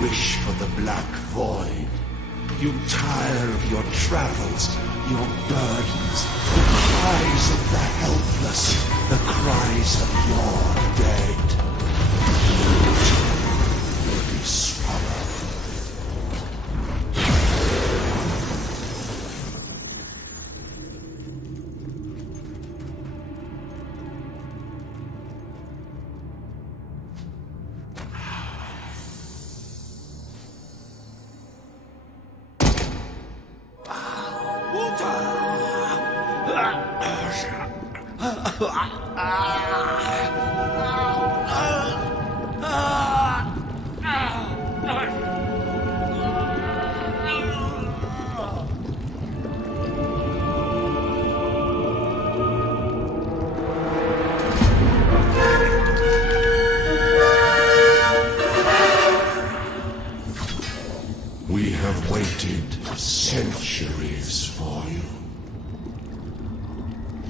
Wish for the Black Void. You tire of your travels, your burdens, the cries of the helpless, the cries of your dead. You will be swallowed. We have waited centuries for you.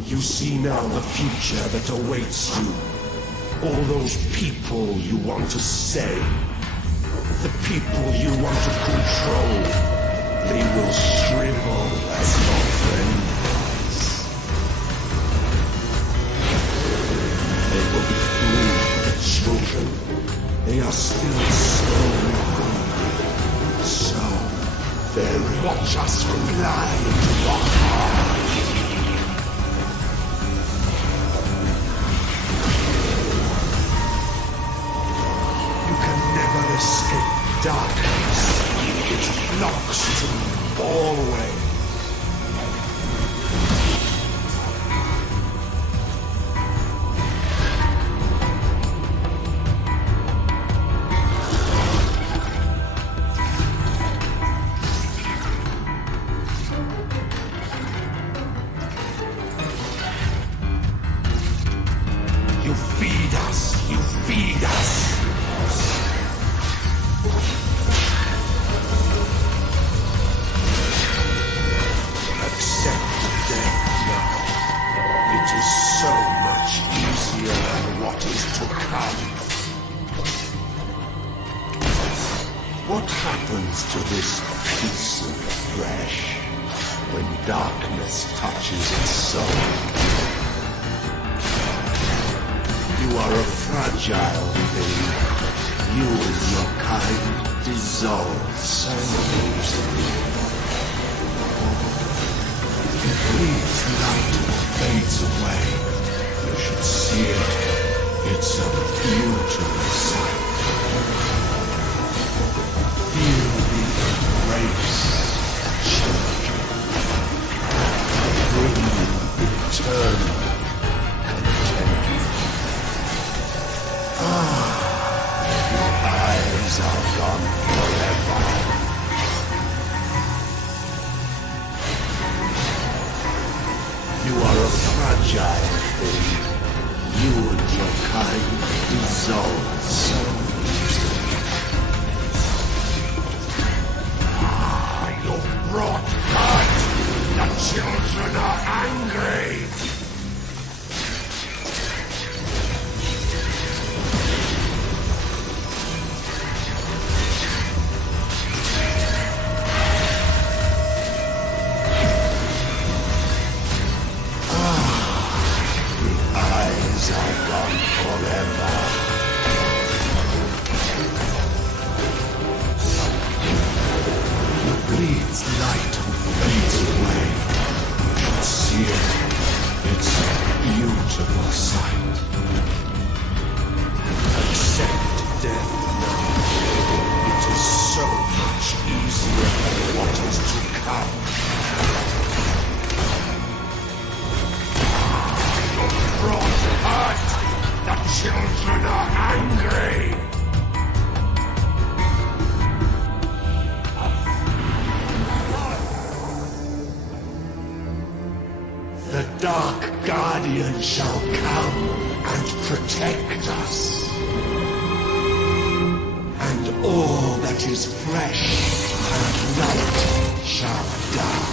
You see now the future that awaits you. All those people you want to save. The people you want to control. They will shrivel as your friend does. They will be food for the children. They are still so hungry. So they'll watch us fly into your heart. Escape darkness. It flocks to always. You feed us. You feed us. What happens to this piece of flesh when darkness touches its soul? You are a fragile thing. You and your kind dissolve so easily. It bleeds light and fades away. You should see it. It's a beautiful sight. Feel the embrace, children. Bring you eternal contentment. Your eyes are gone forever. You are a fragile thing. You and your kind dissolve so easily. You've brought hurt. The children are angry. Shall come and protect us. And all that is flesh and light shall die.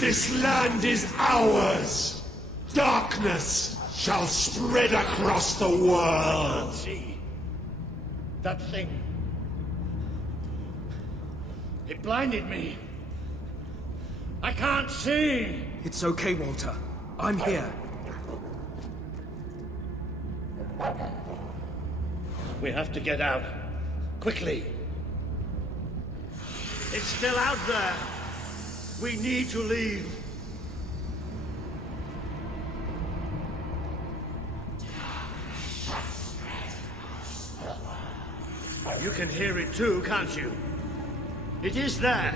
This land is ours! Darkness shall spread across the world! See that thing. It blinded me. I can't see! It's okay, Walter. I'm here. We have to get out. Quickly. It's still out there. We need to leave. You can hear it too, can't you? It is there.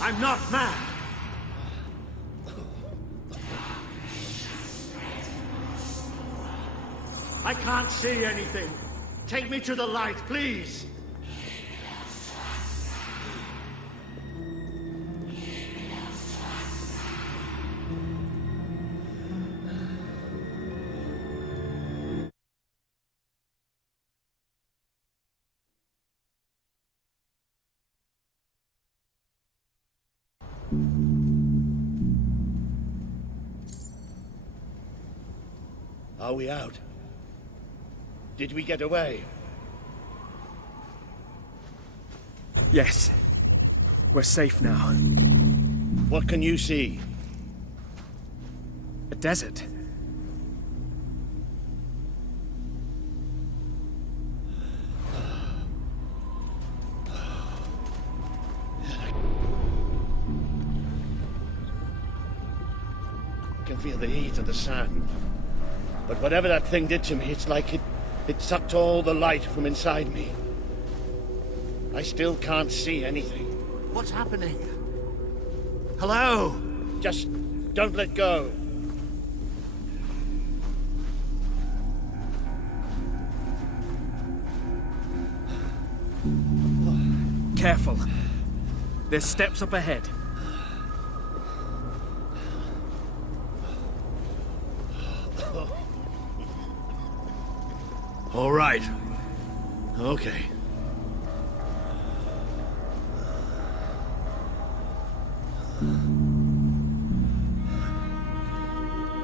I'm not mad. I can't see anything. Take me to the light, please. Are we out? Did we get away? Yes. We're safe now. What can you see? A desert. feel the heat of the sun. But whatever that thing did to me, it's like it sucked all the light from inside me. I still can't see anything. What's happening? Hello? Just don't let go. Careful. There's steps up ahead. All right. Okay.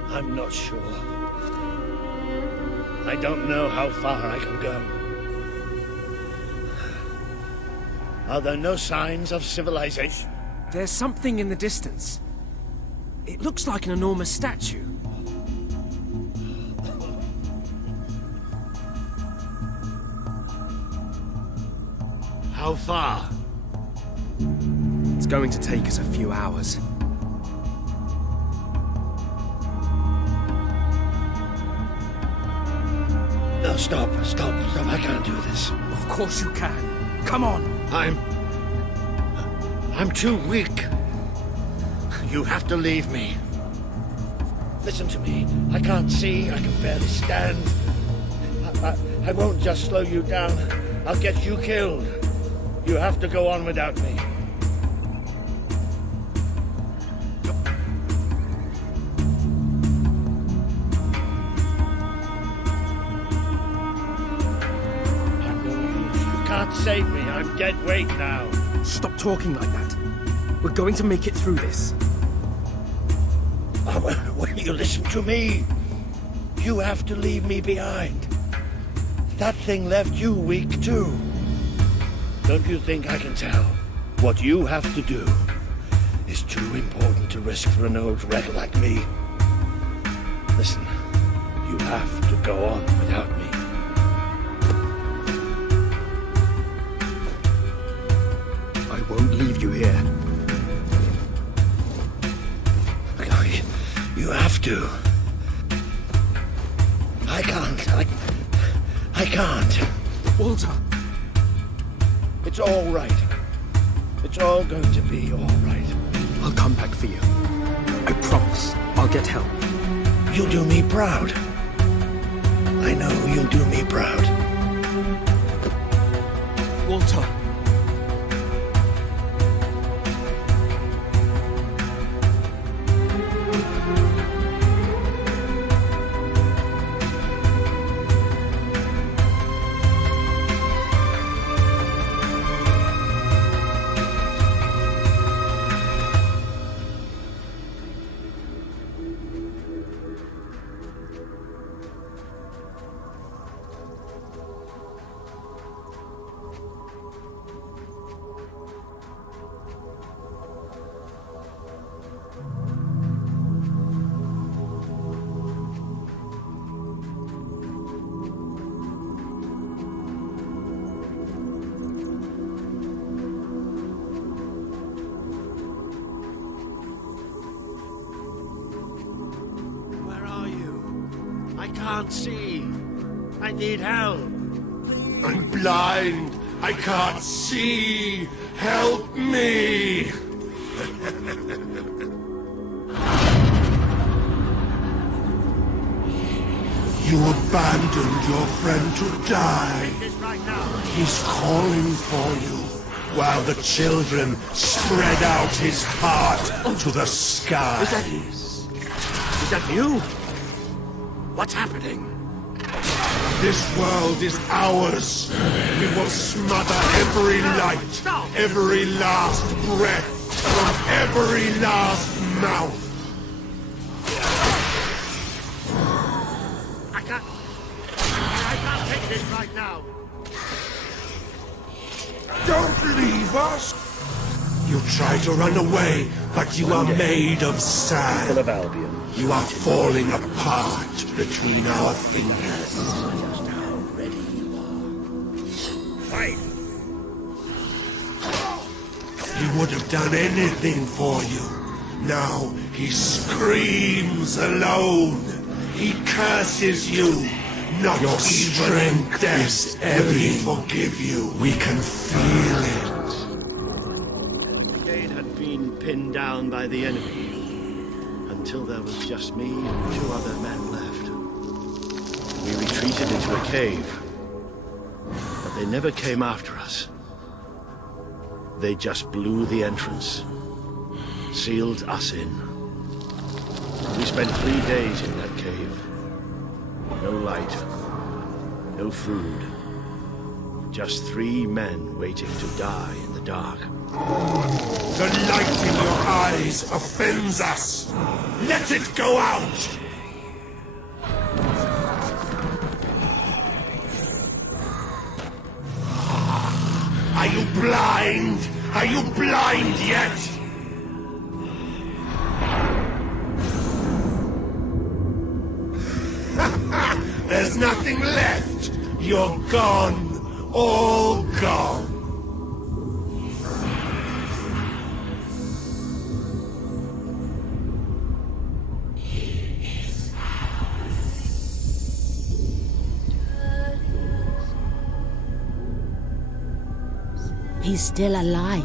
I'm not sure. I don't know how far I can go. Are there no signs of civilization? There's something in the distance. It looks like an enormous statue. How far? It's going to take us a few hours. No, stop. I can't do this. Of course you can. Come on. I'm too weak. You have to leave me. Listen to me. I can't see. I can barely stand. I won't just slow you down. I'll get you killed. You have to go on without me. You can't save me. I'm dead weight now. Stop talking like that. We're going to make it through this. Will you listen to me? You have to leave me behind. That thing left you weak too. Don't you think I can tell? What you have to do is too important to risk for an old wreck like me. Listen, you have to go on without me. I won't leave you here. You have to. I can't. I can't. Walter! It's all right. It's all going to be all right. I'll come back for you. I promise. I'll get help. You'll do me proud. I know you'll do me proud. Walter! I can't see. I need help. I'm blind. I can't see. Help me. You abandoned your friend to die. He's calling for you, while the children spread out his heart to the sky. Is that you? What's happening? This world is ours. We will smother every light, every last breath, from every last mouth. I can't take this right now. Don't leave us! You try to run away, but you are made of sand. People of Albion. You are falling apart between our fingers. Just how ready you are. Fight! He would have done anything for you. Now He screams alone. He curses you. Not your strength is ebbing. We forgive you. We can feel it. The brigade had been pinned down by the enemy until there was just me and 2 other men left. We retreated into a cave, but they never came after us. They just blew the entrance, sealed us in. We spent 3 days in that cave. No light, no food. Just 3 men waiting to die in the dark. The light in your eyes offends us. Let it go out! Are you blind? Are you blind yet? There's nothing left. You're gone. All gone. He's still alive.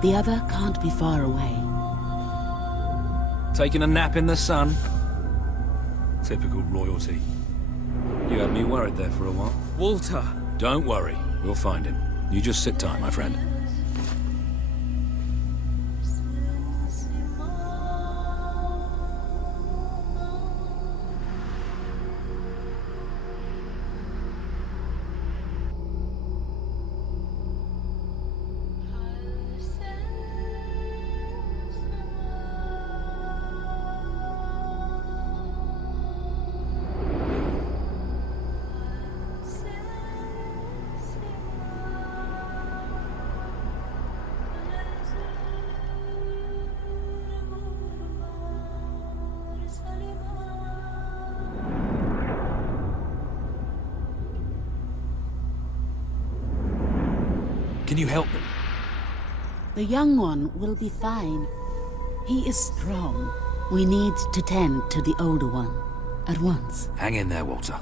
The other can't be far away. Taking a nap in the sun? Typical royalty. You had me worried there for a while. Walter! Don't worry. We'll find him. You just sit tight, my friend. Can you help them? The young one will be fine. He is strong. We need to tend to the older one at once. Hang in there, Walter.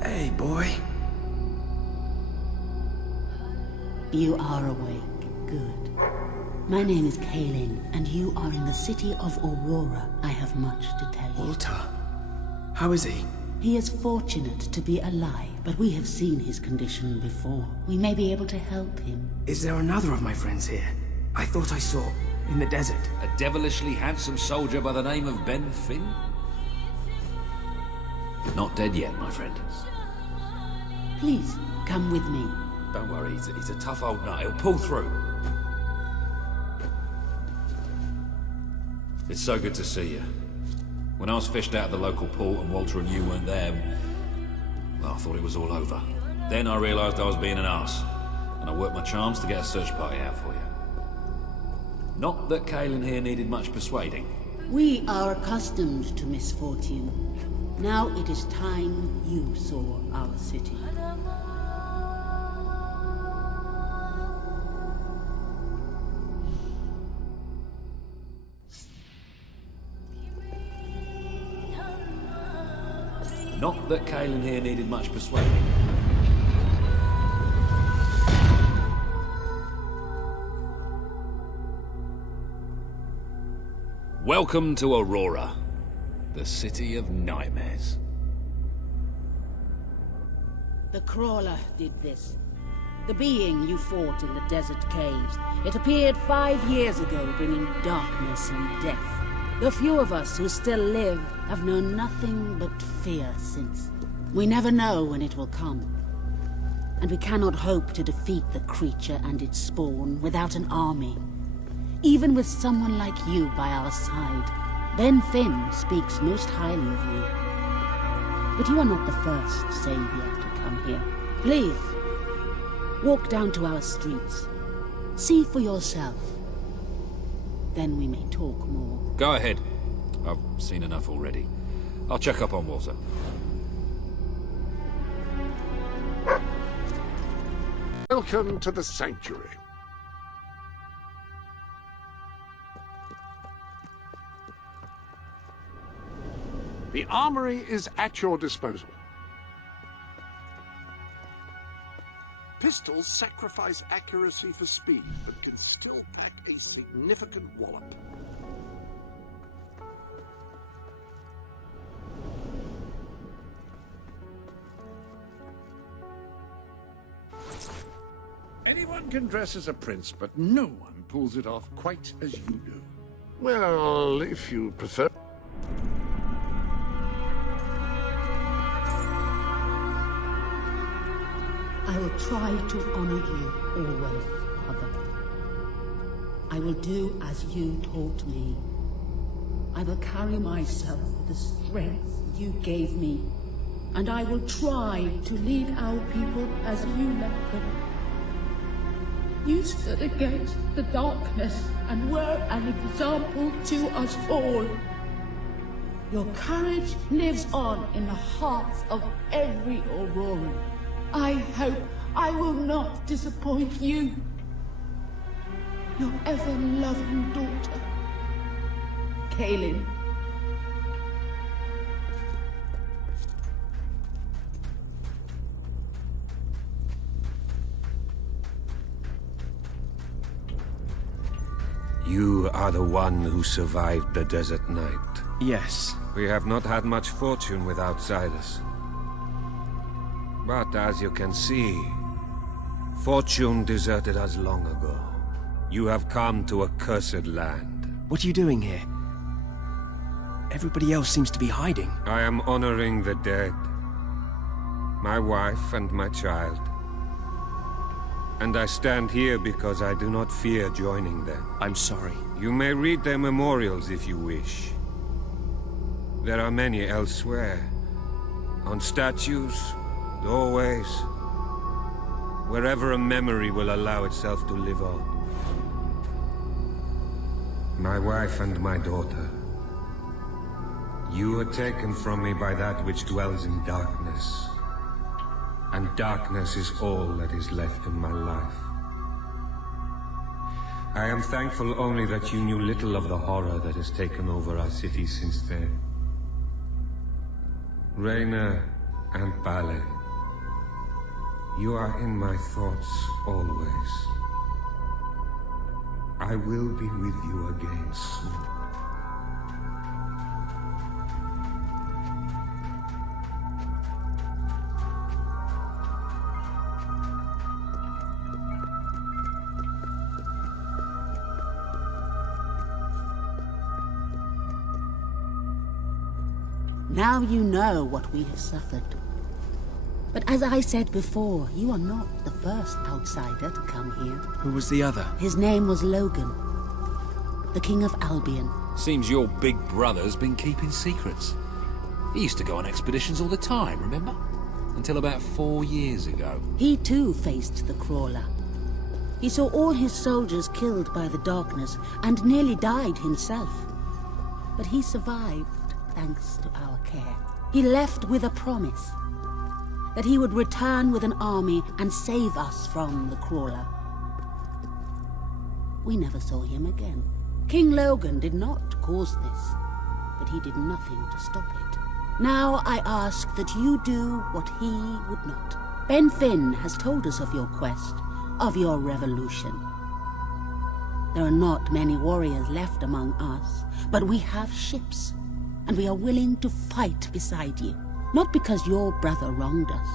Hey, boy. You are awake. Good. My name is Kaelin, and you are in the city of Aurora. I have much to tell you. Walter. How is he? He is fortunate to be alive, but we have seen his condition before. We may be able to help him. Is there another of my friends here? I thought I saw in the desert. A devilishly handsome soldier by the name of Ben Finn? Not dead yet, my friend. Please, come with me. Don't worry, he's a tough old nut. He'll pull through. It's so good to see you. When I was fished out of the local port and Walter and you weren't there, well, I thought it was all over. Then I realized I was being an arse, and I worked my charms to get a search party out for you. Not that Kaelin here needed much persuading. We are accustomed to misfortune. Now it is time you saw our city. Not that Kaelin here needed much persuading. Welcome to Aurora, the city of nightmares. The Crawler did this. The being you fought in the desert caves. It appeared 5 years ago, bringing darkness and death. The few of us who still live have known nothing but fear since. We never know when it will come. And we cannot hope to defeat the creature and its spawn without an army. Even with someone like you by our side, Ben Finn speaks most highly of you. But you are not the first savior to come here. Please, walk down to our streets. See for yourself. Then we may talk more. Go ahead. I've seen enough already. I'll check up on Walter. Welcome to the Sanctuary. The armory is at your disposal. Pistols sacrifice accuracy for speed, but can still pack a significant wallop. Anyone can dress as a prince, but no one pulls it off quite as you do. Well, if you prefer... I will try to honor you always, Father. I will do as you taught me. I will carry myself with the strength you gave me, and I will try to lead our people as you led them. You stood against the darkness and were an example to us all. Your courage lives on in the hearts of every Auroran. I hope I will not disappoint you. Your ever-loving daughter, Kaelin. You are the one who survived the desert night. Yes. We have not had much fortune with outsiders. But as you can see, fortune deserted us long ago. You have come to a cursed land. What are you doing here? Everybody else seems to be hiding. I am honoring the dead. My wife and my child. And I stand here because I do not fear joining them. I'm sorry. You may read their memorials if you wish. There are many elsewhere. On statues, doorways, wherever a memory will allow itself to live on. My wife and my daughter. You were taken from me by that which dwells in darkness. And darkness is all that is left in my life. I am thankful only that you knew little of the horror that has taken over our city since then. Reyna and Bale, you are in my thoughts always. I will be with you again soon. Now you know what we have suffered. But as I said before, you are not the first outsider to come here. Who was the other? His name was Logan, the King of Albion. Seems your big brother's been keeping secrets. He used to go on expeditions all the time, remember? Until about 4 years ago. He too faced the Crawler. He saw all his soldiers killed by the darkness and nearly died himself. But he survived thanks to our care. He left with a promise that he would return with an army and save us from the Crawler. We never saw him again. King Logan did not cause this, but he did nothing to stop it. Now I ask that you do what he would not. Ben Finn has told us of your quest, of your revolution. There are not many warriors left among us, but we have ships, and we are willing to fight beside you. Not because your brother wronged us,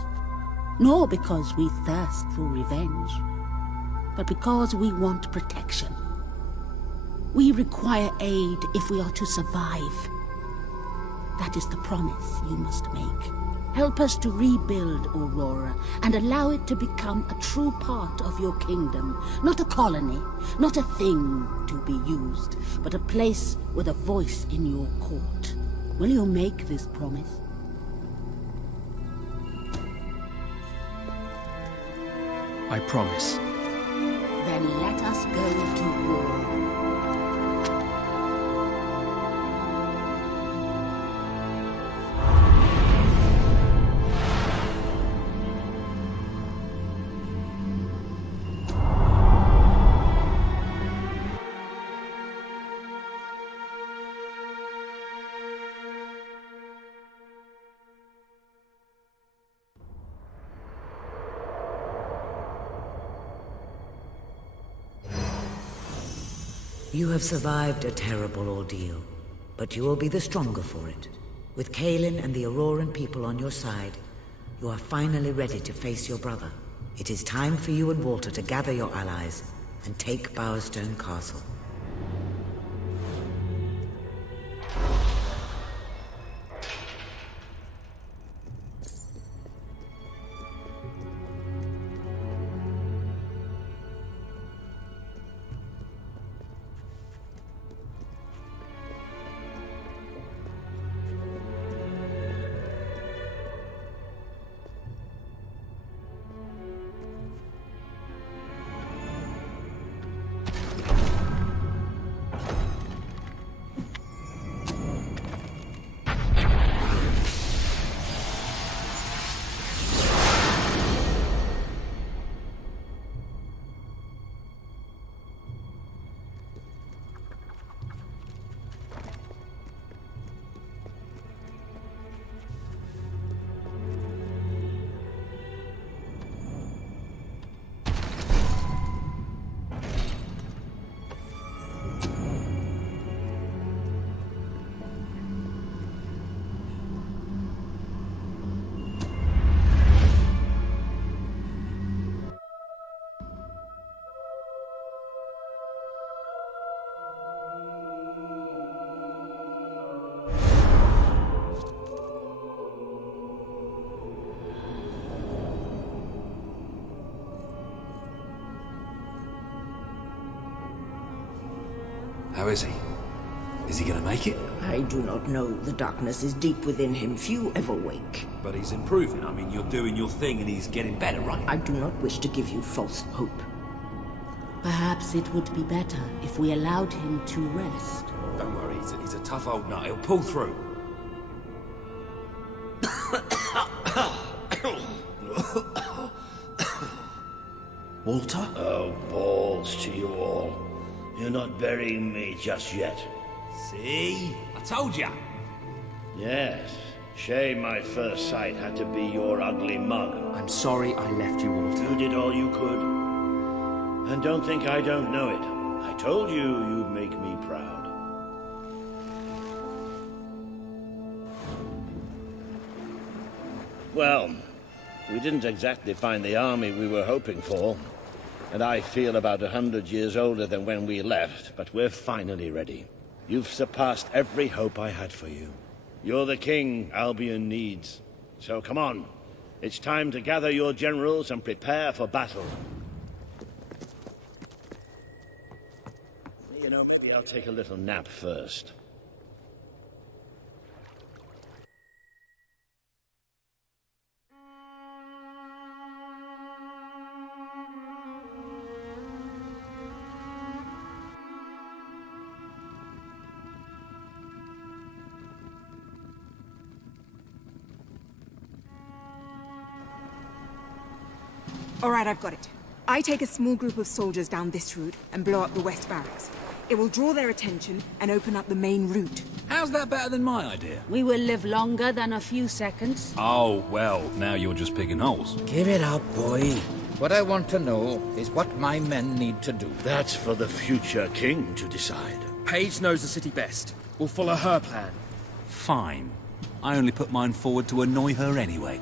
nor because we thirst for revenge, but because we want protection. We require aid if we are to survive. That is the promise you must make. Help us to rebuild Aurora and allow it to become a true part of your kingdom. Not a colony, not a thing to be used, but a place with a voice in your court. Will you make this promise? I promise. Then let us go to war. You have survived a terrible ordeal, but you will be the stronger for it. With Kaelin and the Auroran people on your side, you are finally ready to face your brother. It is time for you and Walter to gather your allies and take Bowerstone Castle. How is he? Is he gonna make it? I do not know. The darkness is deep within him. Few ever wake. But he's improving. I mean, you're doing your thing and he's getting better, right? I do not wish to give you false hope. Perhaps it would be better if we allowed him to rest. Don't worry, he's a tough old nut. He'll pull through. Walter? Oh, balls to you all. You're not burying me just yet. See? I told ya. Yes. Shame my first sight had to be your ugly mug. I'm sorry I left you, Walter. You did all you could. And don't think I don't know it. I told you you'd make me proud. Well, we didn't exactly find the army we were hoping for. And I feel about 100 years older than when we left, but we're finally ready. You've surpassed every hope I had for you. You're the king Albion needs. So come on. It's time to gather your generals and prepare for battle. You know, maybe I'll take a little nap first. All right, I've got it. I take a small group of soldiers down this route and blow up the west barracks. It will draw their attention and open up the main route. How's that better than my idea? We will live longer than a few seconds. Oh, well, now you're just picking holes. Give it up, boy. What I want to know is what my men need to do. That's for the future king to decide. Paige knows the city best. We'll follow her plan. Fine. I only put mine forward to annoy her anyway.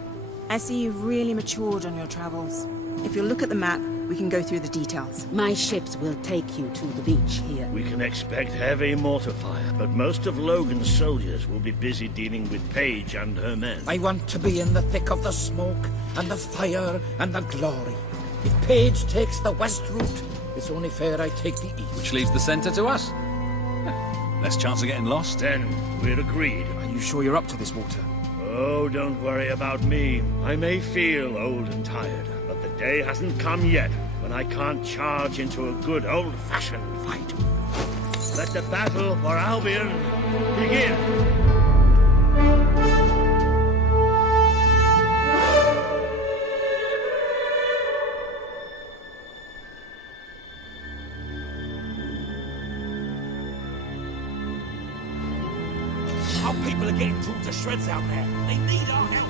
I see you've really matured on your travels. If you look at the map, We can go through the details. My ships will take you to the beach here. We can expect heavy mortar fire, but most of Logan's soldiers will be busy dealing with Paige and her men. I want to be in the thick of the smoke, and the fire, and the glory. If Paige takes the west route, it's only fair I take the east. Which leaves the centre to us. Less chance of getting lost. Then we're agreed. Are you sure you're up to this, Walter? Oh, don't worry about me. I may feel old and tired, but the day hasn't come yet when I can't charge into a good old-fashioned fight. Let the battle for Albion begin. Our people are getting torn to shreds out there. They need our help.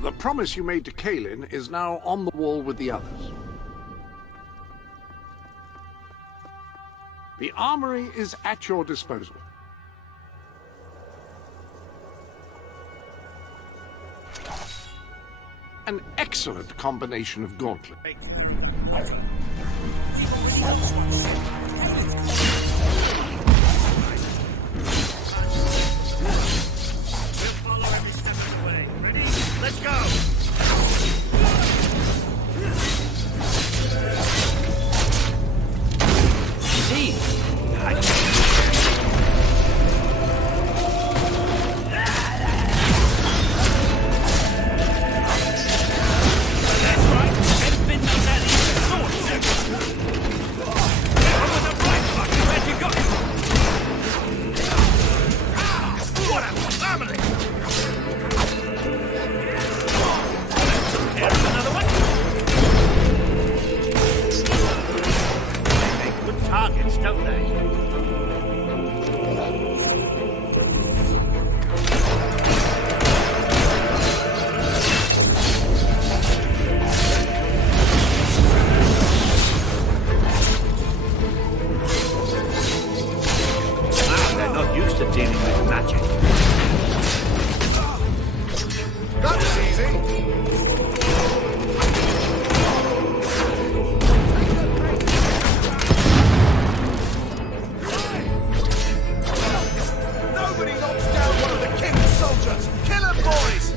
The promise you made to Kaelin is now on the wall with the others. The armory is at your disposal. An excellent combination of gauntlet. Let's go! What a family! Another one. They make good targets, don't they? They're not used to dealing with magic. That was easy. Nobody knocks down one of the king's soldiers! Kill him, boys!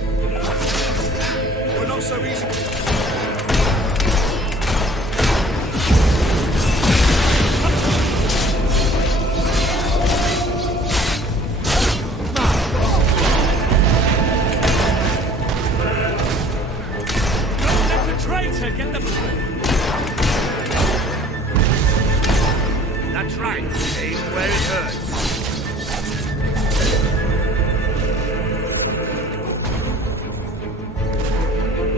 We're not so easy. Traitor, get them. That's right. Aim where it hurts.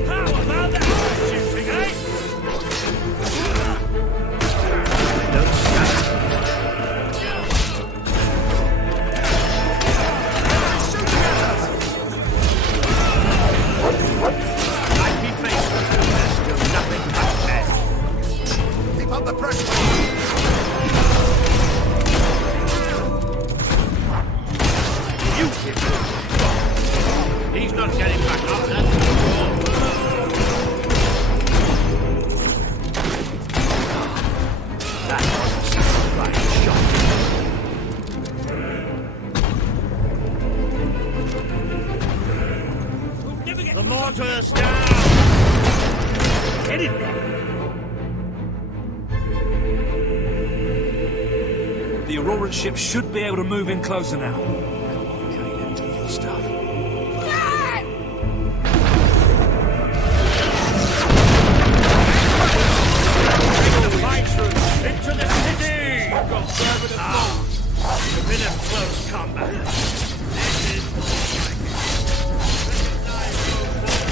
How about that shooting, eh? Don't stop. I'd be faithful. There's still nothing but men. Keep up the pressure. You kid. He's not getting back up, that's that was a sacrifice shot. The mortar's down! Get in there! The Aurora ship should be able to move in closer now. Kaelin, do your stuff. Into the city! A bit of close combat. This is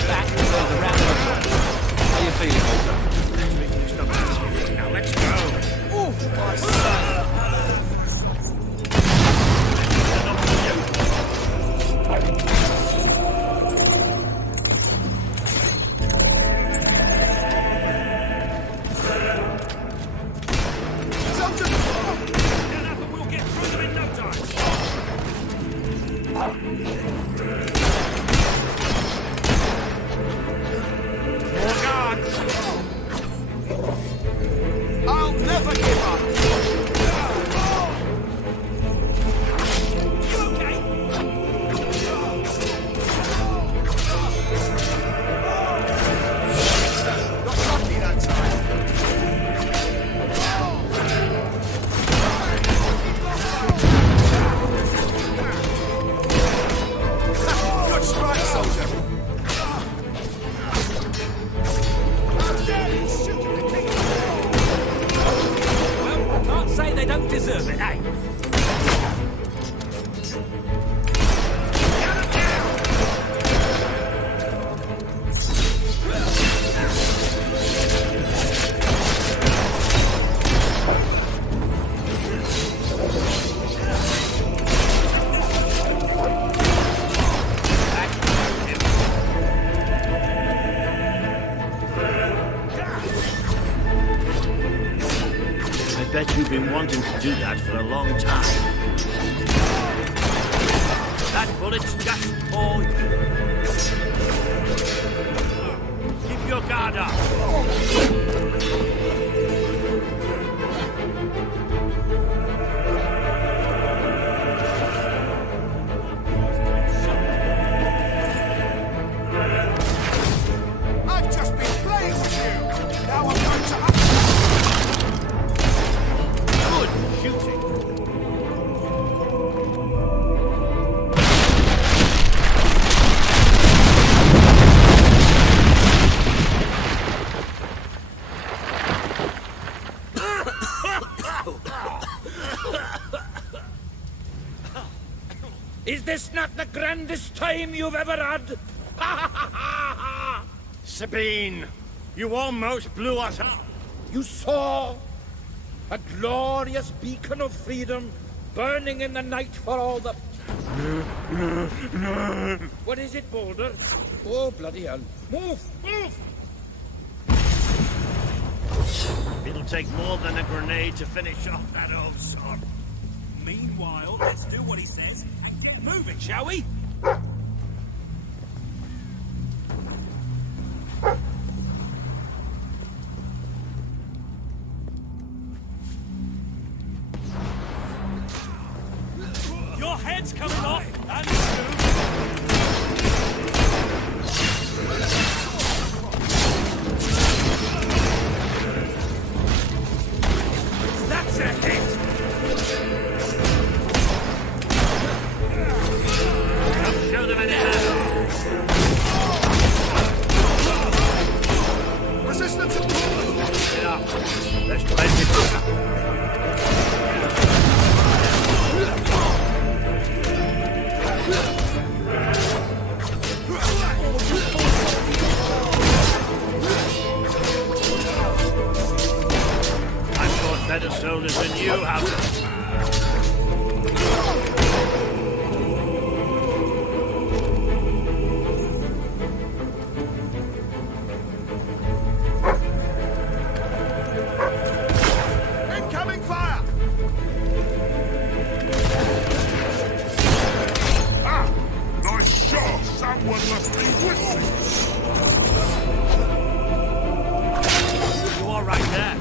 Back to the round. How you feeling, Walter? now let's go. Oof, my son. We'll get through them in no time. More guards! deserve it, eh? I bet you've been wanting to do that for a long time. That bullet's just for you. Keep your guard up. I've just been playing with you! Now I'm going to... Good shooting. Is this not the grandest time you've ever had? Sabine, you almost blew us up. You saw a glorious beacon of freedom burning in the night for all the... What is it, Boulder? Oh, bloody hell. Move! Move! It'll take more than a grenade to finish off that old sod. Meanwhile, let's do what he says and get moving, shall we? Your head's coming off, and soon. That's a hit! Don't show them any hands. Resistance! Get up. Let's blend it. Better soldiers than you have. Incoming fire! Ah! Nice shot! Someone must be whistling! You all right there?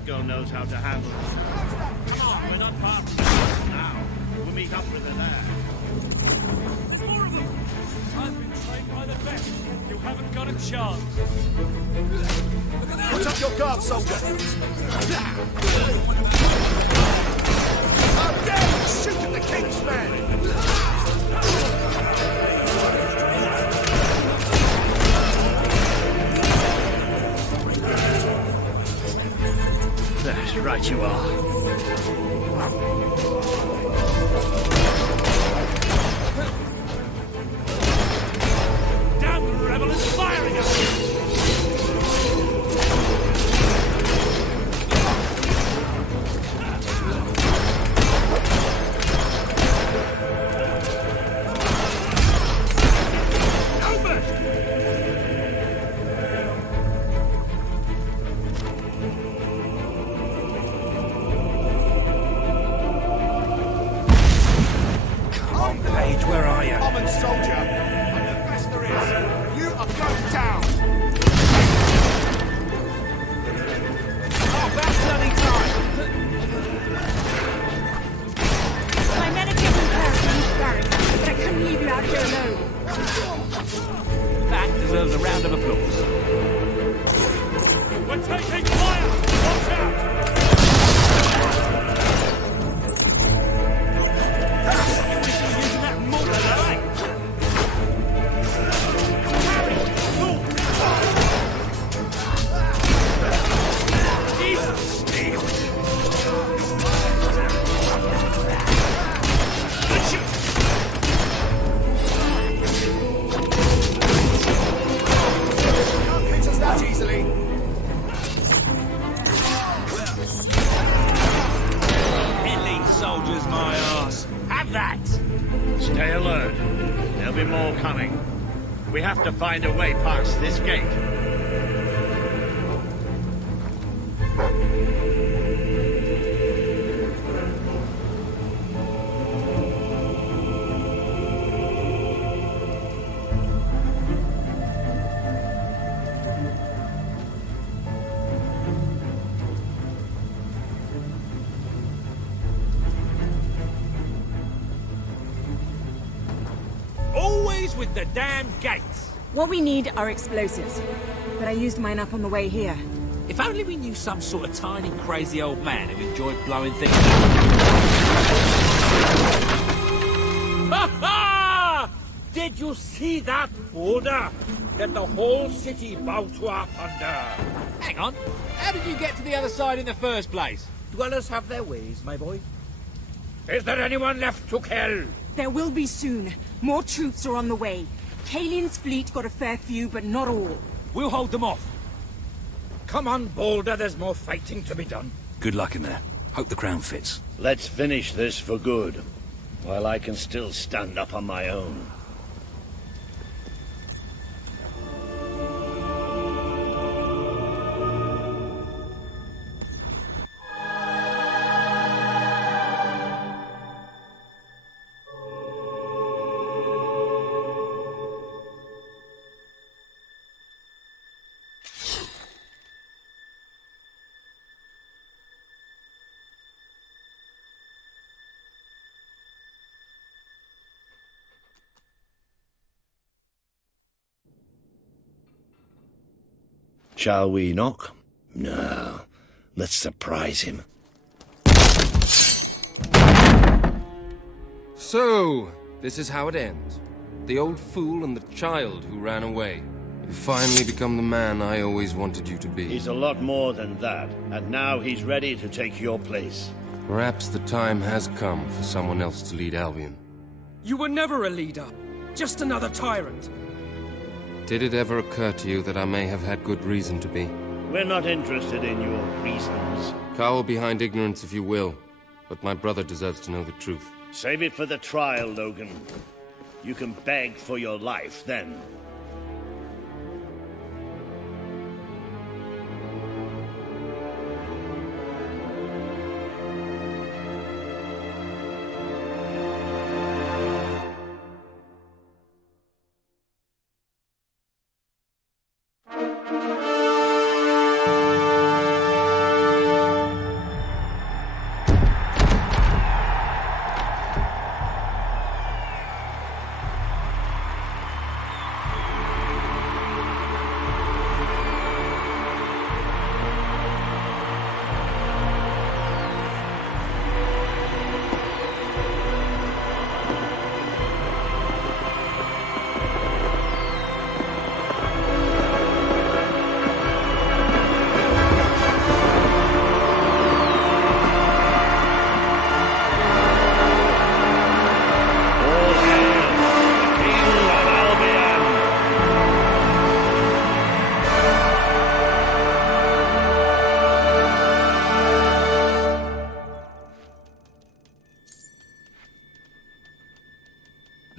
That girl knows how to handle it. Come on, we're not far from the castle now. We'll meet up with her there. More of them! I've been trained by the best. You haven't got a chance. Put up your guard, soldier! How dare you shoot at the king's men! That's right you are. Damn rebel is firing at me! Where are you? Common soldier. I'm the best there is. You are going down. Oh, that's bloody time. My men are taking care of these barracks, but I couldn't leave you out here alone. That deserves a round of applause. We're taking fire! Watch out! Stay alert. There'll be more coming. We have to find a way past this gate. Always with the damn gates! What we need are explosives. But I used mine up on the way here. If only we knew some sort of tiny, crazy old man who enjoyed blowing things up. Ha ha! Did you see that boulder that the whole city bowed to up under? Hang on. How did you get to the other side in the first place? Dwellers have their ways, my boy. Is there anyone left to kill? There will be soon. More troops are on the way. Kalian's fleet got a fair few, but not all. We'll hold them off. Come on, Boulder, there's more fighting to be done. Good luck in there. Hope the crown fits. Let's finish this for good, while I can still stand up on my own. Shall we knock? No. Let's surprise him. So, this is how it ends. The old fool and the child who ran away. You finally become the man I always wanted you to be. He's a lot more than that, and now he's ready to take your place. Perhaps the time has come for someone else to lead Albion. You were never a leader. Just another tyrant. Did it ever occur to you that I may have had good reason to be? We're not interested in your reasons. Cower behind ignorance if you will, but my brother deserves to know the truth. Save it for the trial, Logan. You can beg for your life then.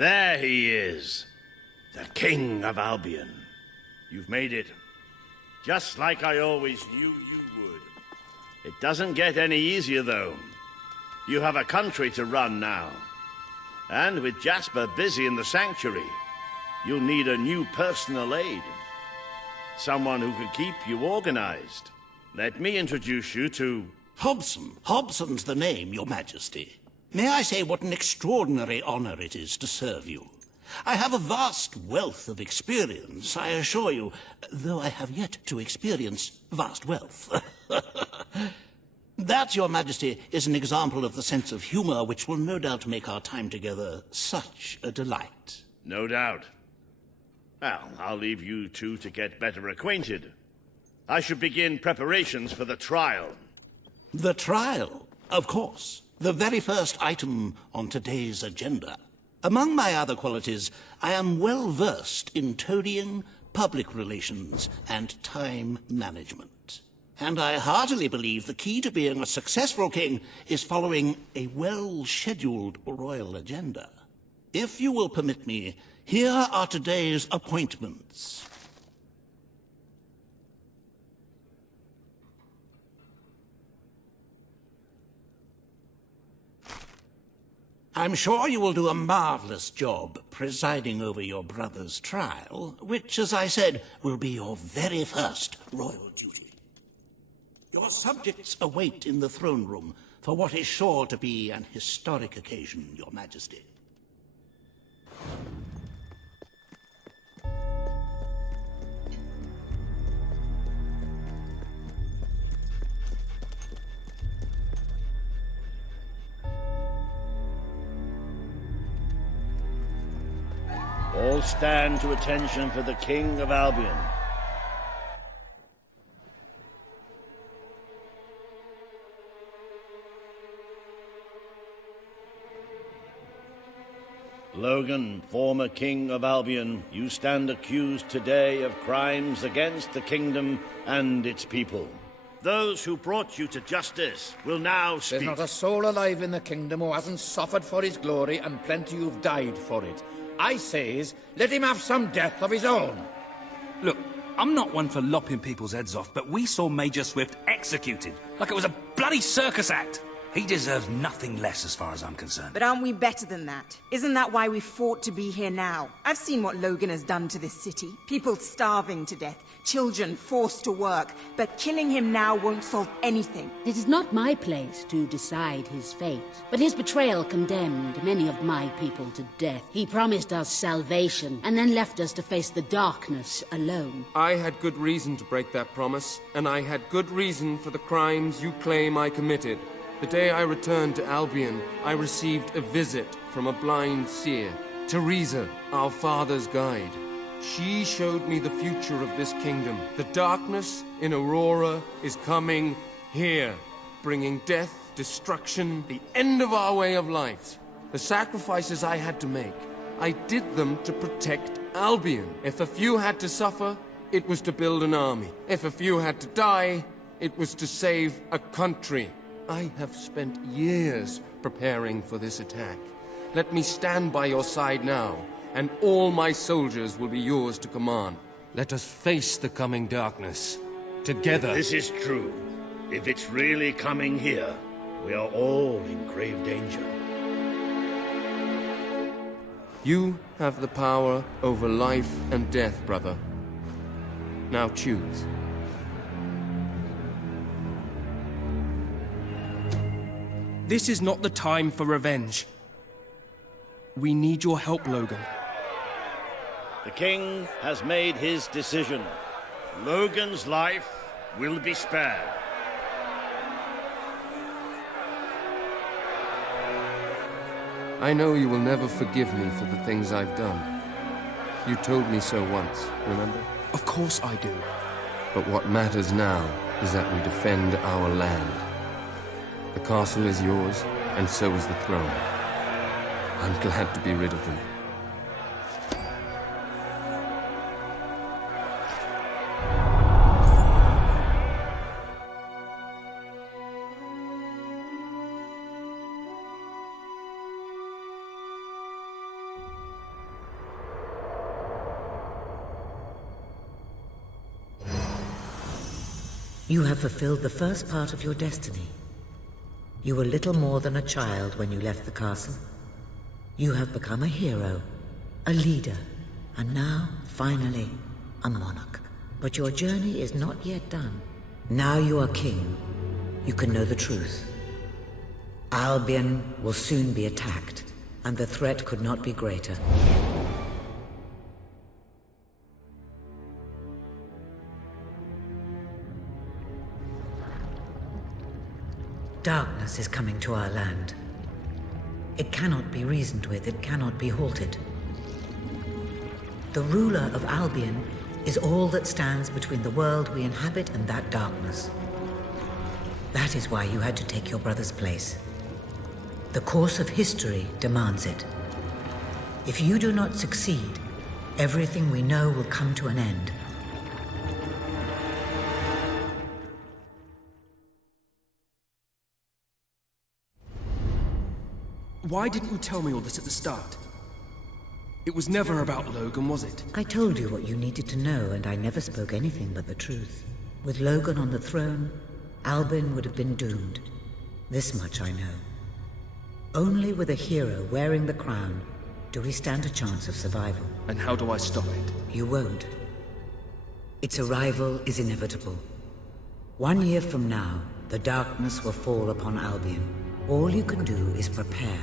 There he is. The King of Albion. You've made it. Just like I always knew you would. It doesn't get any easier, though. You have a country to run now. And with Jasper busy in the sanctuary, you'll need a new personal aide. Someone who can keep you organized. Let me introduce you to... Hobson. Hobson's the name, Your Majesty. May I say what an extraordinary honor it is to serve you? I have a vast wealth of experience, I assure you, though I have yet to experience vast wealth. That, Your Majesty, is an example of the sense of humor which will no doubt make our time together such a delight. No doubt. Well, I'll leave you two to get better acquainted. I should begin preparations for the trial. The trial? Of course. The very first item on today's agenda. Among my other qualities, I am well versed in toadying, public relations, and time management. And I heartily believe the key to being a successful king is following a well-scheduled royal agenda. If you will permit me, here are today's appointments. I'm sure you will do a marvelous job presiding over your brother's trial, which, as I said, will be your very first royal duty. Your subjects await in the throne room for what is sure to be an historic occasion, Your Majesty. All stand to attention for the King of Albion. Logan, former King of Albion, you stand accused today of crimes against the kingdom and its people. Those who brought you to justice will now speak. There's not a soul alive in the kingdom who hasn't suffered for his glory, and plenty who've died for it. I says, let him have some death of his own. Look, I'm not one for lopping people's heads off, but we saw Major Swift executed like it was a bloody circus act. He deserves nothing less as far as I'm concerned. But aren't we better than that? Isn't that why we fought to be here now? I've seen what Logan has done to this city. People starving to death, children forced to work. But killing him now won't solve anything. It is not my place to decide his fate, but his betrayal condemned many of my people to death. He promised us salvation, and then left us to face the darkness alone. I had good reason to break that promise, and I had good reason for the crimes you claim I committed. The day I returned to Albion, I received a visit from a blind seer, Teresa, our father's guide. She showed me the future of this kingdom. The darkness in Aurora is coming here, bringing death, destruction, the end of our way of life. The sacrifices I had to make, I did them to protect Albion. If a few had to suffer, it was to build an army. If a few had to die, it was to save a country. I have spent years preparing for this attack. Let me stand by your side now, and all my soldiers will be yours to command. Let us face the coming darkness, together. If this is true, if it's really coming here, we are all in grave danger. You have the power over life and death, brother. Now choose. This is not the time for revenge. We need your help, Logan. The king has made his decision. Logan's life will be spared. I know you will never forgive me for the things I've done. You told me so once, remember? Of course I do. But what matters now is that we defend our land. The castle is yours, and so is the throne. I'm glad to be rid of them. You have fulfilled the first part of your destiny. You were little more than a child when you left the castle. You have become a hero, a leader, and now, finally, a monarch. But your journey is not yet done. Now you are king. You can know the truth. Albion will soon be attacked, and the threat could not be greater. Darkness is coming to our land. It cannot be reasoned with, it cannot be halted. The ruler of Albion is all that stands between the world we inhabit and that darkness. That is why you had to take your brother's place. The course of history demands it. If you do not succeed, everything we know will come to an end. Why didn't you tell me all this at the start? It was never about Logan, was it? I told you what you needed to know, and I never spoke anything but the truth. With Logan on the throne, Albion would have been doomed. This much I know. Only with a hero wearing the crown do we stand a chance of survival. And how do I stop it? You won't. Its arrival is inevitable. 1 year from now, the darkness will fall upon Albion. All you can do is prepare,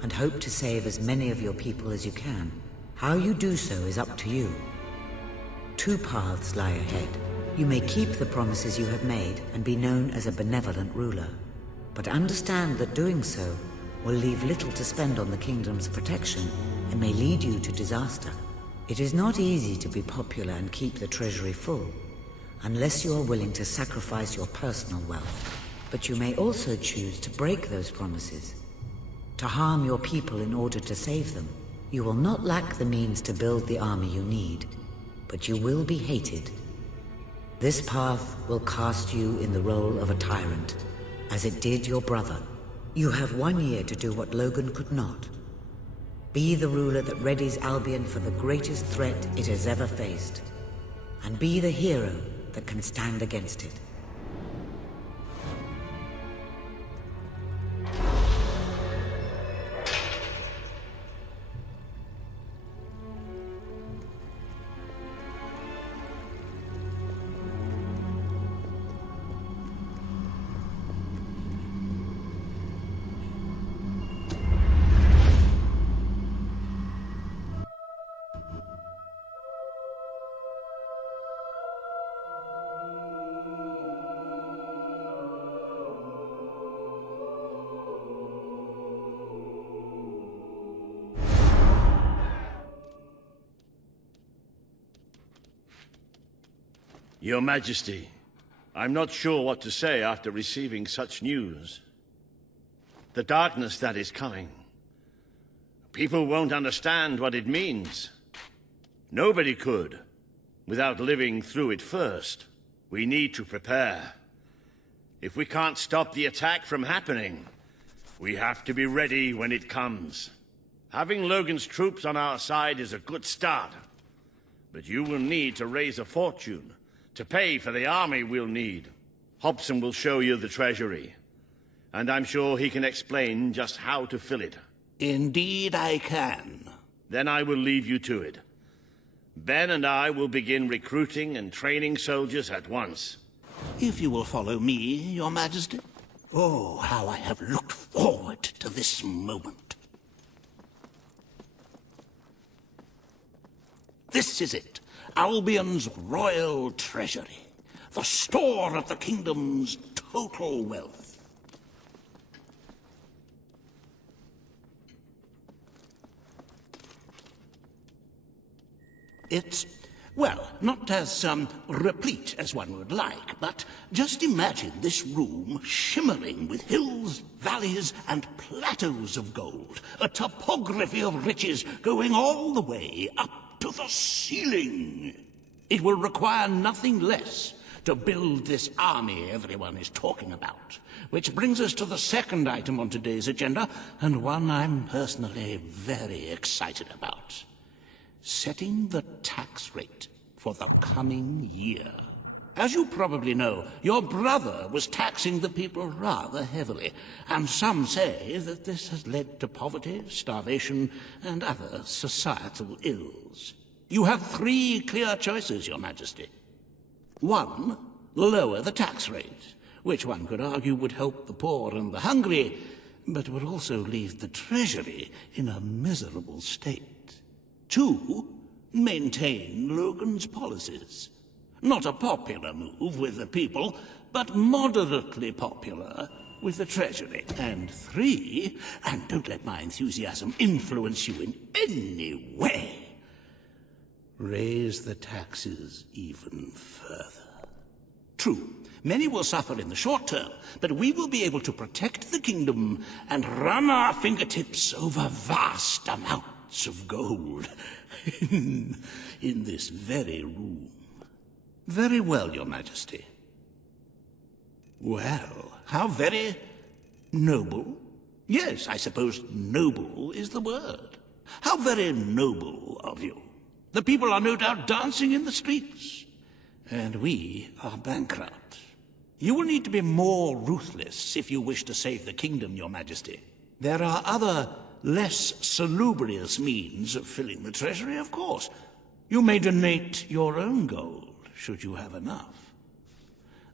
and hope to save as many of your people as you can. How you do so is up to you. 2 paths lie ahead. You may keep the promises you have made and be known as a benevolent ruler. But understand that doing so will leave little to spend on the kingdom's protection and may lead you to disaster. It is not easy to be popular and keep the treasury full, unless you are willing to sacrifice your personal wealth. But you may also choose to break those promises, to harm your people in order to save them. You will not lack the means to build the army you need, but you will be hated. This path will cast you in the role of a tyrant, as it did your brother. You have 1 year to do what Logan could not. Be the ruler that readies Albion for the greatest threat it has ever faced, and be the hero that can stand against it. Your Majesty, I'm not sure what to say after receiving such news. The darkness that is coming. People won't understand what it means. Nobody could, without living through it first. We need to prepare. If we can't stop the attack from happening, we have to be ready when it comes. Having Logan's troops on our side is a good start. But you will need to raise a fortune to pay for the army we'll need. Hobson will show you the treasury, and I'm sure he can explain just how to fill it. Indeed I can. Then I will leave you to it. Ben and I will begin recruiting and training soldiers at once. If you will follow me, Your Majesty. Oh, how I have looked forward to this moment. This is it. Albion's royal treasury, the store of the kingdom's total wealth. It's, well, not as replete as one would like, but just imagine this room shimmering with hills, valleys, and plateaus of gold, a topography of riches going all the way up to the ceiling. It will require nothing less to build this army everyone is talking about. Which brings us to the second item on today's agenda, and one I'm personally very excited about. Setting the tax rate for the coming year. As you probably know, your brother was taxing the people rather heavily, and some say that this has led to poverty, starvation, and other societal ills. You have 3 clear choices, Your Majesty. 1, lower the tax rate, which one could argue would help the poor and the hungry, but would also leave the treasury in a miserable state. 2, maintain Logan's policies. Not a popular move with the people, but moderately popular with the treasury. And 3, and don't let my enthusiasm influence you in any way, raise the taxes even further. True, many will suffer in the short term, but we will be able to protect the kingdom and run our fingertips over vast amounts of gold in this very room. Very well, Your Majesty. Well, how very noble. Yes, I suppose noble is the word. How very noble of you. The people are no doubt dancing in the streets, and we are bankrupt. You will need to be more ruthless if you wish to save the kingdom, Your Majesty. There are other, less salubrious means of filling the treasury, of course. You may donate your own gold, should you have enough.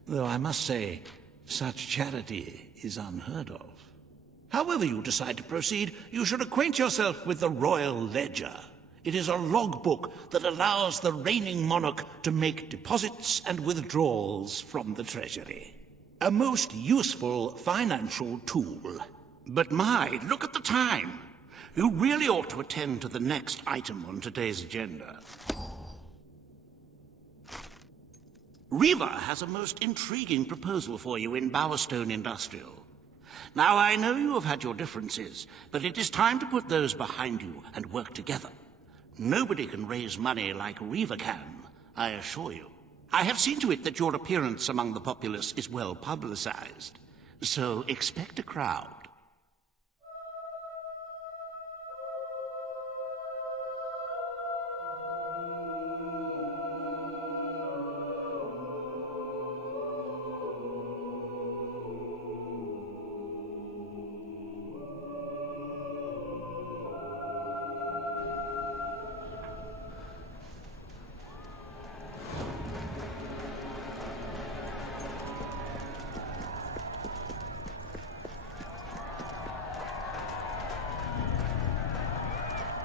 Though I must say, such charity is unheard of. However you decide to proceed, you should acquaint yourself with the Royal Ledger. It is a logbook that allows the reigning monarch to make deposits and withdrawals from the treasury. A most useful financial tool. But my, look at the time! You really ought to attend to the next item on today's agenda. Reaver has a most intriguing proposal for you in Bowerstone Industrial. Now, I know you have had your differences, but it is time to put those behind you and work together. Nobody can raise money like Reaver can, I assure you. I have seen to it that your appearance among the populace is well publicized, so expect a crowd.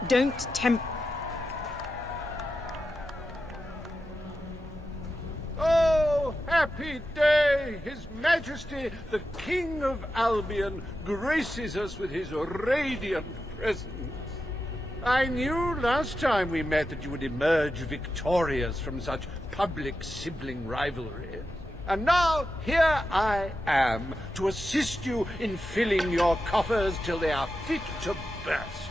Don't tempt... Oh, happy day! His Majesty, the King of Albion, graces us with his radiant presence. I knew last time we met that you would emerge victorious from such public sibling rivalry. And now, here I am, to assist you in filling your coffers till they are fit to burst.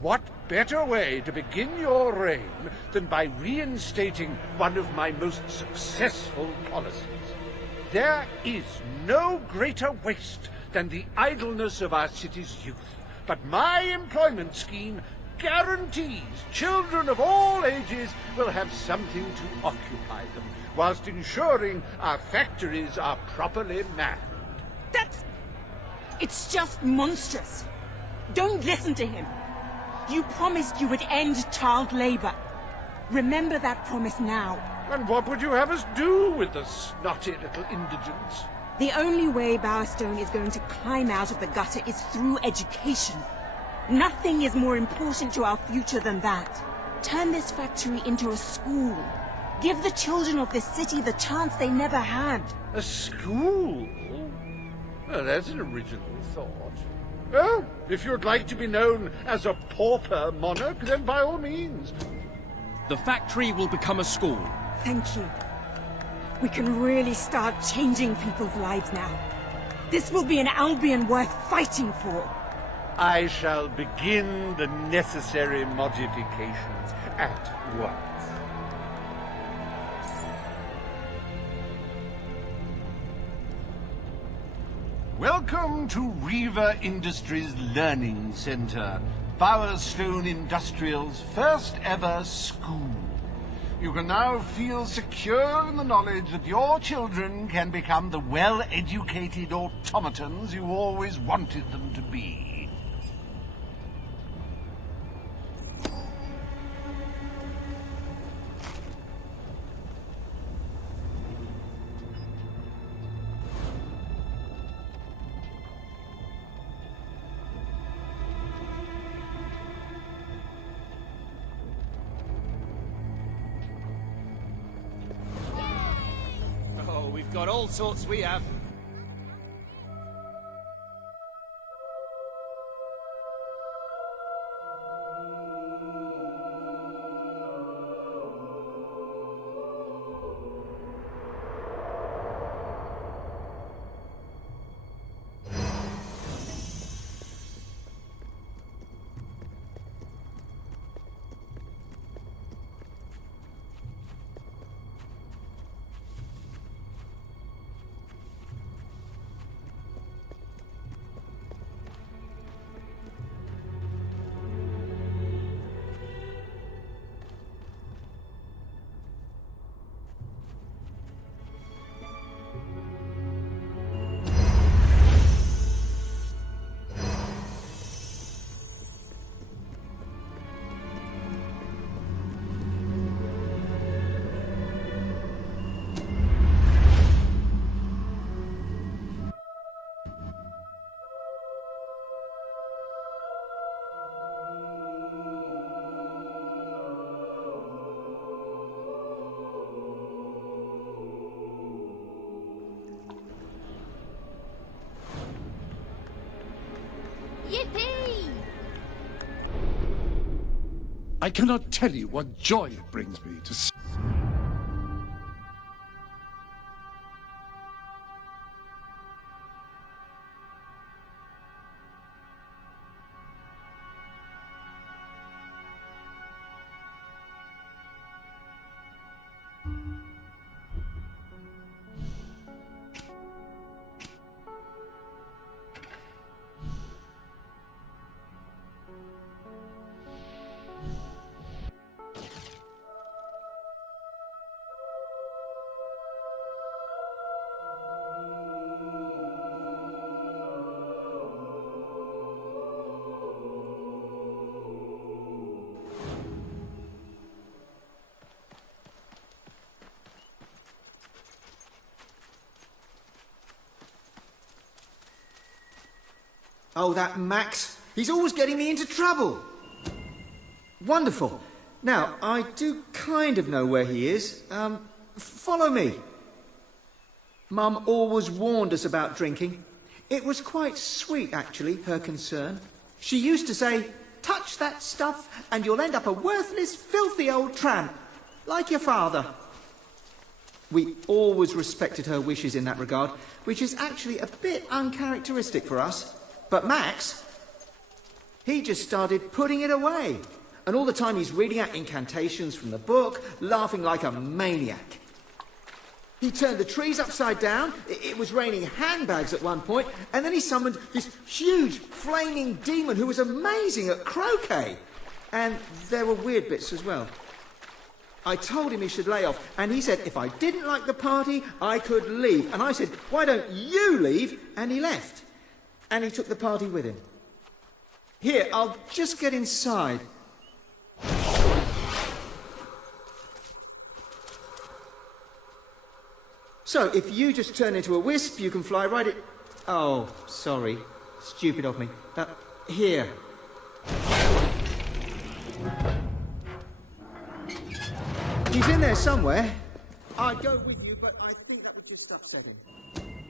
What better way to begin your reign than by reinstating one of my most successful policies? There is no greater waste than the idleness of our city's youth, but my employment scheme guarantees children of all ages will have something to occupy them, whilst ensuring our factories are properly manned. It's just monstrous. Don't listen to him. You promised you would end child labor. Remember that promise now. And what would you have us do with the snotty little indigents? The only way Bowerstone is going to climb out of the gutter is through education. Nothing is more important to our future than that. Turn this factory into a school. Give the children of this city the chance they never had. A school? Well, that's an original thought. Oh, if you'd like to be known as a pauper monarch, then by all means. The factory will become a school. Thank you. We can really start changing people's lives now. This will be an Albion worth fighting for. I shall begin the necessary modifications at once. Welcome to Reaver Industries Learning Center, Bowerstone Industrial's first ever school. You can now feel secure in the knowledge that your children can become the well-educated automatons you always wanted them to be. Oh, we've got all sorts we have. Yippee! I cannot tell you what joy it brings me to see. Oh, that Max. He's always getting me into trouble. Wonderful. Now, I do kind of know where he is. Follow me. Mum always warned us about drinking. It was quite sweet, actually, her concern. She used to say, touch that stuff and you'll end up a worthless, filthy old tramp, like your father. We always respected her wishes in that regard, which is actually a bit uncharacteristic for us. But Max, he just started putting it away. And all the time he's reading out incantations from the book, laughing like a maniac. He turned the trees upside down, it was raining handbags at one point, and then he summoned this huge, flaming demon who was amazing at croquet. And there were weird bits as well. I told him he should lay off, and he said if I didn't like the party, I could leave. And I said, why don't you leave? And he left. And he took the party with him. Here, I'll just get inside. So, if you just turn into a wisp, you can fly right at... Oh, sorry. Stupid of me. Here. He's in there somewhere. I'd go with you, but I think that would just upset him.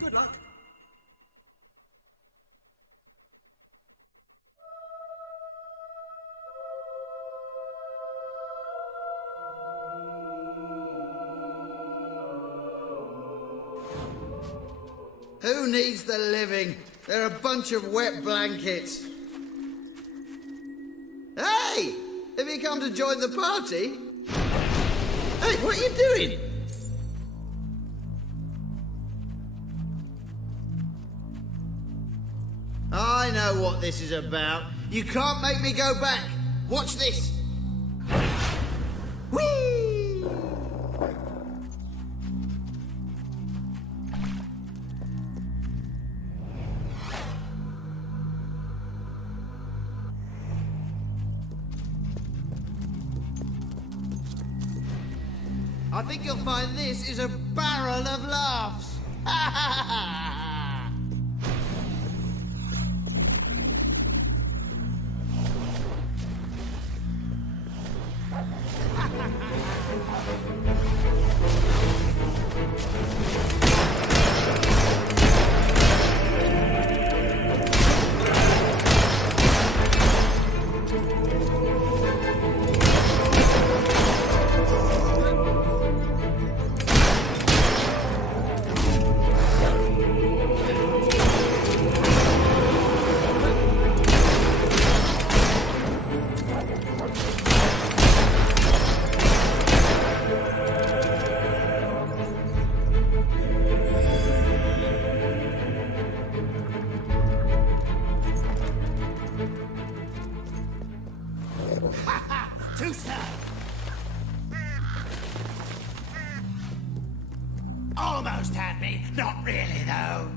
Good luck. Who needs the living? They're a bunch of wet blankets. Hey! Have you come to join the party? Hey, what are you doing? I know what this is about. You can't make me go back. Watch this. Whee! I think you'll find this is a barrel of laughs. Ha ha ha! Almost had me. Not really, though.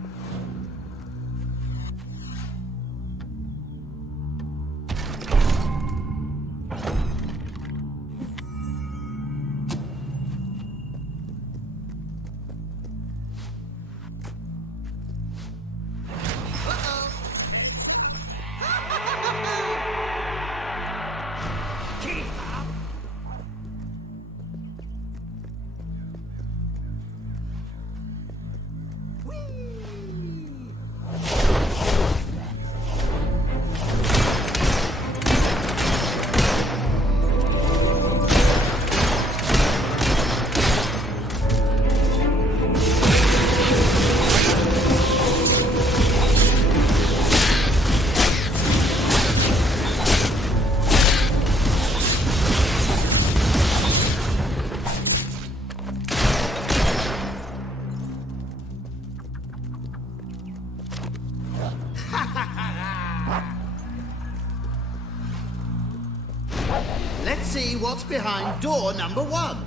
Let's see what's behind door number 1.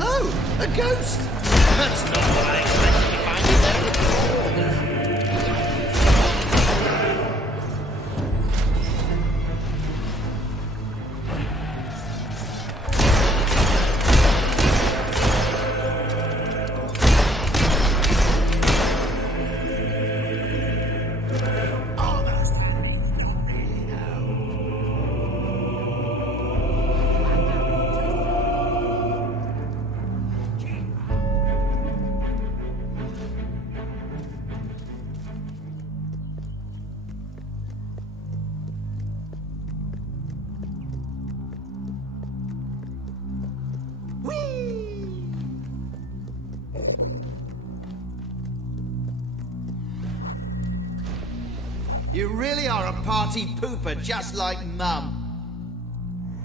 Oh, a ghost! That's not what I expected to find in there at all. You really are a party pooper, just like Mum.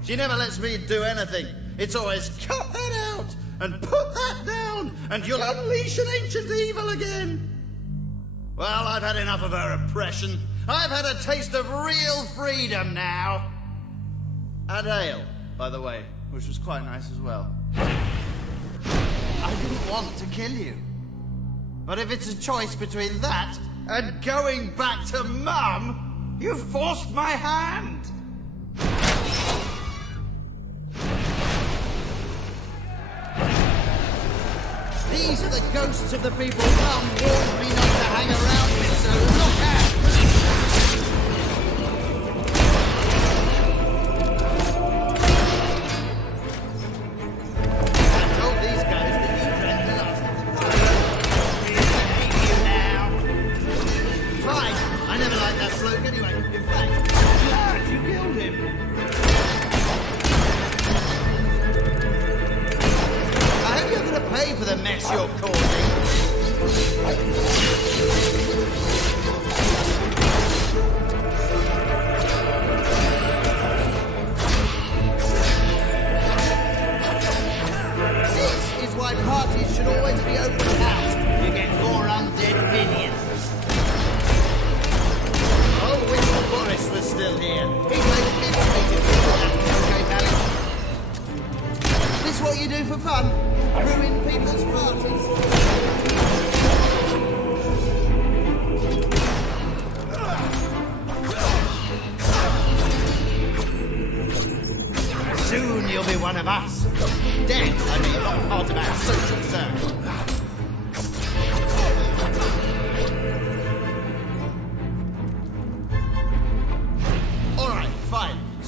She never lets me do anything. It's always, cut that out, and put that down, and you'll unleash an ancient evil again. Well, I've had enough of her oppression. I've had a taste of real freedom now. And ale, by the way, which was quite nice as well. I didn't want to kill you. But if it's a choice between that and going back to Mum, you forced my hand. These are the ghosts of the people Mum warned me not to hang around with, so look out! I told these guys that you drank the last of the party. I hate you now. Fine, I never liked that bloke anyway. In fact, I'm glad you killed him. I hope you're going to pay for the mess you're causing.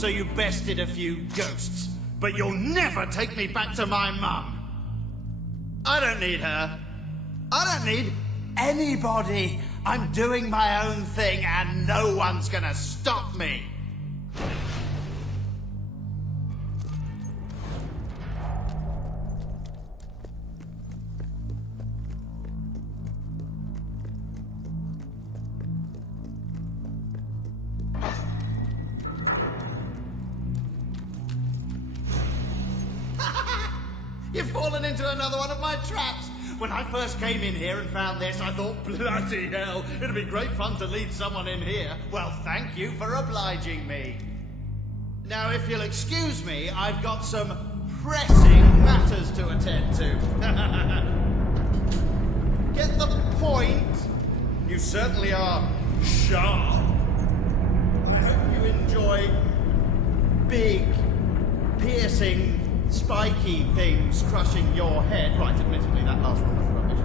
so you bested a few ghosts. But you'll never take me back to my mum. I don't need her. I don't need anybody. I'm doing my own thing and no one's gonna stop me. You've fallen into another one of my traps. When I first came in here and found this, I thought, bloody hell, it'd be great fun to lead someone in here. Well, thank you for obliging me. Now, if you'll excuse me, I've got some pressing matters to attend to. Get the point? You certainly are sharp. I hope you enjoy big, piercing, spiky things crushing your head. Right, admittedly, that last one was rubbish.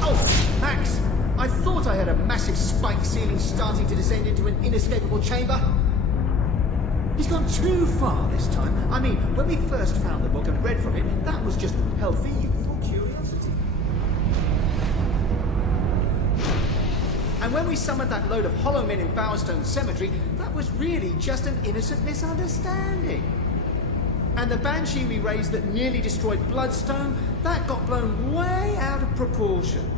Oh, Max! I thought I had a massive spike ceiling starting to descend into an inescapable chamber. He's gone too far this time. I mean, when we first found the book and read from it, that was just healthy youthful curiosity. And when we summoned that load of hollow men in Bowerstone Cemetery, that was really just an innocent misunderstanding. And the banshee we raised that nearly destroyed Bloodstone, that got blown way out of proportion.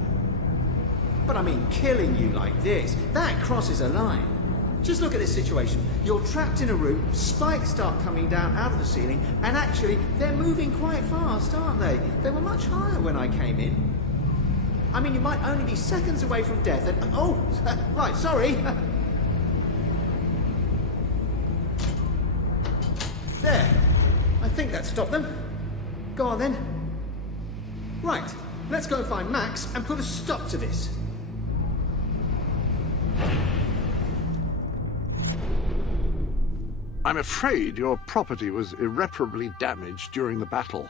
But I mean, killing you like this, that crosses a line. Just look at this situation. You're trapped in a room, spikes start coming down out of the ceiling, and actually, they're moving quite fast, aren't they? They were much higher when I came in. I mean, you might only be seconds away from death, and... Oh, right, sorry. There. I think that stopped them. Go on, then. Right, let's go and find Max and put a stop to this. I'm afraid your property was irreparably damaged during the battle.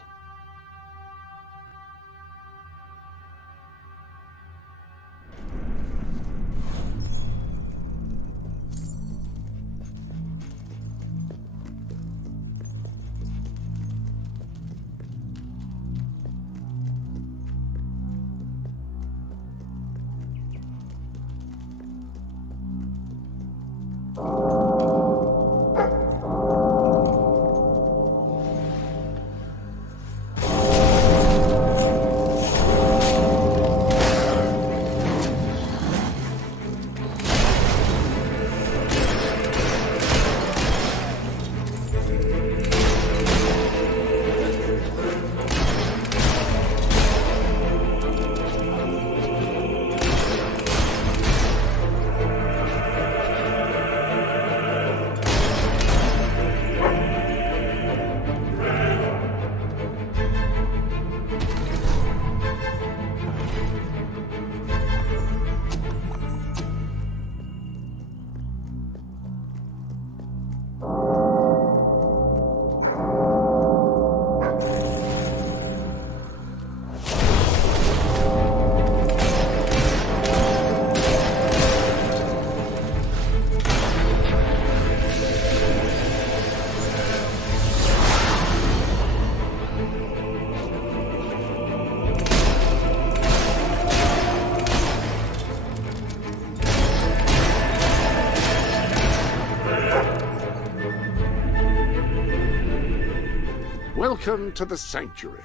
Welcome to the Sanctuary.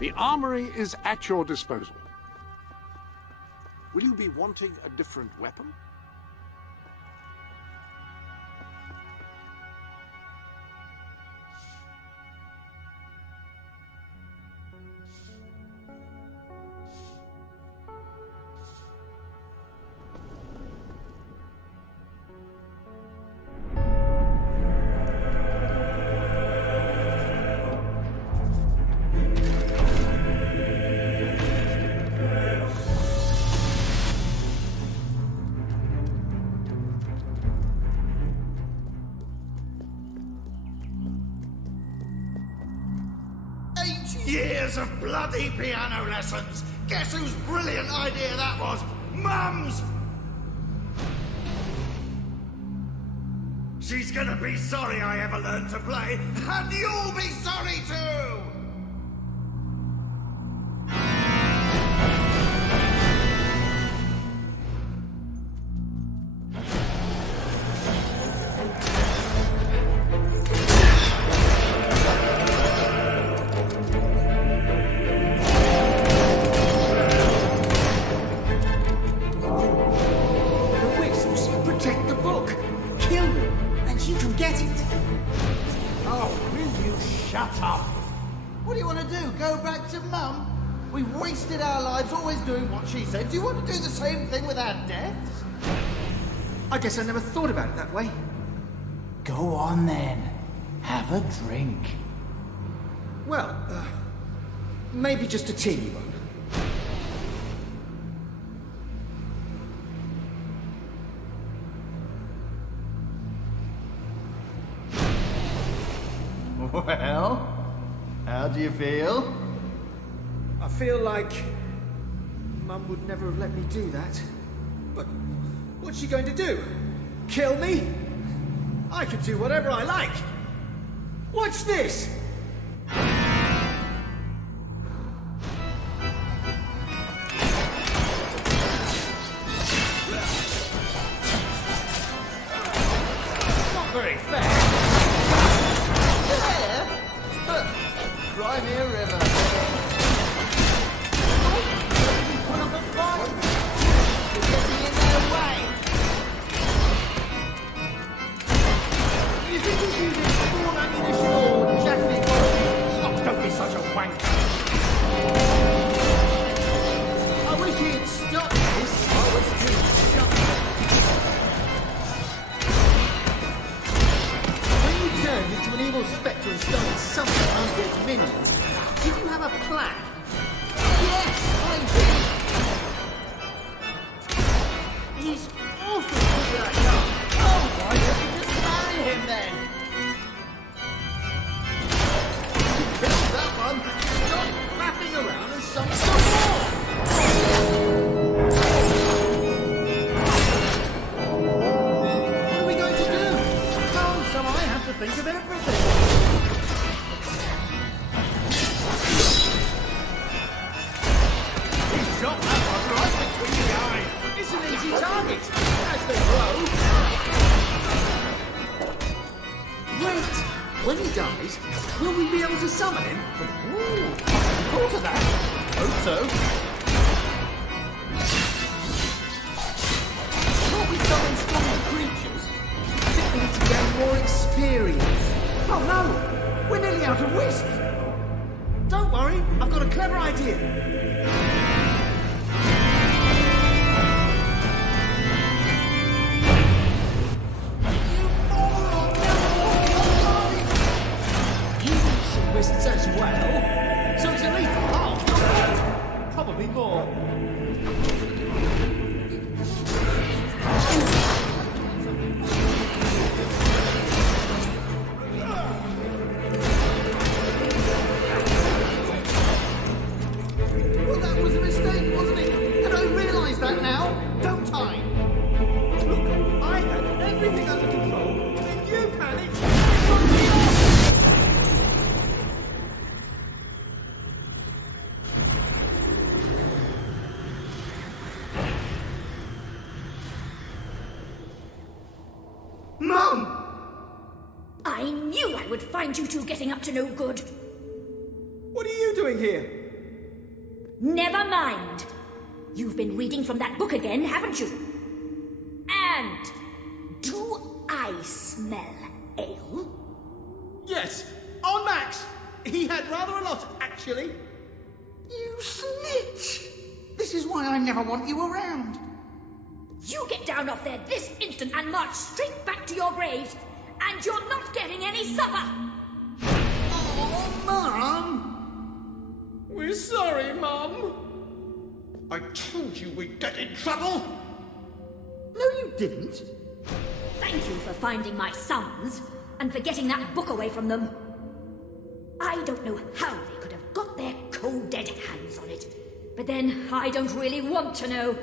The armory is at your disposal. Will you be wanting a different weapon? Years of bloody piano lessons! Guess whose brilliant idea that was? Mum's! She's gonna be sorry I ever learned to play, and you'll be sorry too! She said, do you want to do the same thing with our deaths? I guess I never thought about it that way. Go on then. Have a drink. Well, maybe just a teeny one. Well, how do you feel? I feel like Mum would never have let me do that. But what's she going to do? Kill me? I can do whatever I like. Watch this! Not very fair. Fair? Cry me a river. Don't be such a wank. I wish he'd stop this. I was too shocked. When you turned into an evil spectre and started summoning undead minions, did you have a plan? Yes, I did. He's awful good at that. Oh, why don't you just marry him then? That one, stop flapping around and summon some more! What are we going to do? Oh, so I have to think of everything. He shot that one right between the eyes. It's an easy target, as they grow. Wait! When he dies, will we be able to summon him? Ooh, I thought of that. Hope so. Can't we summon stronger creatures? I think we need to gain more experience. Oh no! We're nearly out of wisp! Don't worry, I've got a clever idea. Wisps as well, so it's at least half, not probably more. Well, that was a mistake, wasn't it? And I realise that now, don't I? Look, I had everything under control, and you panicked. I knew I would find you two getting up to no good. What are you doing here? Never mind. You've been reading from that book again, haven't you? And do I smell ale? Yes, on Max. He had rather a lot, actually. You snitch! This is why I never want you around. You get down off there this instant and march straight back to your graves, and you're not getting any supper! Oh, Mum! We're sorry, Mum. I told you we'd get in trouble! No, you didn't. Thank you for finding my sons, and for getting that book away from them. I don't know how they could have got there But then I don't really want to know.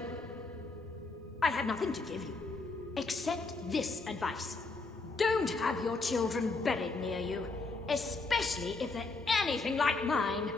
I have nothing to give you, except this advice. Don't have your children buried near you, especially if they're anything like mine.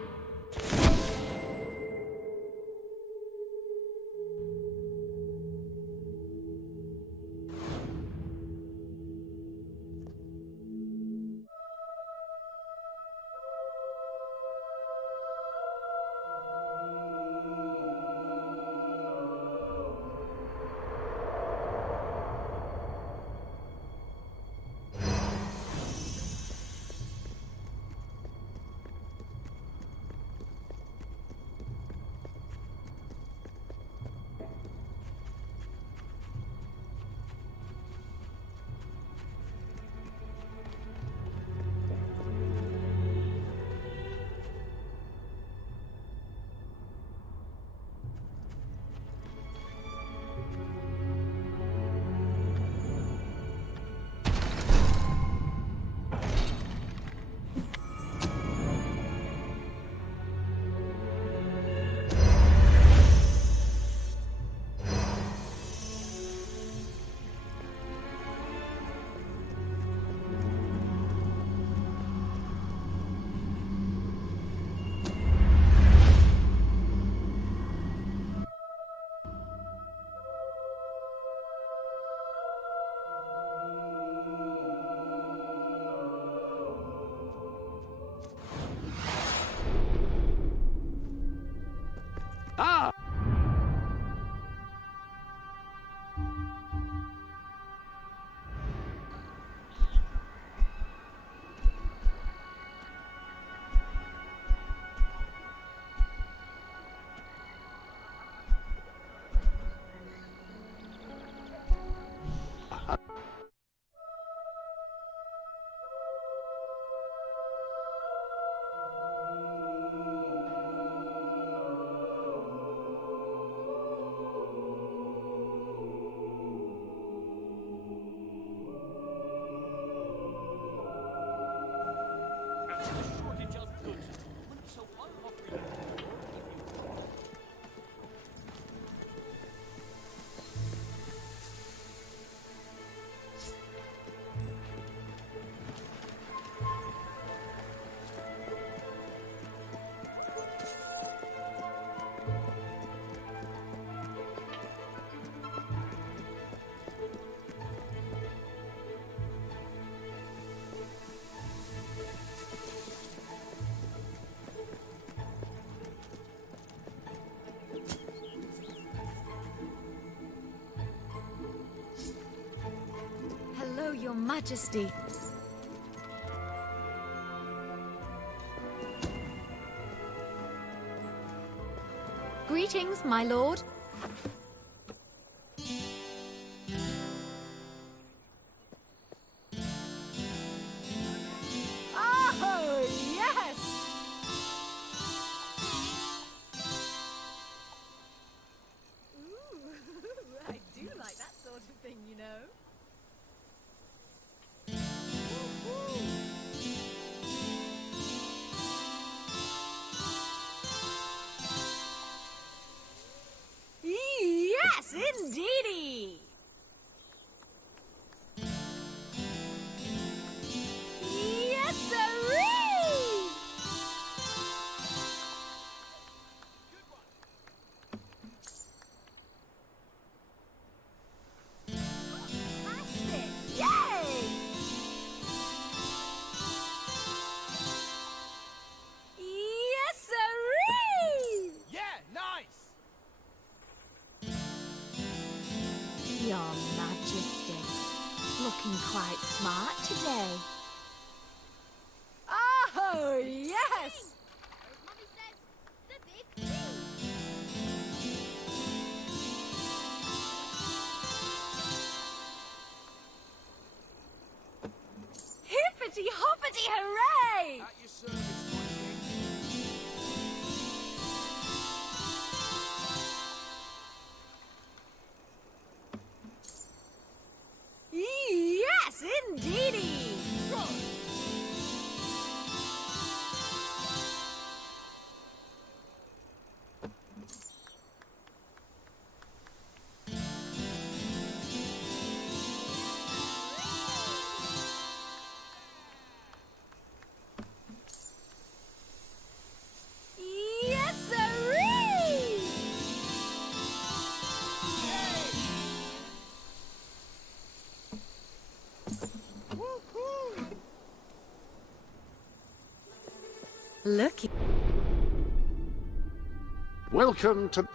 Ah! Hello, Your Majesty. Greetings, my lord. Oh, yes! Ooh, I do like that sort of thing, you know. Yes, indeedy! Yes, sirree! Fantastic! Yay! Yes, sirree! Yeah, nice! Your Majesty, looking quite smart today. Oh, yes! Hippity hoppity hooray! At your service, my king. Yes, indeedy! Looky. Welcome to...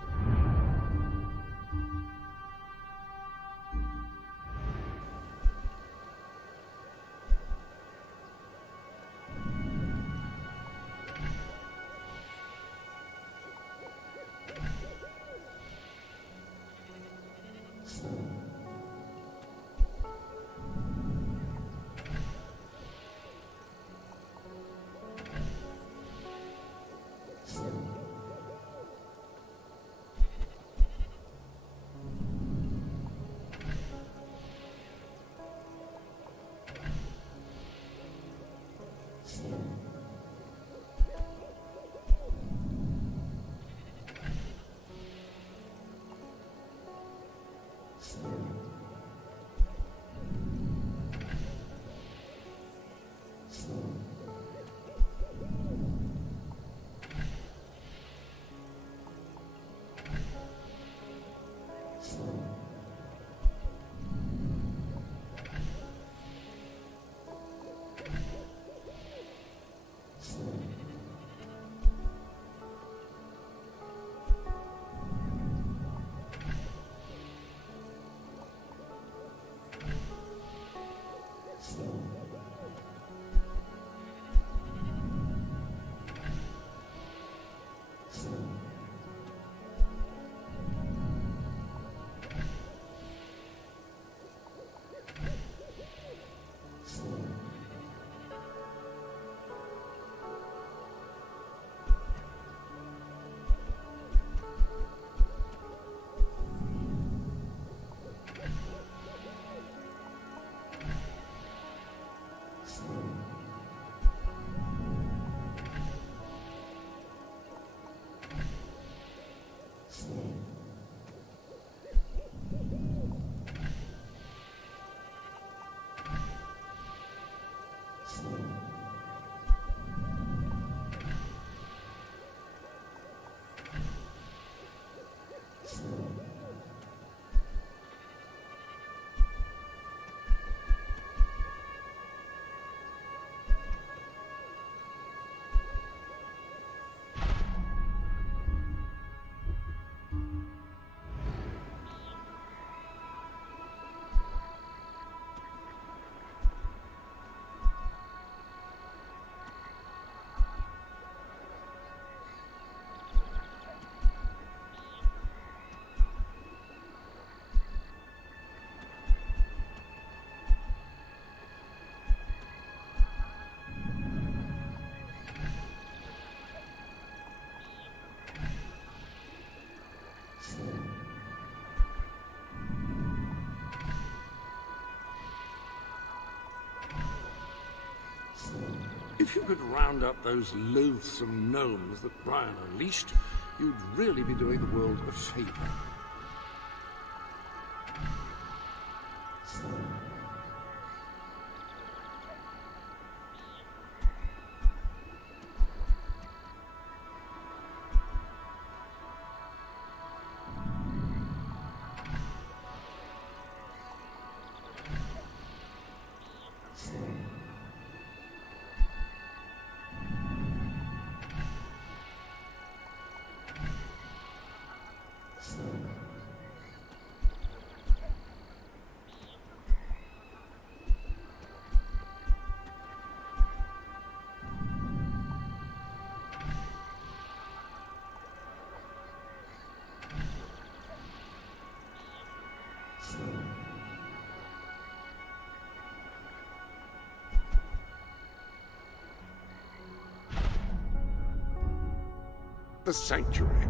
If you could round up those loathsome gnomes that Brian unleashed, you'd really be doing the world a favor. The sanctuary.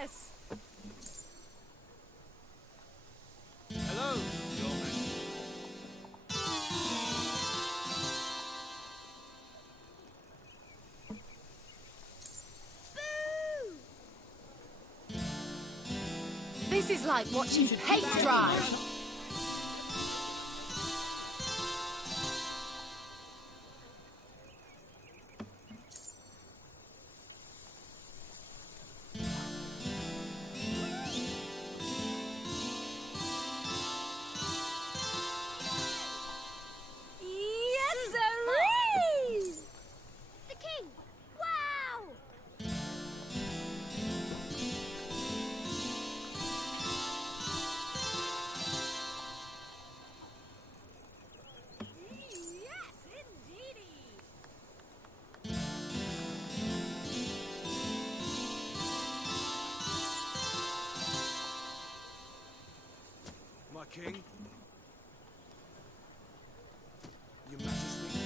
Yes! Hello, Your Majesty. This is like watching paint dry. Yes, sirree! The king! Wow! Yes, indeedy! My king? Your Majesty?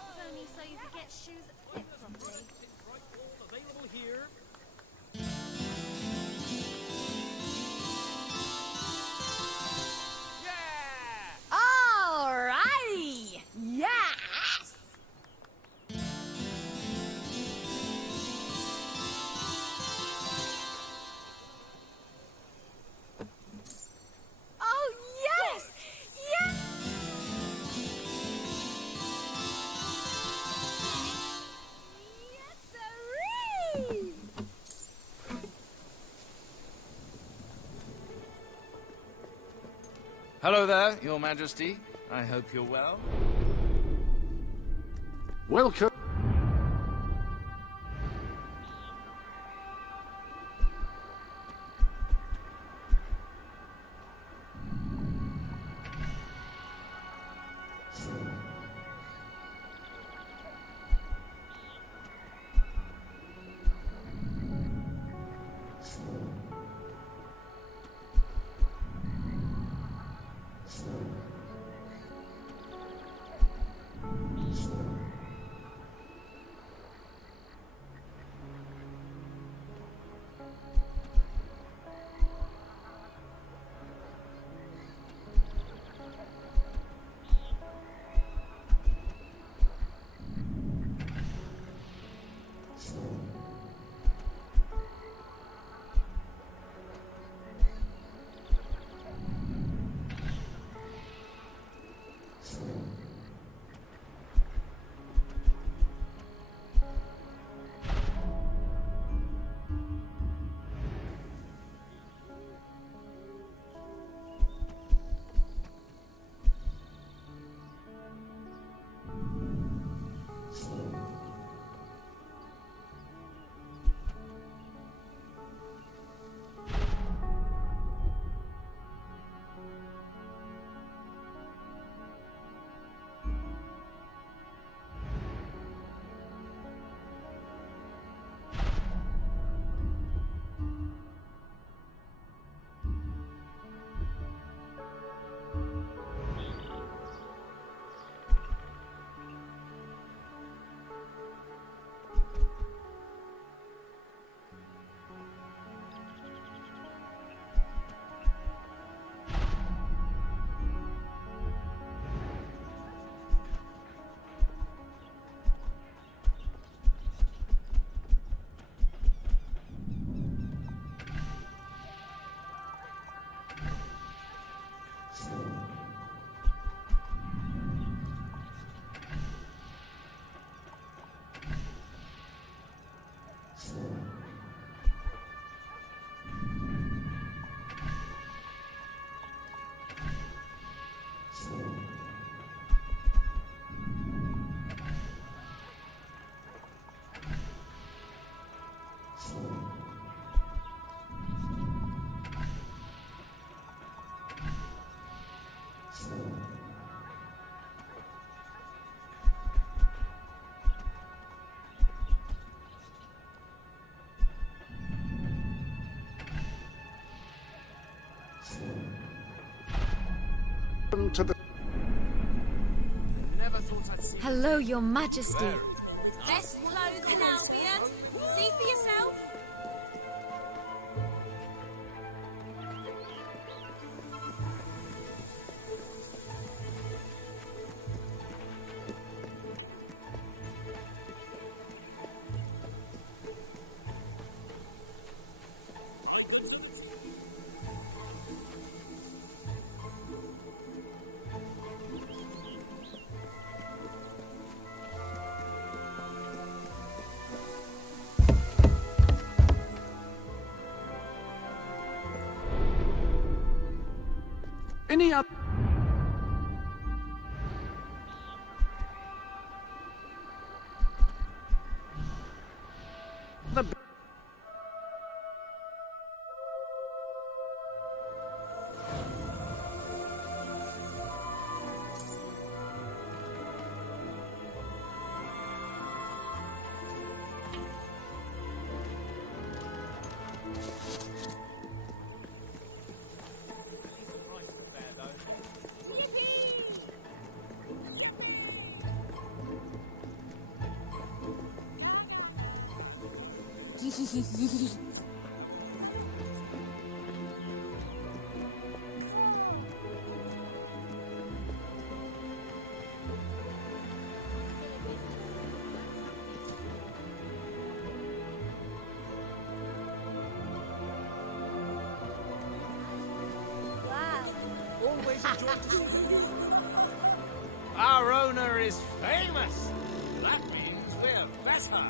If only so you could get shoes that fit properly. Brightwall available here. Alrighty! Yes! Oh, yes! Yes! Yes, sirree! Hello there, Your Majesty. I hope you're well. Welcome. Welcome to the... Never thought I'd see. Hello, Your Majesty. Best clothes in Albion. See for yourself. Any other... Always enjoyed to see you. Our owner is famous. That means we're better.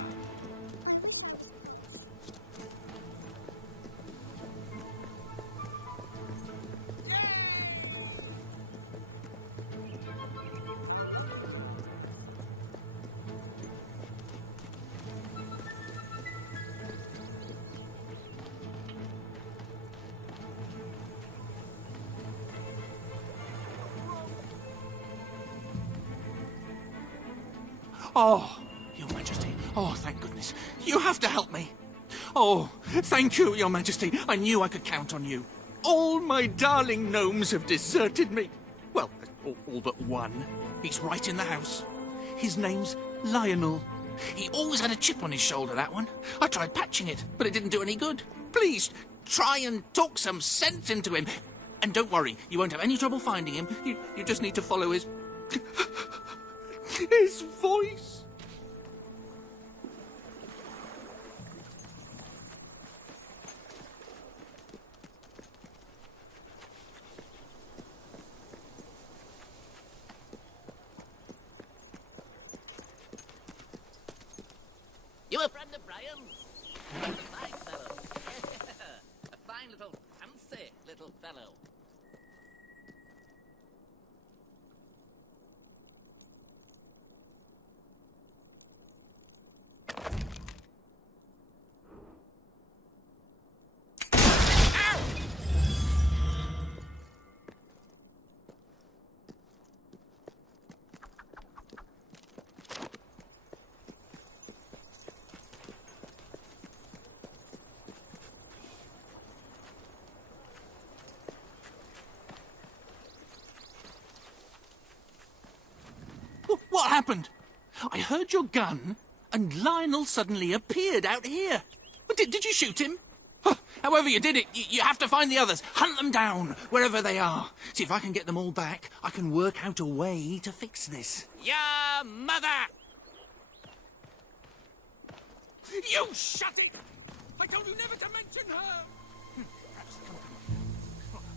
Oh, Your Majesty. Oh, thank goodness. You have to help me. Oh, thank you, Your Majesty. I knew I could count on you. All my darling gnomes have deserted me. Well, all but one. He's right in the house. His name's Lionel. He always had a chip on his shoulder, that one. I tried patching it, but it didn't do any good. Please, try and talk some sense into him. And don't worry, you won't have any trouble finding him. You just need to follow his... his voice. You a friend of Brian's? He's a fine fellow. A fine little, fancy little fellow. What happened? I heard your gun, and Lionel suddenly appeared out here. Did you shoot him? However you did it, you have to find the others. Hunt them down, wherever they are. See if I can get them all back. I can work out a way to fix this. Your mother! You shut it! I told you never to mention her!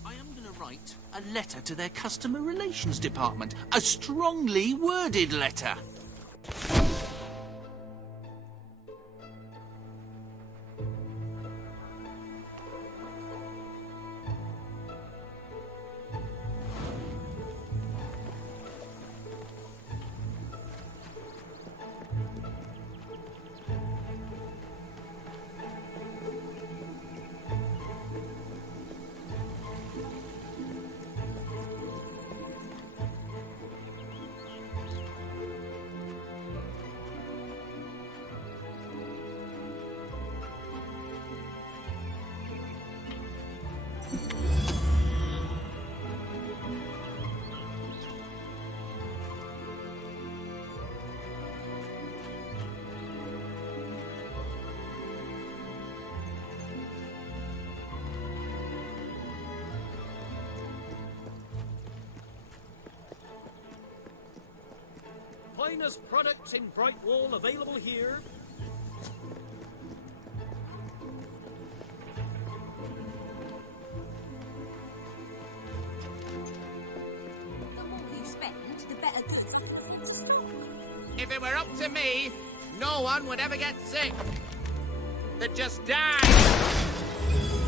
I am going to write a letter to their customer relations department. A strongly worded letter. finest products in Brightwall available here. The more you spend, the better goods. If it were up to me, no one would ever get sick. They'd just die.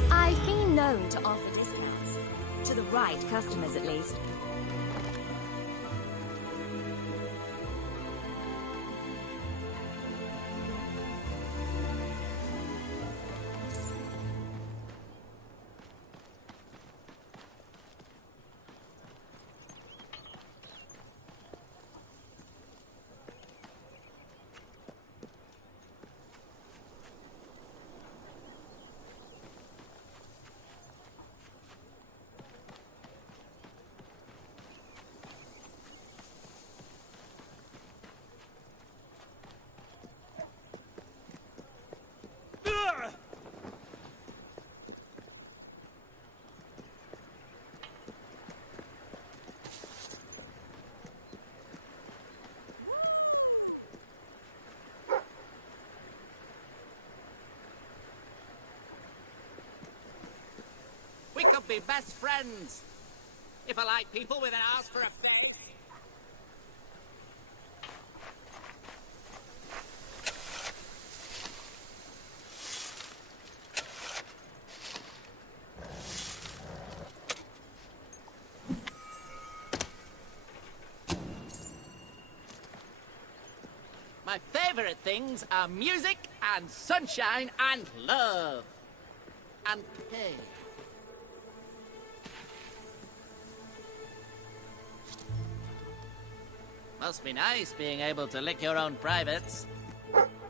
I've been known to offer discounts. To the right customers, at least. We could be best friends. If I like people with an ask for a favour. My favourite things are music and sunshine and love. And pain. Must be nice being able to lick your own privates.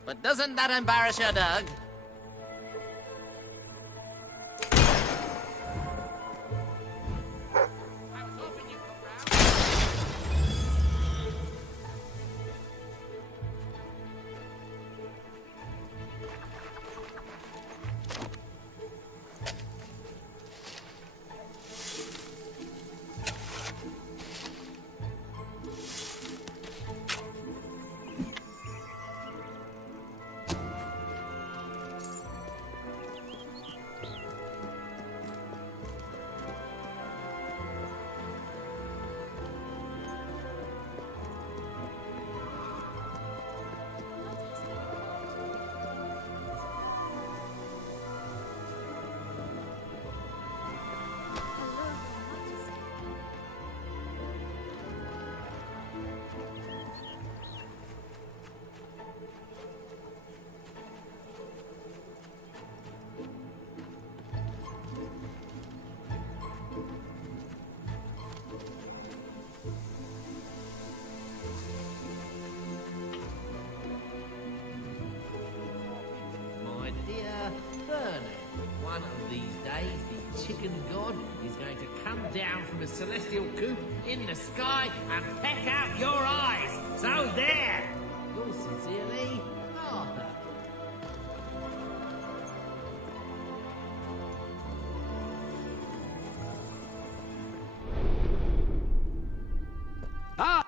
But doesn't that embarrass your dog? One of these days, the chicken god is going to come down from a celestial coop in the sky and peck out your eyes. So there! Yours sincerely, Arthur. Ah!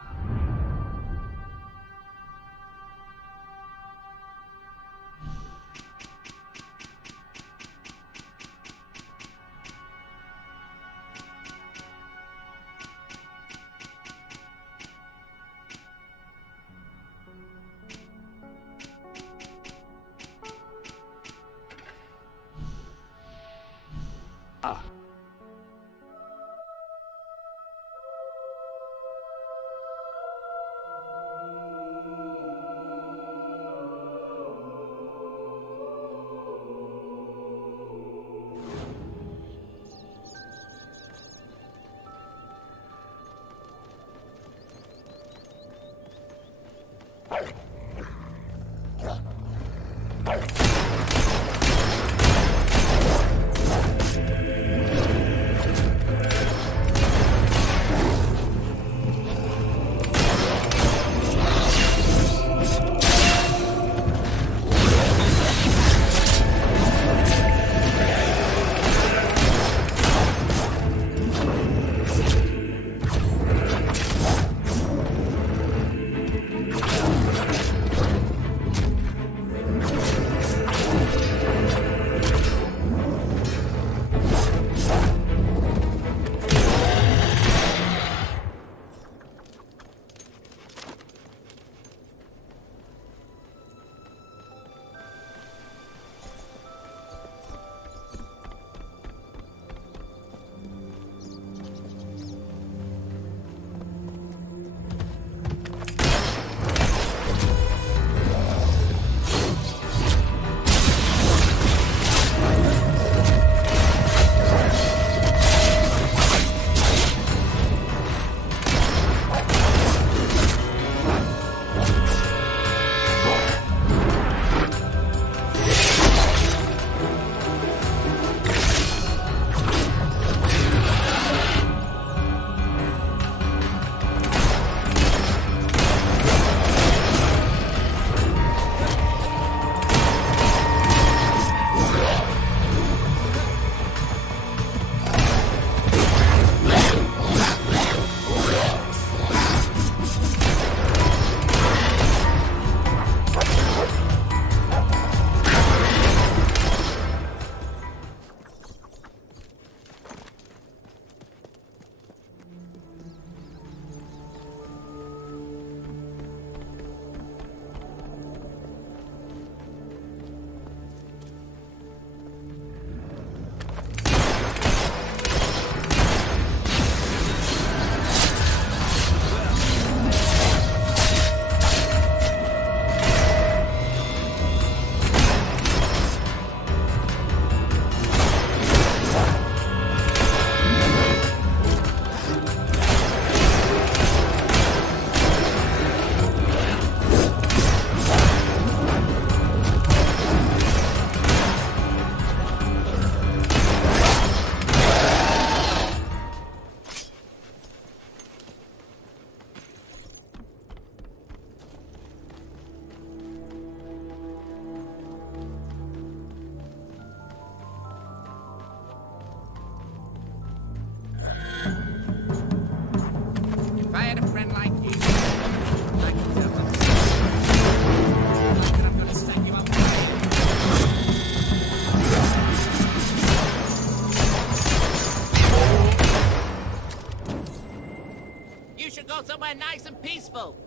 somewhere nice and peaceful.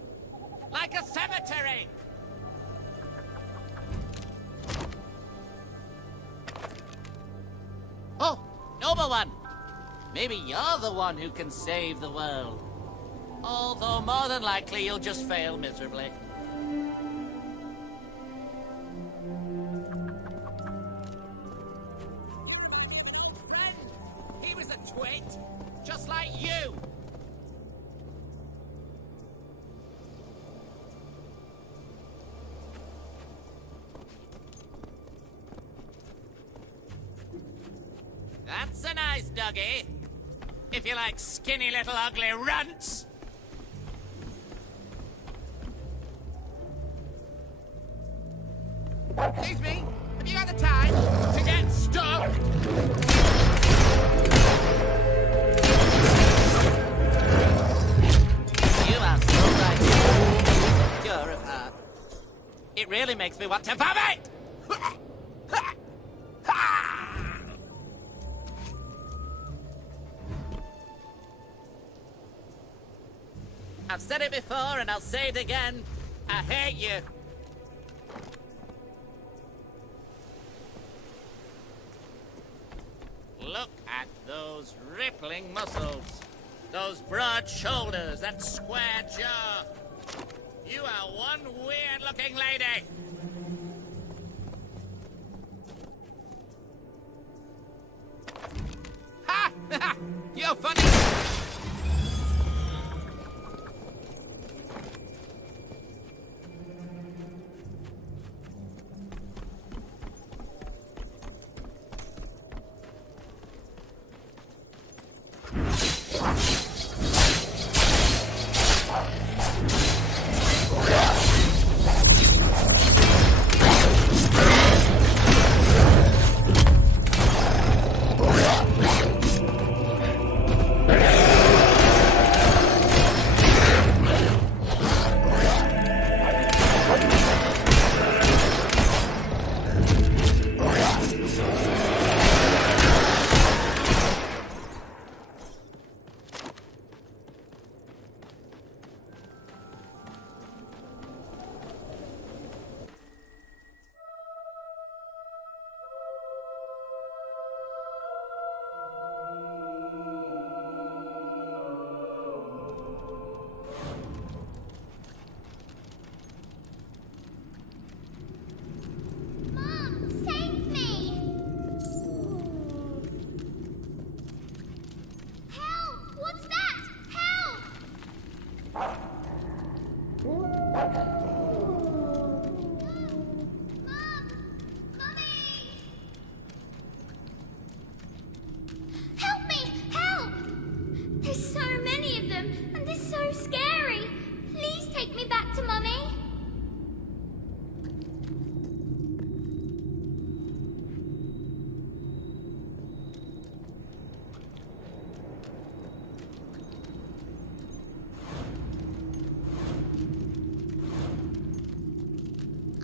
Like a cemetery. Oh, noble one. Maybe you're the one who can save the world. Although more than likely you'll just fail miserably. Friend, he was a twit, just like you. That's a nice doggy. If you like skinny little ugly runts. Excuse me, have you got the time to get stuck? You are so right. Pure of heart. It really makes me want to vomit! I've said it before and I'll say it again. I hate you. Look at those rippling muscles. Those broad shoulders, that square jaw. You are one weird-looking lady. Ha! You're funny.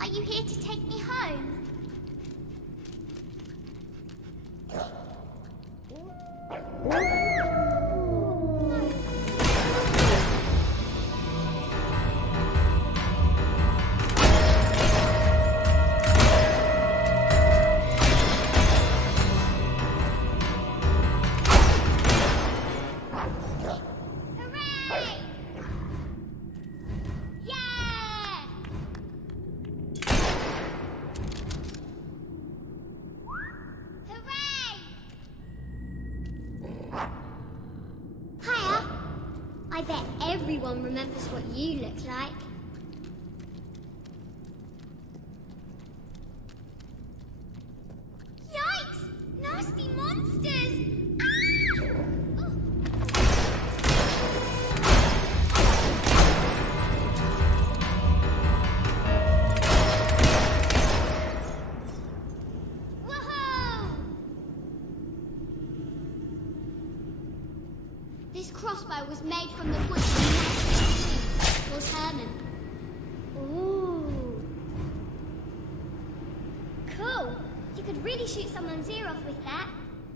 Are you here to take me home? I bet everyone remembers what you look like. Yikes! Nasty monsters! This crossbow was made from the wood called Herman. Ooh. Cool. You could really shoot someone's ear off with that.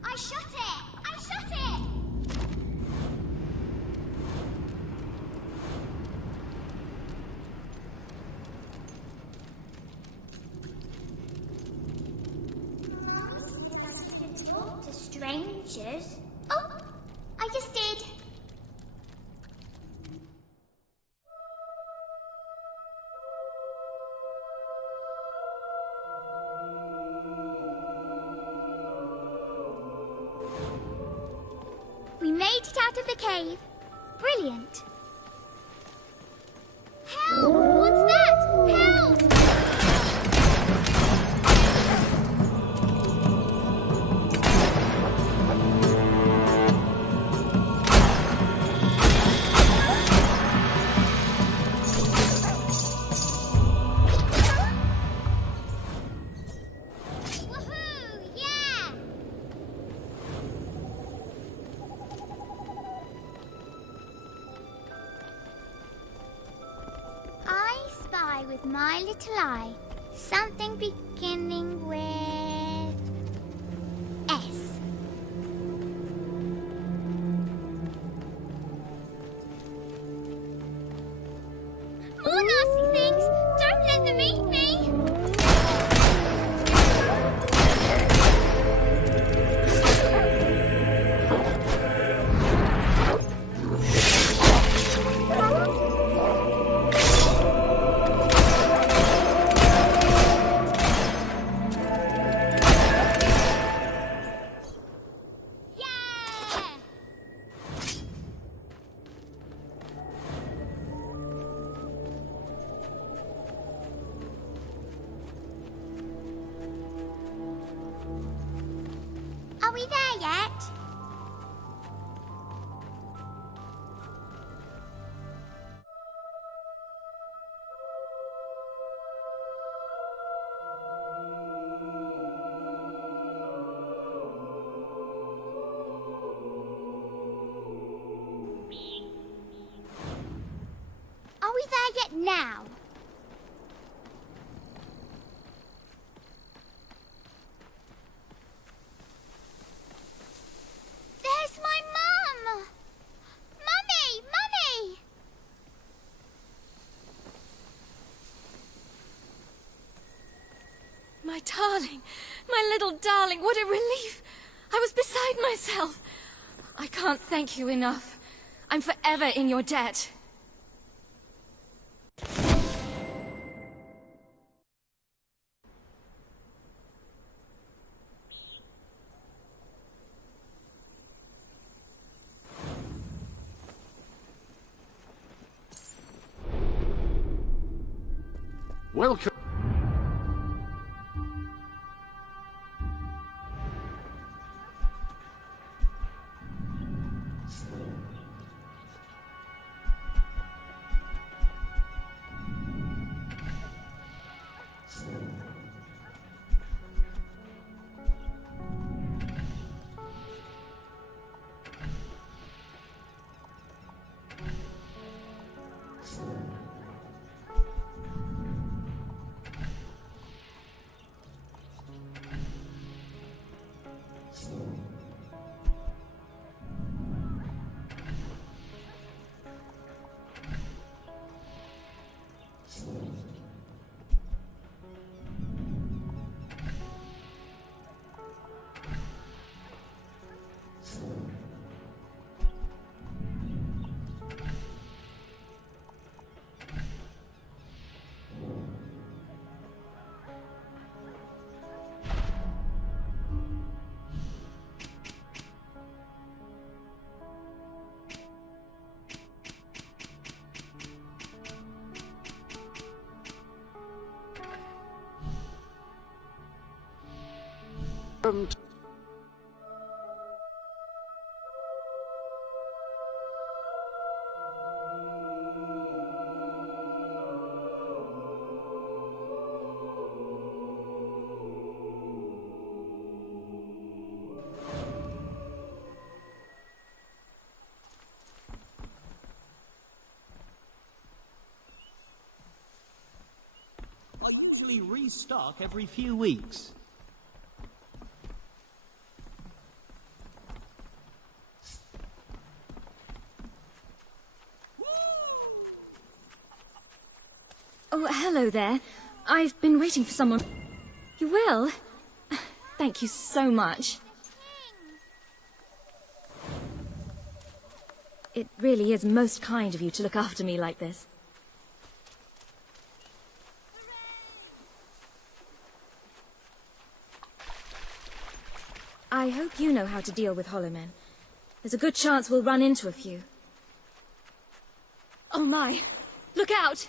I shot it! I shot it! pictures? Oh, I just did. We made it out of the cave. Brilliant. Help! What's that? Help! Woohoo! Yeah! I spy with my little eye something beginning with S. More nasty things! Don't let them eat me! Are we there yet? Are we there yet now? There's my mum! Mummy! Mummy! My darling, my little darling, what a relief! I was beside myself. I can't thank you enough. I'm forever in your debt. Welcome. I usually restock every few weeks. Oh, hello there. I've been waiting for someone. You will? Thank you so much. It really is most kind of you to look after me like this. I hope you know how to deal with hollow men. There's a good chance we'll run into a few. Oh my! Look out!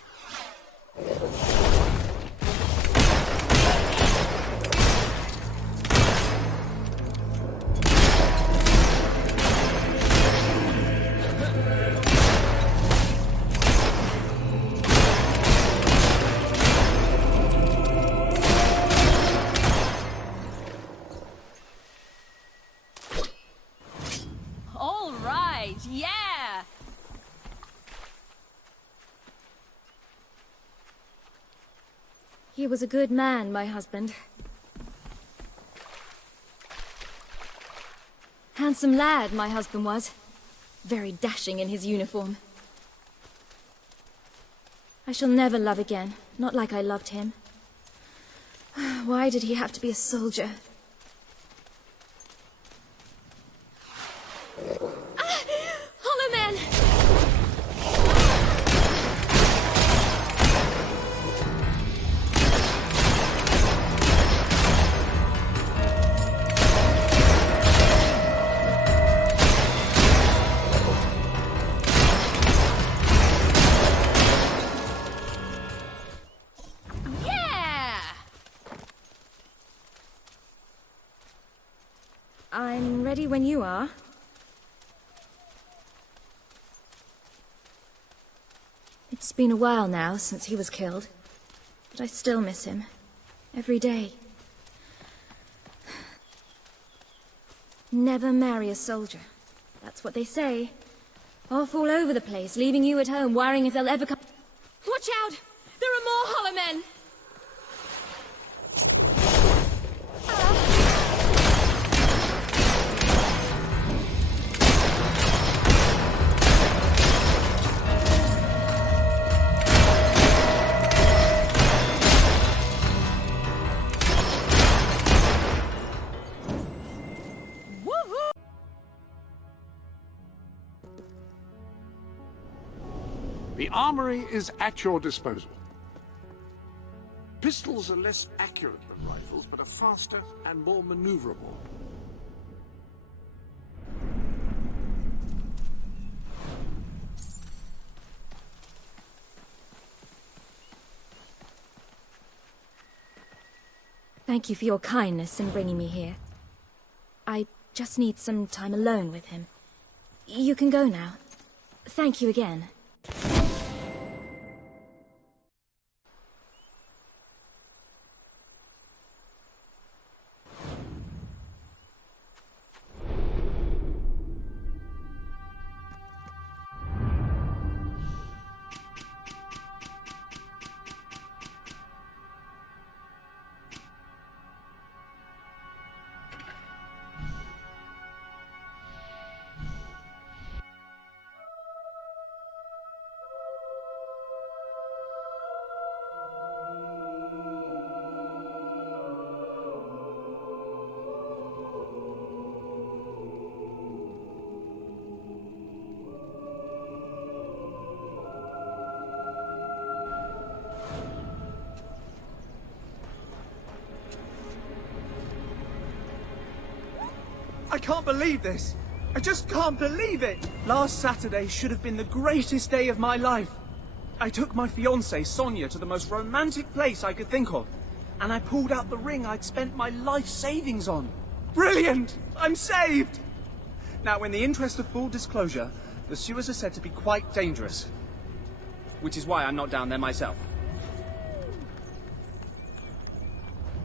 All right, yeah! He was a good man, my husband. Handsome lad, my husband was. Very dashing in his uniform. I shall never love again, not like I loved him. Why did he have to be a soldier? Ah! Hollow men! I'm ready when you are. It's been a while now since he was killed, but I still miss him. Every day. Never marry a soldier. That's what they say. Off all over the place, leaving you at home, worrying if they'll ever come. Watch out! There are more hollow men! The armory is at your disposal. Pistols are less accurate than rifles, but are faster and more maneuverable. Thank you for your kindness in bringing me here. I just need some time alone with him. You can go now. Thank you again. I can't believe this! I just can't believe it! Last Saturday should have been the greatest day of my life. I took my fiancée, Sonia, to the most romantic place I could think of, and I pulled out the ring I'd spent my life savings on. Brilliant! I'm saved! Now, in the interest of full disclosure, the sewers are said to be quite dangerous, which is why I'm not down there myself.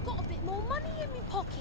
Got a bit more money in my pocket.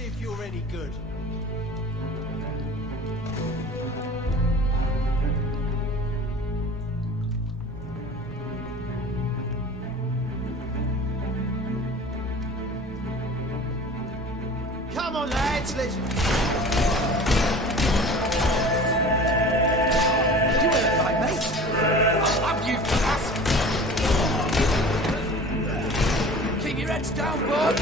see if you're any good. Come on, lads, let's... You ain't like me. I love you, lass. Keep your heads down, bud.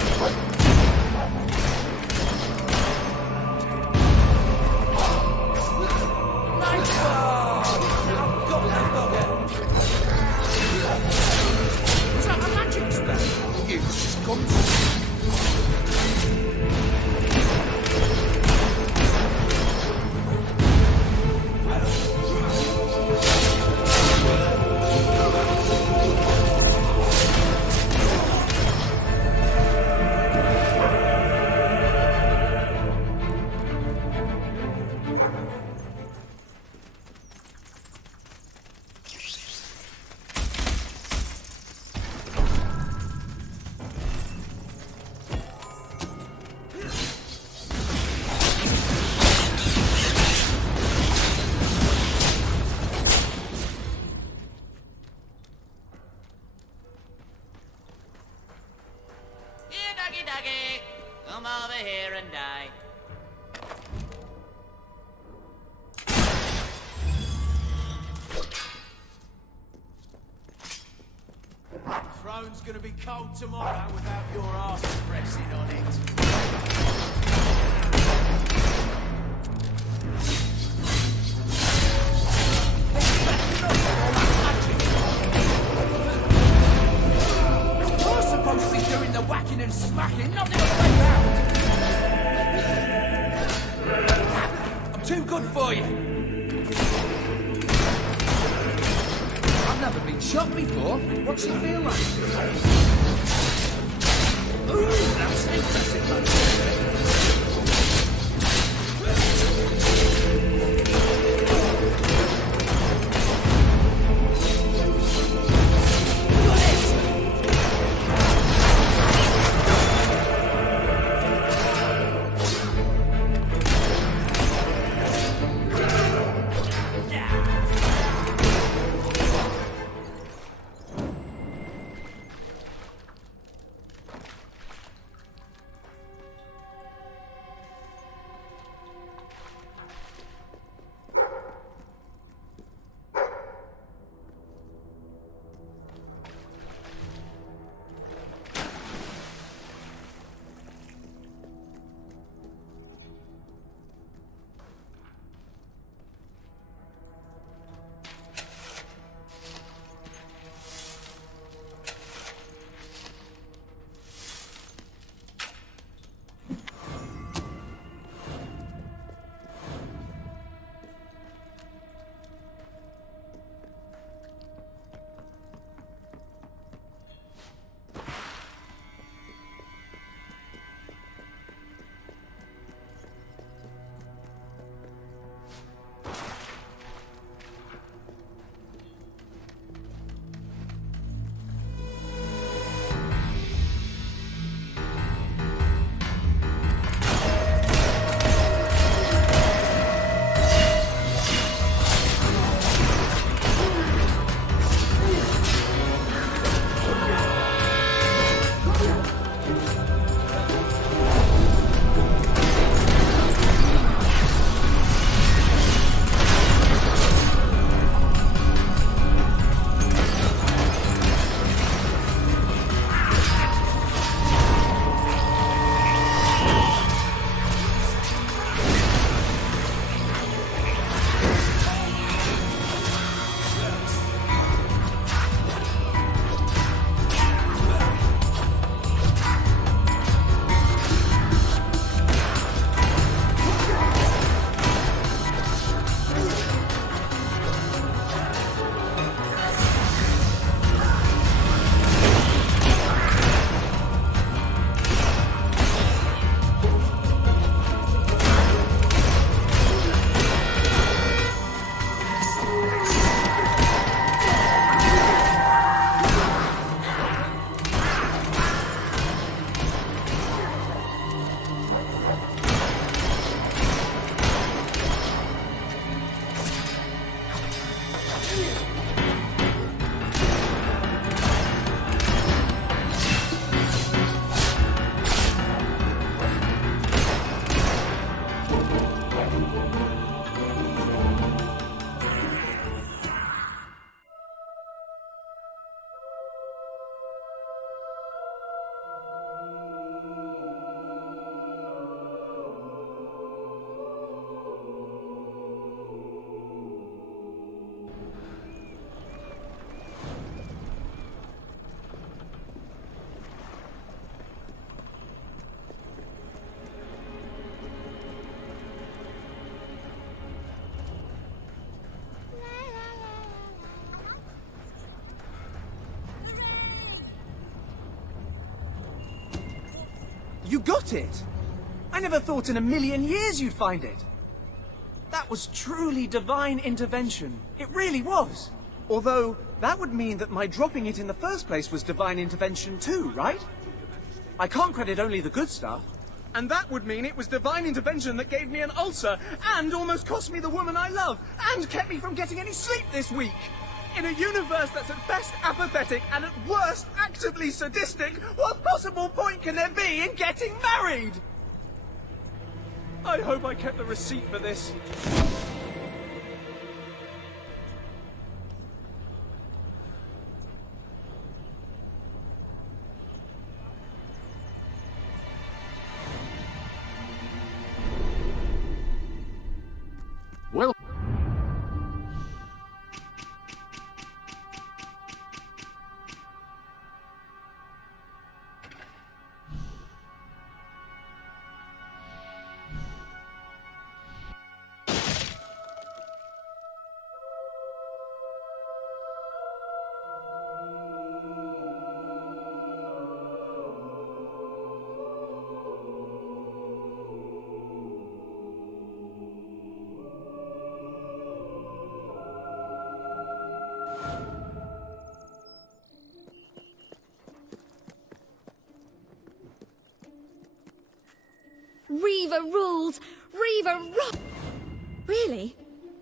Was that a magic spell? You scum. Come over here and die. Throne's gonna be cold tomorrow without your arse pressing on it. You're supposed to be doing the whacking and smacking, not the other way round. I'm too good for you. I've never been shot before. What's it feel like? Ooh, that's impressive, man. You got it! I never thought in a million years you'd find it. That was truly divine intervention. It really was. Although, that would mean that my dropping it in the first place was divine intervention too, right? I can't credit only the good stuff. And that would mean it was divine intervention that gave me an ulcer, and almost cost me the woman I love, and kept me from getting any sleep this week. In a universe that's at best apathetic and at worst actively sadistic, what possible point can there be in getting married? I hope I kept the receipt for this. Well, Reaver rules! Reaver Really?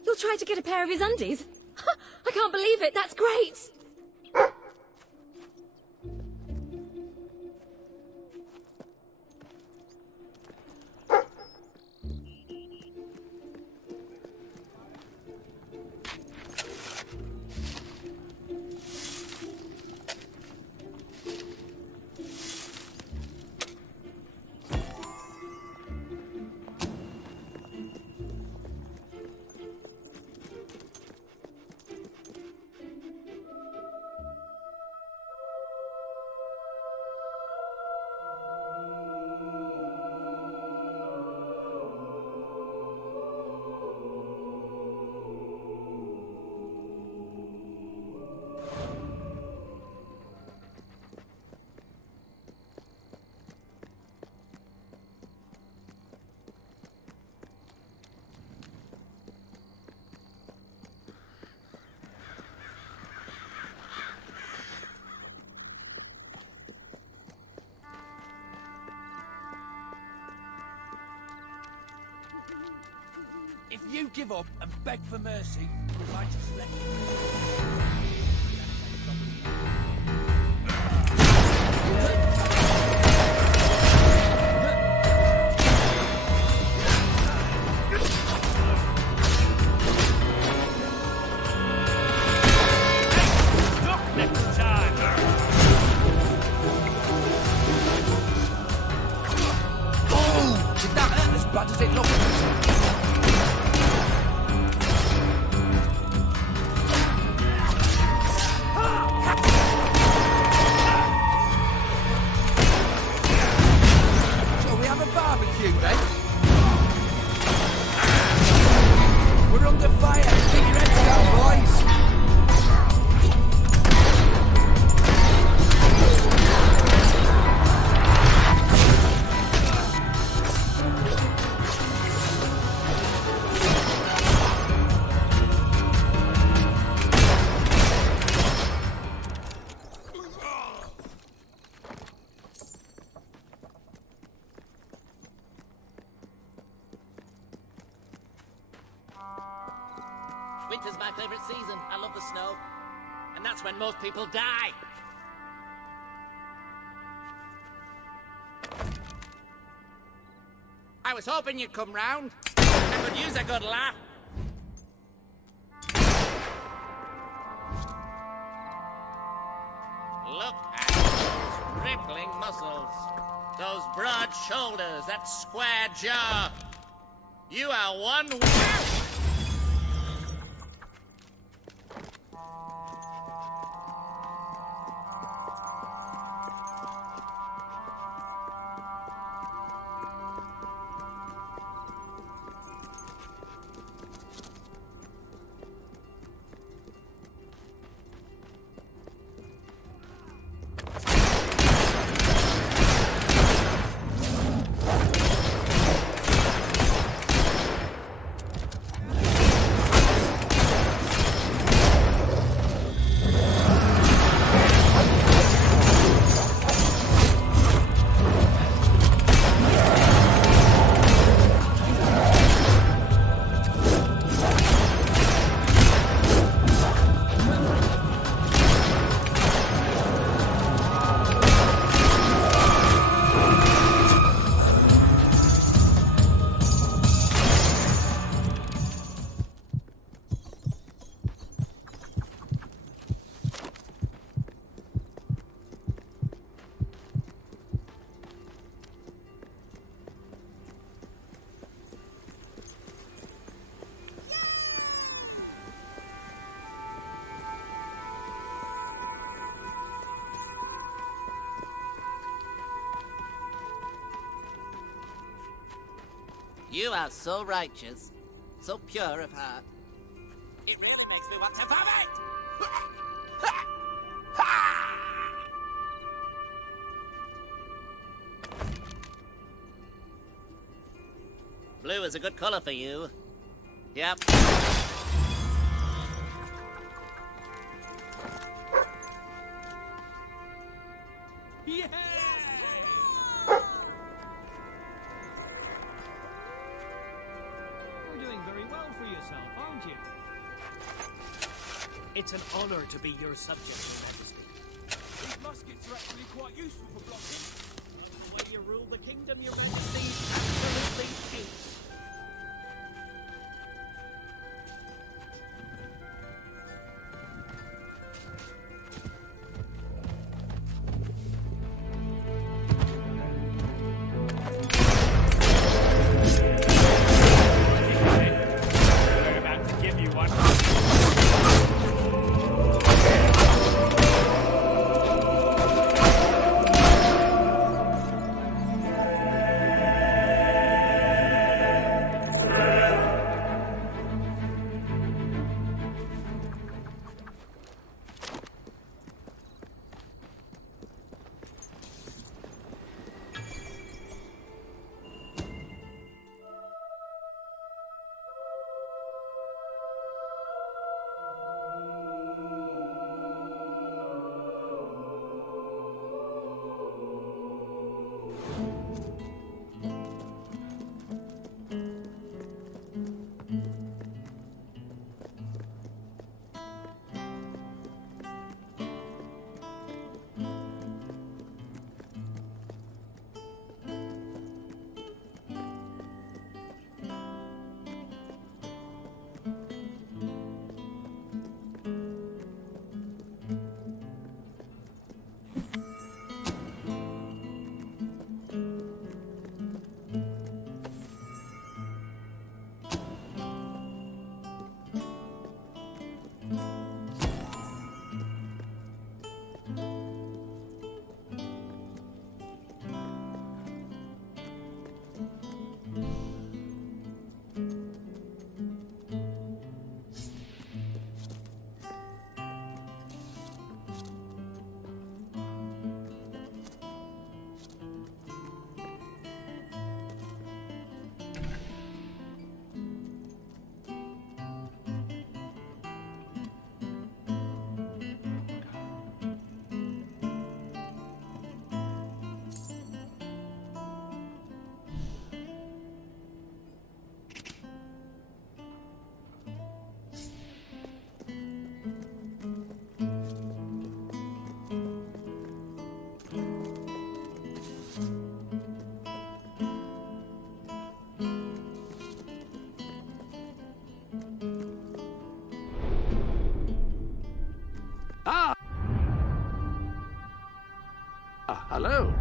You'll try to get a pair of his undies? I can't believe it, that's great! If you give up and beg for mercy, will I just let you? Winter's my favorite season. I love the snow. And that's when most people die. I was hoping you'd come round. I could use a good laugh. Look at those rippling muscles. Those broad shoulders, that square jaw. You are one... You are so righteous, so pure of heart. It really makes me want to vomit! Blue is a good color for you. Yep. Yay! You're doing very well for yourself, aren't you? It's an honor to be your subject, Your Majesty. These muskets are actually quite useful for blocking. Like the way you rule the kingdom, Your Majesty. Absolutely ace. Hello.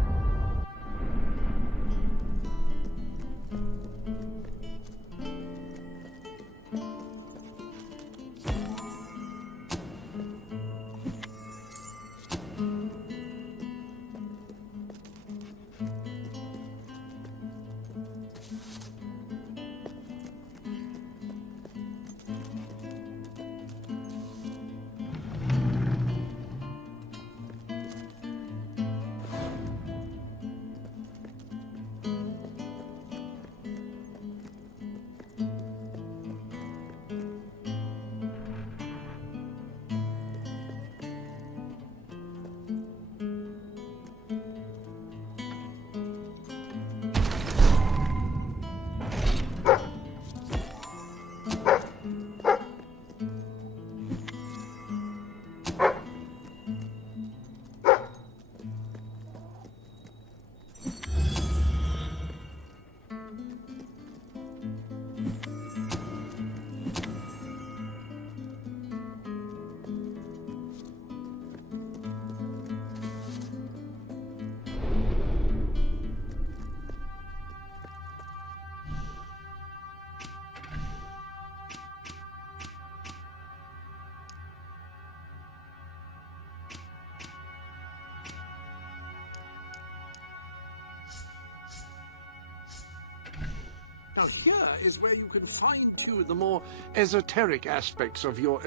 Now, here is where you can fine-tune the more esoteric aspects of your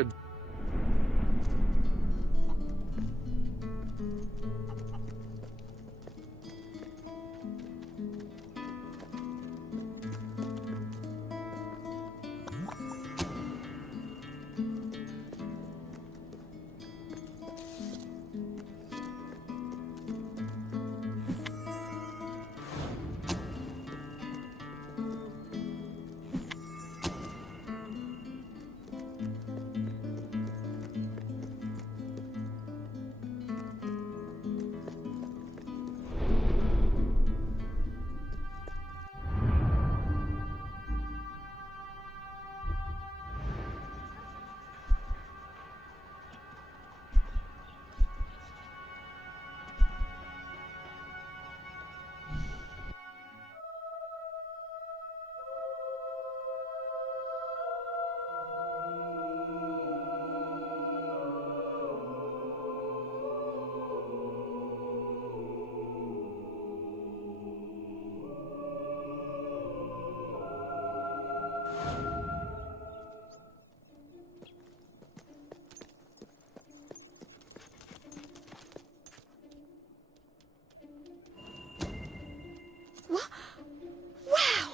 Wow!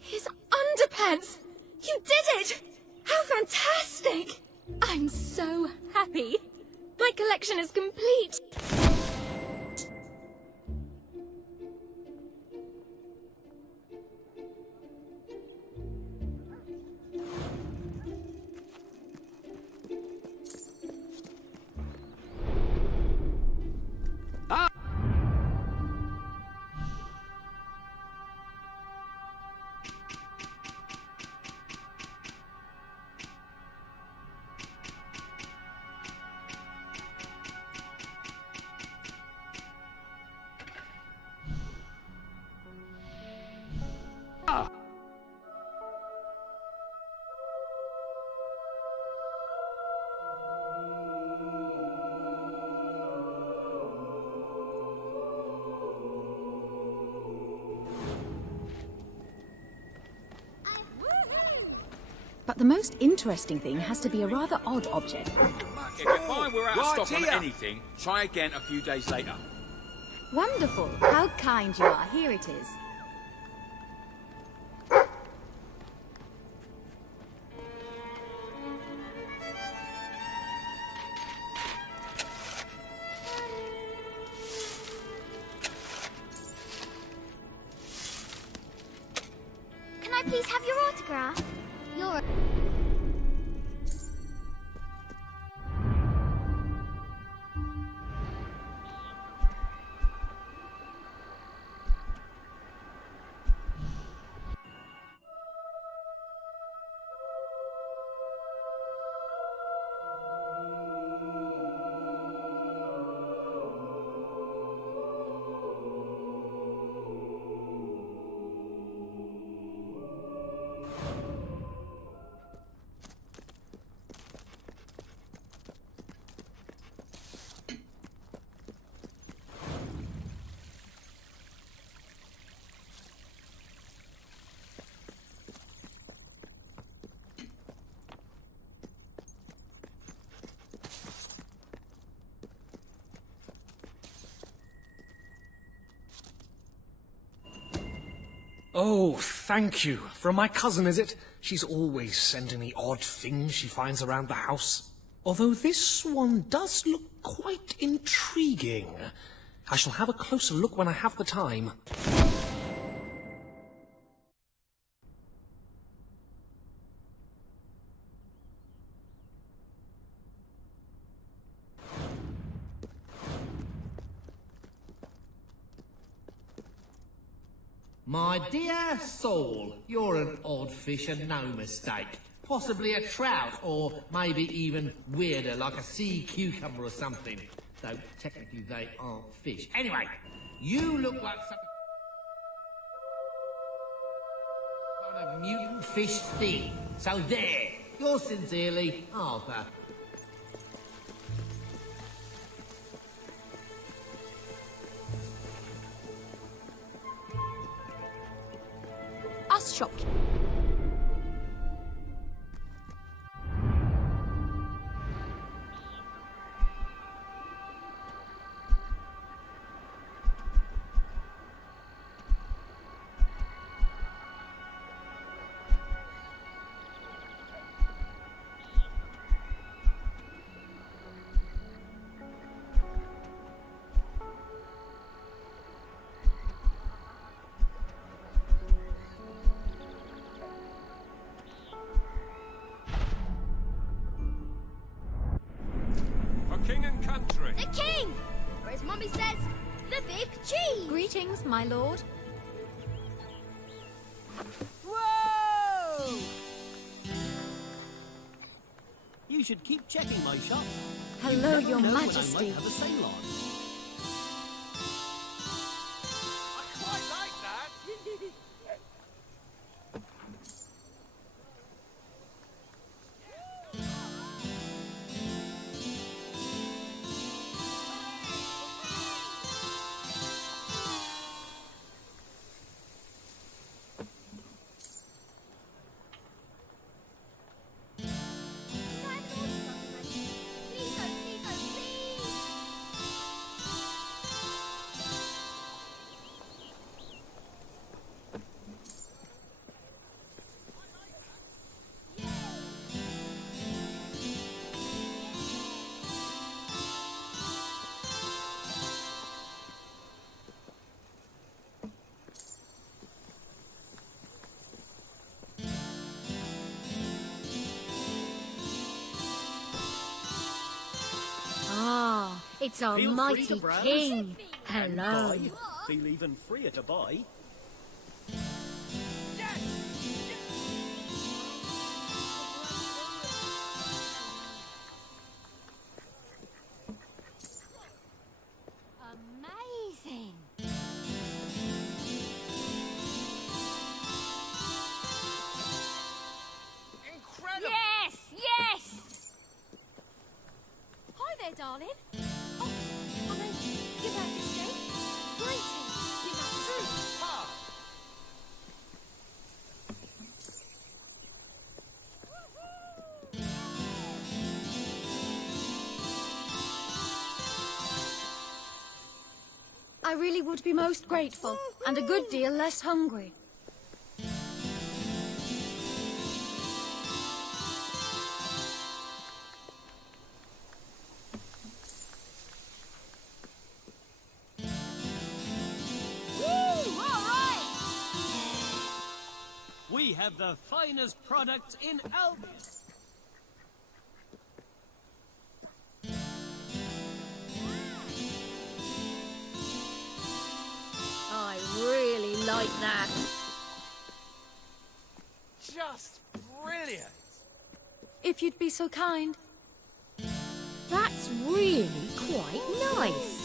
His underpants! You did it! How fantastic! I'm so happy. My collection is complete. But the most interesting thing has to be a rather odd object. If you find we're out of stock on anything, try again a few days later. Wonderful. How kind you are. Here it is. Can I please have your autograph? Your... Oh, thank you. From my cousin, is it? She's always sending me odd things she finds around the house. Although this one does look quite intriguing. I shall have a closer look when I have the time. My dear soul, you're an odd fish and no mistake. Possibly a trout, or maybe even weirder, like a sea cucumber or something. Though technically they aren't fish. Anyway, you look like some kind of mutant fish thing. So there, yours sincerely, Arthur. Us shopkeeper. King and country. The king! Or as Mummy says, the big cheese! Greetings, my lord. Whoa! You should keep checking my shop. Hello, You never Your know when Majesty. I might have a sale on. I quite like that. Please, oh, please, oh, please! Ah, it's our Feel free mighty to browse. king. And Hello. buy. Feel even freer to buy. Amazing. Incredible. Yes! Yes! Hi there, darling. Oh, I mean, Your Majesty. Greetings, Your Majesty. I really would be most grateful, and a good deal less hungry. We have the finest product in Albion. I really like that. Just brilliant. If you'd be so kind. That's really quite nice.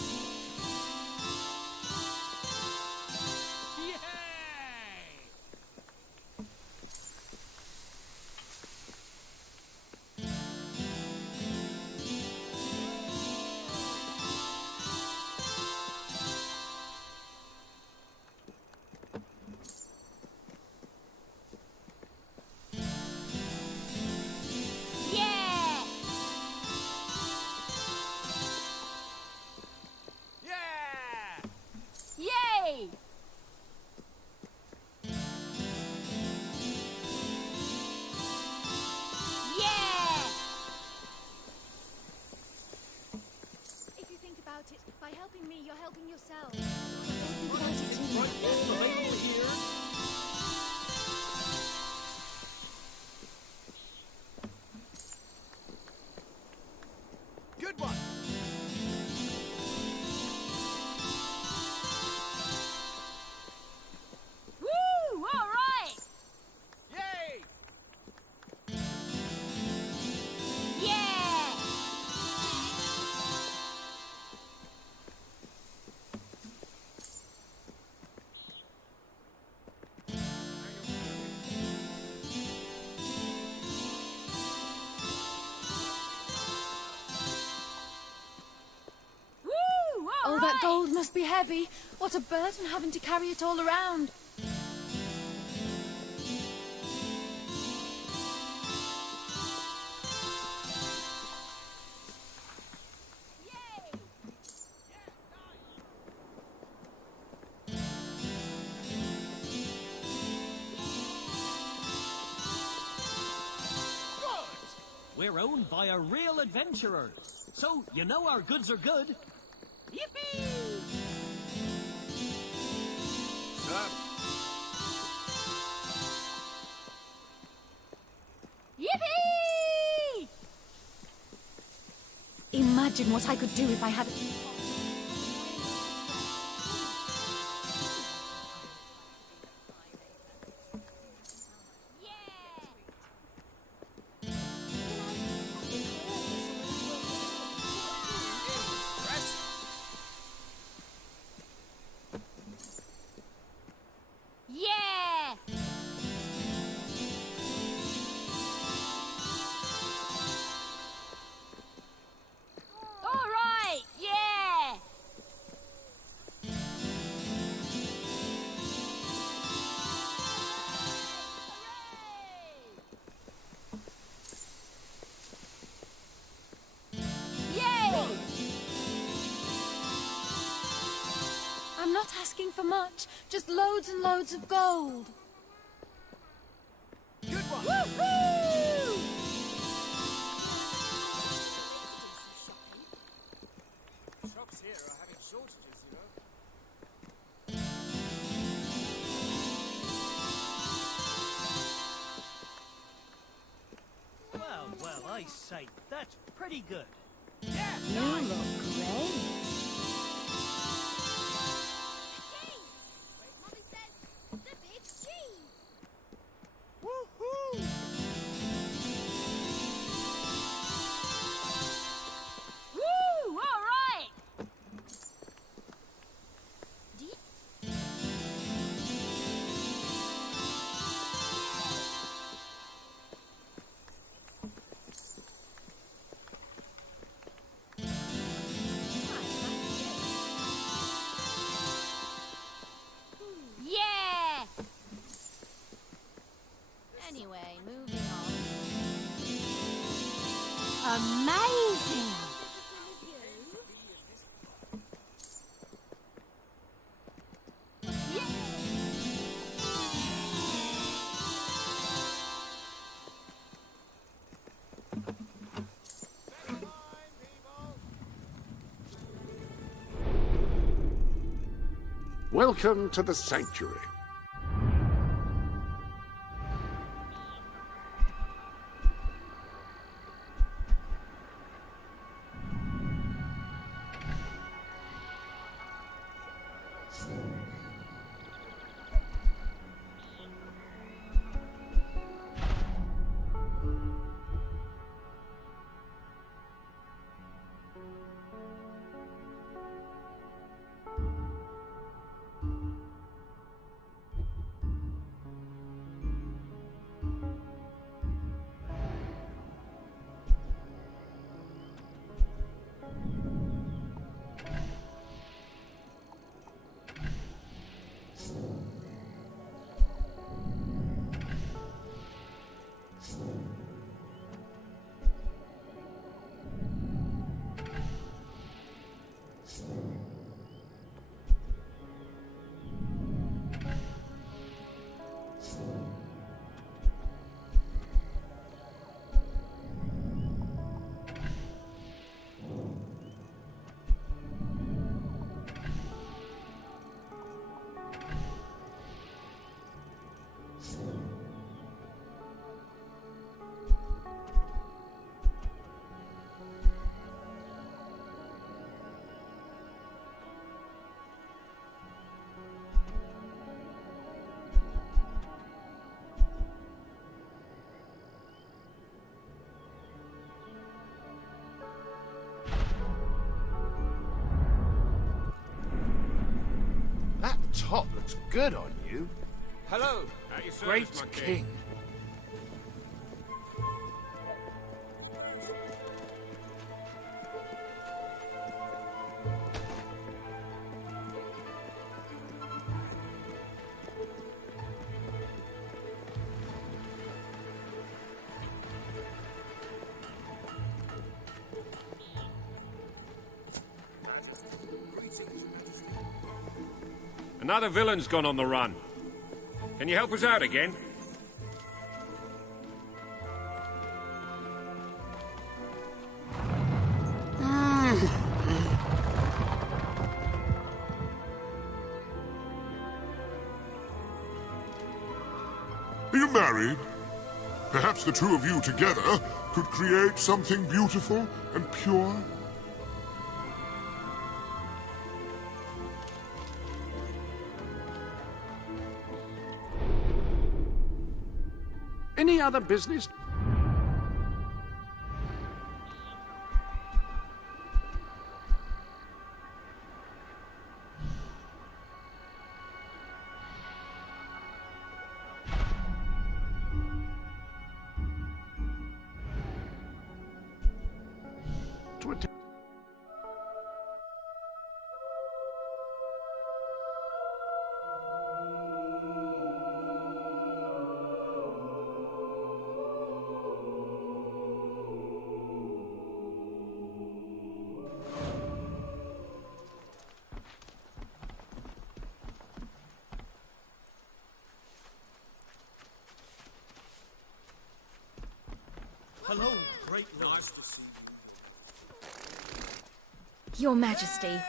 Yeah! Yay! Yeah! If you think about it, by helping me, you're helping yourself. Don't think about it too much. Brightwall available here. Good one. Woo! All right! Yay! Yeah! Woo! All Oh, that right! gold must be heavy. What a burden having to carry it all around. we're owned by a real adventurer. So, you know our goods are good. Yippee! Yippee! Imagine what I could do if I had... Yeah! All right, yeah! Yay! I'm not asking for much, just loads and loads of gold. Good one! Woohoo! Shops here are having shortages, you know. Well, I say, that's pretty good. Yeah! You look great. Mommy says the big cheese. Woohoo! Woo! All right! Yeah! Anyway, moving on. Amazing! Welcome to the sanctuary. That top looks good on you. Hello. At your Great service, my king. Another villain's gone on the run. Can you help us out again? Are you married? Perhaps the two of you together could create something beautiful and pure? Any other business? Hello, great nice to see you. Your Majesty.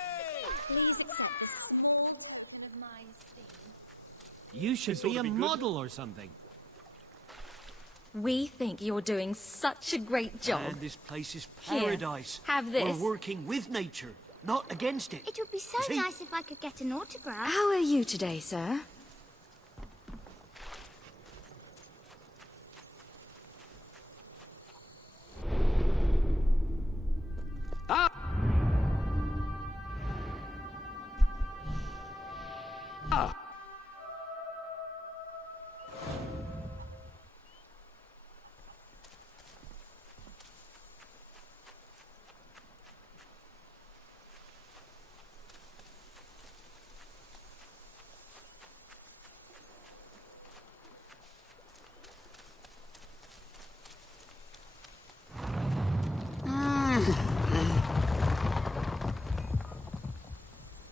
Please accept this small token of my esteem. You should This ought be to a be good. model or something. We think you're doing such a great job. And this place is Here, paradise. have this. We're working with nature, not against it. It would be so See? nice if I could get an autograph. How are you today, sir?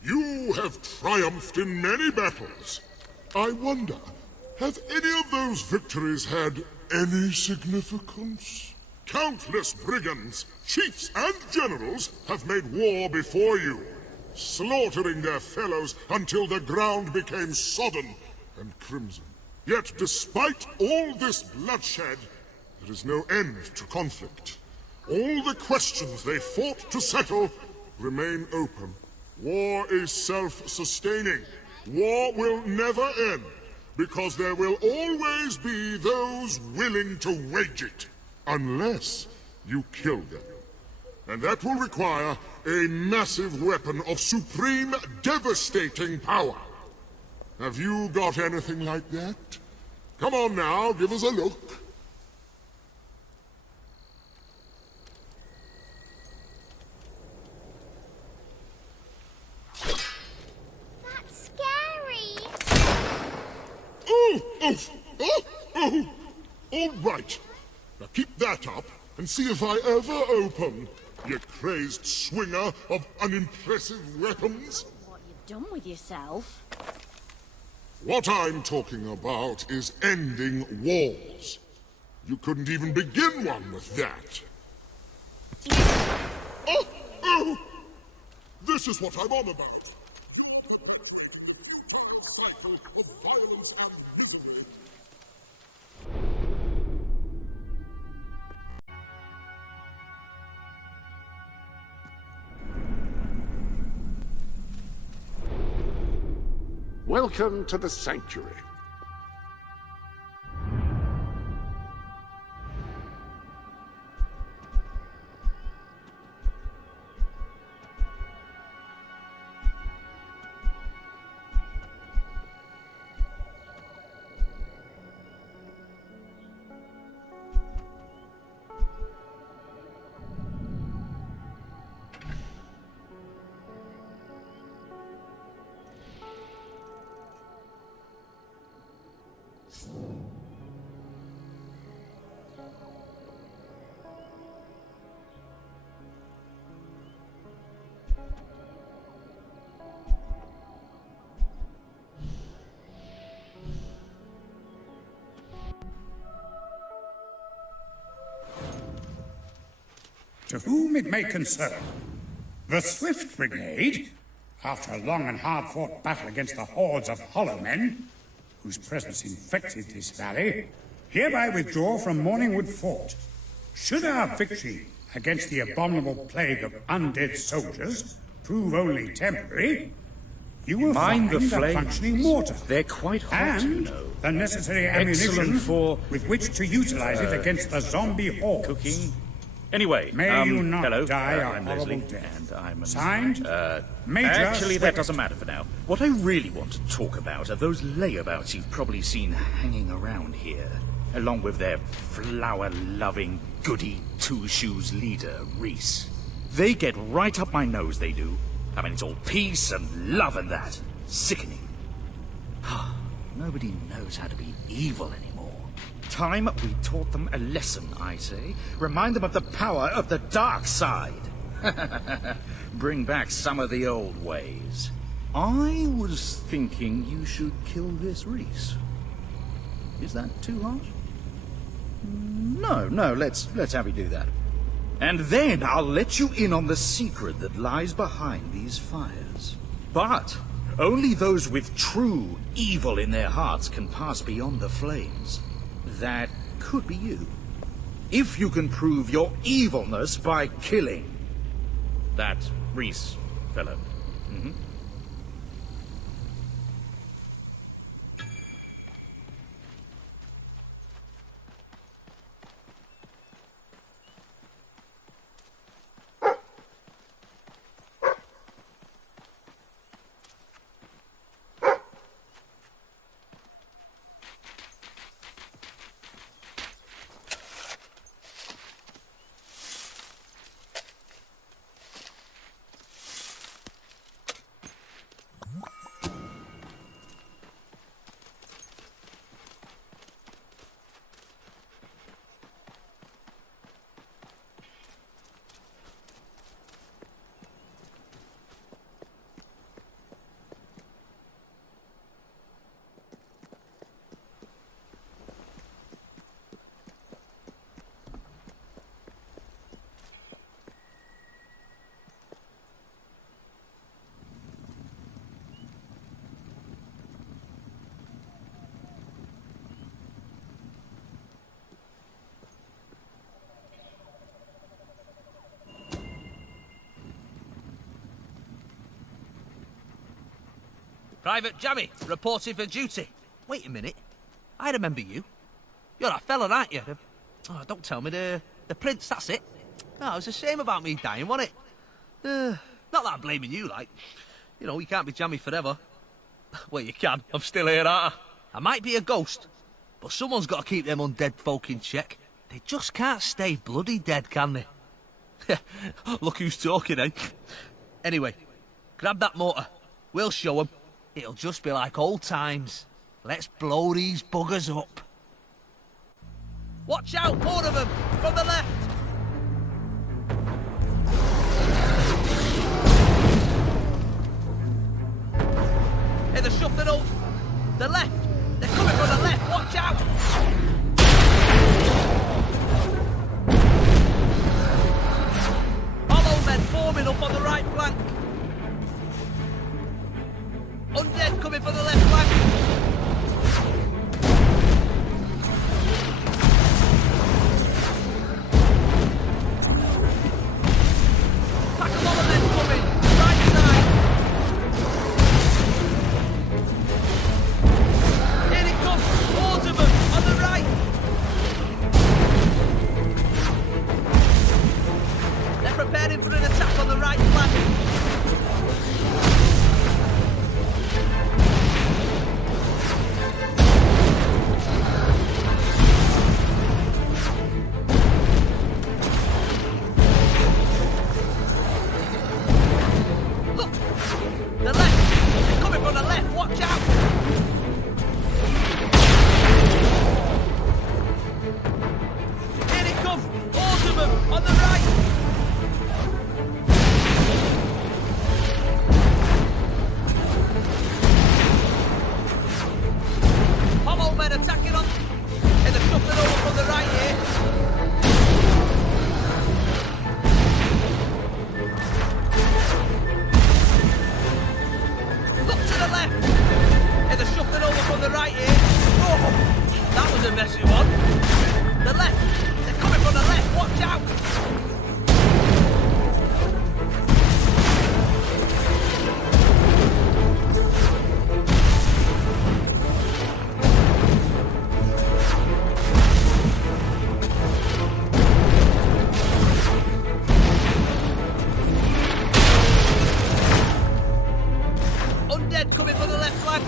You have triumphed in many battles. I wonder, have any of those victories had any significance? Countless brigands, chiefs and generals have made war before you, slaughtering their fellows until the ground became sodden and crimson. Yet despite all this bloodshed, there is no end to conflict. All the questions they fought to settle remain open. War is self-sustaining. War will never end, because there will always be those willing to wage it, unless you kill them. And that will require a massive weapon of supreme, devastating power. Have you got anything like that? Come on now, give us a look. That's scary. Oh! All right. Now keep that up and see if I ever open, you crazed swinger of unimpressive weapons. What you've done with yourself. What I'm talking about is ending wars. You couldn't even begin one with that. Oh! This is what I'm on about. Cycle of violence and misery. Welcome to the Sanctuary. To whom it may concern, the Swift Brigade, after a long and hard-fought battle against the hordes of Hollow Men, whose presence infected this valley, hereby withdraw from Morningwood Fort. Should our victory against the abominable plague of undead soldiers prove only temporary, you will find the a flames? functioning mortar. They're quite hot, you and know. the necessary Excellent ammunition for with which to utilize it against the zombie hordes. cooking. Anyway, May you not hello, die a I'm horrible Leslie, death. and I'm Signed, Major Actually, that Swift. doesn't matter for now. What I really want to talk about are those layabouts you've probably seen hanging around here, along with their flower-loving, goody two-shoes leader, Reese. They get right up my nose, they do. I mean, it's all peace and love and that. Sickening. Nobody knows how to be evil anymore. Time we taught them a lesson, I say. Remind them of the power of the dark side. Bring back some of the old ways. I was thinking you should kill this Reese. Is that too harsh? No, let's have you do that. And then I'll let you in on the secret that lies behind these fires. But only those with true evil in their hearts can pass beyond the flames. That could be you. If you can prove your evilness by killing that Reese fellow. Private Jammy, reporting for duty. Wait a minute. I remember you. You're that fella, aren't you? Oh, don't tell me. The prince, that's it. Oh, it was a shame about me dying, wasn't it? Not that I'm blaming you, like. You know, you can't be Jammy forever. Well, you can. I'm still here, aren't I? I might be a ghost, but someone's got to keep them undead folk in check. They just can't stay bloody dead, can they? Look who's talking, eh? Anyway, grab that mortar. We'll show them. It'll just be like old times. Let's blow these buggers up. Watch out, more of them! From the left! Hey, they're shuffling up. The left! They're coming from the left, watch out! Hollow men forming up on the right flank. Undead coming from the left flank. Pack of all of them coming. Right side. Here it comes. Hordes of them on the right. They're preparing for an attack on the right flank. are shuffling over from the right here. Oh, that was a messy one. The left. They're coming from the left. Watch out. Undead coming from the left flank.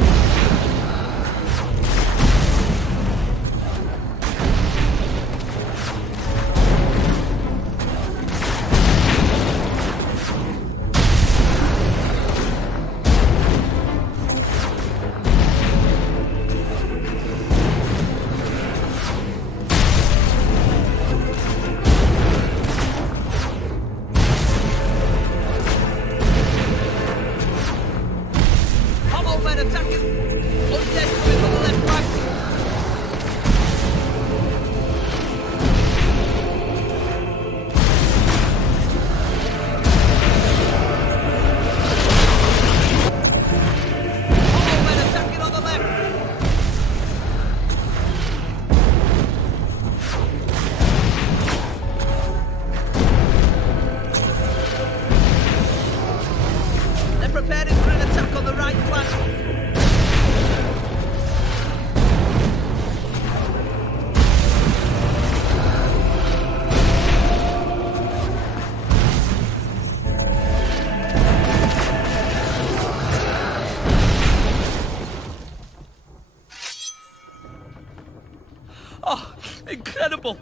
Incredible!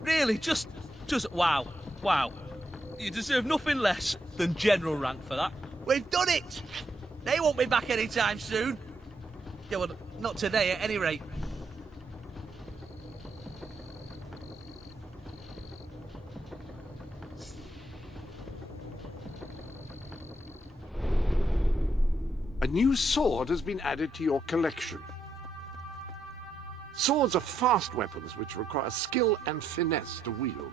Really, just wow, wow. You deserve nothing less than general rank for that. We've done it! They won't be back anytime soon. Yeah, well, not today at any rate. A new sword has been added to your collection. Swords are fast weapons which require skill and finesse to wield.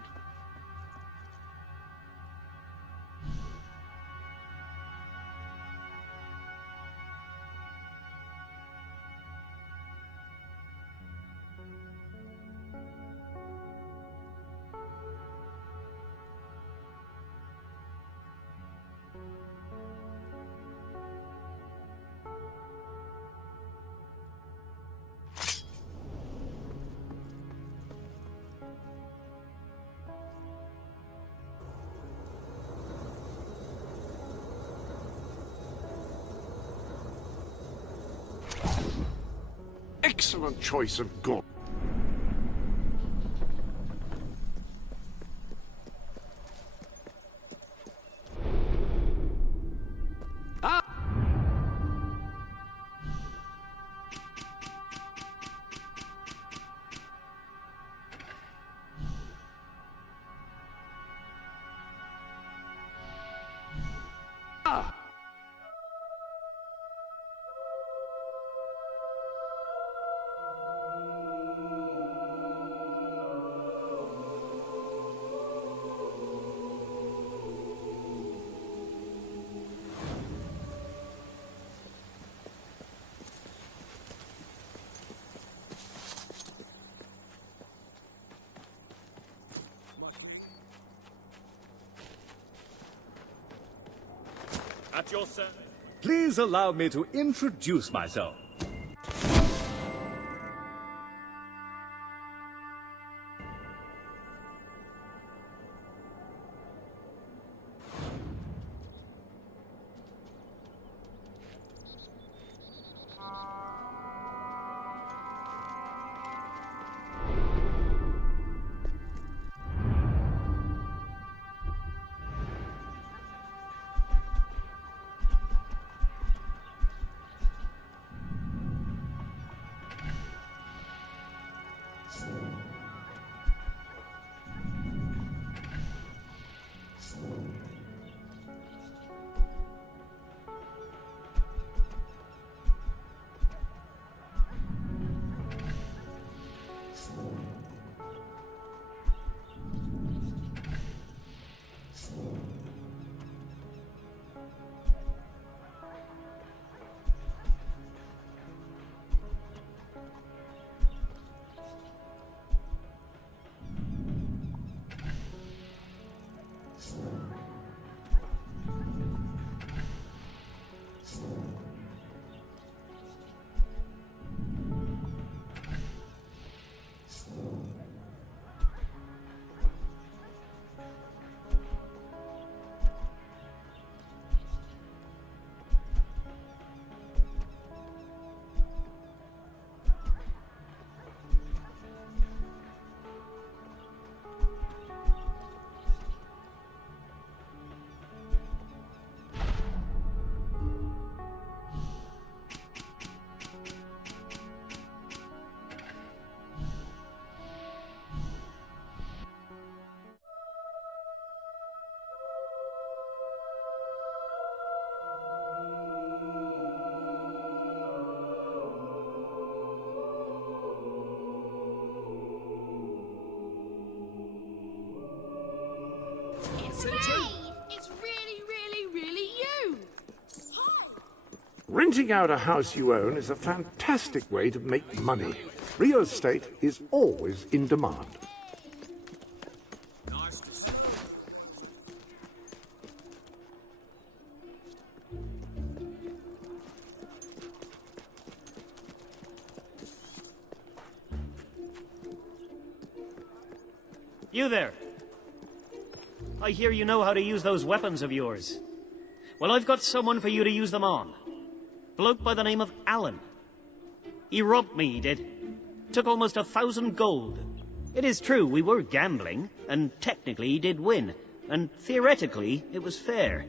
Excellent choice of gold. At your service. Please allow me to introduce myself. It's really you! Renting out a house you own is a fantastic way to make money. Real estate is always in demand. You there! I hear you know how to use those weapons of yours. Well, I've got someone for you to use them on. Bloke by the name of Alan. He robbed me, he did. Took almost 1,000 gold. It is true, we were gambling, and technically he did win. And theoretically, it was fair.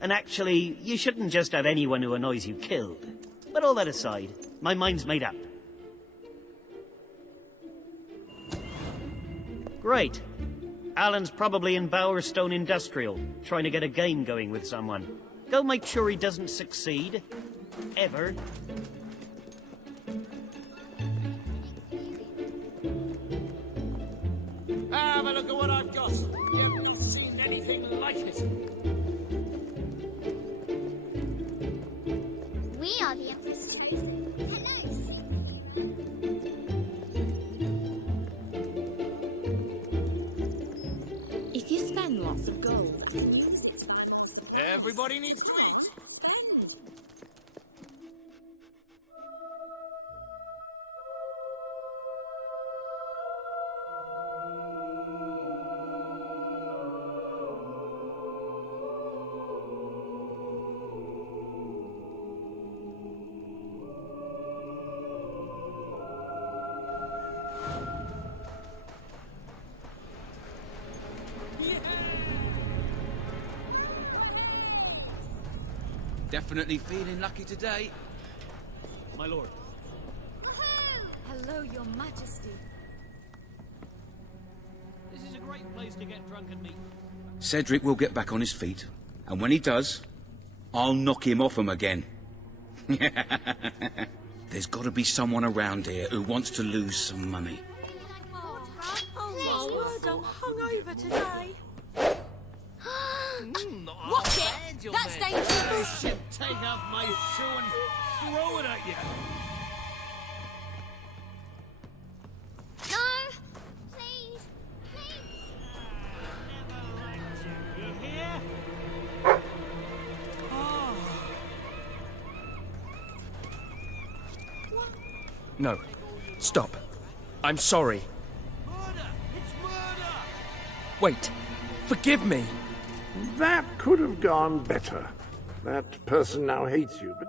And actually, you shouldn't just have anyone who annoys you killed. But all that aside, my mind's made up. Great. Alan's probably in Bowerstone Industrial, trying to get a game going with someone. Go make sure he doesn't succeed. Ever. Have a look at what I've got. You've not seen anything like it. We are the Emperor's chosen. Hello, If you spend lots of gold, I can use it. Everybody needs to eat. Definitely feeling lucky today. My lord. Hello, your majesty. This is a great place to get drunk and meet. Cedric will get back on his feet, and when he does, I'll knock him off him again. There's got to be someone around here who wants to lose some money. Oh, my word, I'm hungover today. Watch it! That's dangerous! Take off my shoe and throw it at you! No! Please! Please! You hear? No. Stop. I'm sorry. Murder! It's murder! Wait. Forgive me. That could have gone better. That person now hates you, but...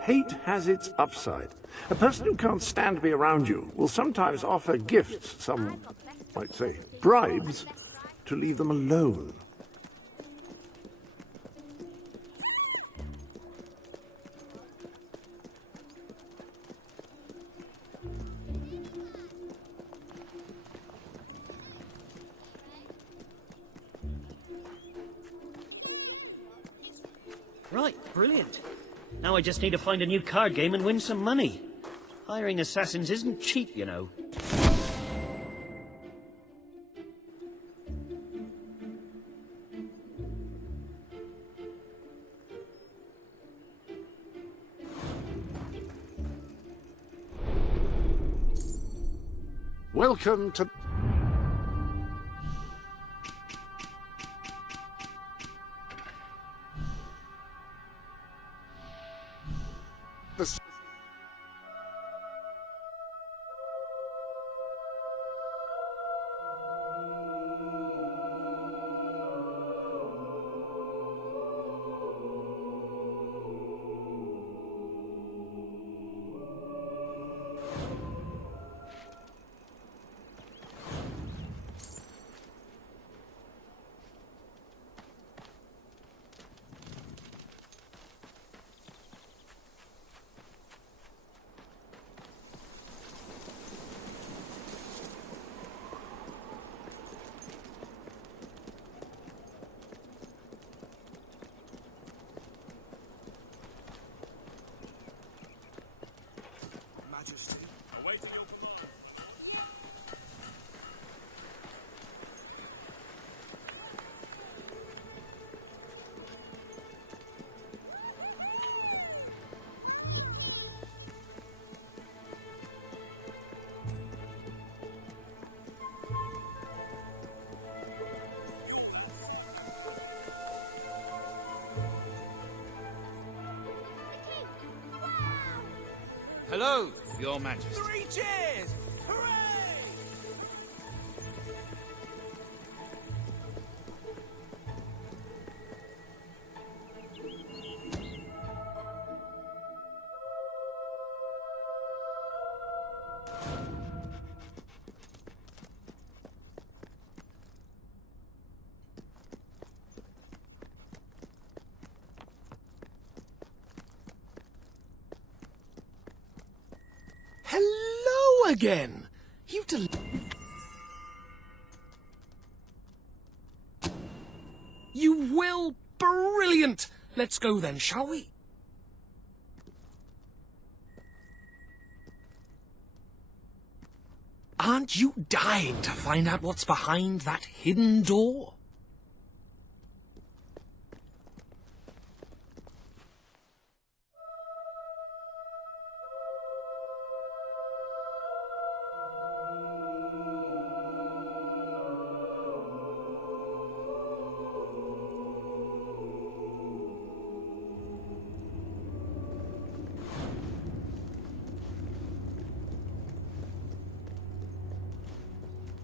Hate has its upside. A person who can't stand to be around you will sometimes offer gifts, some might say bribes, to leave them alone. Right, brilliant. Now I just need to find a new card game and win some money. Hiring assassins isn't cheap, you know. Welcome to... the... Hello, Your Majesty. 3 cheers! Hooray! Hello again! You You will? Brilliant! Let's go then, shall we? Aren't you dying to find out what's behind that hidden door?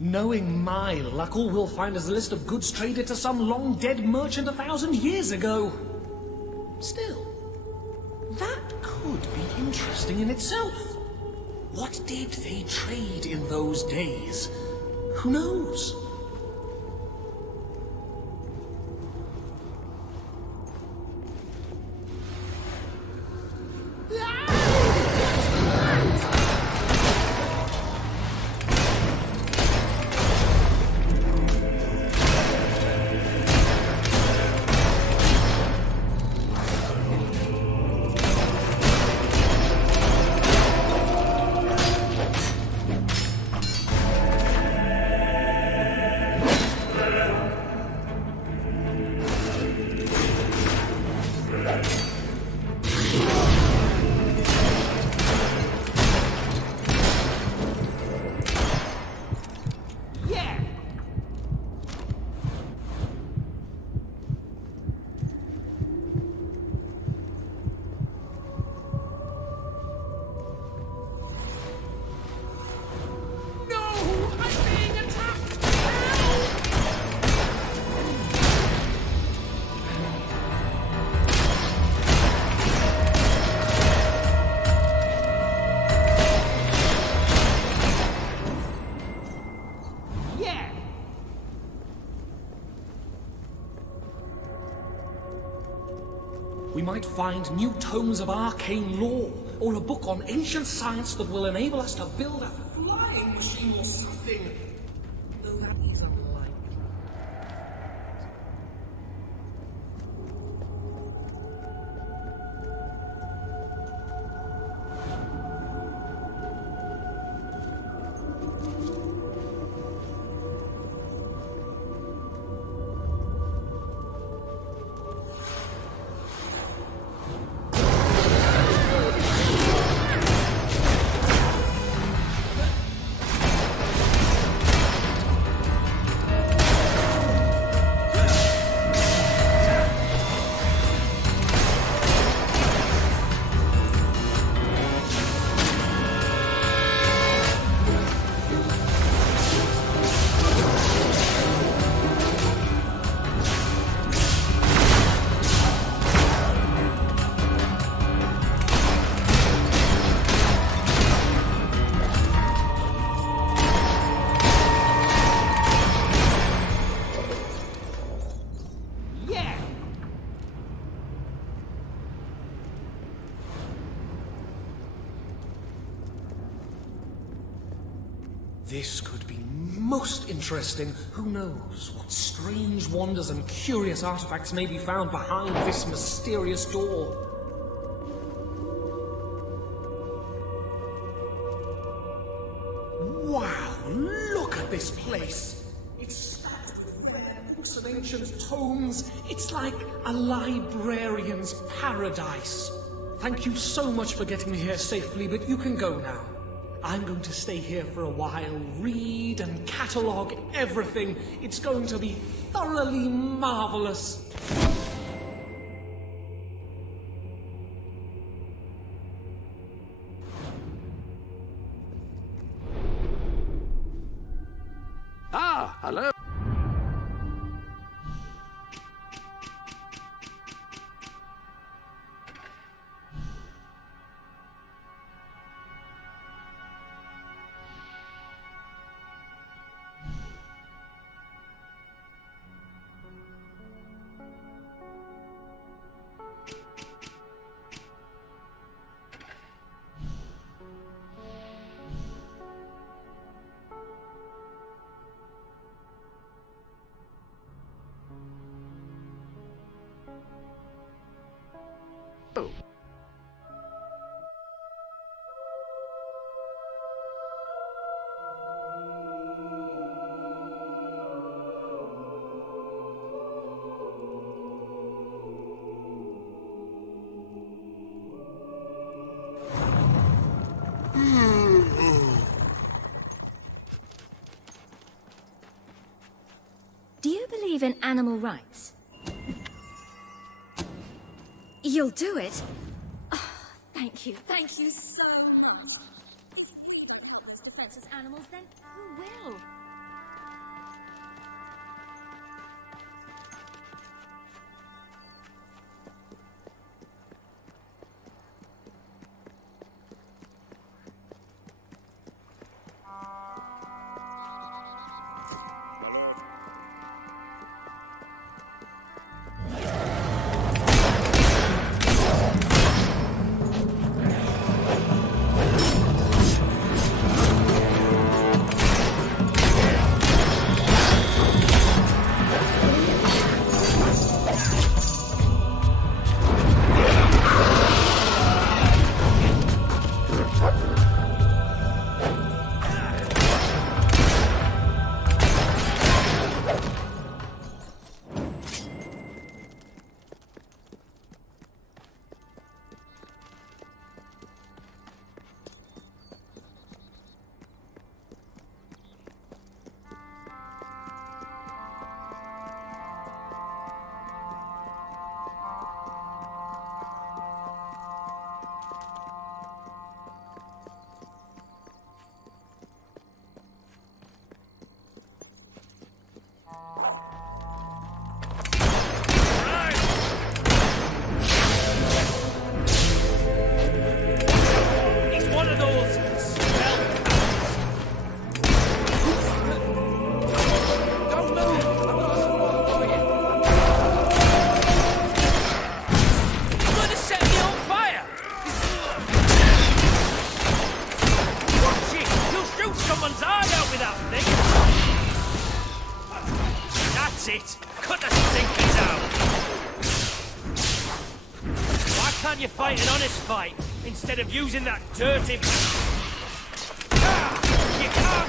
Knowing my luck, all we'll find is a list of goods traded to some long-dead merchant 1,000 years ago. Still, that could be interesting in itself. What did they trade in those days? Who knows? We might find new tomes of arcane lore, or a book on ancient science that will enable us to build a flying machine or something. Though that is unlikely. This could be most interesting. Who knows what strange wonders and curious artifacts may be found behind this mysterious door. Wow, look at this place! It's stacked with rare books and ancient tomes. It's like a librarian's paradise. Thank you so much for getting me here safely, but you can go now. I'm going to stay here for a while, read and catalogue everything. It's going to be thoroughly marvelous. Hello? Oh. Do you believe in animal rights? You'll do it? Oh, thank you. Thank you so much. If we can help those defenseless animals, then who will? That's it! Cut the stinkers out! Why can't you fight an honest fight instead of using that dirty... You can't...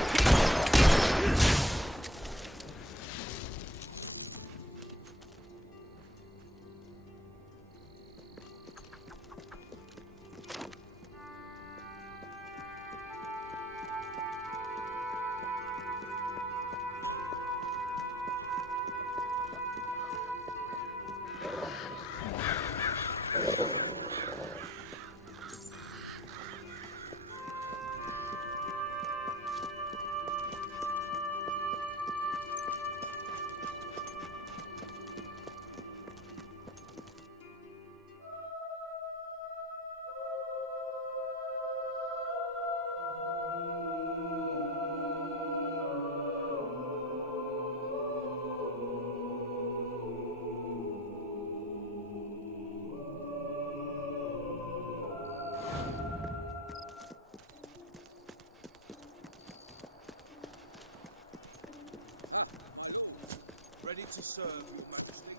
Ready to serve, Your Majesty.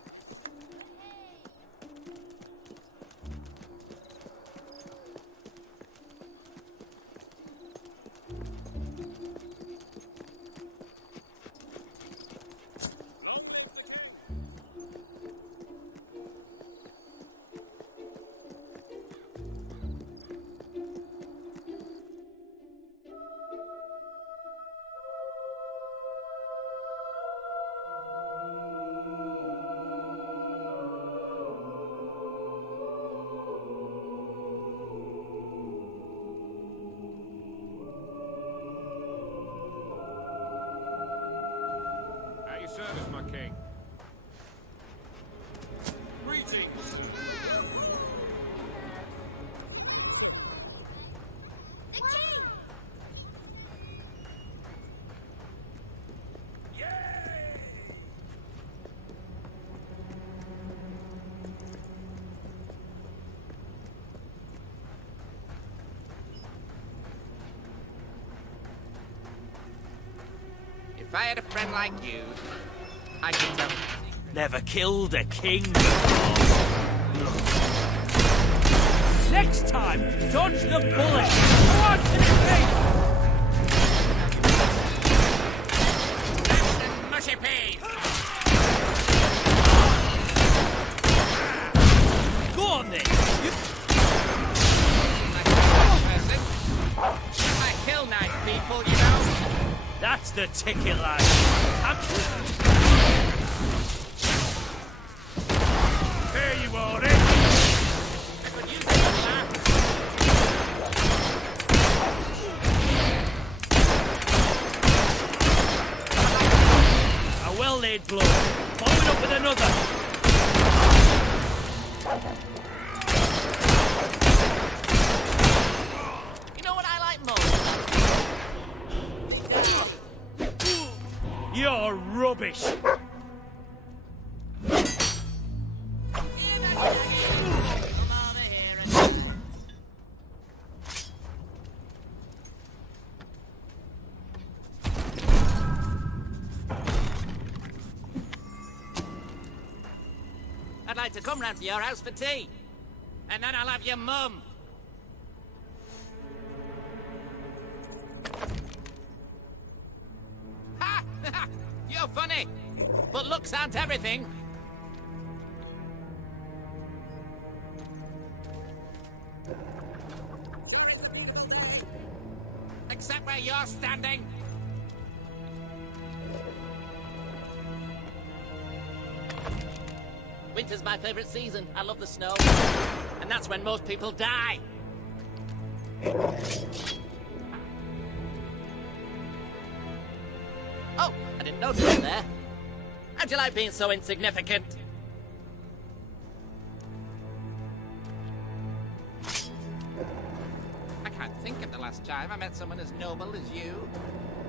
I had a friend like you, I could tell. Never killed a king before. Look. Next time, dodge the bullet. Go on to the king. And mushy peas. Go on then. I kill nice people, you know. That's the ticket, lad. There you are, eh? I could use it for that. A well-laid blow. Following up with another. You know what I like most? You're rubbish. I'd like to come round to your house for tea. And then I'll have your mum. Ha! You're funny. But looks aren't everything. Except where you're standing. Winter's my favorite season. I love the snow. And that's when most people die. Oh, I didn't notice you there. How'd you like being so insignificant? I can't think of the last time I met someone as noble as you.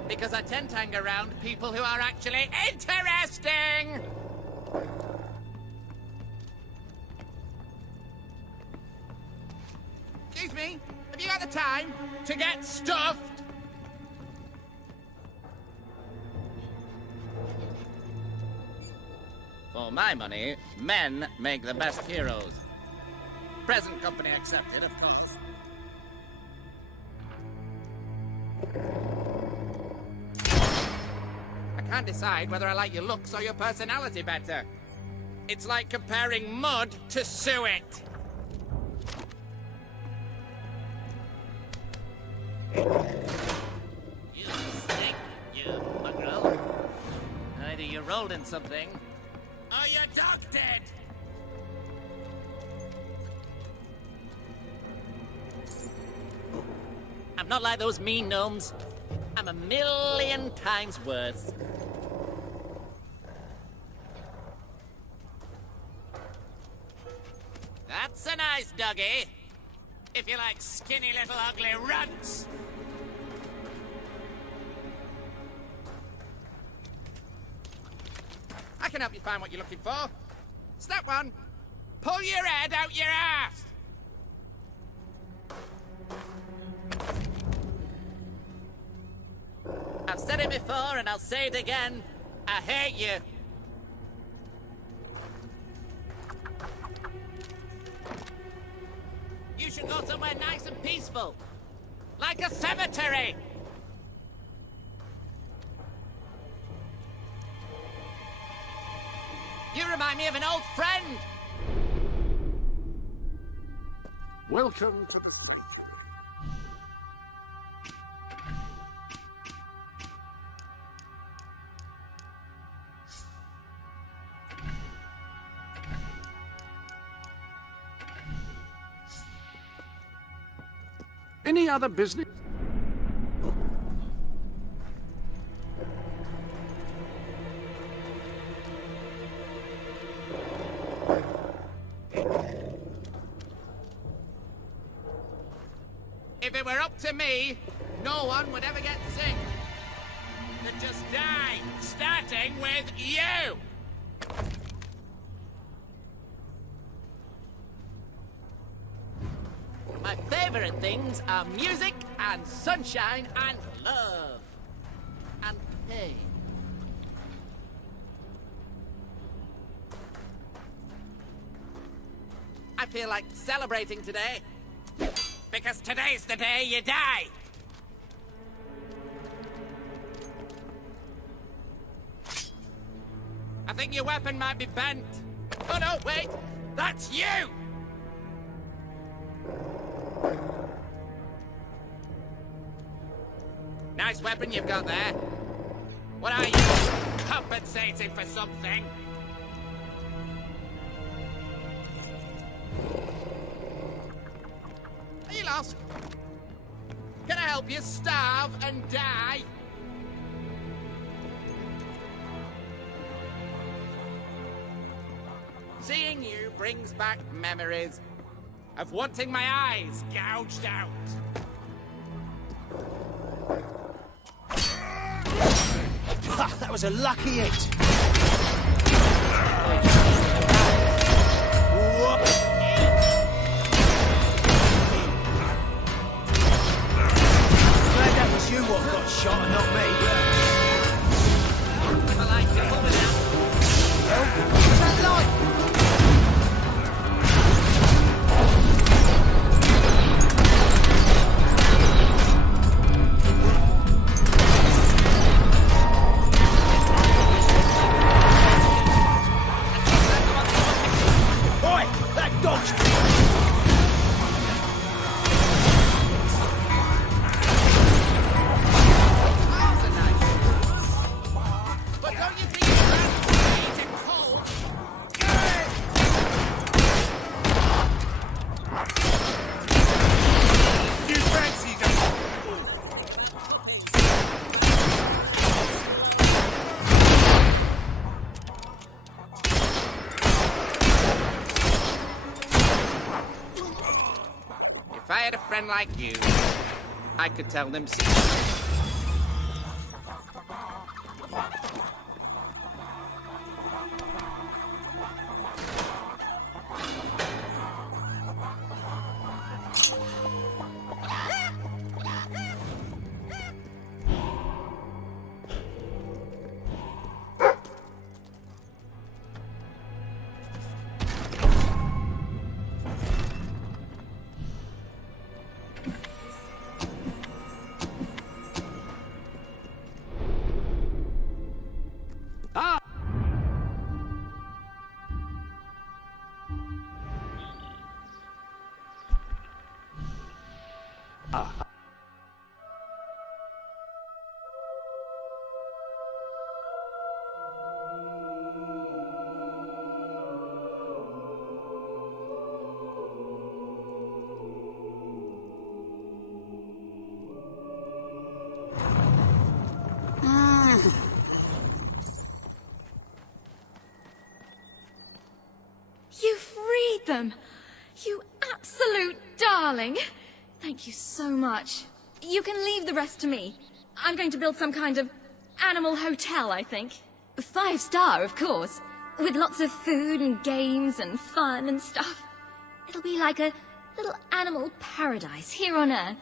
Because I tend to hang around people who are actually interesting! Excuse me, have you got the time to get stuffed? For my money, men make the best heroes. Present company accepted, of course. I can't decide whether I like your looks or your personality better. It's like comparing mud to suet. You stink, you mongrel. Either you rolled in something, or your dog dead. I'm not like those mean gnomes. I'm a million times worse. That's a nice doggy. If you like skinny little ugly runts. I can help you find what you're looking for. Step one, pull your head out your ass. I've said it before and I'll say it again. I hate you. You should go somewhere nice and peaceful. Like a cemetery. You remind me of an old friend. Welcome to the... Any other business? If it were up to me, no one would ever get sick. They'd just die, starting with you! My favorite things are music and sunshine and love. And pain. feel like celebrating today. Because today's the day you die. I think your weapon might be bent. Oh no, wait! That's you! Nice weapon you've got there. What are you? Compensating for something? Are you lost? Can I help you starve and die? Seeing you brings back memories of wanting my eyes gouged out. That was a lucky hit. Glad that was you what got shot and not me. I like it. Hold it out. What's that like? If I had a friend like you, I could tell them secrets. You freed them! You absolute darling! Thank you so much. You can leave the rest to me. I'm going to build some kind of animal hotel, I think. 5-star, of course. With lots of food and games and fun and stuff. It'll be like a little animal paradise here on Earth.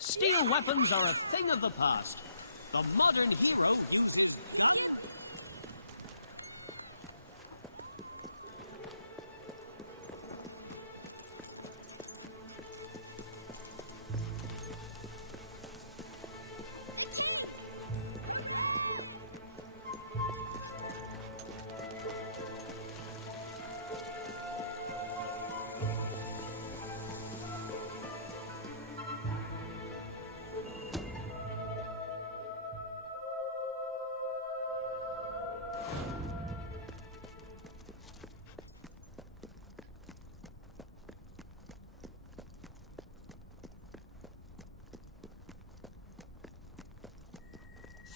Steel weapons are a thing of the past. The modern hero uses...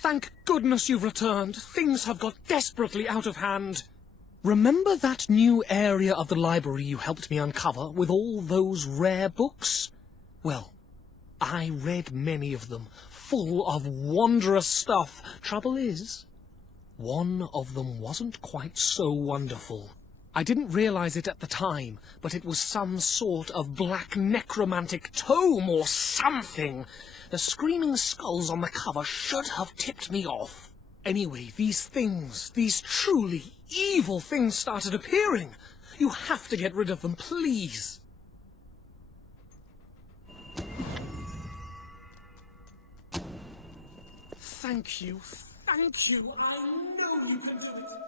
Thank goodness you've returned. Things have got desperately out of hand. Remember that new area of the library you helped me uncover with all those rare books? Well, I read many of them, full of wondrous stuff. Trouble is, one of them wasn't quite so wonderful. I didn't realize it at the time, but it was some sort of black necromantic tome or something. The screaming skulls on the cover should have tipped me off. Anyway, these things, these truly evil things started appearing. You have to get rid of them, please. Thank you, thank you. I know you can do it.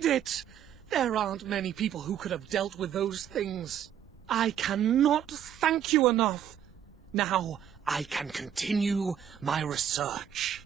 did it! There aren't many people who could have dealt with those things. I cannot thank you enough. Now I can continue my research.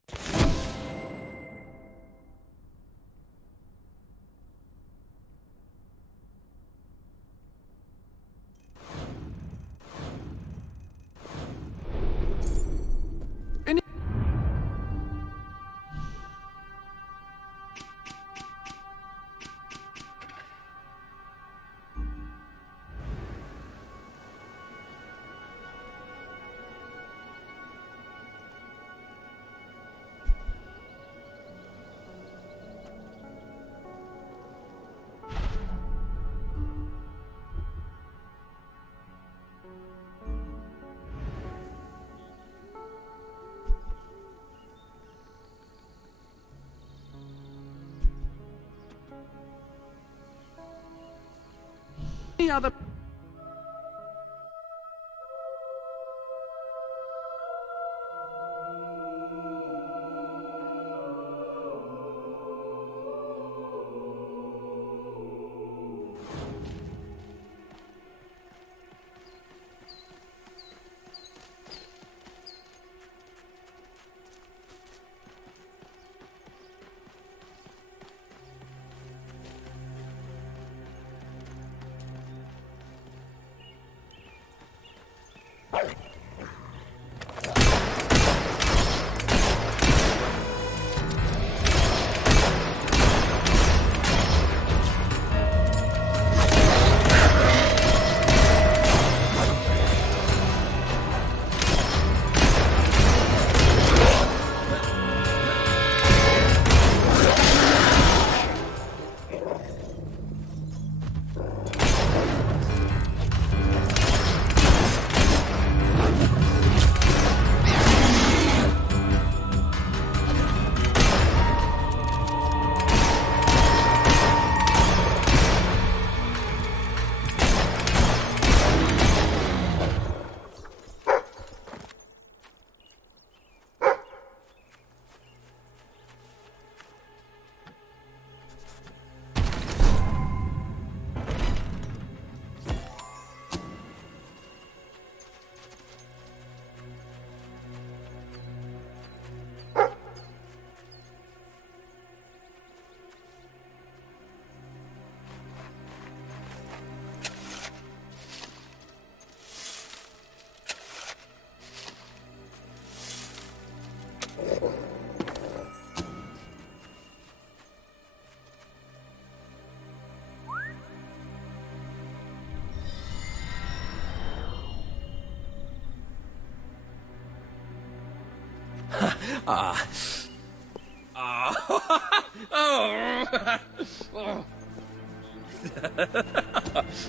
Other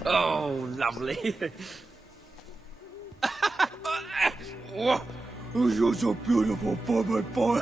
Oh, lovely. Oh, you're so beautiful, boy.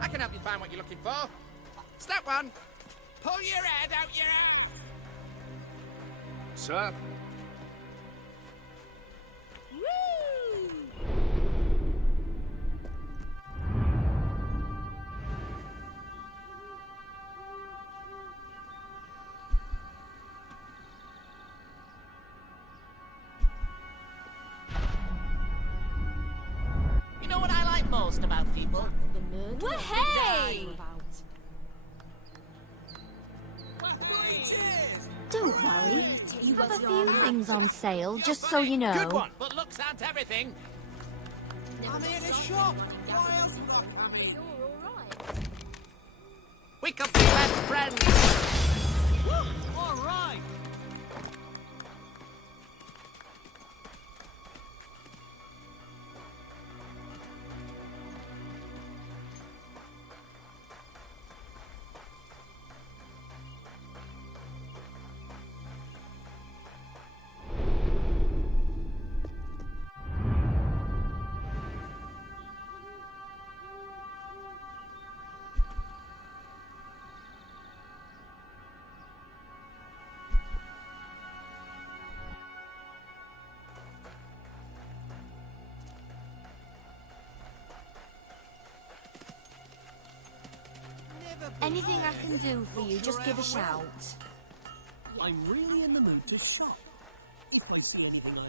I can help you find what you're looking for. Step one, pull your head out your ass. Sir? You know what I like most about people? Well, hey! Don't worry. You have a few things on sale, just so you know. Good one, but looks aren't everything. I'm here to shop. Why else would I come in? We could be best friends. All right. Anything I can do for you, just give a shout. I'm really in the mood to shop. If I see anything I like.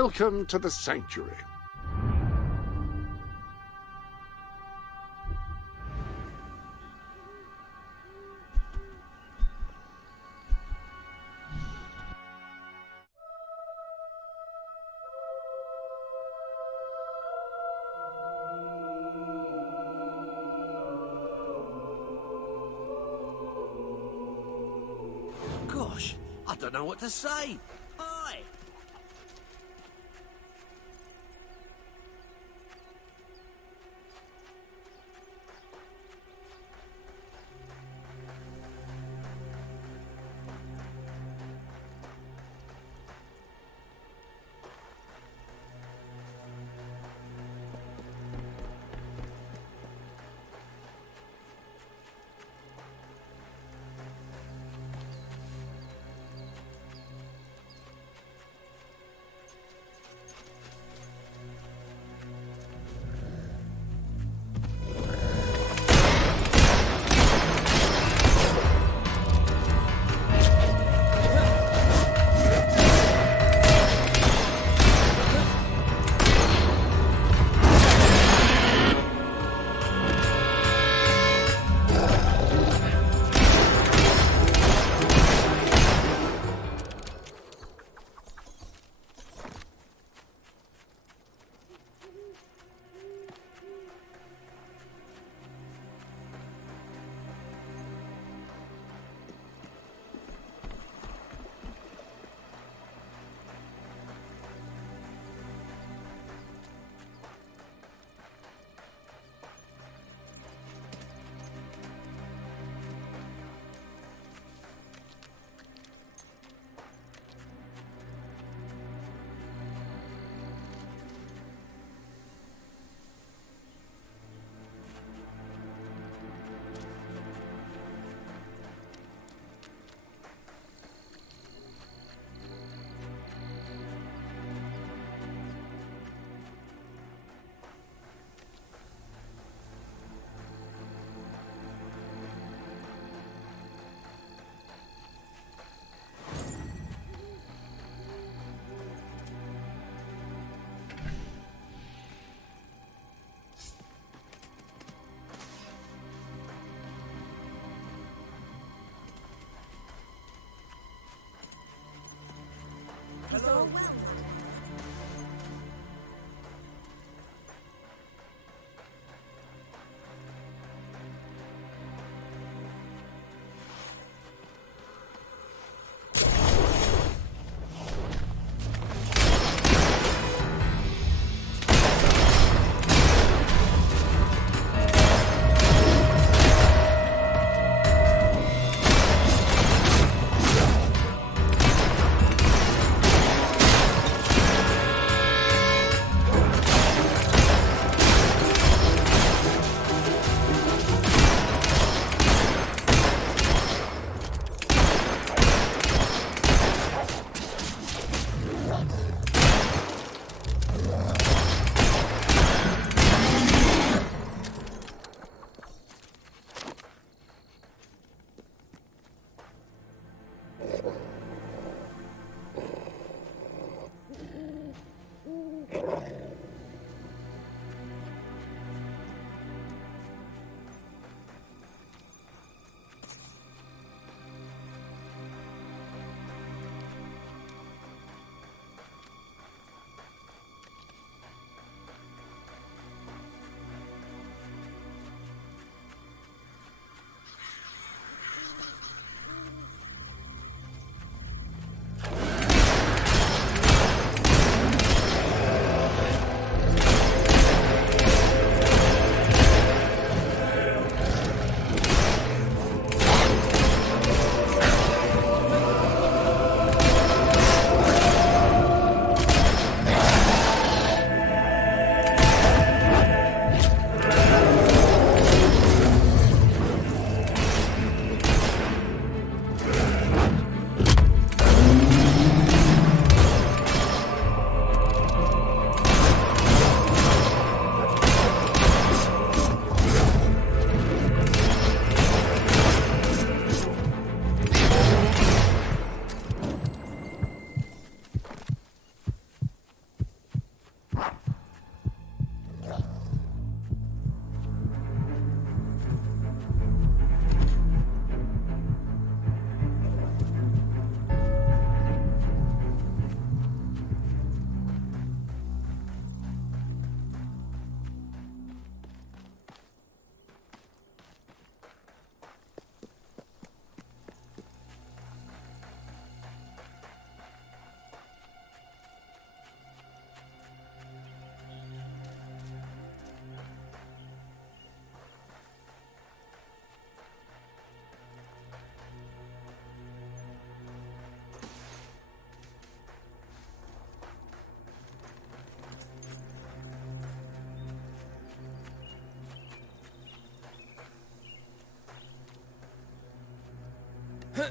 Welcome to the Sanctuary. Gosh, I don't know what to say. Hi. Hello?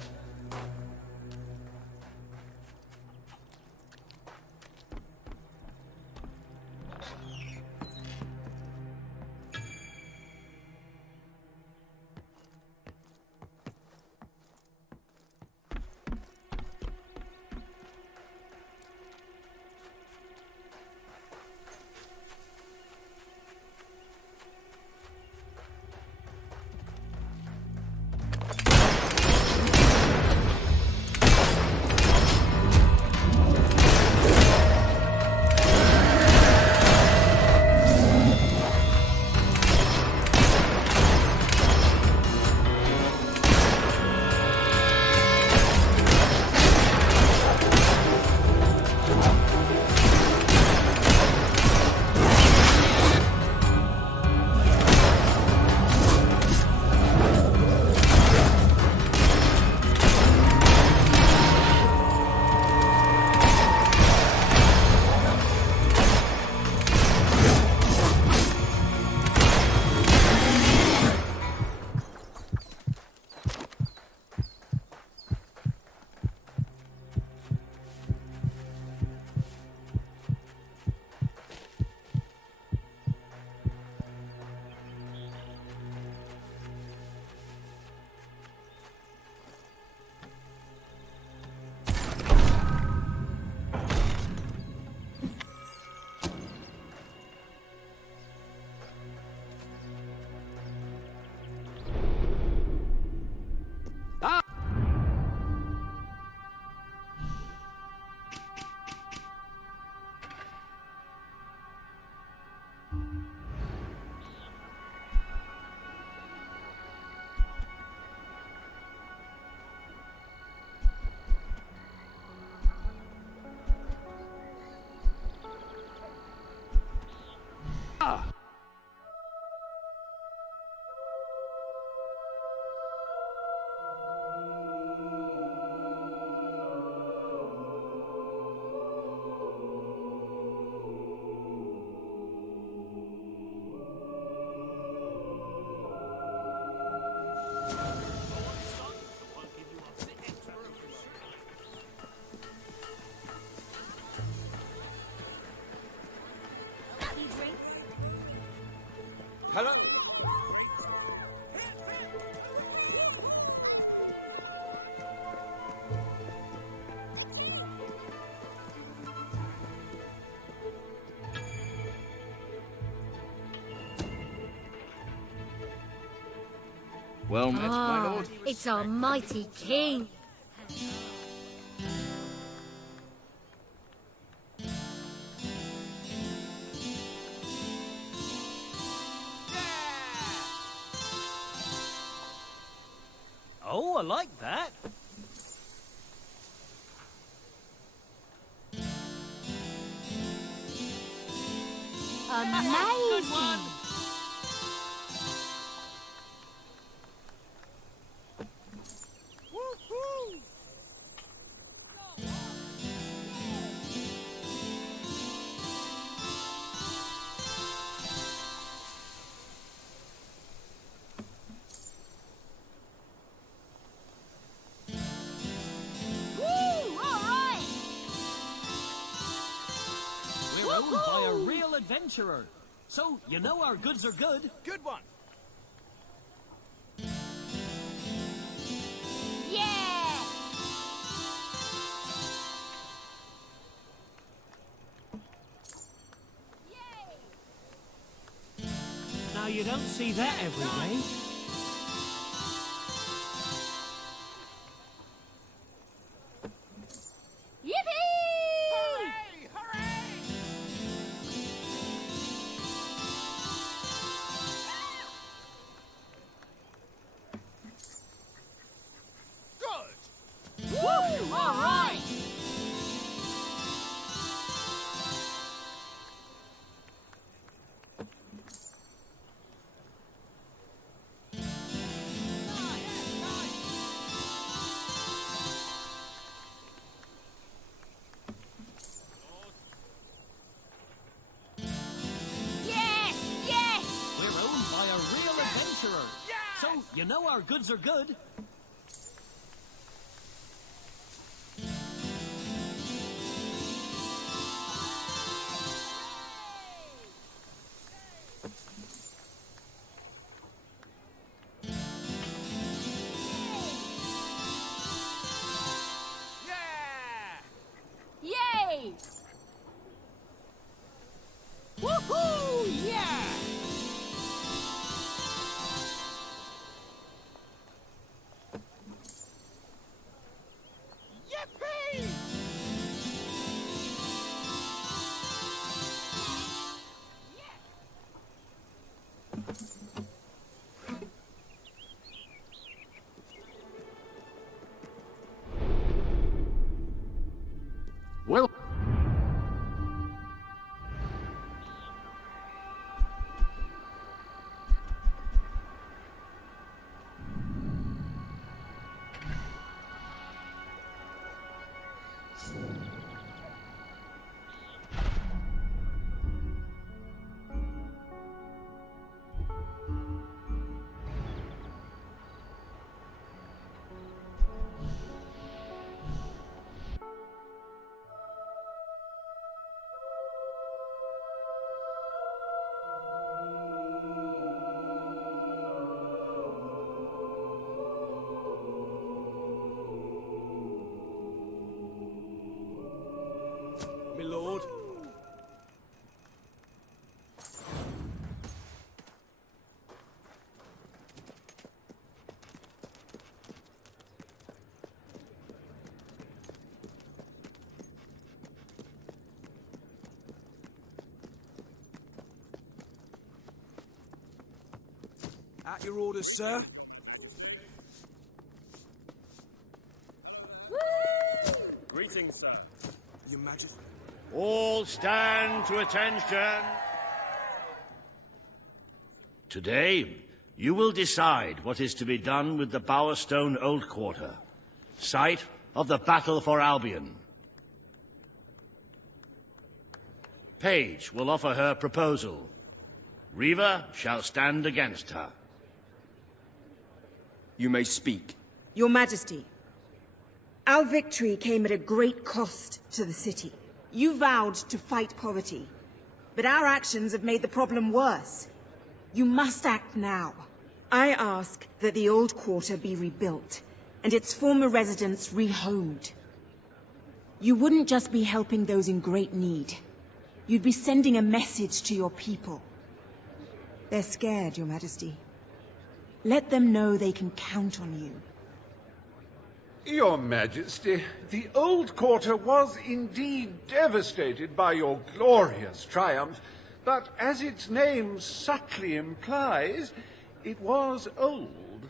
Well met, my Ah, lord. it's our mighty king. Oh, I like that. Amazing. We're owned by a real adventurer. So, you know our goods are good. Good one. Yeah! Now, you don't see that every day. Yippee! Good. Woo! All right! Yes! Yes! We're owned by a real adventurer. So, you know our goods are good. At your orders, sir. Greetings, sir. Your Majesty. All stand to attention. Today, you will decide what is to be done with the Bowerstone Old Quarter, site of the battle for Albion. Paige will offer her proposal. Reaver shall stand against her. You may speak. Your Majesty, our victory came at a great cost to the city. You vowed to fight poverty, but our actions have made the problem worse. You must act now. I ask that the old quarter be rebuilt, and its former residents rehomed. You wouldn't just be helping those in great need. You'd be sending a message to your people. They're scared, Your Majesty. Let them know they can count on you. Your Majesty, the old quarter was indeed devastated by your glorious triumph, but as its name subtly implies, it was old.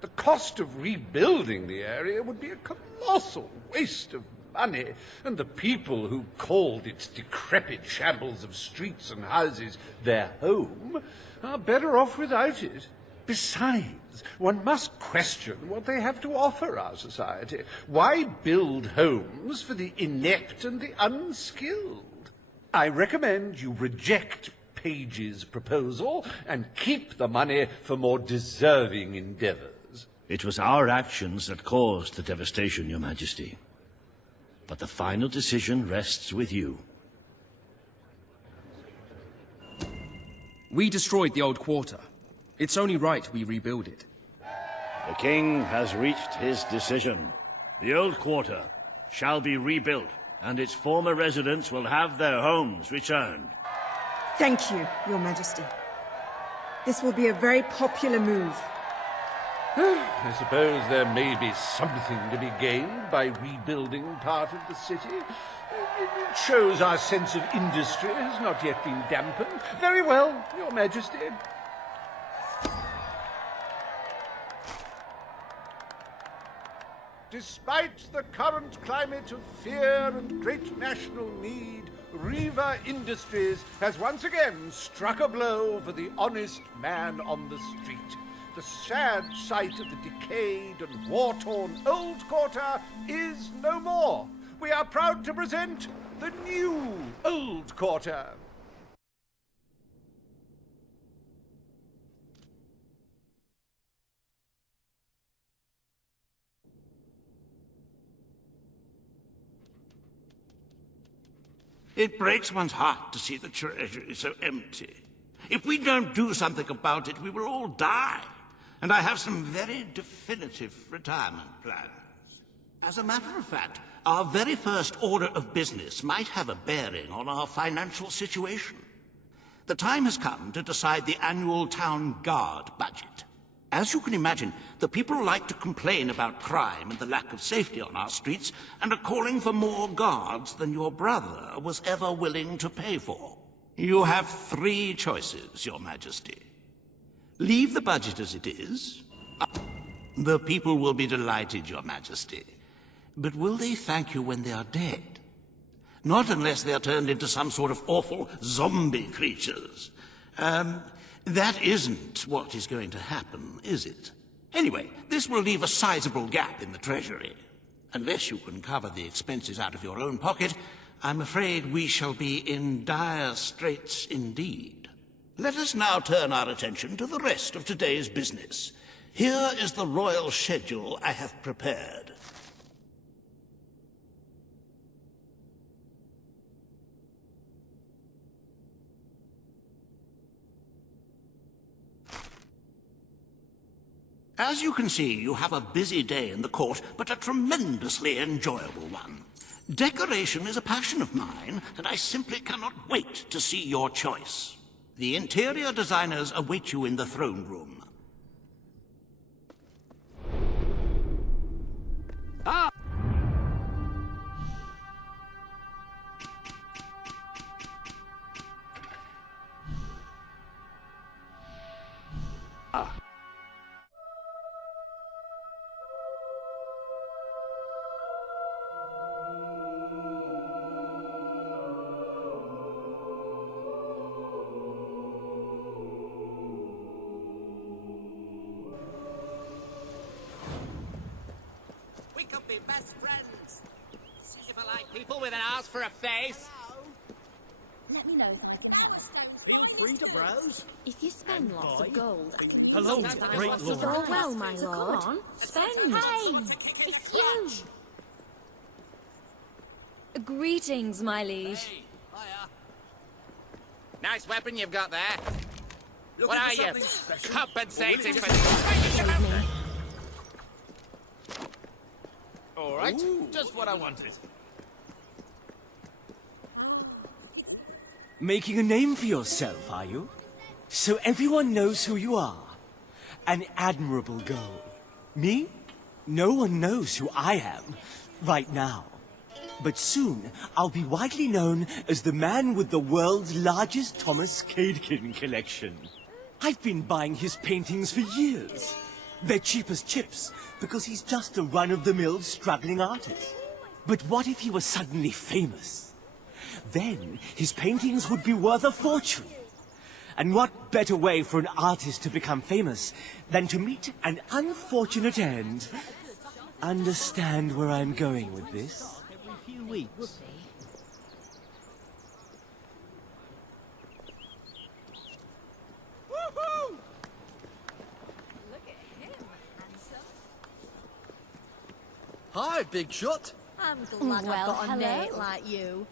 The cost of rebuilding the area would be a colossal waste of money, and the people who called its decrepit shambles of streets and houses their home are better off without it. Besides, one must question what they have to offer our society. Why build homes for the inept and the unskilled? I recommend you reject Paige's proposal and keep the money for more deserving endeavors. It was our actions that caused the devastation, Your Majesty. But the final decision rests with you. We destroyed the old quarter. It's only right we rebuild it. The king has reached his decision. The old quarter shall be rebuilt, and its former residents will have their homes returned. Thank you, Your Majesty. This will be a very popular move. I suppose there may be something to be gained by rebuilding part of the city. It shows our sense of industry has not yet been dampened. Very well, Your Majesty. Despite the current climate of fear and great national need, Reaver Industries has once again struck a blow for the honest man on the street. The sad sight of the decayed and war-torn old quarter is no more. We are proud to present the new old quarter. It breaks one's heart to see the treasury so empty. If we don't do something about it, we will all die. And I have some very definitive retirement plans. As a matter of fact, our very first order of business might have a bearing on our financial situation. The time has come to decide the annual town guard budget. As you can imagine, the people like to complain about crime and the lack of safety on our streets, and are calling for more guards than your brother was ever willing to pay for. You have 3 choices, Your Majesty. Leave the budget as it is. The people will be delighted, Your Majesty. But will they thank you when they are dead? Not unless they are turned into some sort of awful zombie creatures. That isn't what is going to happen, is it? Anyway, this will leave a sizable gap in the treasury. Unless you can cover the expenses out of your own pocket, I'm afraid we shall be in dire straits indeed. Let us now turn our attention to the rest of today's business. Here is the royal schedule I have prepared. As you can see, you have a busy day in the court, but a tremendously enjoyable one. Decoration is a passion of mine, and I simply cannot wait to see your choice. The interior designers await you in the throne room. Ah! be best friends. See if I like people with an ass for a face. Let me know. Feel free to browse. If you spend lots of gold, I can... Hello, great It's lord. all well, my lord. Come on, spend. Hey, it's you. Greetings, my liege. Hey, hiya. Nice weapon you've got there. Looking What for are you? something special? Compensating for... All right, just what I wanted. Making a name for yourself, are you? So everyone knows who you are. An admirable goal. Me? No one knows who I am, right now. But soon, I'll be widely known as the man with the world's largest Thomas Cadekin collection. I've been buying his paintings for years. They're cheap as chips, because he's just a run-of-the-mill struggling artist. But what if he was suddenly famous? Then his paintings would be worth a fortune. And what better way for an artist to become famous than to meet an unfortunate end? Understand where I'm going with this? Every few weeks. Woohoo! Look at him, handsome. Hi, big shot. I'm glad I've got a mate like you.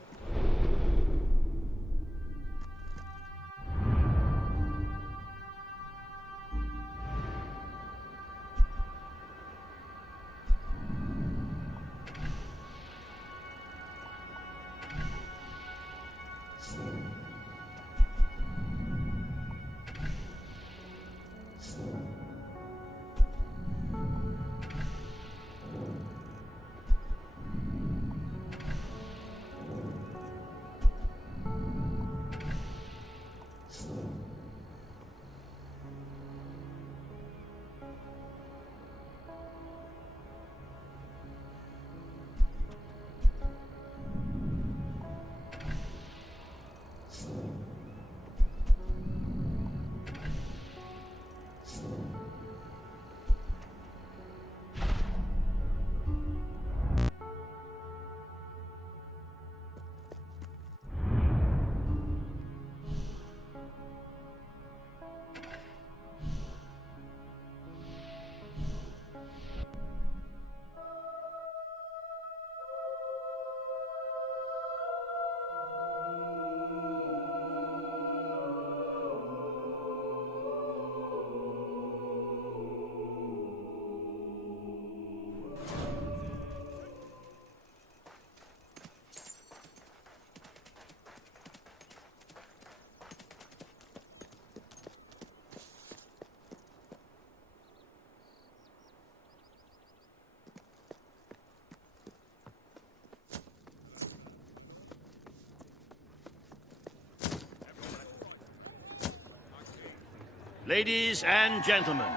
Ladies and gentlemen,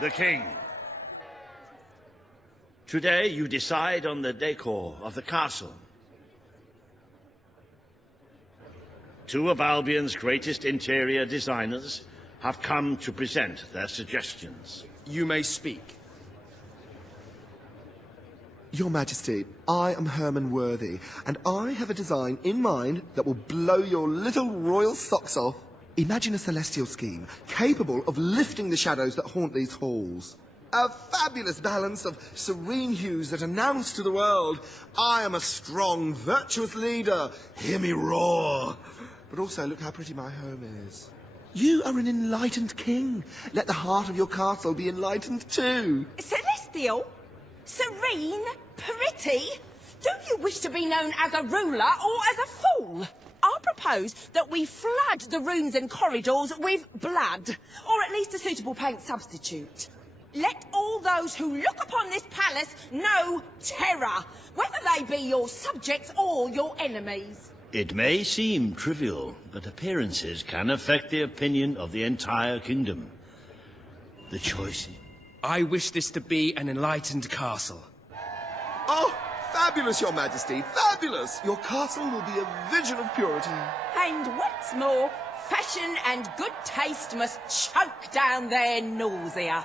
the King. Today you decide on the decor of the castle. Two of Albion's greatest interior designers have come to present their suggestions. You may speak. Your Majesty, I am Herman Worthy, and I have a design in mind that will blow your little royal socks off. Imagine a celestial scheme capable of lifting the shadows that haunt these halls. A fabulous balance of serene hues that announce to the world, I am a strong, virtuous leader. Hear me roar. But also, look how pretty my home is. You are an enlightened king. Let the heart of your castle be enlightened too. Celestial? Serene? Pretty? Do you wish to be known as a ruler or as a fool? I propose that we flood the rooms and corridors with blood, or at least a suitable paint substitute. Let all those who look upon this palace know terror, whether they be your subjects or your enemies. It may seem trivial, but appearances can affect the opinion of the entire kingdom. The choice is... I wish this to be an enlightened castle. Oh, fabulous, Your Majesty, fabulous! Your castle will be a vision of purity. And what's more, fashion and good taste must choke down their nausea.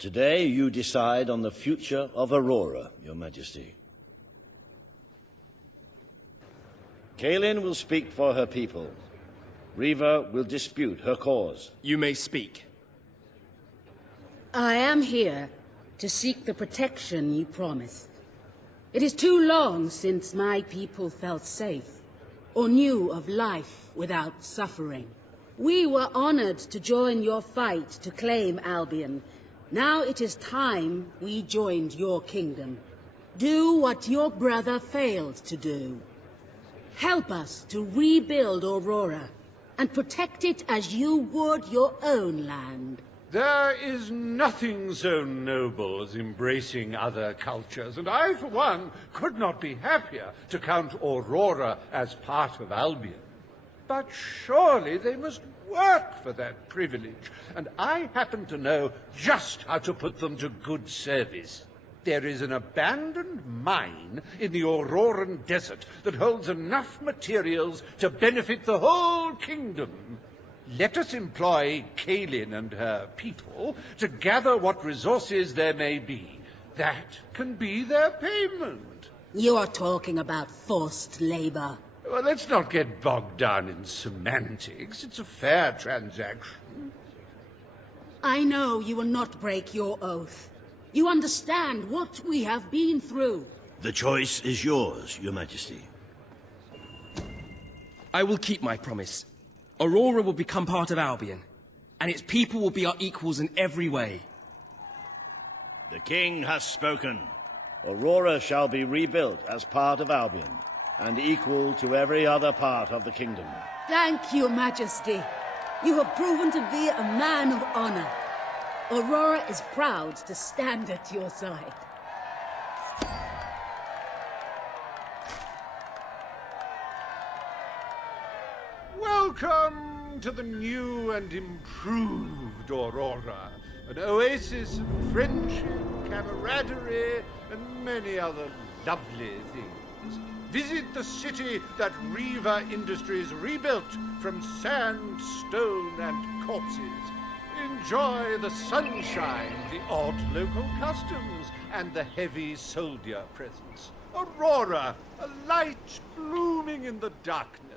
Today you decide on the future of Aurora, Your Majesty. Kaelin will speak for her people. Reaver will dispute her cause. You may speak. I am here to seek the protection you promised. It is too long since my people felt safe, or knew of life without suffering. We were honored to join your fight to claim Albion. Now it is time we joined your kingdom. Do what your brother failed to do. Help us to rebuild Aurora, and protect it as you would your own land. There is nothing so noble as embracing other cultures, and I, for one, could not be happier to count Aurora as part of Albion. But surely they must work for that privilege, and I happen to know just how to put them to good service. There is an abandoned mine in the Auroran desert that holds enough materials to benefit the whole kingdom. Let us employ Kaelin and her people to gather what resources there may be. That can be their payment. You are talking about forced labor. Well, let's not get bogged down in semantics. It's a fair transaction. I know you will not break your oath. You understand what we have been through. The choice is yours, Your Majesty. I will keep my promise. Aurora will become part of Albion, and its people will be our equals in every way. The king has spoken. Aurora shall be rebuilt as part of Albion, and equal to every other part of the kingdom. Thank you, Majesty. You have proven to be a man of honor. Aurora is proud to stand at your side. Welcome to the new and improved Aurora, an oasis of friendship, camaraderie, and many other lovely things. Visit the city that Reaver Industries rebuilt from sand, stone, and corpses. Enjoy the sunshine, the odd local customs, and the heavy soldier presence. Aurora, a light blooming in the darkness.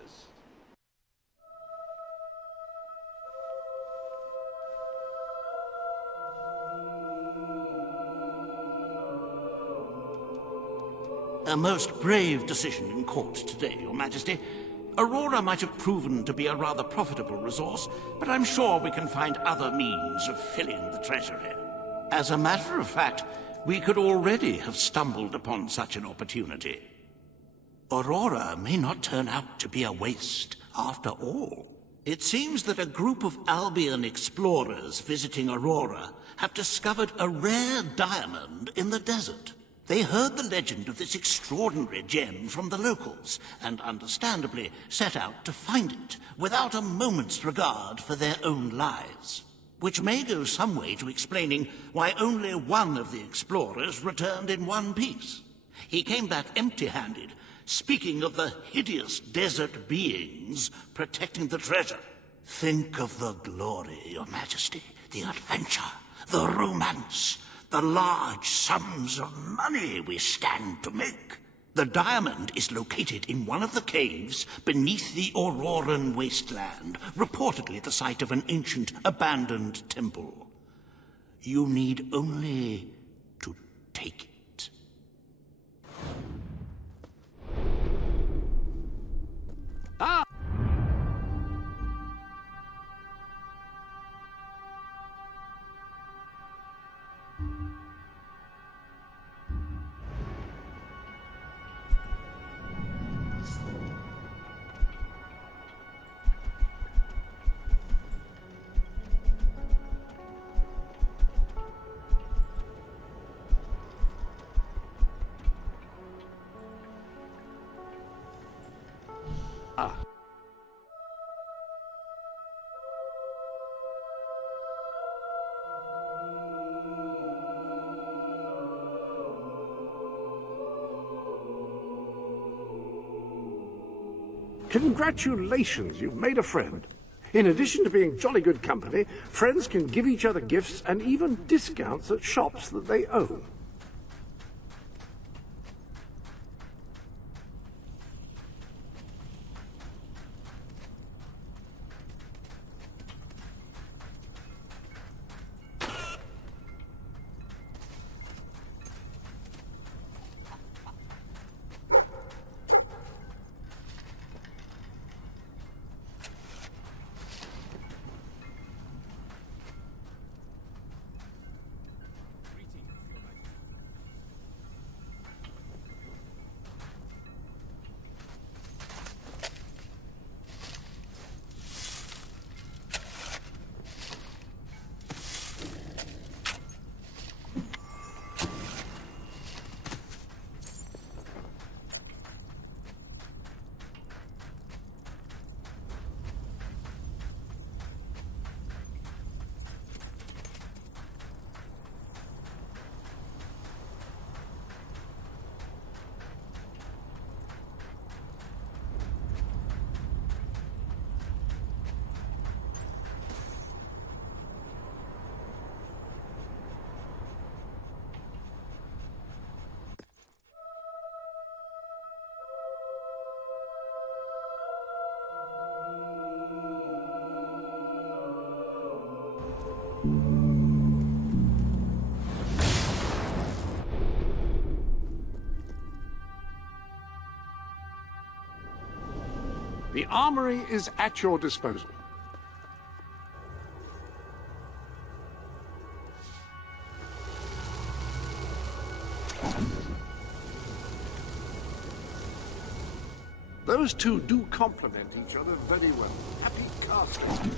A most brave decision in court today, Your Majesty. Aurora might have proven to be a rather profitable resource, but I'm sure we can find other means of filling the treasury. As a matter of fact, we could already have stumbled upon such an opportunity. Aurora may not turn out to be a waste after all. It seems that a group of Albion explorers visiting Aurora have discovered a rare diamond in the desert. They heard the legend of this extraordinary gem from the locals, and understandably set out to find it, without a moment's regard for their own lives. Which may go some way to explaining why only one of the explorers returned in one piece. He came back empty-handed, speaking of the hideous desert beings protecting the treasure. Think of the glory, Your Majesty, the adventure, the romance, the large sums of money we stand to make. The diamond is located in one of the caves beneath the Auroran wasteland, reportedly the site of an ancient, abandoned temple. You need only to take it. Ah! Congratulations, you've made a friend. In addition to being jolly good company, friends can give each other gifts and even discounts at shops that they own. The armory is at your disposal. Those two do complement each other very well. Happy casting.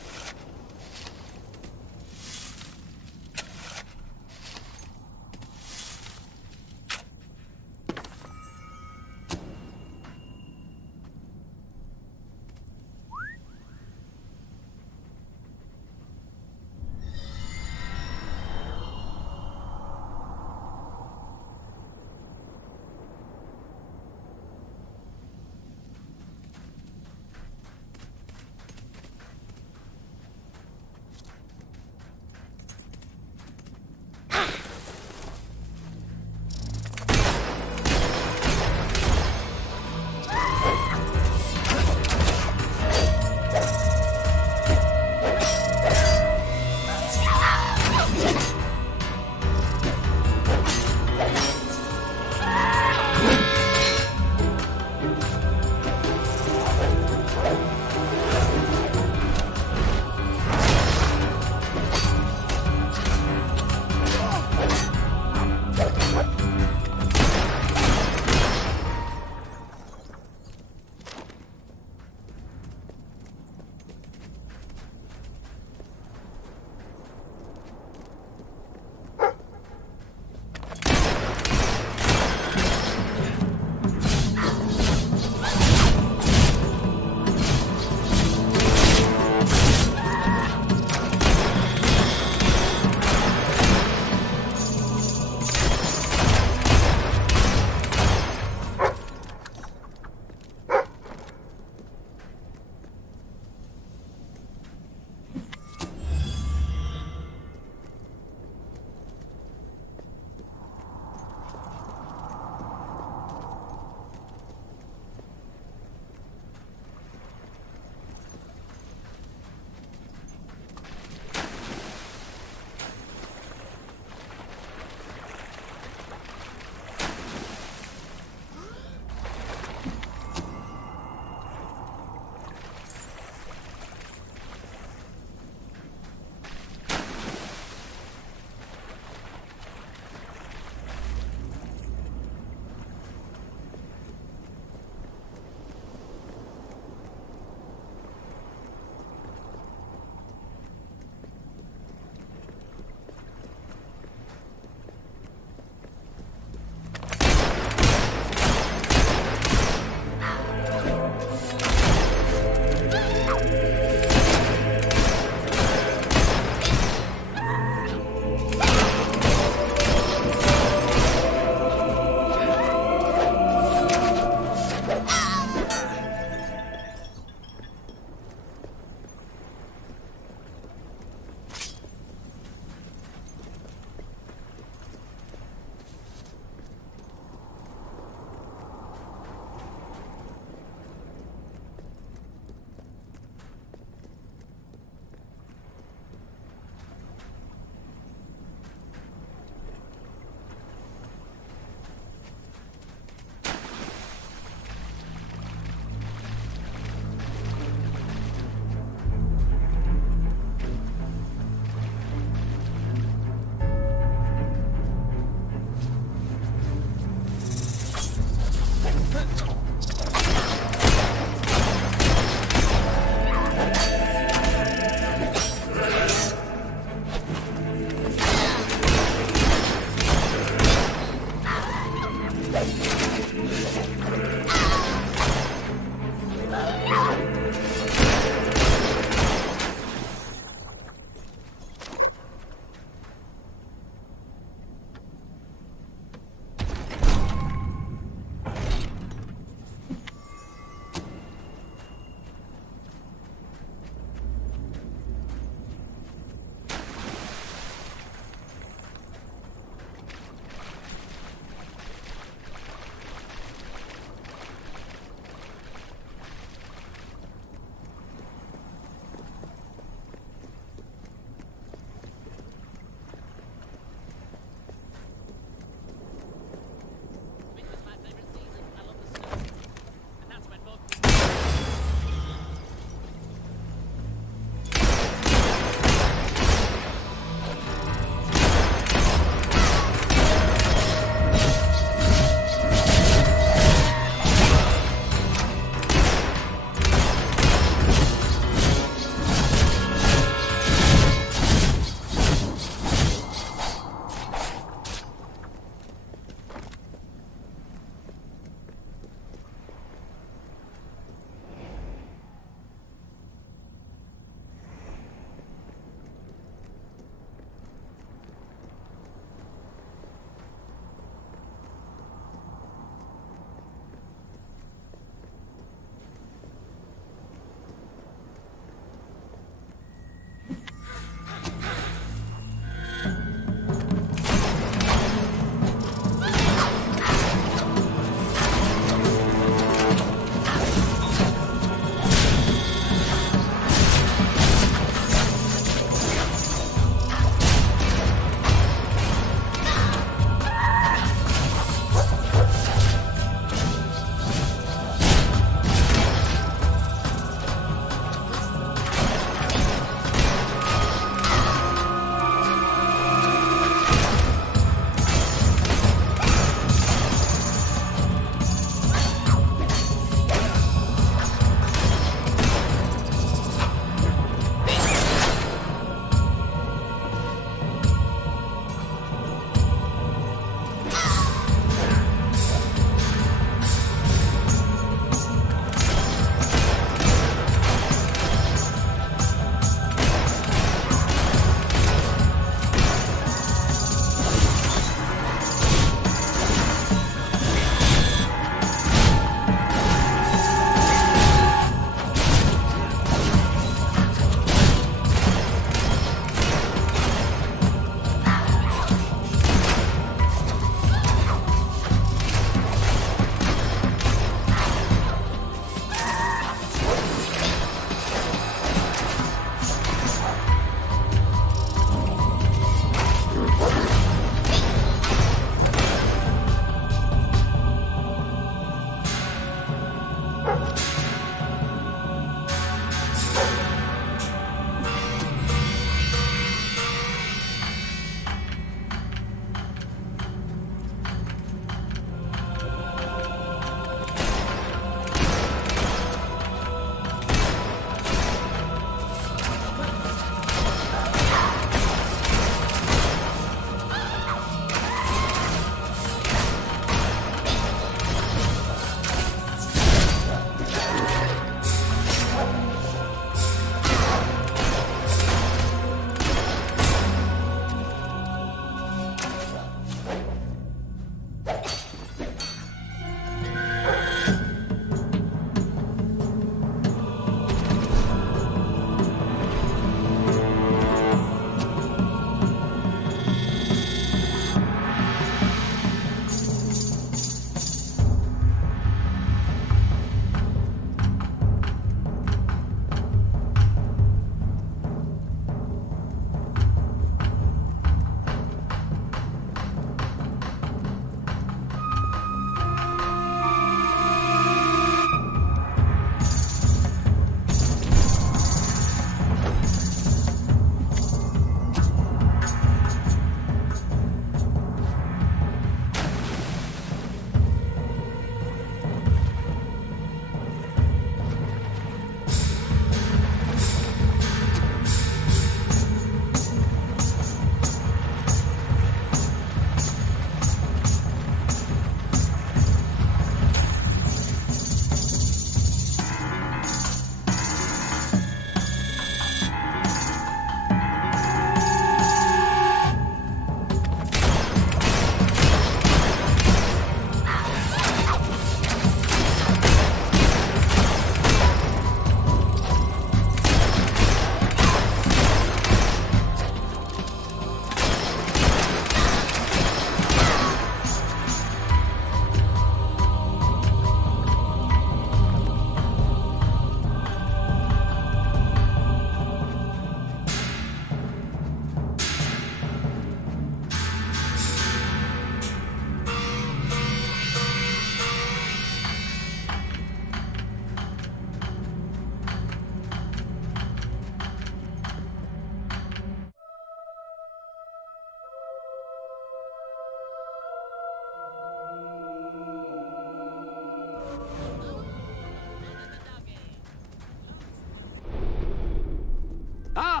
Ah!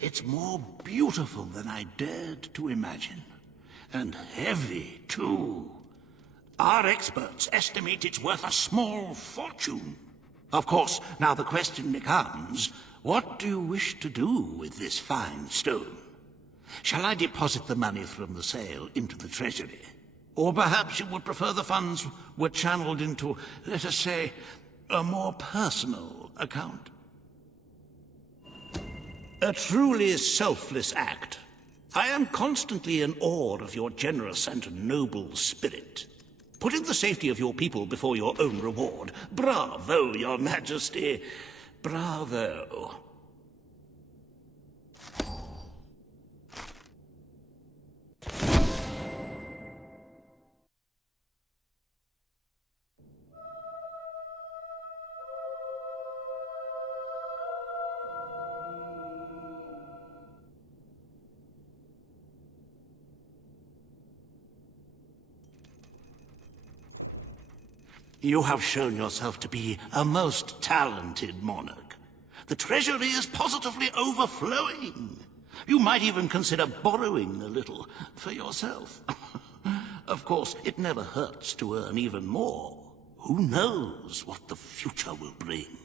It's more beautiful than I dared to imagine. And heavy, too. Our experts estimate it's worth a small fortune. Of course, now the question becomes, what do you wish to do with this fine stone? Shall I deposit the money from the sale into the treasury? Or perhaps you would prefer the funds were channeled into, let us say, a more personal account? A truly selfless act. I am constantly in awe of your generous and noble spirit. Putting the safety of your people before your own reward. Bravo, Your Majesty. Bravo. You have shown yourself to be a most talented monarch. The treasury is positively overflowing. You might even consider borrowing a little for yourself. Of course, it never hurts to earn even more. Who knows what the future will bring?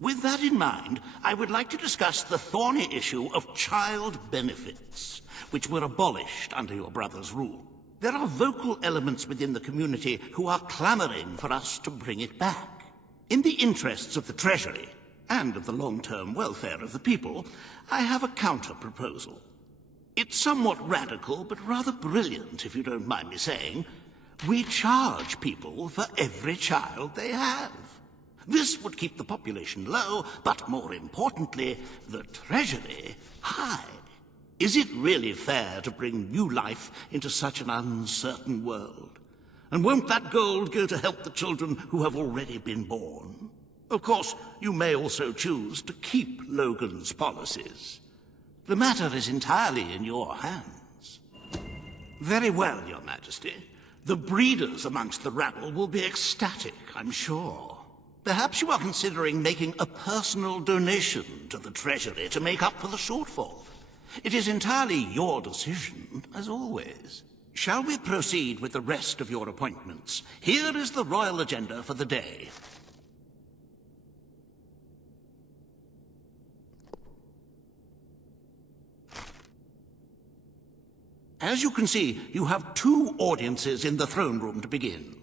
With that in mind, I would like to discuss the thorny issue of child benefits, which were abolished under your brother's rule. There are vocal elements within the community who are clamoring for us to bring it back. In the interests of the Treasury, and of the long-term welfare of the people, I have a counter-proposal. It's somewhat radical, but rather brilliant, if you don't mind me saying. We charge people for every child they have. This would keep the population low, but more importantly, the Treasury high. Is it really fair to bring new life into such an uncertain world? And won't that gold go to help the children who have already been born? Of course, you may also choose to keep Logan's policies. The matter is entirely in your hands. Very well, Your Majesty. The breeders amongst the rabble will be ecstatic, I'm sure. Perhaps you are considering making a personal donation to the Treasury to make up for the shortfall. It is entirely your decision, as always. Shall we proceed with the rest of your appointments? Here is the royal agenda for the day. As you can see, you have 2 audiences in the throne room to begin.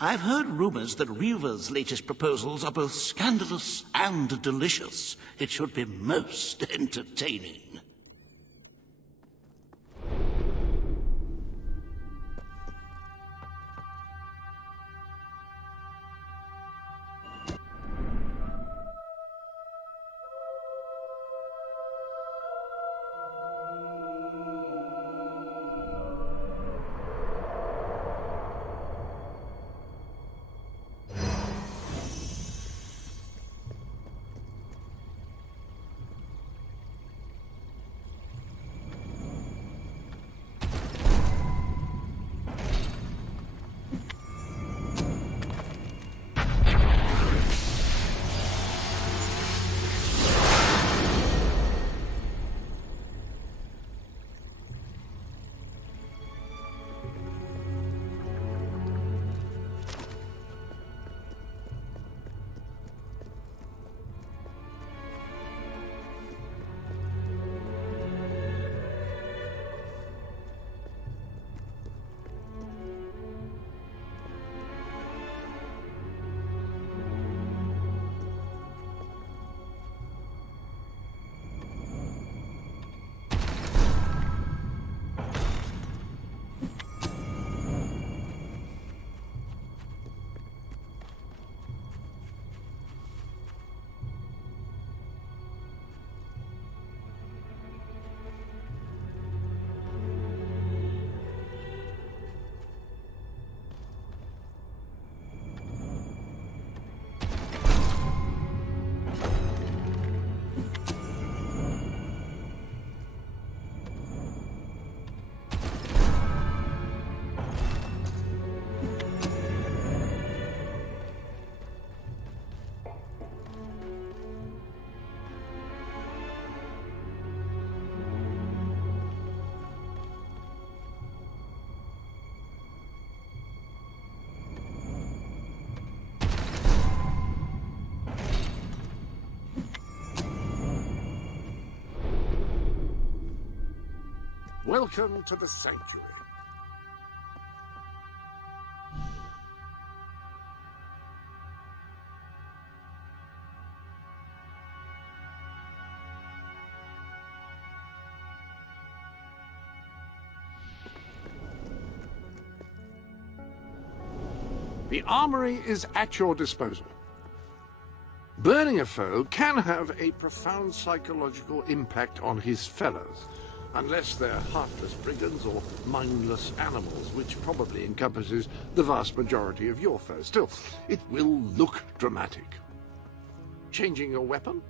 I've heard rumors that Reaver's latest proposals are both scandalous and delicious. It should be most entertaining. Welcome to the Sanctuary. The armory is at your disposal. Burning a foe can have a profound psychological impact on his fellows, unless they're heartless brigands or mindless animals, which probably encompasses the vast majority of your foes. Still, it will look dramatic. Changing your weapon?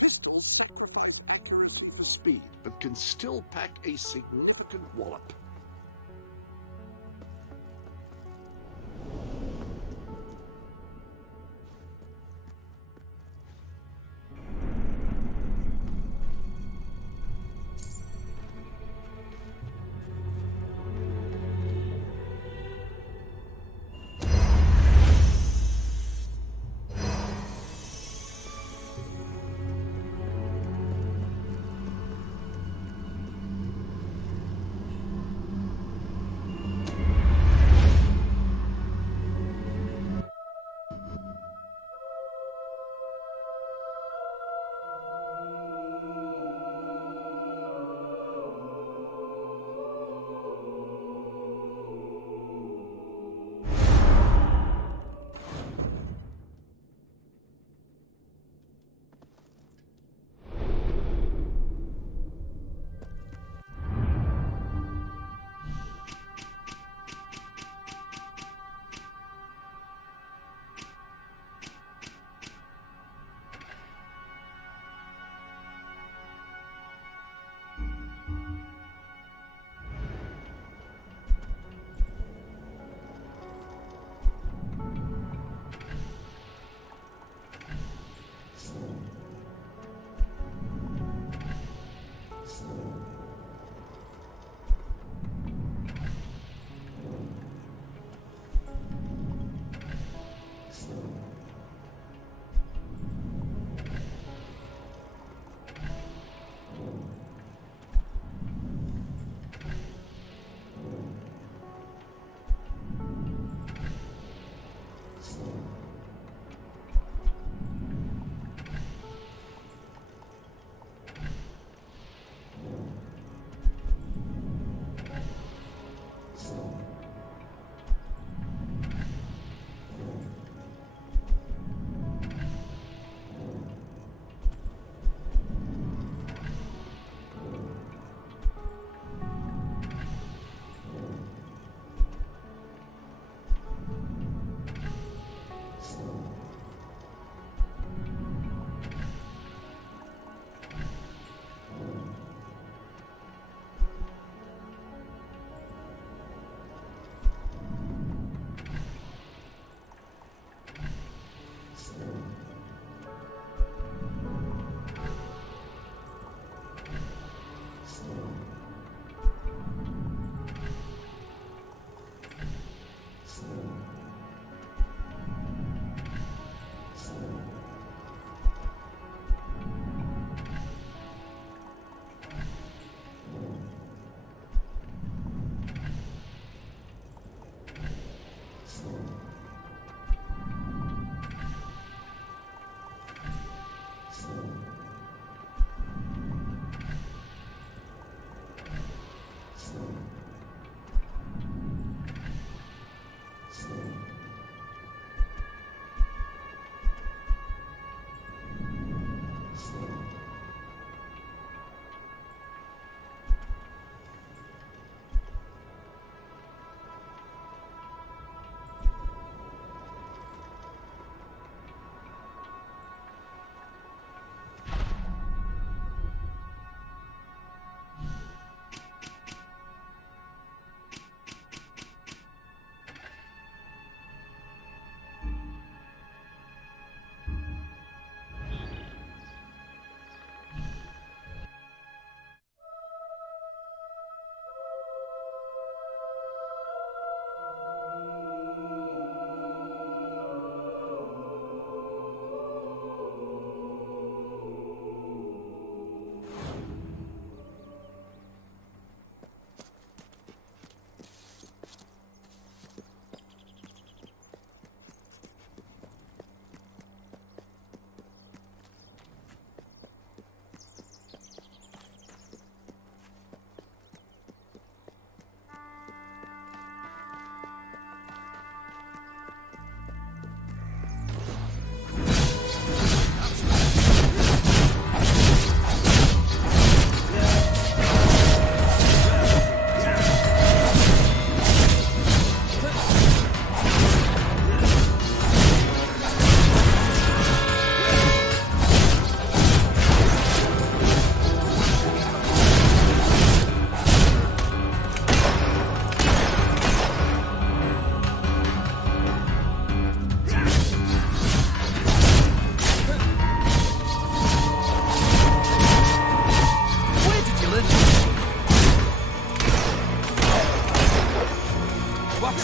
Pistols sacrifice accuracy for speed, but can still pack a significant wallop.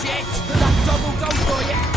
shit! That double goes for you!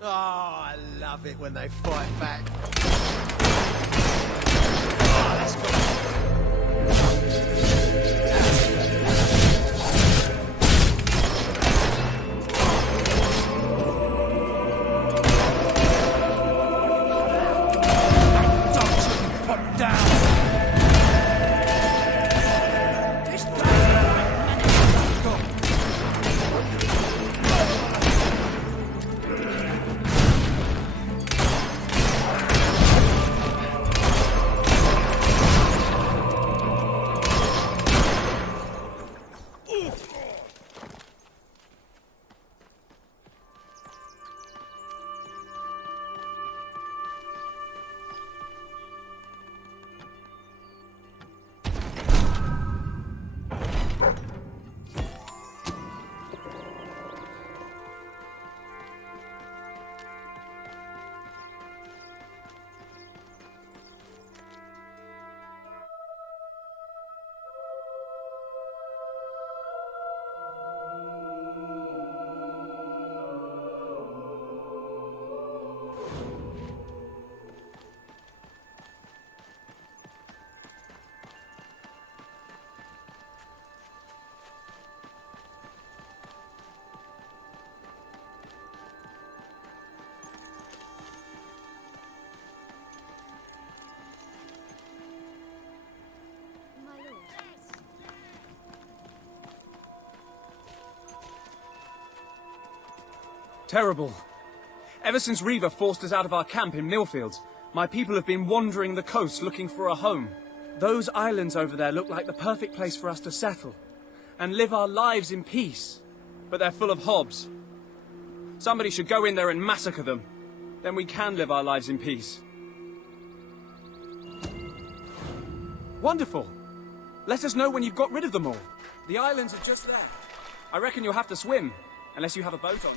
Oh, I love it when they fight back. Oh, that's Terrible. Ever since Reaver forced us out of our camp in Millfields, my people have been wandering the coast looking for a home. Those islands over there look like the perfect place for us to settle and live our lives in peace. But they're full of hobs. Somebody should go in there and massacre them. Then we can live our lives in peace. Wonderful. Let us know when you've got rid of them all. The islands are just there. I reckon you'll have to swim, unless you have a boat on.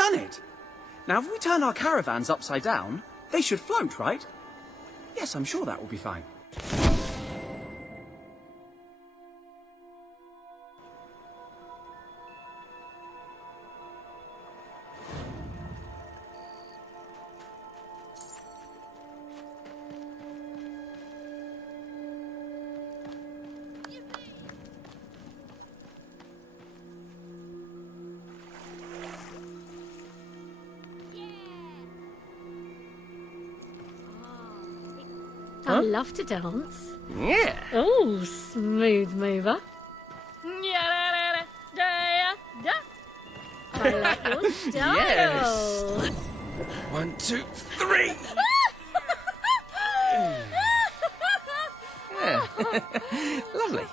done it! Now, if we turn our caravans upside down, they should float, right? Yes, I'm sure that will be fine. I love to dance. Yeah. Oh, smooth mover. I like your style. Yes. 1, 2, 3. Yeah. Lovely.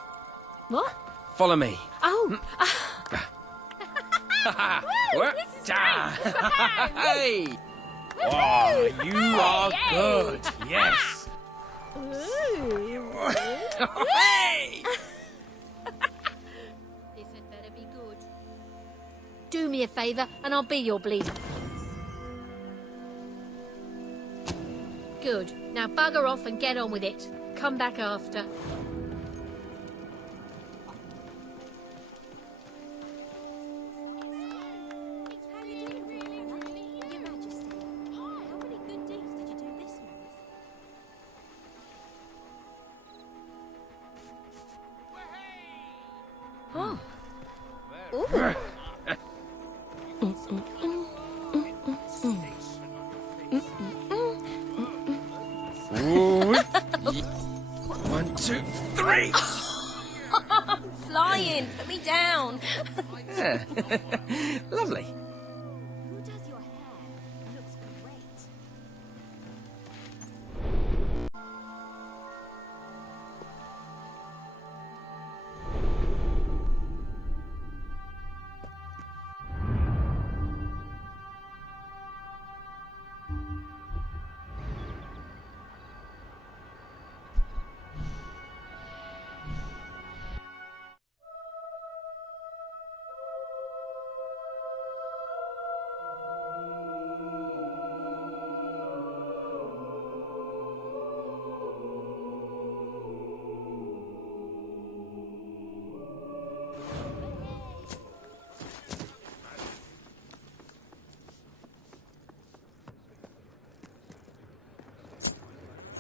What? Follow me. Oh. What? This is great. Hey. Oh, you are good. Yes. Hey! This had better be good. Do me a favour and I'll be your bleeder. Good. Now bugger off and get on with it. Come back after. Oh. Ooh. 1, 2, 3. I'm flying. Put me down. Yeah. Lovely. Who does your hair? Looks great.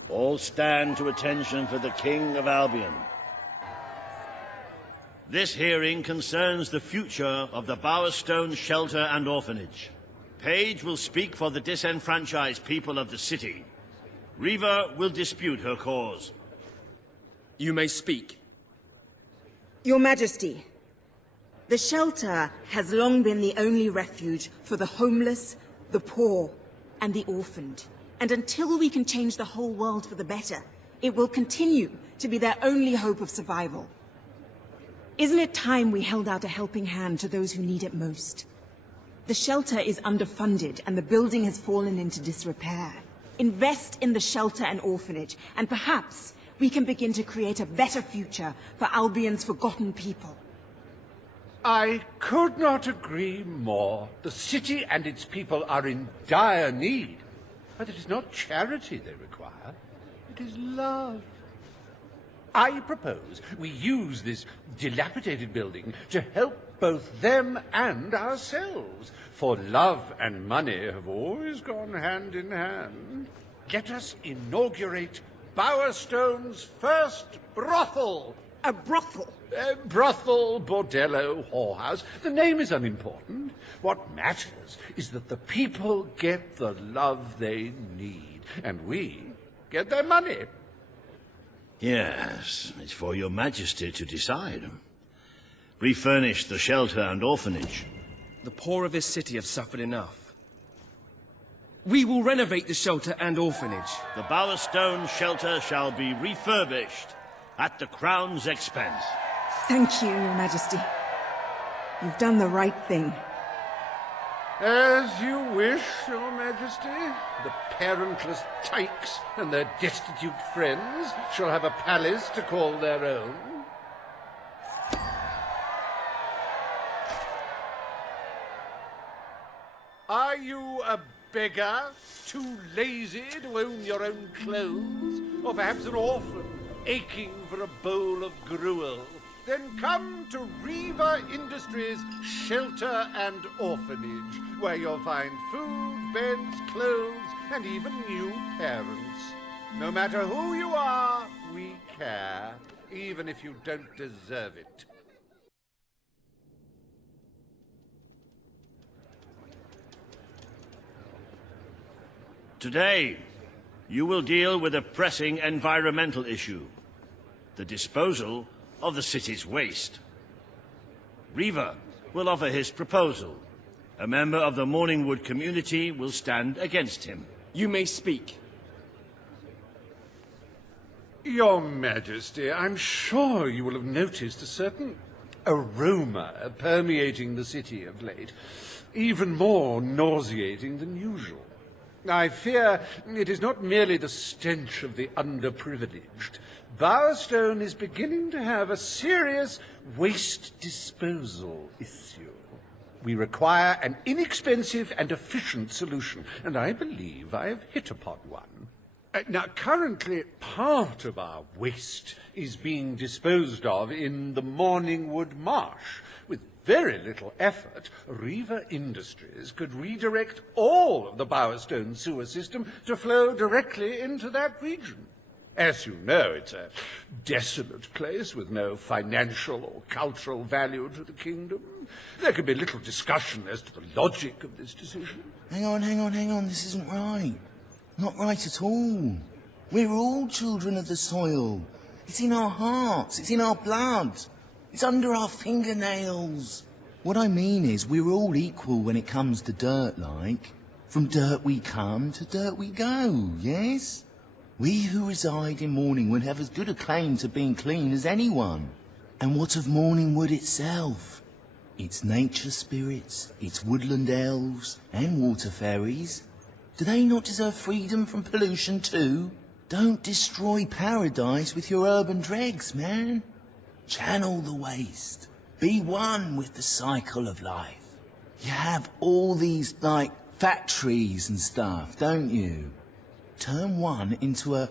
All stand to attention for the King of Albion. This hearing concerns the future of the Bowerstone Shelter and Orphanage. Page will speak for the disenfranchised people of the city. Reaver will dispute her cause. You may speak. Your Majesty, the shelter has long been the only refuge for the homeless, the poor, and the orphaned. And until we can change the whole world for the better, it will continue to be their only hope of survival. Isn't it time we held out a helping hand to those who need it most? The shelter is underfunded and the building has fallen into disrepair. Invest in the shelter and orphanage, and perhaps we can begin to create a better future for Albion's forgotten people. I could not agree more. The city and its people are in dire need. But it is not charity they require, it is love. I propose we use this dilapidated building to help both them and ourselves, for love and money have always gone hand in hand. Let us inaugurate Bowerstone's first brothel. A brothel? Brothel, bordello, whorehouse. The name is unimportant. What matters is that the people get the love they need, and we get their money. Yes, it's for your Majesty to decide. Refurnish the shelter and orphanage. The poor of this city have suffered enough. We will renovate the shelter and orphanage. The Bowerstone shelter shall be refurbished at the Crown's expense. Thank you, Your Majesty. You've done the right thing. As you wish, Your Majesty. The parentless tykes and their destitute friends shall have a palace to call their own. you a beggar? Too lazy to own your own clothes? Or perhaps an orphan, aching for a bowl of gruel? Then come to Reaver Industries Shelter and Orphanage, where you'll find food, beds, clothes, and even new parents. No matter who you are, we care, even if you don't deserve it. Today, you will deal with a pressing environmental issue: the disposal of the city's waste. Reaver will offer his proposal. A member of the Morningwood community will stand against him. You may speak. Your Majesty, I'm sure you will have noticed a certain aroma permeating the city of late, even more nauseating than usual. I fear it is not merely the stench of the underprivileged. Bowerstone is beginning to have a serious waste disposal issue. We require an inexpensive and efficient solution, and I believe I have hit upon one. Now, currently, part of our waste is being disposed of in the Morningwood Marsh. With very little effort, Reaver Industries could redirect all of the Bowerstone sewer system to flow directly into that region. As you know, it's a desolate place with no financial or cultural value to the kingdom. There could be little discussion as to the logic of this decision. Hang on, this isn't right. Not right at all. We're all children of the soil. It's in our hearts, it's in our blood. It's under our fingernails. What I mean is, we're all equal when it comes to dirt, like. From dirt we come, to dirt we go, yes? We who reside in Morningwood have as good a claim to being clean as anyone. And what of Morningwood itself? Its nature spirits, its woodland elves, and water fairies. Do they not deserve freedom from pollution too? Don't destroy paradise with your urban dregs, man. Channel the waste. Be one with the cycle of life. You have all these, like, factories and stuff, don't you? Turn one into a,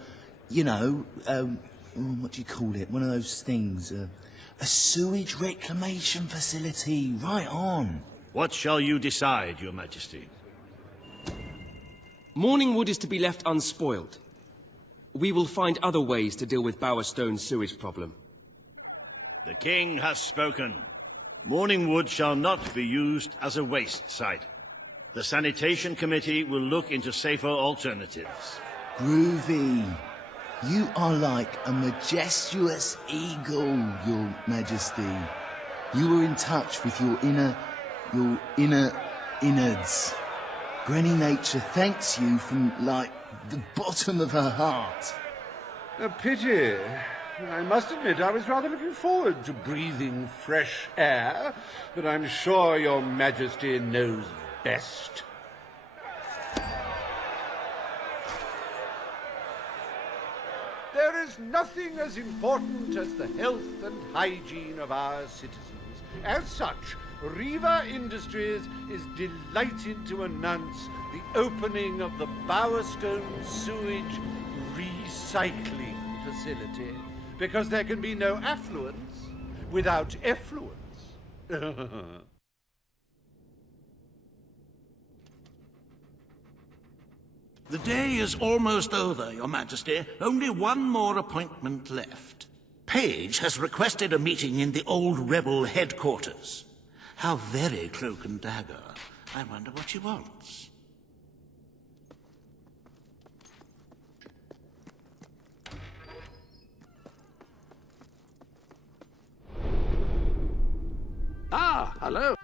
what do you call it? One of those things, a sewage reclamation facility. Right on. What shall you decide, Your Majesty? Morningwood is to be left unspoiled. We will find other ways to deal with Bowerstone's sewage problem. The king has spoken. Morningwood shall not be used as a waste site. The sanitation committee will look into safer alternatives. Groovy. You are like a majestuous eagle, Your Majesty. You are in touch with your inner innards. Granny Nature thanks you from, like, the bottom of her heart. A pity. I must admit I was rather looking forward to breathing fresh air, but I'm sure Your Majesty knows best. There is nothing as important as the health and hygiene of our citizens. As such, Reaver Industries is delighted to announce the opening of the Bowerstone Sewage Recycling Facility, because there can be no affluence without effluence. The day is almost over, Your Majesty. Only one more appointment left. Page has requested a meeting in the old rebel headquarters. How very cloak and dagger. I wonder what she wants. Ah, hello.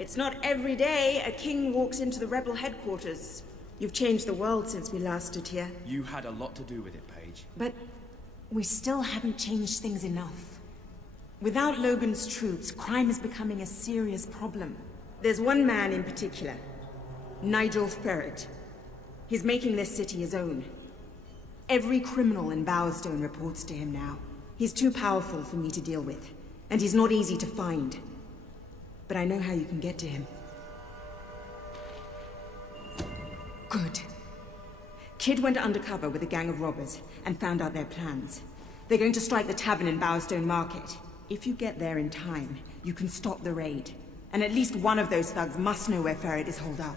It's not every day a king walks into the rebel headquarters. You've changed the world since we last stood here. You had a lot to do with it, Paige. But we still haven't changed things enough. Without Logan's troops, crime is becoming a serious problem. There's one man in particular, Nigel Ferret. He's making this city his own. Every criminal in Bowerstone reports to him now. He's too powerful for me to deal with, and he's not easy to find. But I know how you can get to him. Good. Kid went undercover with a gang of robbers and found out their plans. They're going to strike the tavern in Bowerstone Market. If you get there in time, you can stop the raid. And at least one of those thugs must know where Ferret is holed up.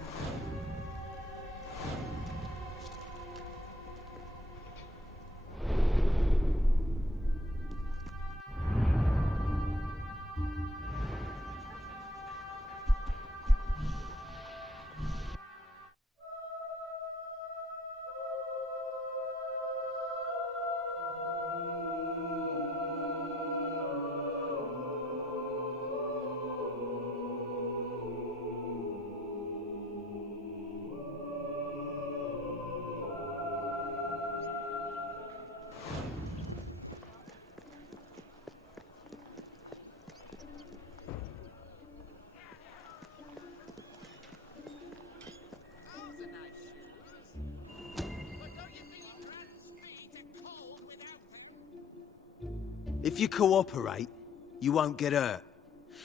If you cooperate, you won't get hurt.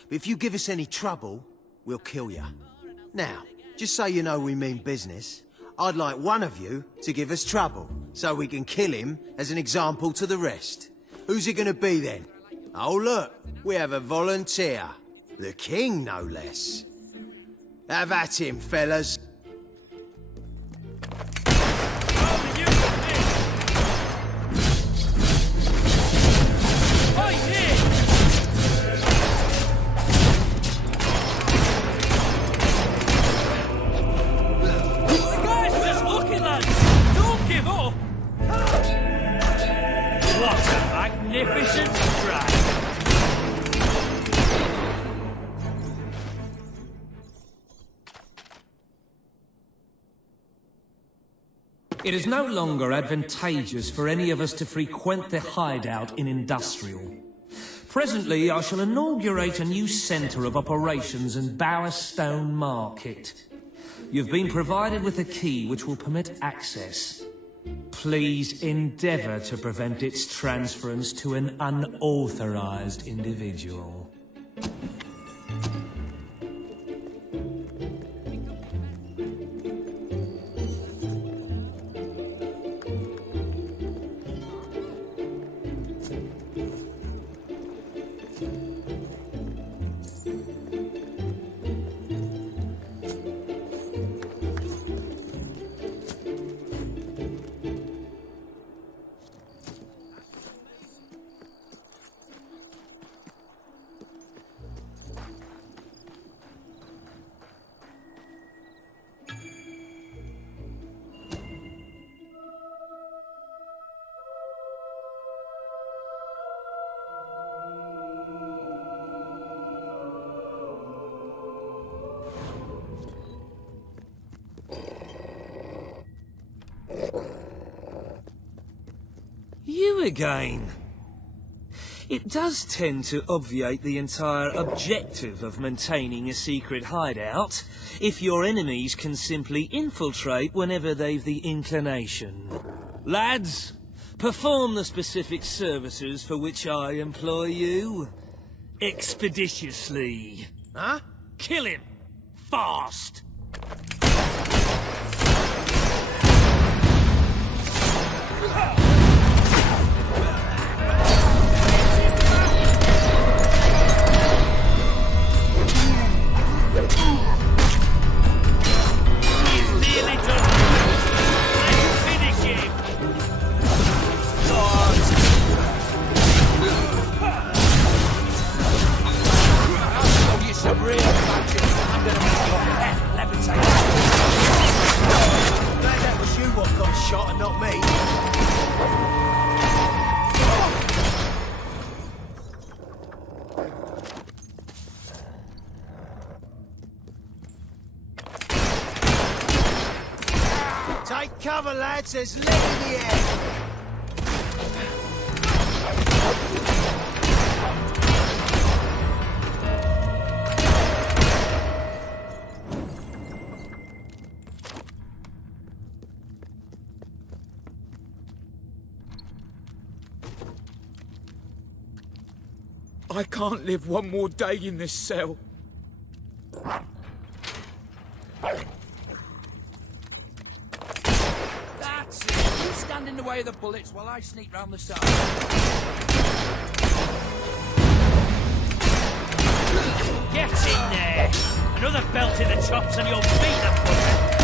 But if you give us any trouble, we'll kill you. Now, just so you know we mean business, I'd like one of you to give us trouble, so we can kill him as an example to the rest. Who's it gonna be then? Oh look, we have a volunteer. The king, no less. Have at him, fellas. Magnificent strike! It is no longer advantageous for any of us to frequent the hideout in Industrial. Presently, I shall inaugurate a new centre of operations in Bowerstone Market. You've been provided with a key which will permit access. Please endeavour to prevent its transference to an unauthorized individual. You again. It does tend to obviate the entire objective of maintaining a secret hideout, if your enemies can simply infiltrate whenever they've the inclination. Lads, perform the specific services for which I employ you. Expeditiously. Huh? Kill him! Fast! Some real punches. I'm gonna make your head levitate. Glad that was you what got shot and not me. cover, lads. There's lead in the air. I can't live one more day in this cell. That's it. You stand in the way of the bullets while I sneak round the side. Get in there! Another belt in the chops and you'll beat the bullet!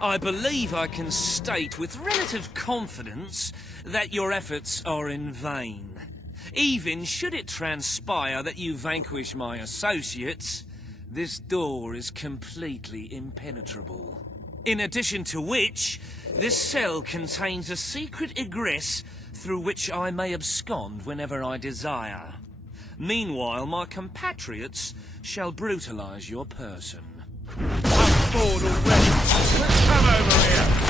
I believe I can state with relative confidence that your efforts are in vain. Even should it transpire that you vanquish my associates, this door is completely impenetrable. In addition to which, this cell contains a secret egress through which I may abscond whenever I desire. Meanwhile, my compatriots shall brutalize your person. I'm bored already. Let's come over here.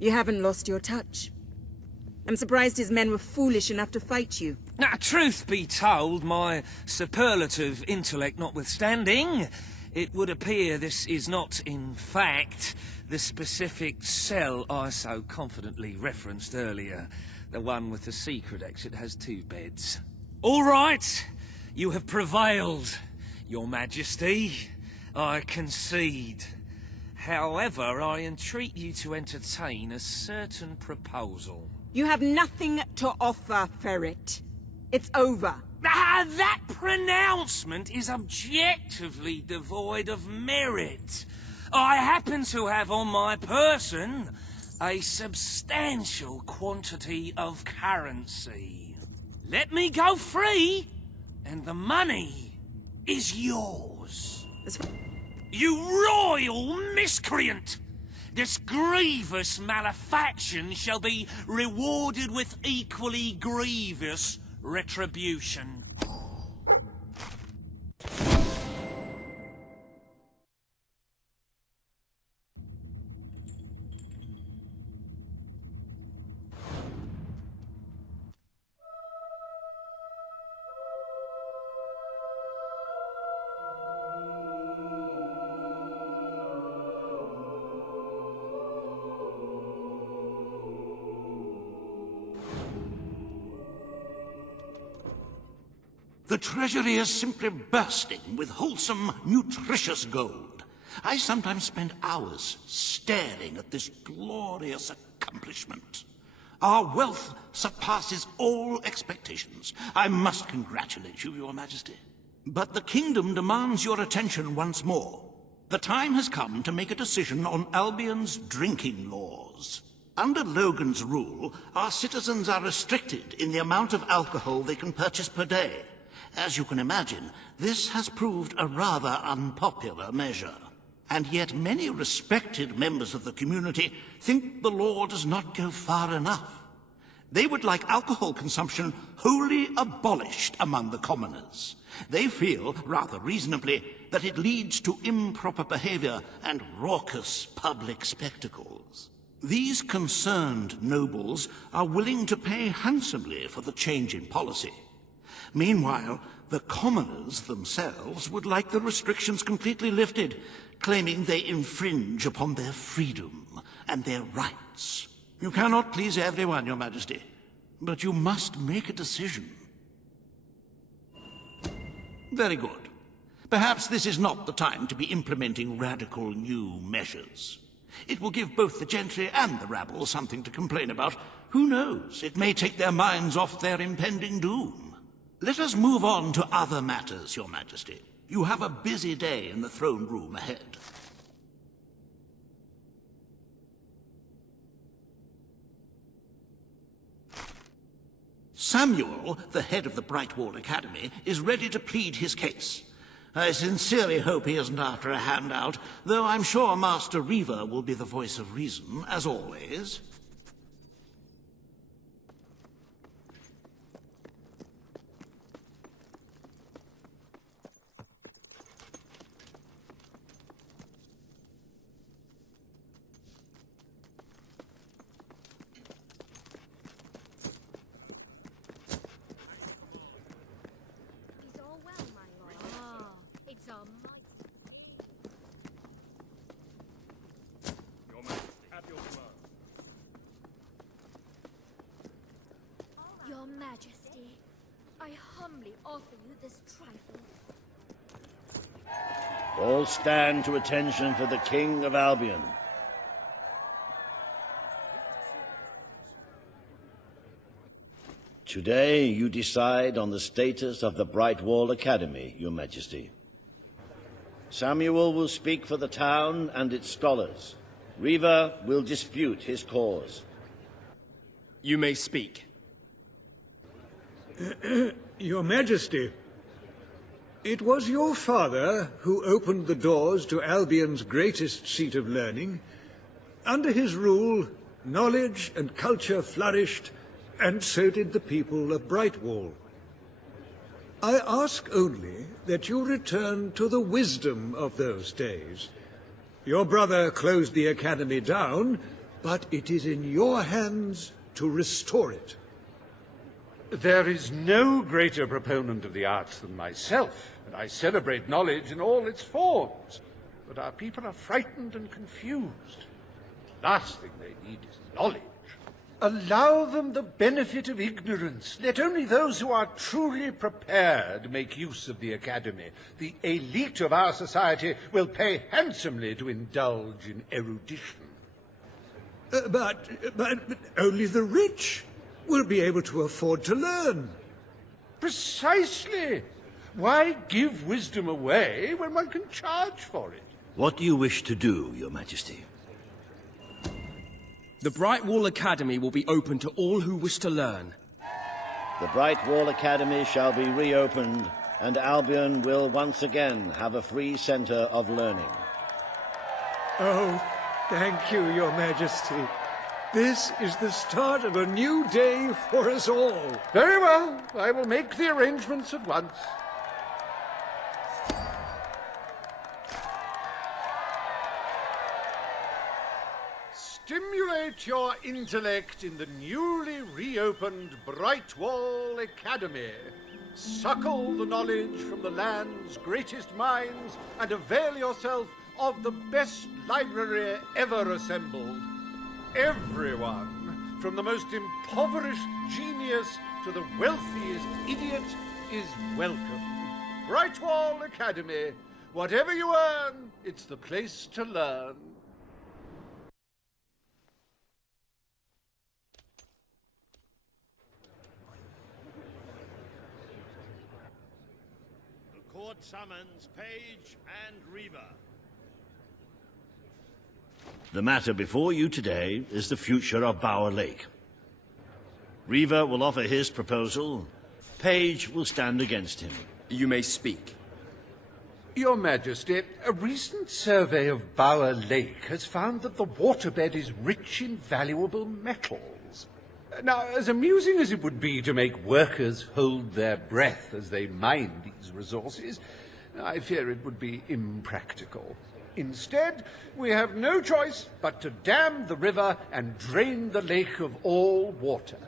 You haven't lost your touch. I'm surprised his men were foolish enough to fight you. Now, truth be told, my superlative intellect notwithstanding, it would appear this is not, in fact, the specific cell I so confidently referenced earlier. The one with the secret exit has 2 beds. All right, you have prevailed, Your Majesty. I concede. However, I entreat you to entertain a certain proposal. You have nothing to offer, Ferret. It's over. Ah, that pronouncement is objectively devoid of merit. I happen to have on my person a substantial quantity of currency. Let me go free, and the money is yours. You royal miscreant! This grievous malefaction shall be rewarded with equally grievous retribution. The treasury is simply bursting with wholesome, nutritious gold. I sometimes spend hours staring at this glorious accomplishment. Our wealth surpasses all expectations. I must congratulate you, Your Majesty. But the kingdom demands your attention once more. The time has come to make a decision on Albion's drinking laws. Under Logan's rule, our citizens are restricted in the amount of alcohol they can purchase per day. As you can imagine, this has proved a rather unpopular measure. And yet many respected members of the community think the law does not go far enough. They would like alcohol consumption wholly abolished among the commoners. They feel, rather reasonably, that it leads to improper behavior and raucous public spectacles. These concerned nobles are willing to pay handsomely for the change in policy. Meanwhile, the commoners themselves would like the restrictions completely lifted, claiming they infringe upon their freedom and their rights. You cannot please everyone, Your Majesty, but you must make a decision. Very good. Perhaps this is not the time to be implementing radical new measures. It will give both the gentry and the rabble something to complain about. Who knows? It may take their minds off their impending doom. Let us move on to other matters, Your Majesty. You have a busy day in the throne room ahead. Samuel, the head of the Brightwall Academy, is ready to plead his case. I sincerely hope he isn't after a handout, though I'm sure Master Reaver will be the voice of reason, as always. Your Majesty, I humbly offer you this trifle. All stand to attention for the King of Albion. Today you decide on the status of the Brightwall Academy, Your Majesty. Samuel will speak for the town and its scholars. Reaver will dispute his cause. You may speak. Your Majesty, it was your father who opened the doors to Albion's greatest seat of learning. Under his rule, knowledge and culture flourished, and so did the people of Brightwall. I ask only that you return to the wisdom of those days. Your brother closed the academy down, but it is in your hands to restore it. There is no greater proponent of the arts than myself, and I celebrate knowledge in all its forms. But our people are frightened and confused. The last thing they need is knowledge. Allow them the benefit of ignorance. Let only those who are truly prepared make use of the academy. The elite of our society will pay handsomely to indulge in erudition. But only the rich will be able to afford to learn. Precisely. Why give wisdom away when one can charge for it? What do you wish to do, Your Majesty? The Brightwall Academy will be open to all who wish to learn. The Brightwall Academy shall be reopened, and Albion will once again have a free center of learning. Oh, thank you, Your Majesty. This is the start of a new day for us all. Very well. I will make the arrangements at once. Stimulate your intellect in the newly reopened Brightwall Academy. Suckle the knowledge from the land's greatest minds and avail yourself of the best library ever assembled. Everyone, from the most impoverished genius to the wealthiest idiot, is welcome. Brightwall Academy. Whatever you earn, it's the place to learn. The court summons Page and Reaver. The matter before you today is the future of Bower Lake. Reaver will offer his proposal. Page will stand against him. You may speak. Your Majesty, a recent survey of Bower Lake has found that the waterbed is rich in valuable metals. Now, as amusing as it would be to make workers hold their breath as they mine these resources, I fear it would be impractical. Instead, we have no choice but to dam the river and drain the lake of all water.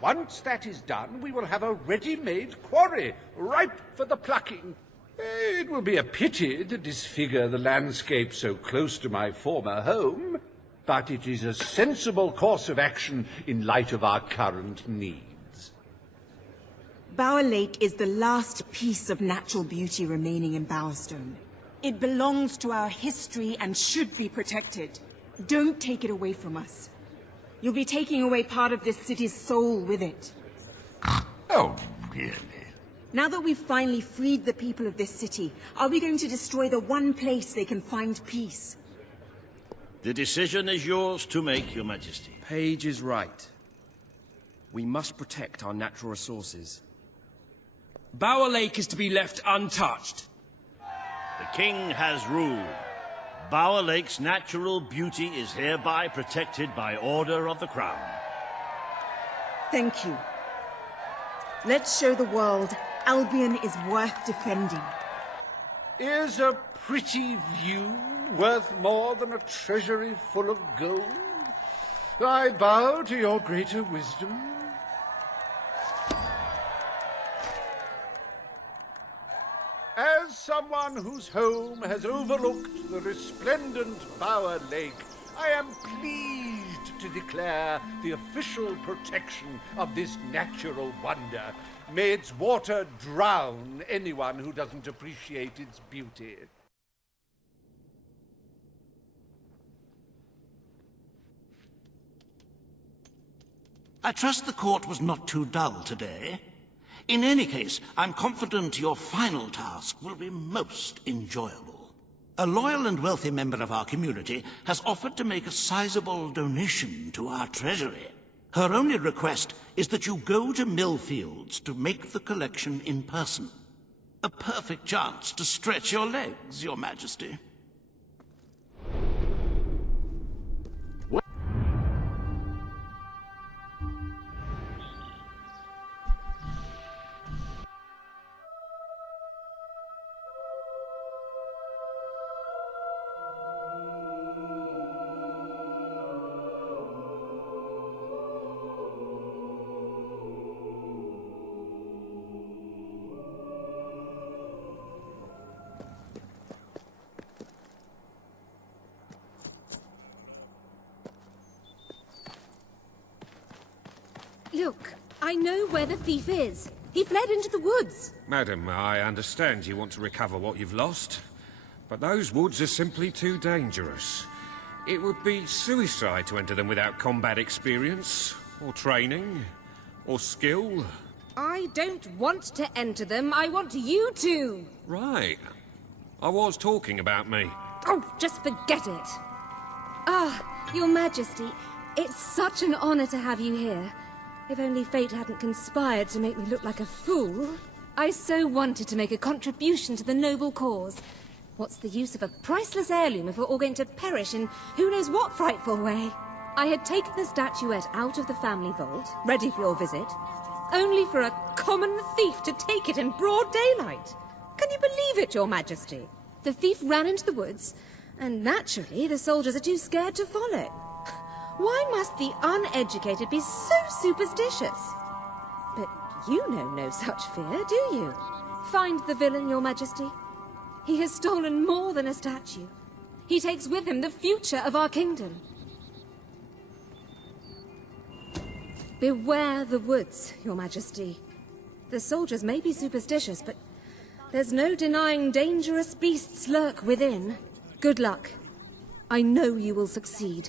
Once that is done, we will have a ready-made quarry, ripe for the plucking. It will be a pity to disfigure the landscape so close to my former home, but it is a sensible course of action in light of our current needs. Bower Lake is the last piece of natural beauty remaining in Bowerstone. It belongs to our history and should be protected. Don't take it away from us. You'll be taking away part of this city's soul with it. Oh, really? Now that we've finally freed the people of this city, are we going to destroy the one place they can find peace? The decision is yours to make, Your Majesty. Page is right. We must protect our natural resources. Bower Lake is to be left untouched. The King has ruled. Bower Lake's natural beauty is hereby protected by order of the Crown. Thank you. Let's show the world Albion is worth defending. Is a pretty view worth more than a treasury full of gold? I bow to your greater wisdom. As someone whose home has overlooked the resplendent Bower Lake, I am pleased to declare the official protection of this natural wonder. May its water drown anyone who doesn't appreciate its beauty. I trust the court was not too dull today. In any case, I'm confident your final task will be most enjoyable. A loyal and wealthy member of our community has offered to make a sizable donation to our treasury. Her only request is that you go to Millfields to make the collection in person. A perfect chance to stretch your legs, Your Majesty. Look, I know where the thief is. He fled into the woods. Madam, I understand you want to recover what you've lost, but those woods are simply too dangerous. It would be suicide to enter them without combat experience, or training, or skill. I don't want to enter them. I want you to. Right. I was talking about me. Oh, just forget it. Ah, Your Majesty, it's such an honor to have you here. If only fate hadn't conspired to make me look like a fool. I so wanted to make a contribution to the noble cause. What's the use of a priceless heirloom if we're all going to perish in who knows what frightful way? I had taken the statuette out of the family vault, ready for your visit, only for a common thief to take it in broad daylight. Can you believe it, Your Majesty? The thief ran into the woods, and naturally the soldiers are too scared to follow. Why must the uneducated be so superstitious? But you know no such fear, do you? Find the villain, Your Majesty. He has stolen more than a statue. He takes with him the future of our kingdom. Beware the woods, Your Majesty. The soldiers may be superstitious, but there's no denying dangerous beasts lurk within. Good luck. I know you will succeed.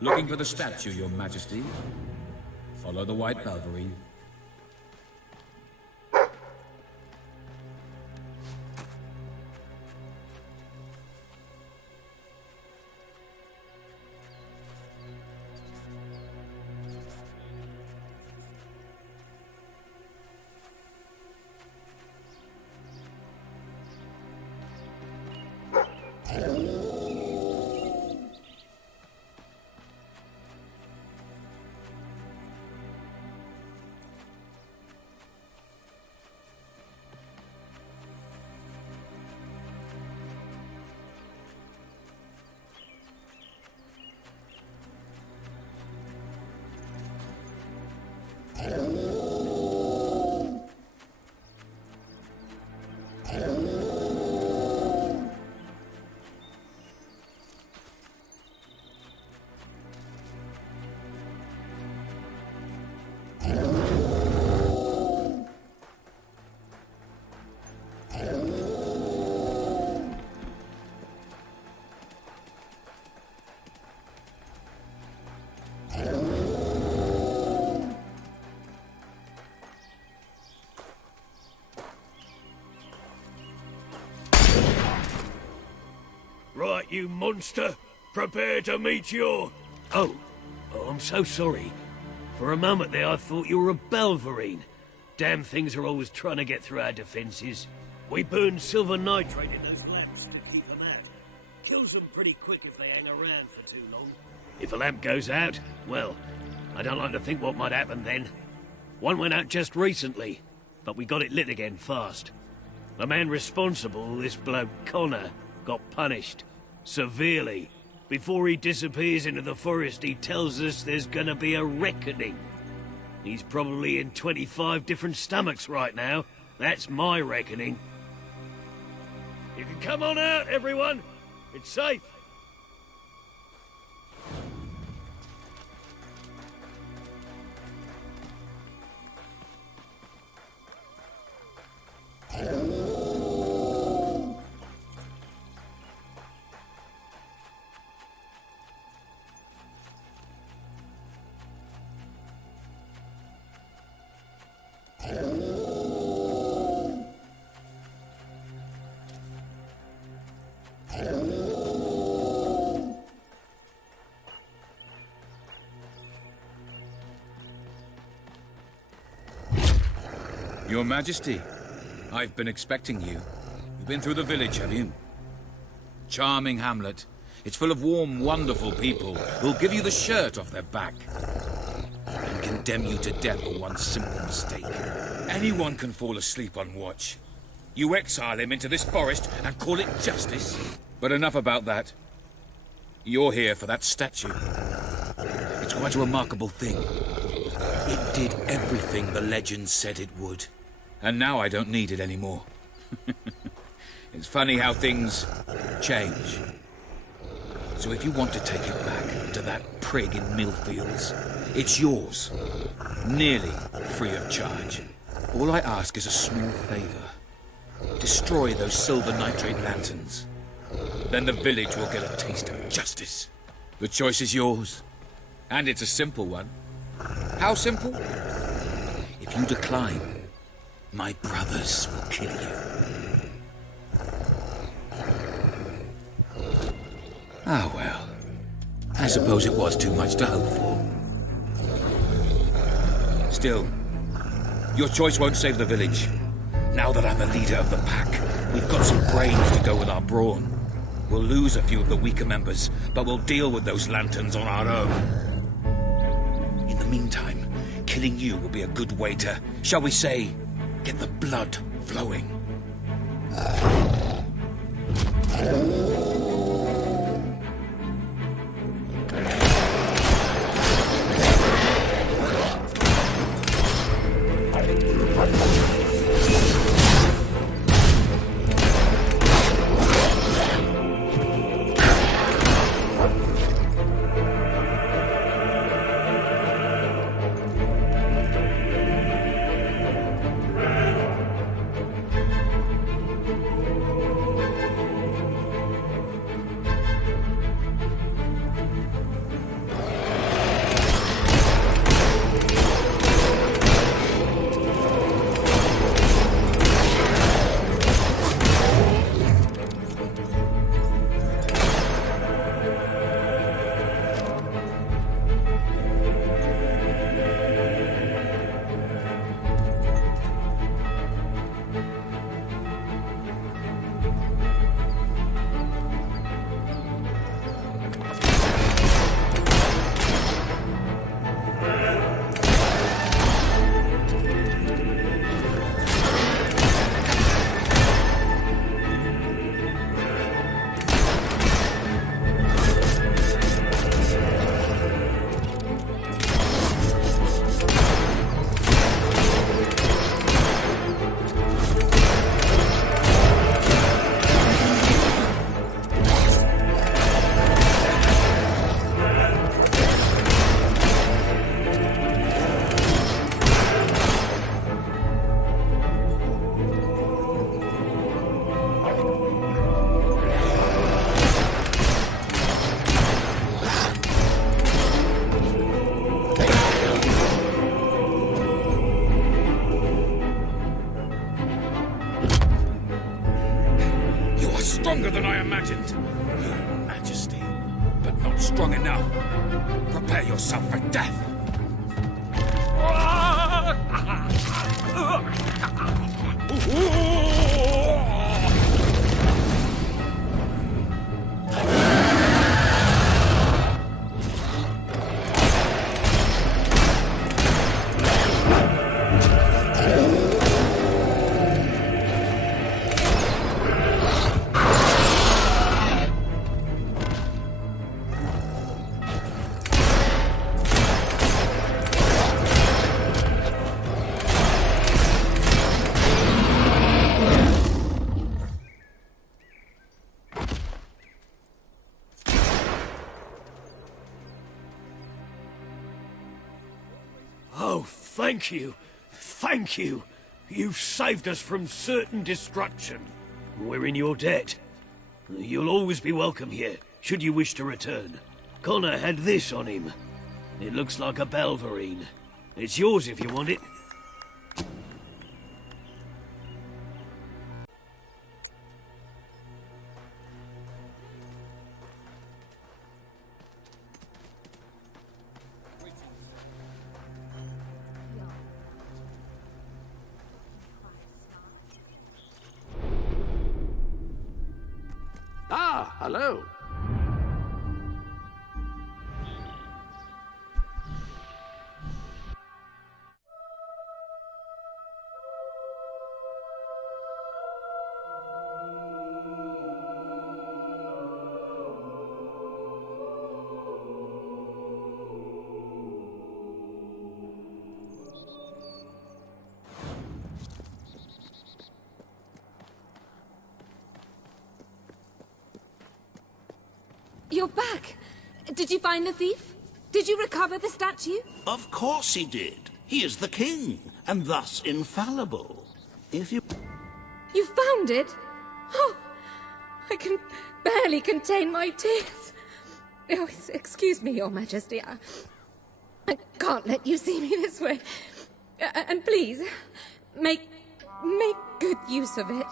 Looking for the statue, Your Majesty. Follow the white Balverine. Right, you monster. Prepare to meet your... Oh, I'm so sorry. For a moment there, I thought you were a Balverine. Damn things are always trying to get through our defenses. We burn silver nitrate in those lamps to keep them out. Kills them pretty quick if they hang around for too long. If a lamp goes out, well, I don't like to think what might happen then. One went out just recently, but we got it lit again fast. The man responsible, this bloke Connor, got punished. Severely. Before he disappears into the forest, he tells us there's gonna be a reckoning. He's probably in 25 different stomachs right now. That's my reckoning. You can come on out, everyone. It's safe. Your Majesty, I've been expecting you. You've been through the village, have you? Charming hamlet. It's full of warm, wonderful people who'll give you the shirt off their back and condemn you to death for one simple mistake. Anyone can fall asleep on watch. You exile him into this forest and call it justice? But enough about that. You're here for that statue. It's quite a remarkable thing. It did everything the legend said it would. And now I don't need it anymore. It's funny how things change. So if you want to take it back to that prig in Millfields, it's yours. Nearly free of charge. All I ask is a small favor. Destroy those silver nitrate lanterns. Then the village will get a taste of justice. The choice is yours. And it's a simple one. How simple? If you decline, my brothers will kill you. Ah, well. I suppose it was too much to hope for. Still, your choice won't save the village. Now that I'm the leader of the pack, we've got some brains to go with our brawn. We'll lose a few of the weaker members, but we'll deal with those lanterns on our own. In the meantime, killing you will be a good way to, shall we say, get the blood flowing. Your Majesty, but not strong enough. Prepare yourself for death. Oh, thank you. Thank you. You saved us from certain destruction. We're in your debt. You'll always be welcome here, should you wish to return. Connor had this on him. It looks like a Belverine. It's yours if you want it. Ah, hello. You're back. Did you find the thief? Did you recover the statue? Of course he did. He is the king, and thus infallible. If you... You found it? Oh, I can barely contain my tears. Oh, excuse me, Your Majesty. I can't let you see me this way. And please, make good use of it.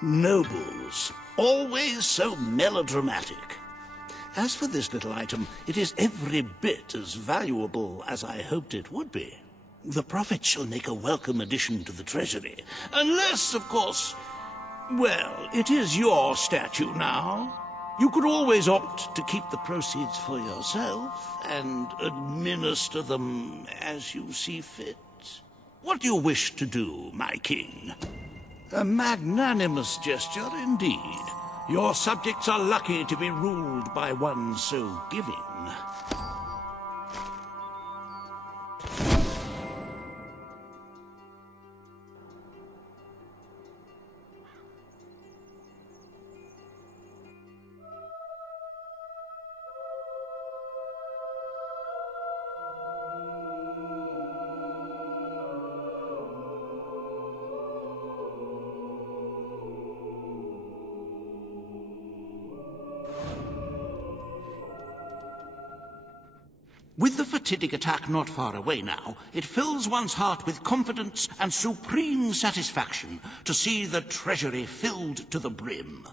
Nobles, always so melodramatic. As for this little item, it is every bit as valuable as I hoped it would be. The Prophet shall make a welcome addition to the treasury. Unless, of course... Well, it is your statue now. You could always opt to keep the proceeds for yourself and administer them as you see fit. What do you wish to do, my king? A magnanimous gesture indeed. Your subjects are lucky to be ruled by one so giving. With the fatidic attack not far away now, it fills one's heart with confidence and supreme satisfaction to see the treasury filled to the brim.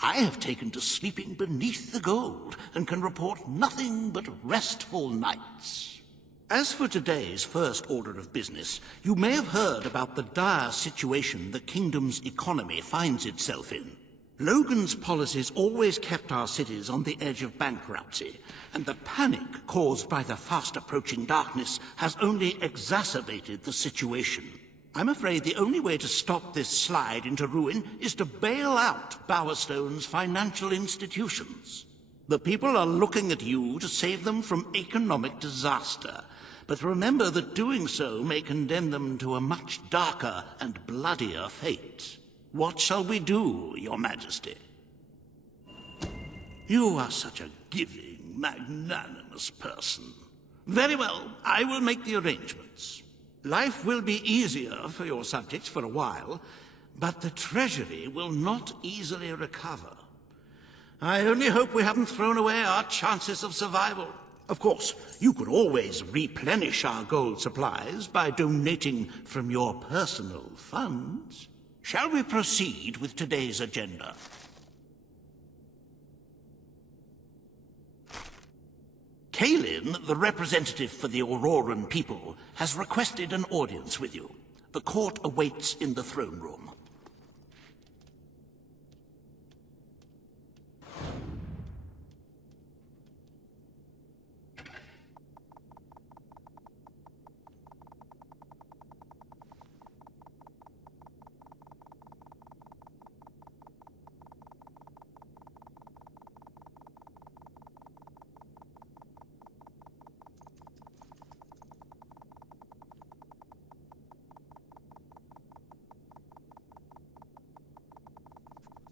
I have taken to sleeping beneath the gold and can report nothing but restful nights. As for today's first order of business, you may have heard about the dire situation the kingdom's economy finds itself in. Logan's policies always kept our cities on the edge of bankruptcy, and the panic caused by the fast-approaching darkness has only exacerbated the situation. I'm afraid the only way to stop this slide into ruin is to bail out Bowerstone's financial institutions. The people are looking at you to save them from economic disaster, but remember that doing so may condemn them to a much darker and bloodier fate. What shall we do, Your Majesty? You are such a giving, magnanimous person. Very well, I will make the arrangements. Life will be easier for your subjects for a while, but the treasury will not easily recover. I only hope we haven't thrown away our chances of survival. Of course, you could always replenish our gold supplies by donating from your personal funds. Shall we proceed with today's agenda? Kaelin, the representative for the Auroran people, has requested an audience with you. The court awaits in the throne room.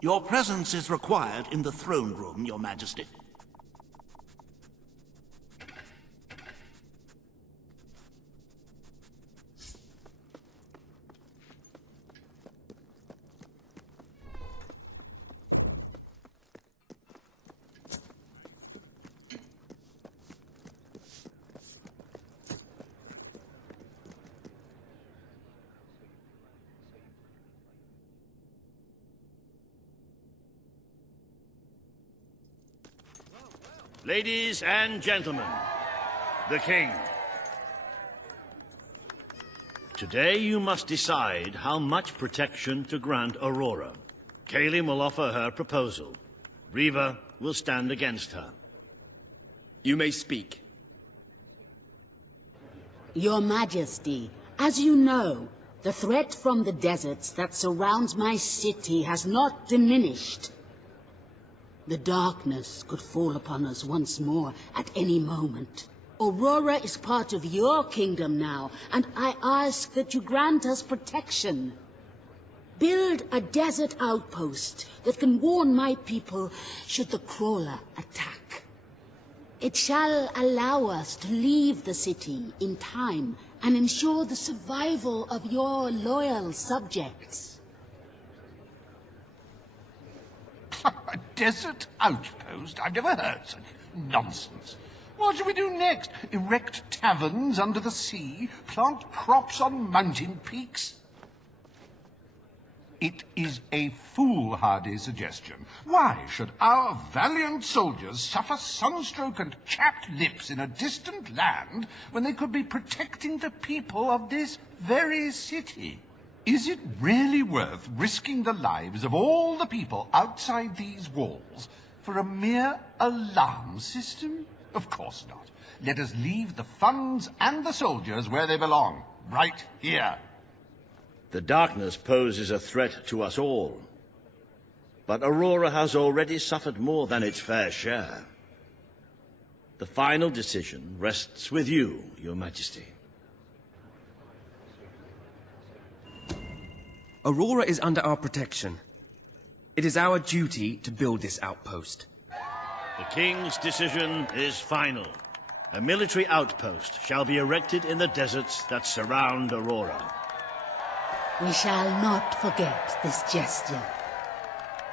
Your presence is required in the throne room, Your Majesty. Ladies and gentlemen, the King. Today you must decide how much protection to grant Aurora. Kaelin will offer her proposal. Reaver will stand against her. You may speak. Your Majesty, as you know, the threat from the deserts that surrounds my city has not diminished. The darkness could fall upon us once more at any moment. Aurora is part of your kingdom now, and I ask that you grant us protection. Build a desert outpost that can warn my people should the crawler attack. It shall allow us to leave the city in time and ensure the survival of your loyal subjects. A desert outpost? I've never heard such nonsense. What shall we do next? Erect taverns under the sea? Plant crops on mountain peaks? It is a foolhardy suggestion. Why should our valiant soldiers suffer sunstroke and chapped lips in a distant land when they could be protecting the people of this very city? Is it really worth risking the lives of all the people outside these walls for a mere alarm system? Of course not. Let us leave the funds and the soldiers where they belong, right here. The darkness poses a threat to us all. But Aurora has already suffered more than its fair share. The final decision rests with you, Your Majesty. Aurora is under our protection. It is our duty to build this outpost. The King's decision is final. A military outpost shall be erected in the deserts that surround Aurora. We shall not forget this gesture.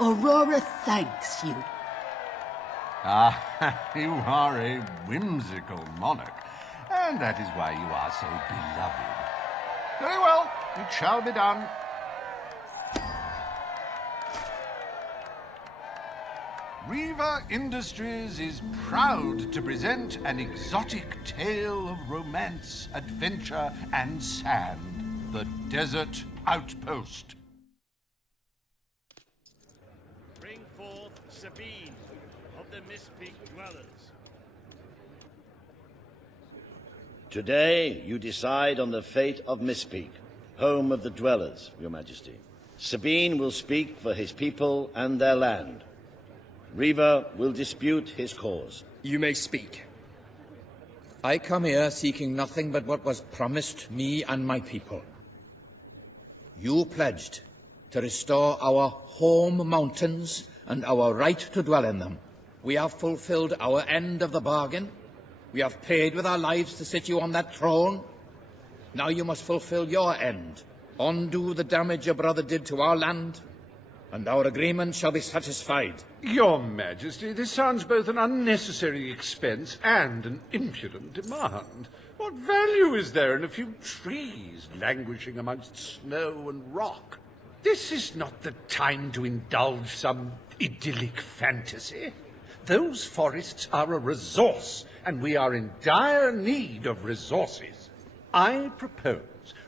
Aurora thanks you. Ah, you are a whimsical monarch, and that is why you are so beloved. Very well, it shall be done. Reaver Industries is proud to present an exotic tale of romance, adventure, and sand. The Desert Outpost. Bring forth Sabine of the Mistpeak Dwellers. Today, you decide on the fate of Mistpeak, home of the Dwellers, Your Majesty. Sabine will speak for his people and their land. Reaver will dispute his cause. You may speak. I come here seeking nothing but what was promised me and my people. You pledged to restore our home mountains and our right to dwell in them. We have fulfilled our end of the bargain. We have paid with our lives to sit you on that throne. Now you must fulfill your end. Undo the damage your brother did to our land, and our agreement shall be satisfied. Your Majesty, this sounds both an unnecessary expense and an impudent demand. What value is there in a few trees languishing amongst snow and rock? This is not the time to indulge some idyllic fantasy. Those forests are a resource, and we are in dire need of resources. I propose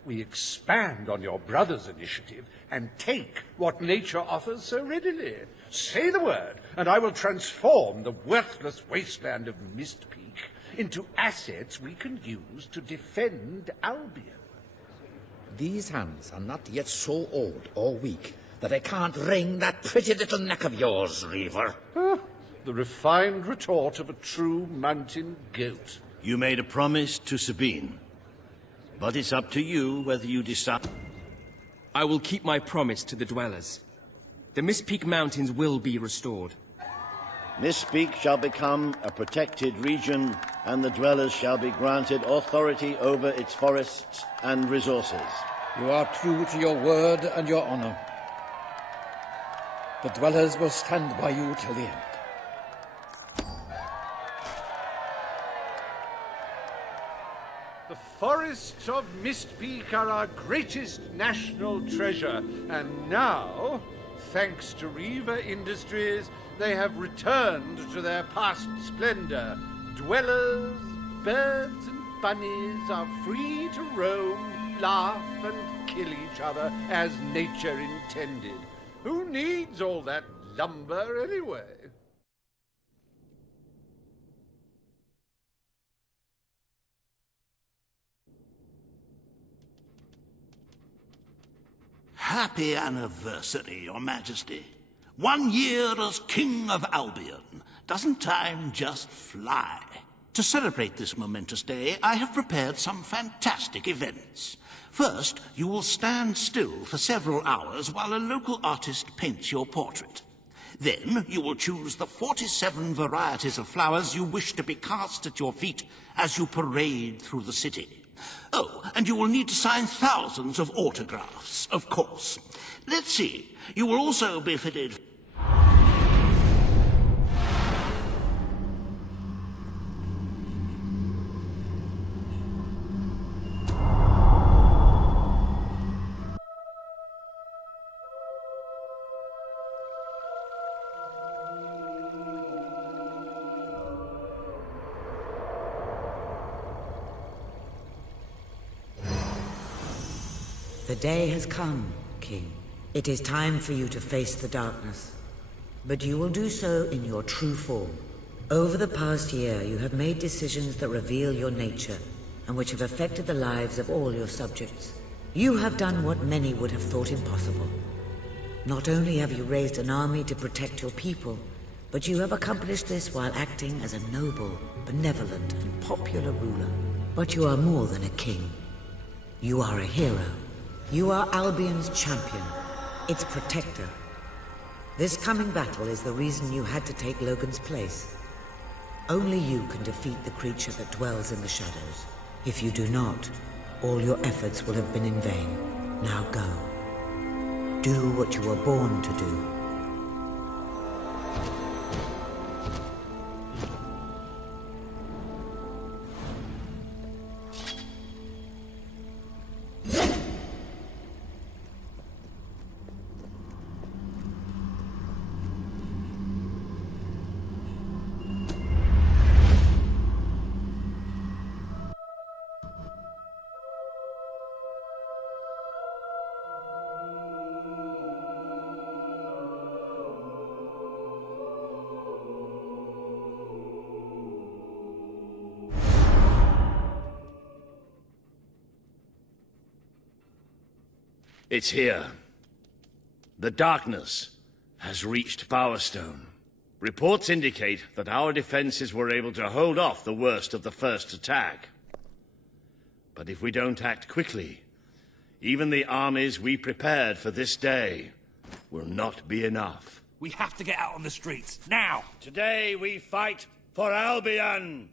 we expand on your brother's initiative and take what nature offers so readily. Say the word, and I will transform the worthless wasteland of Mist Peak into assets we can use to defend Albion. These hands are not yet so old or weak that I can't wring that pretty little neck of yours, Reaver. The refined retort of a true mountain goat. You made a promise to Sabine, but it's up to you whether you decide. I will keep my promise to the dwellers. The Mist Peak Mountains will be restored. Mist Peak shall become a protected region, and the dwellers shall be granted authority over its forests and resources. You are true to your word and your honor. The dwellers will stand by you till the end. The forests of Mist Peak are our greatest national treasure, and now, thanks to Reaver Industries, they have returned to their past splendor. Dwellers, birds and bunnies are free to roam, laugh and kill each other as nature intended. Who needs all that lumber anyway? Happy anniversary, Your Majesty. 1 year as King of Albion. Doesn't time just fly? To celebrate this momentous day, I have prepared some fantastic events. First, you will stand still for several hours while a local artist paints your portrait. Then, you will choose the 47 varieties of flowers you wish to be cast at your feet as you parade through the city. Oh, and you will need to sign thousands of autographs, of course. Let's see. You will also be fitted... The day has come, King. It is time for you to face the darkness. But you will do so in your true form. Over the past year, you have made decisions that reveal your nature, and which have affected the lives of all your subjects. You have done what many would have thought impossible. Not only have you raised an army to protect your people, but you have accomplished this while acting as a noble, benevolent, and popular ruler. But you are more than a king. You are a hero. You are Albion's champion, its protector. This coming battle is the reason you had to take Logan's place. Only you can defeat the creature that dwells in the shadows. If you do not, all your efforts will have been in vain. Now go. Do what you were born to do. It's here. The darkness has reached Bowerstone. Reports indicate that our defenses were able to hold off the worst of the first attack. But if we don't act quickly, even the armies we prepared for this day will not be enough. We have to get out on the streets, now! Today we fight for Albion!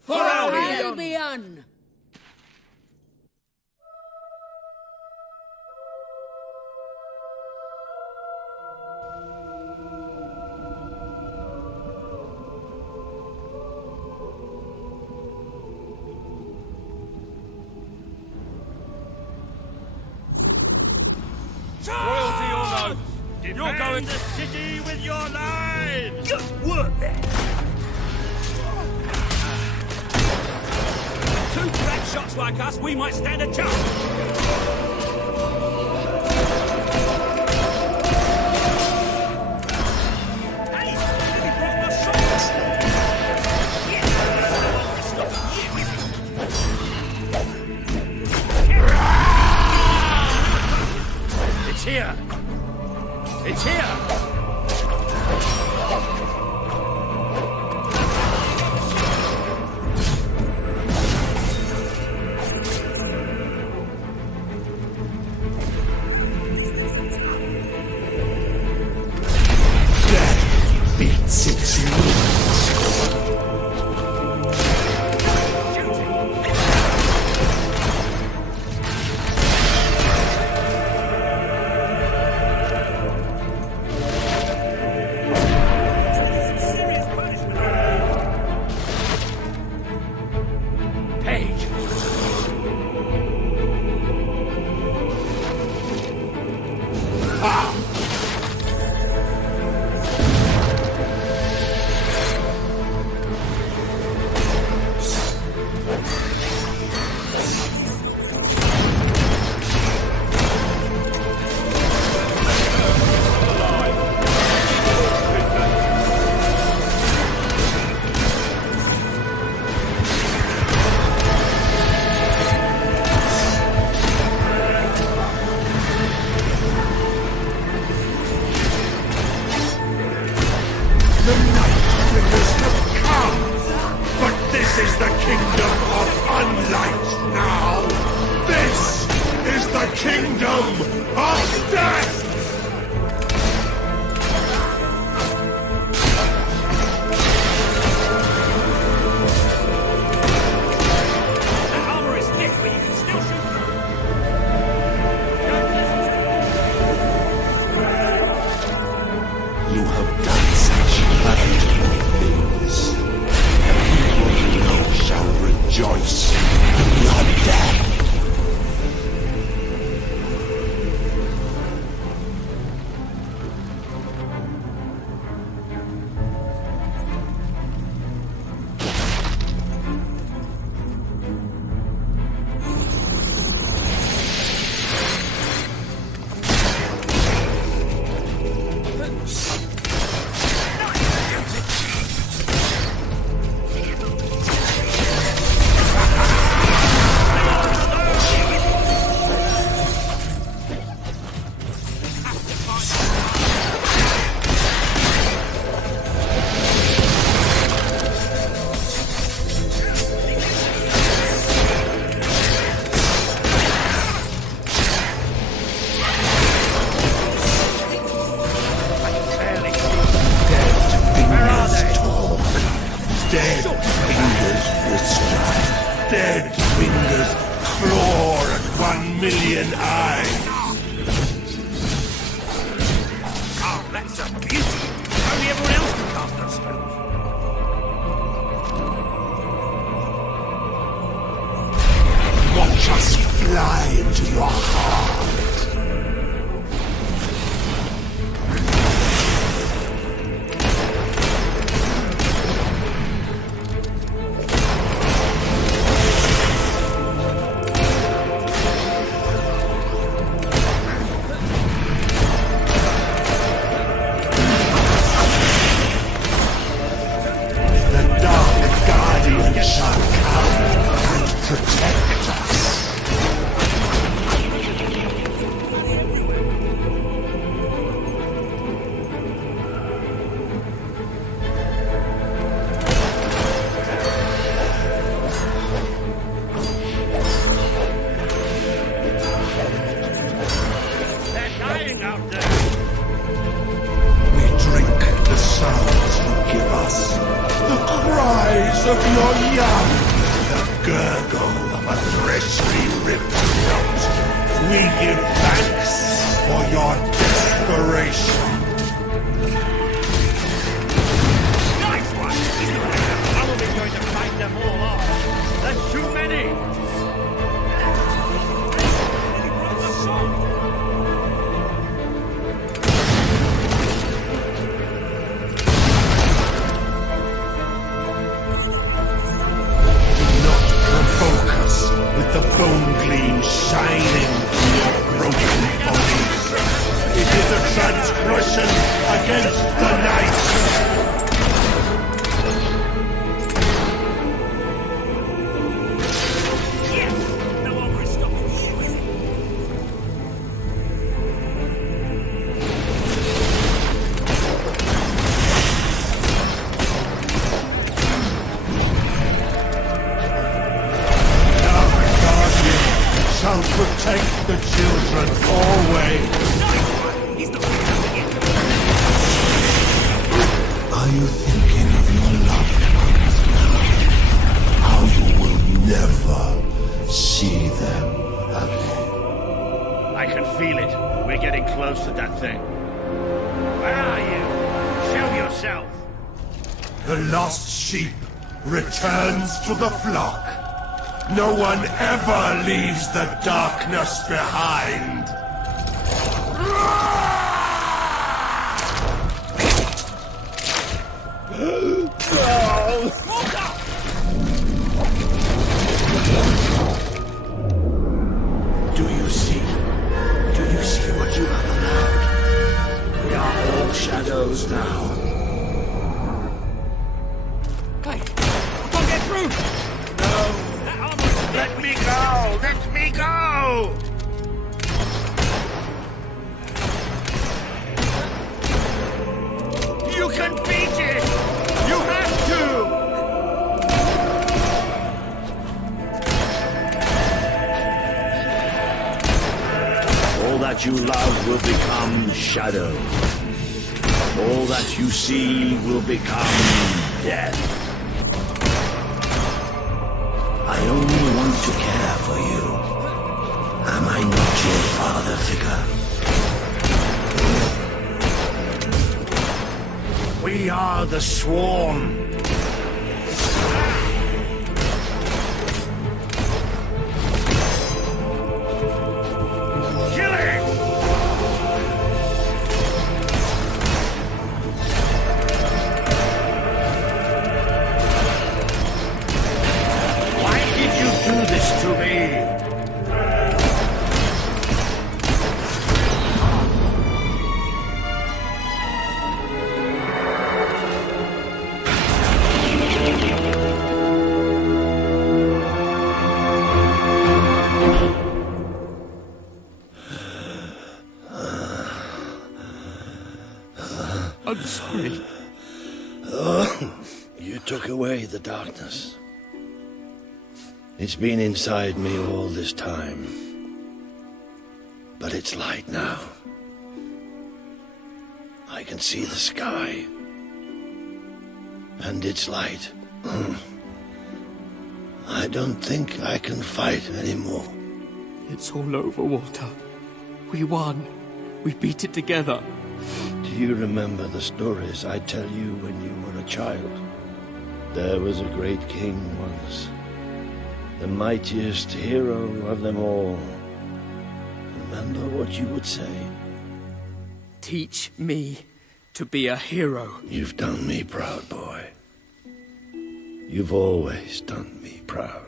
For Albion! Royalty or no, defend the city with your lives! Good work there! looks like us, we might stand a chance. It's here! It's here! Beats its shining in your broken bodies. It is a transgression against the night. Protect the children always. Are you thinking of your loved ones now? How you will never see them again? I can feel it. We're getting close to that thing. Where are you? Show yourself. The lost sheep returns to the flock. No one ever leaves the darkness behind. Do you see? Do you see what you have allowed? We are all shadows now. Hey, I can't get through! Let me go! Let me go! You can beat it! You have to! All that you love will become shadow. All that you see will become death. I only want to care for you. Am I not your father figure? We are the Swarm. Kill it! Do this to me! I'm sorry. Oh, you took away the darkness. It's been inside me all this time. But it's light now. I can see the sky. And it's light. I don't think I can fight anymore. It's all over, Walter. We won. We beat it together. Do you remember the stories I tell you when you were a child? There was a great king once. The mightiest hero of them all. Remember what you would say? Teach me to be a hero. You've done me proud, boy. You've always done me proud.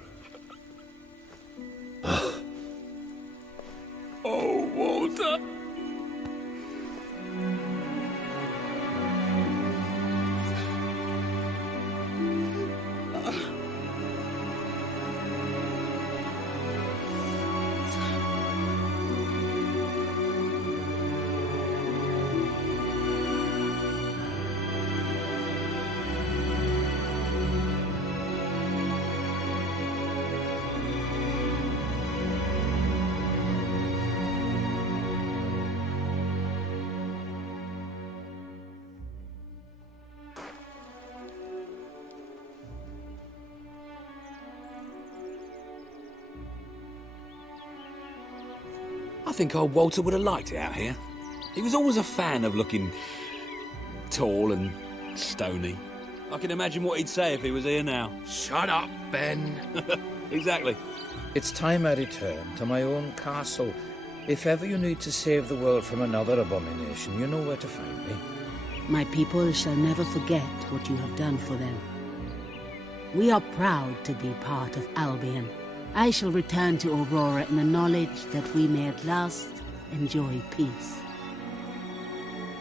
Oh, Walter. I think old Walter would have liked it out here. He was always a fan of looking tall and stony. I can imagine what he'd say if he was here now. Shut up, Ben. Exactly. It's time I return to my own castle. If ever you need to save the world from another abomination, you know where to find me. My people shall never forget what you have done for them. We are proud to be part of Albion. I shall return to Aurora in the knowledge that we may at last enjoy peace.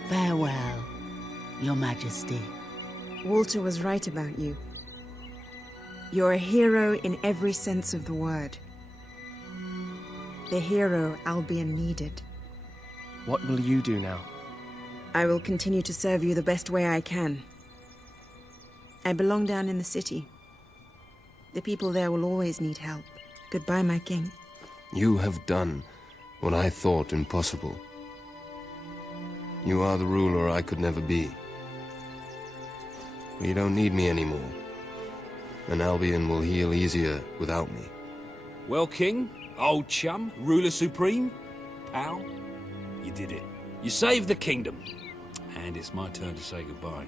Farewell, Your Majesty. Walter was right about you. You're a hero in every sense of the word. The hero Albion needed. What will you do now? I will continue to serve you the best way I can. I belong down in the city. The people there will always need help. Goodbye, my king. You have done what I thought impossible. You are the ruler I could never be. You don't need me anymore. And Albion will heal easier without me. Well, King, old chum, ruler supreme, pal, you did it. You saved the kingdom. And it's my turn to say goodbye.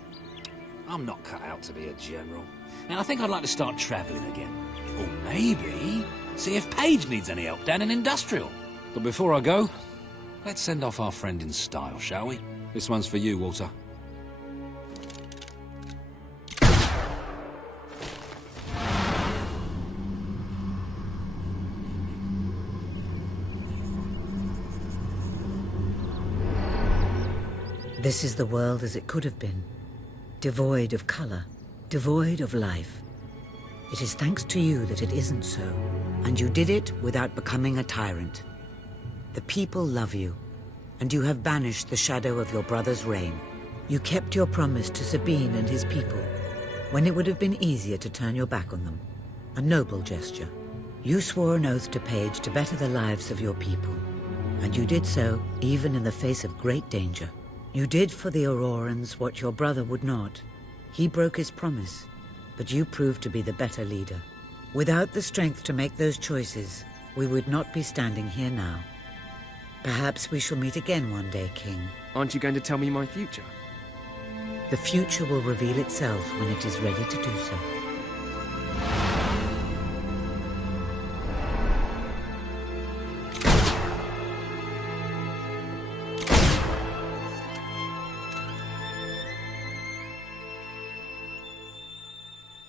I'm not cut out to be a general. And I think I'd like to start travelling again. Or maybe see if Paige needs any help down in Industrial. But before I go, let's send off our friend in style, shall we? This one's for you, Walter. This is the world as it could have been. Devoid of color, devoid of life. It is thanks to you that it isn't so. And you did it without becoming a tyrant. The people love you, and you have banished the shadow of your brother's reign. You kept your promise to Sabine and his people, when it would have been easier to turn your back on them. A noble gesture. You swore an oath to Paige to better the lives of your people, and you did so even in the face of great danger. You did for the Aurorans what your brother would not. He broke his promise, but you proved to be the better leader. Without the strength to make those choices, we would not be standing here now. Perhaps we shall meet again one day, King. Aren't you going to tell me my future? The future will reveal itself when it is ready to do so.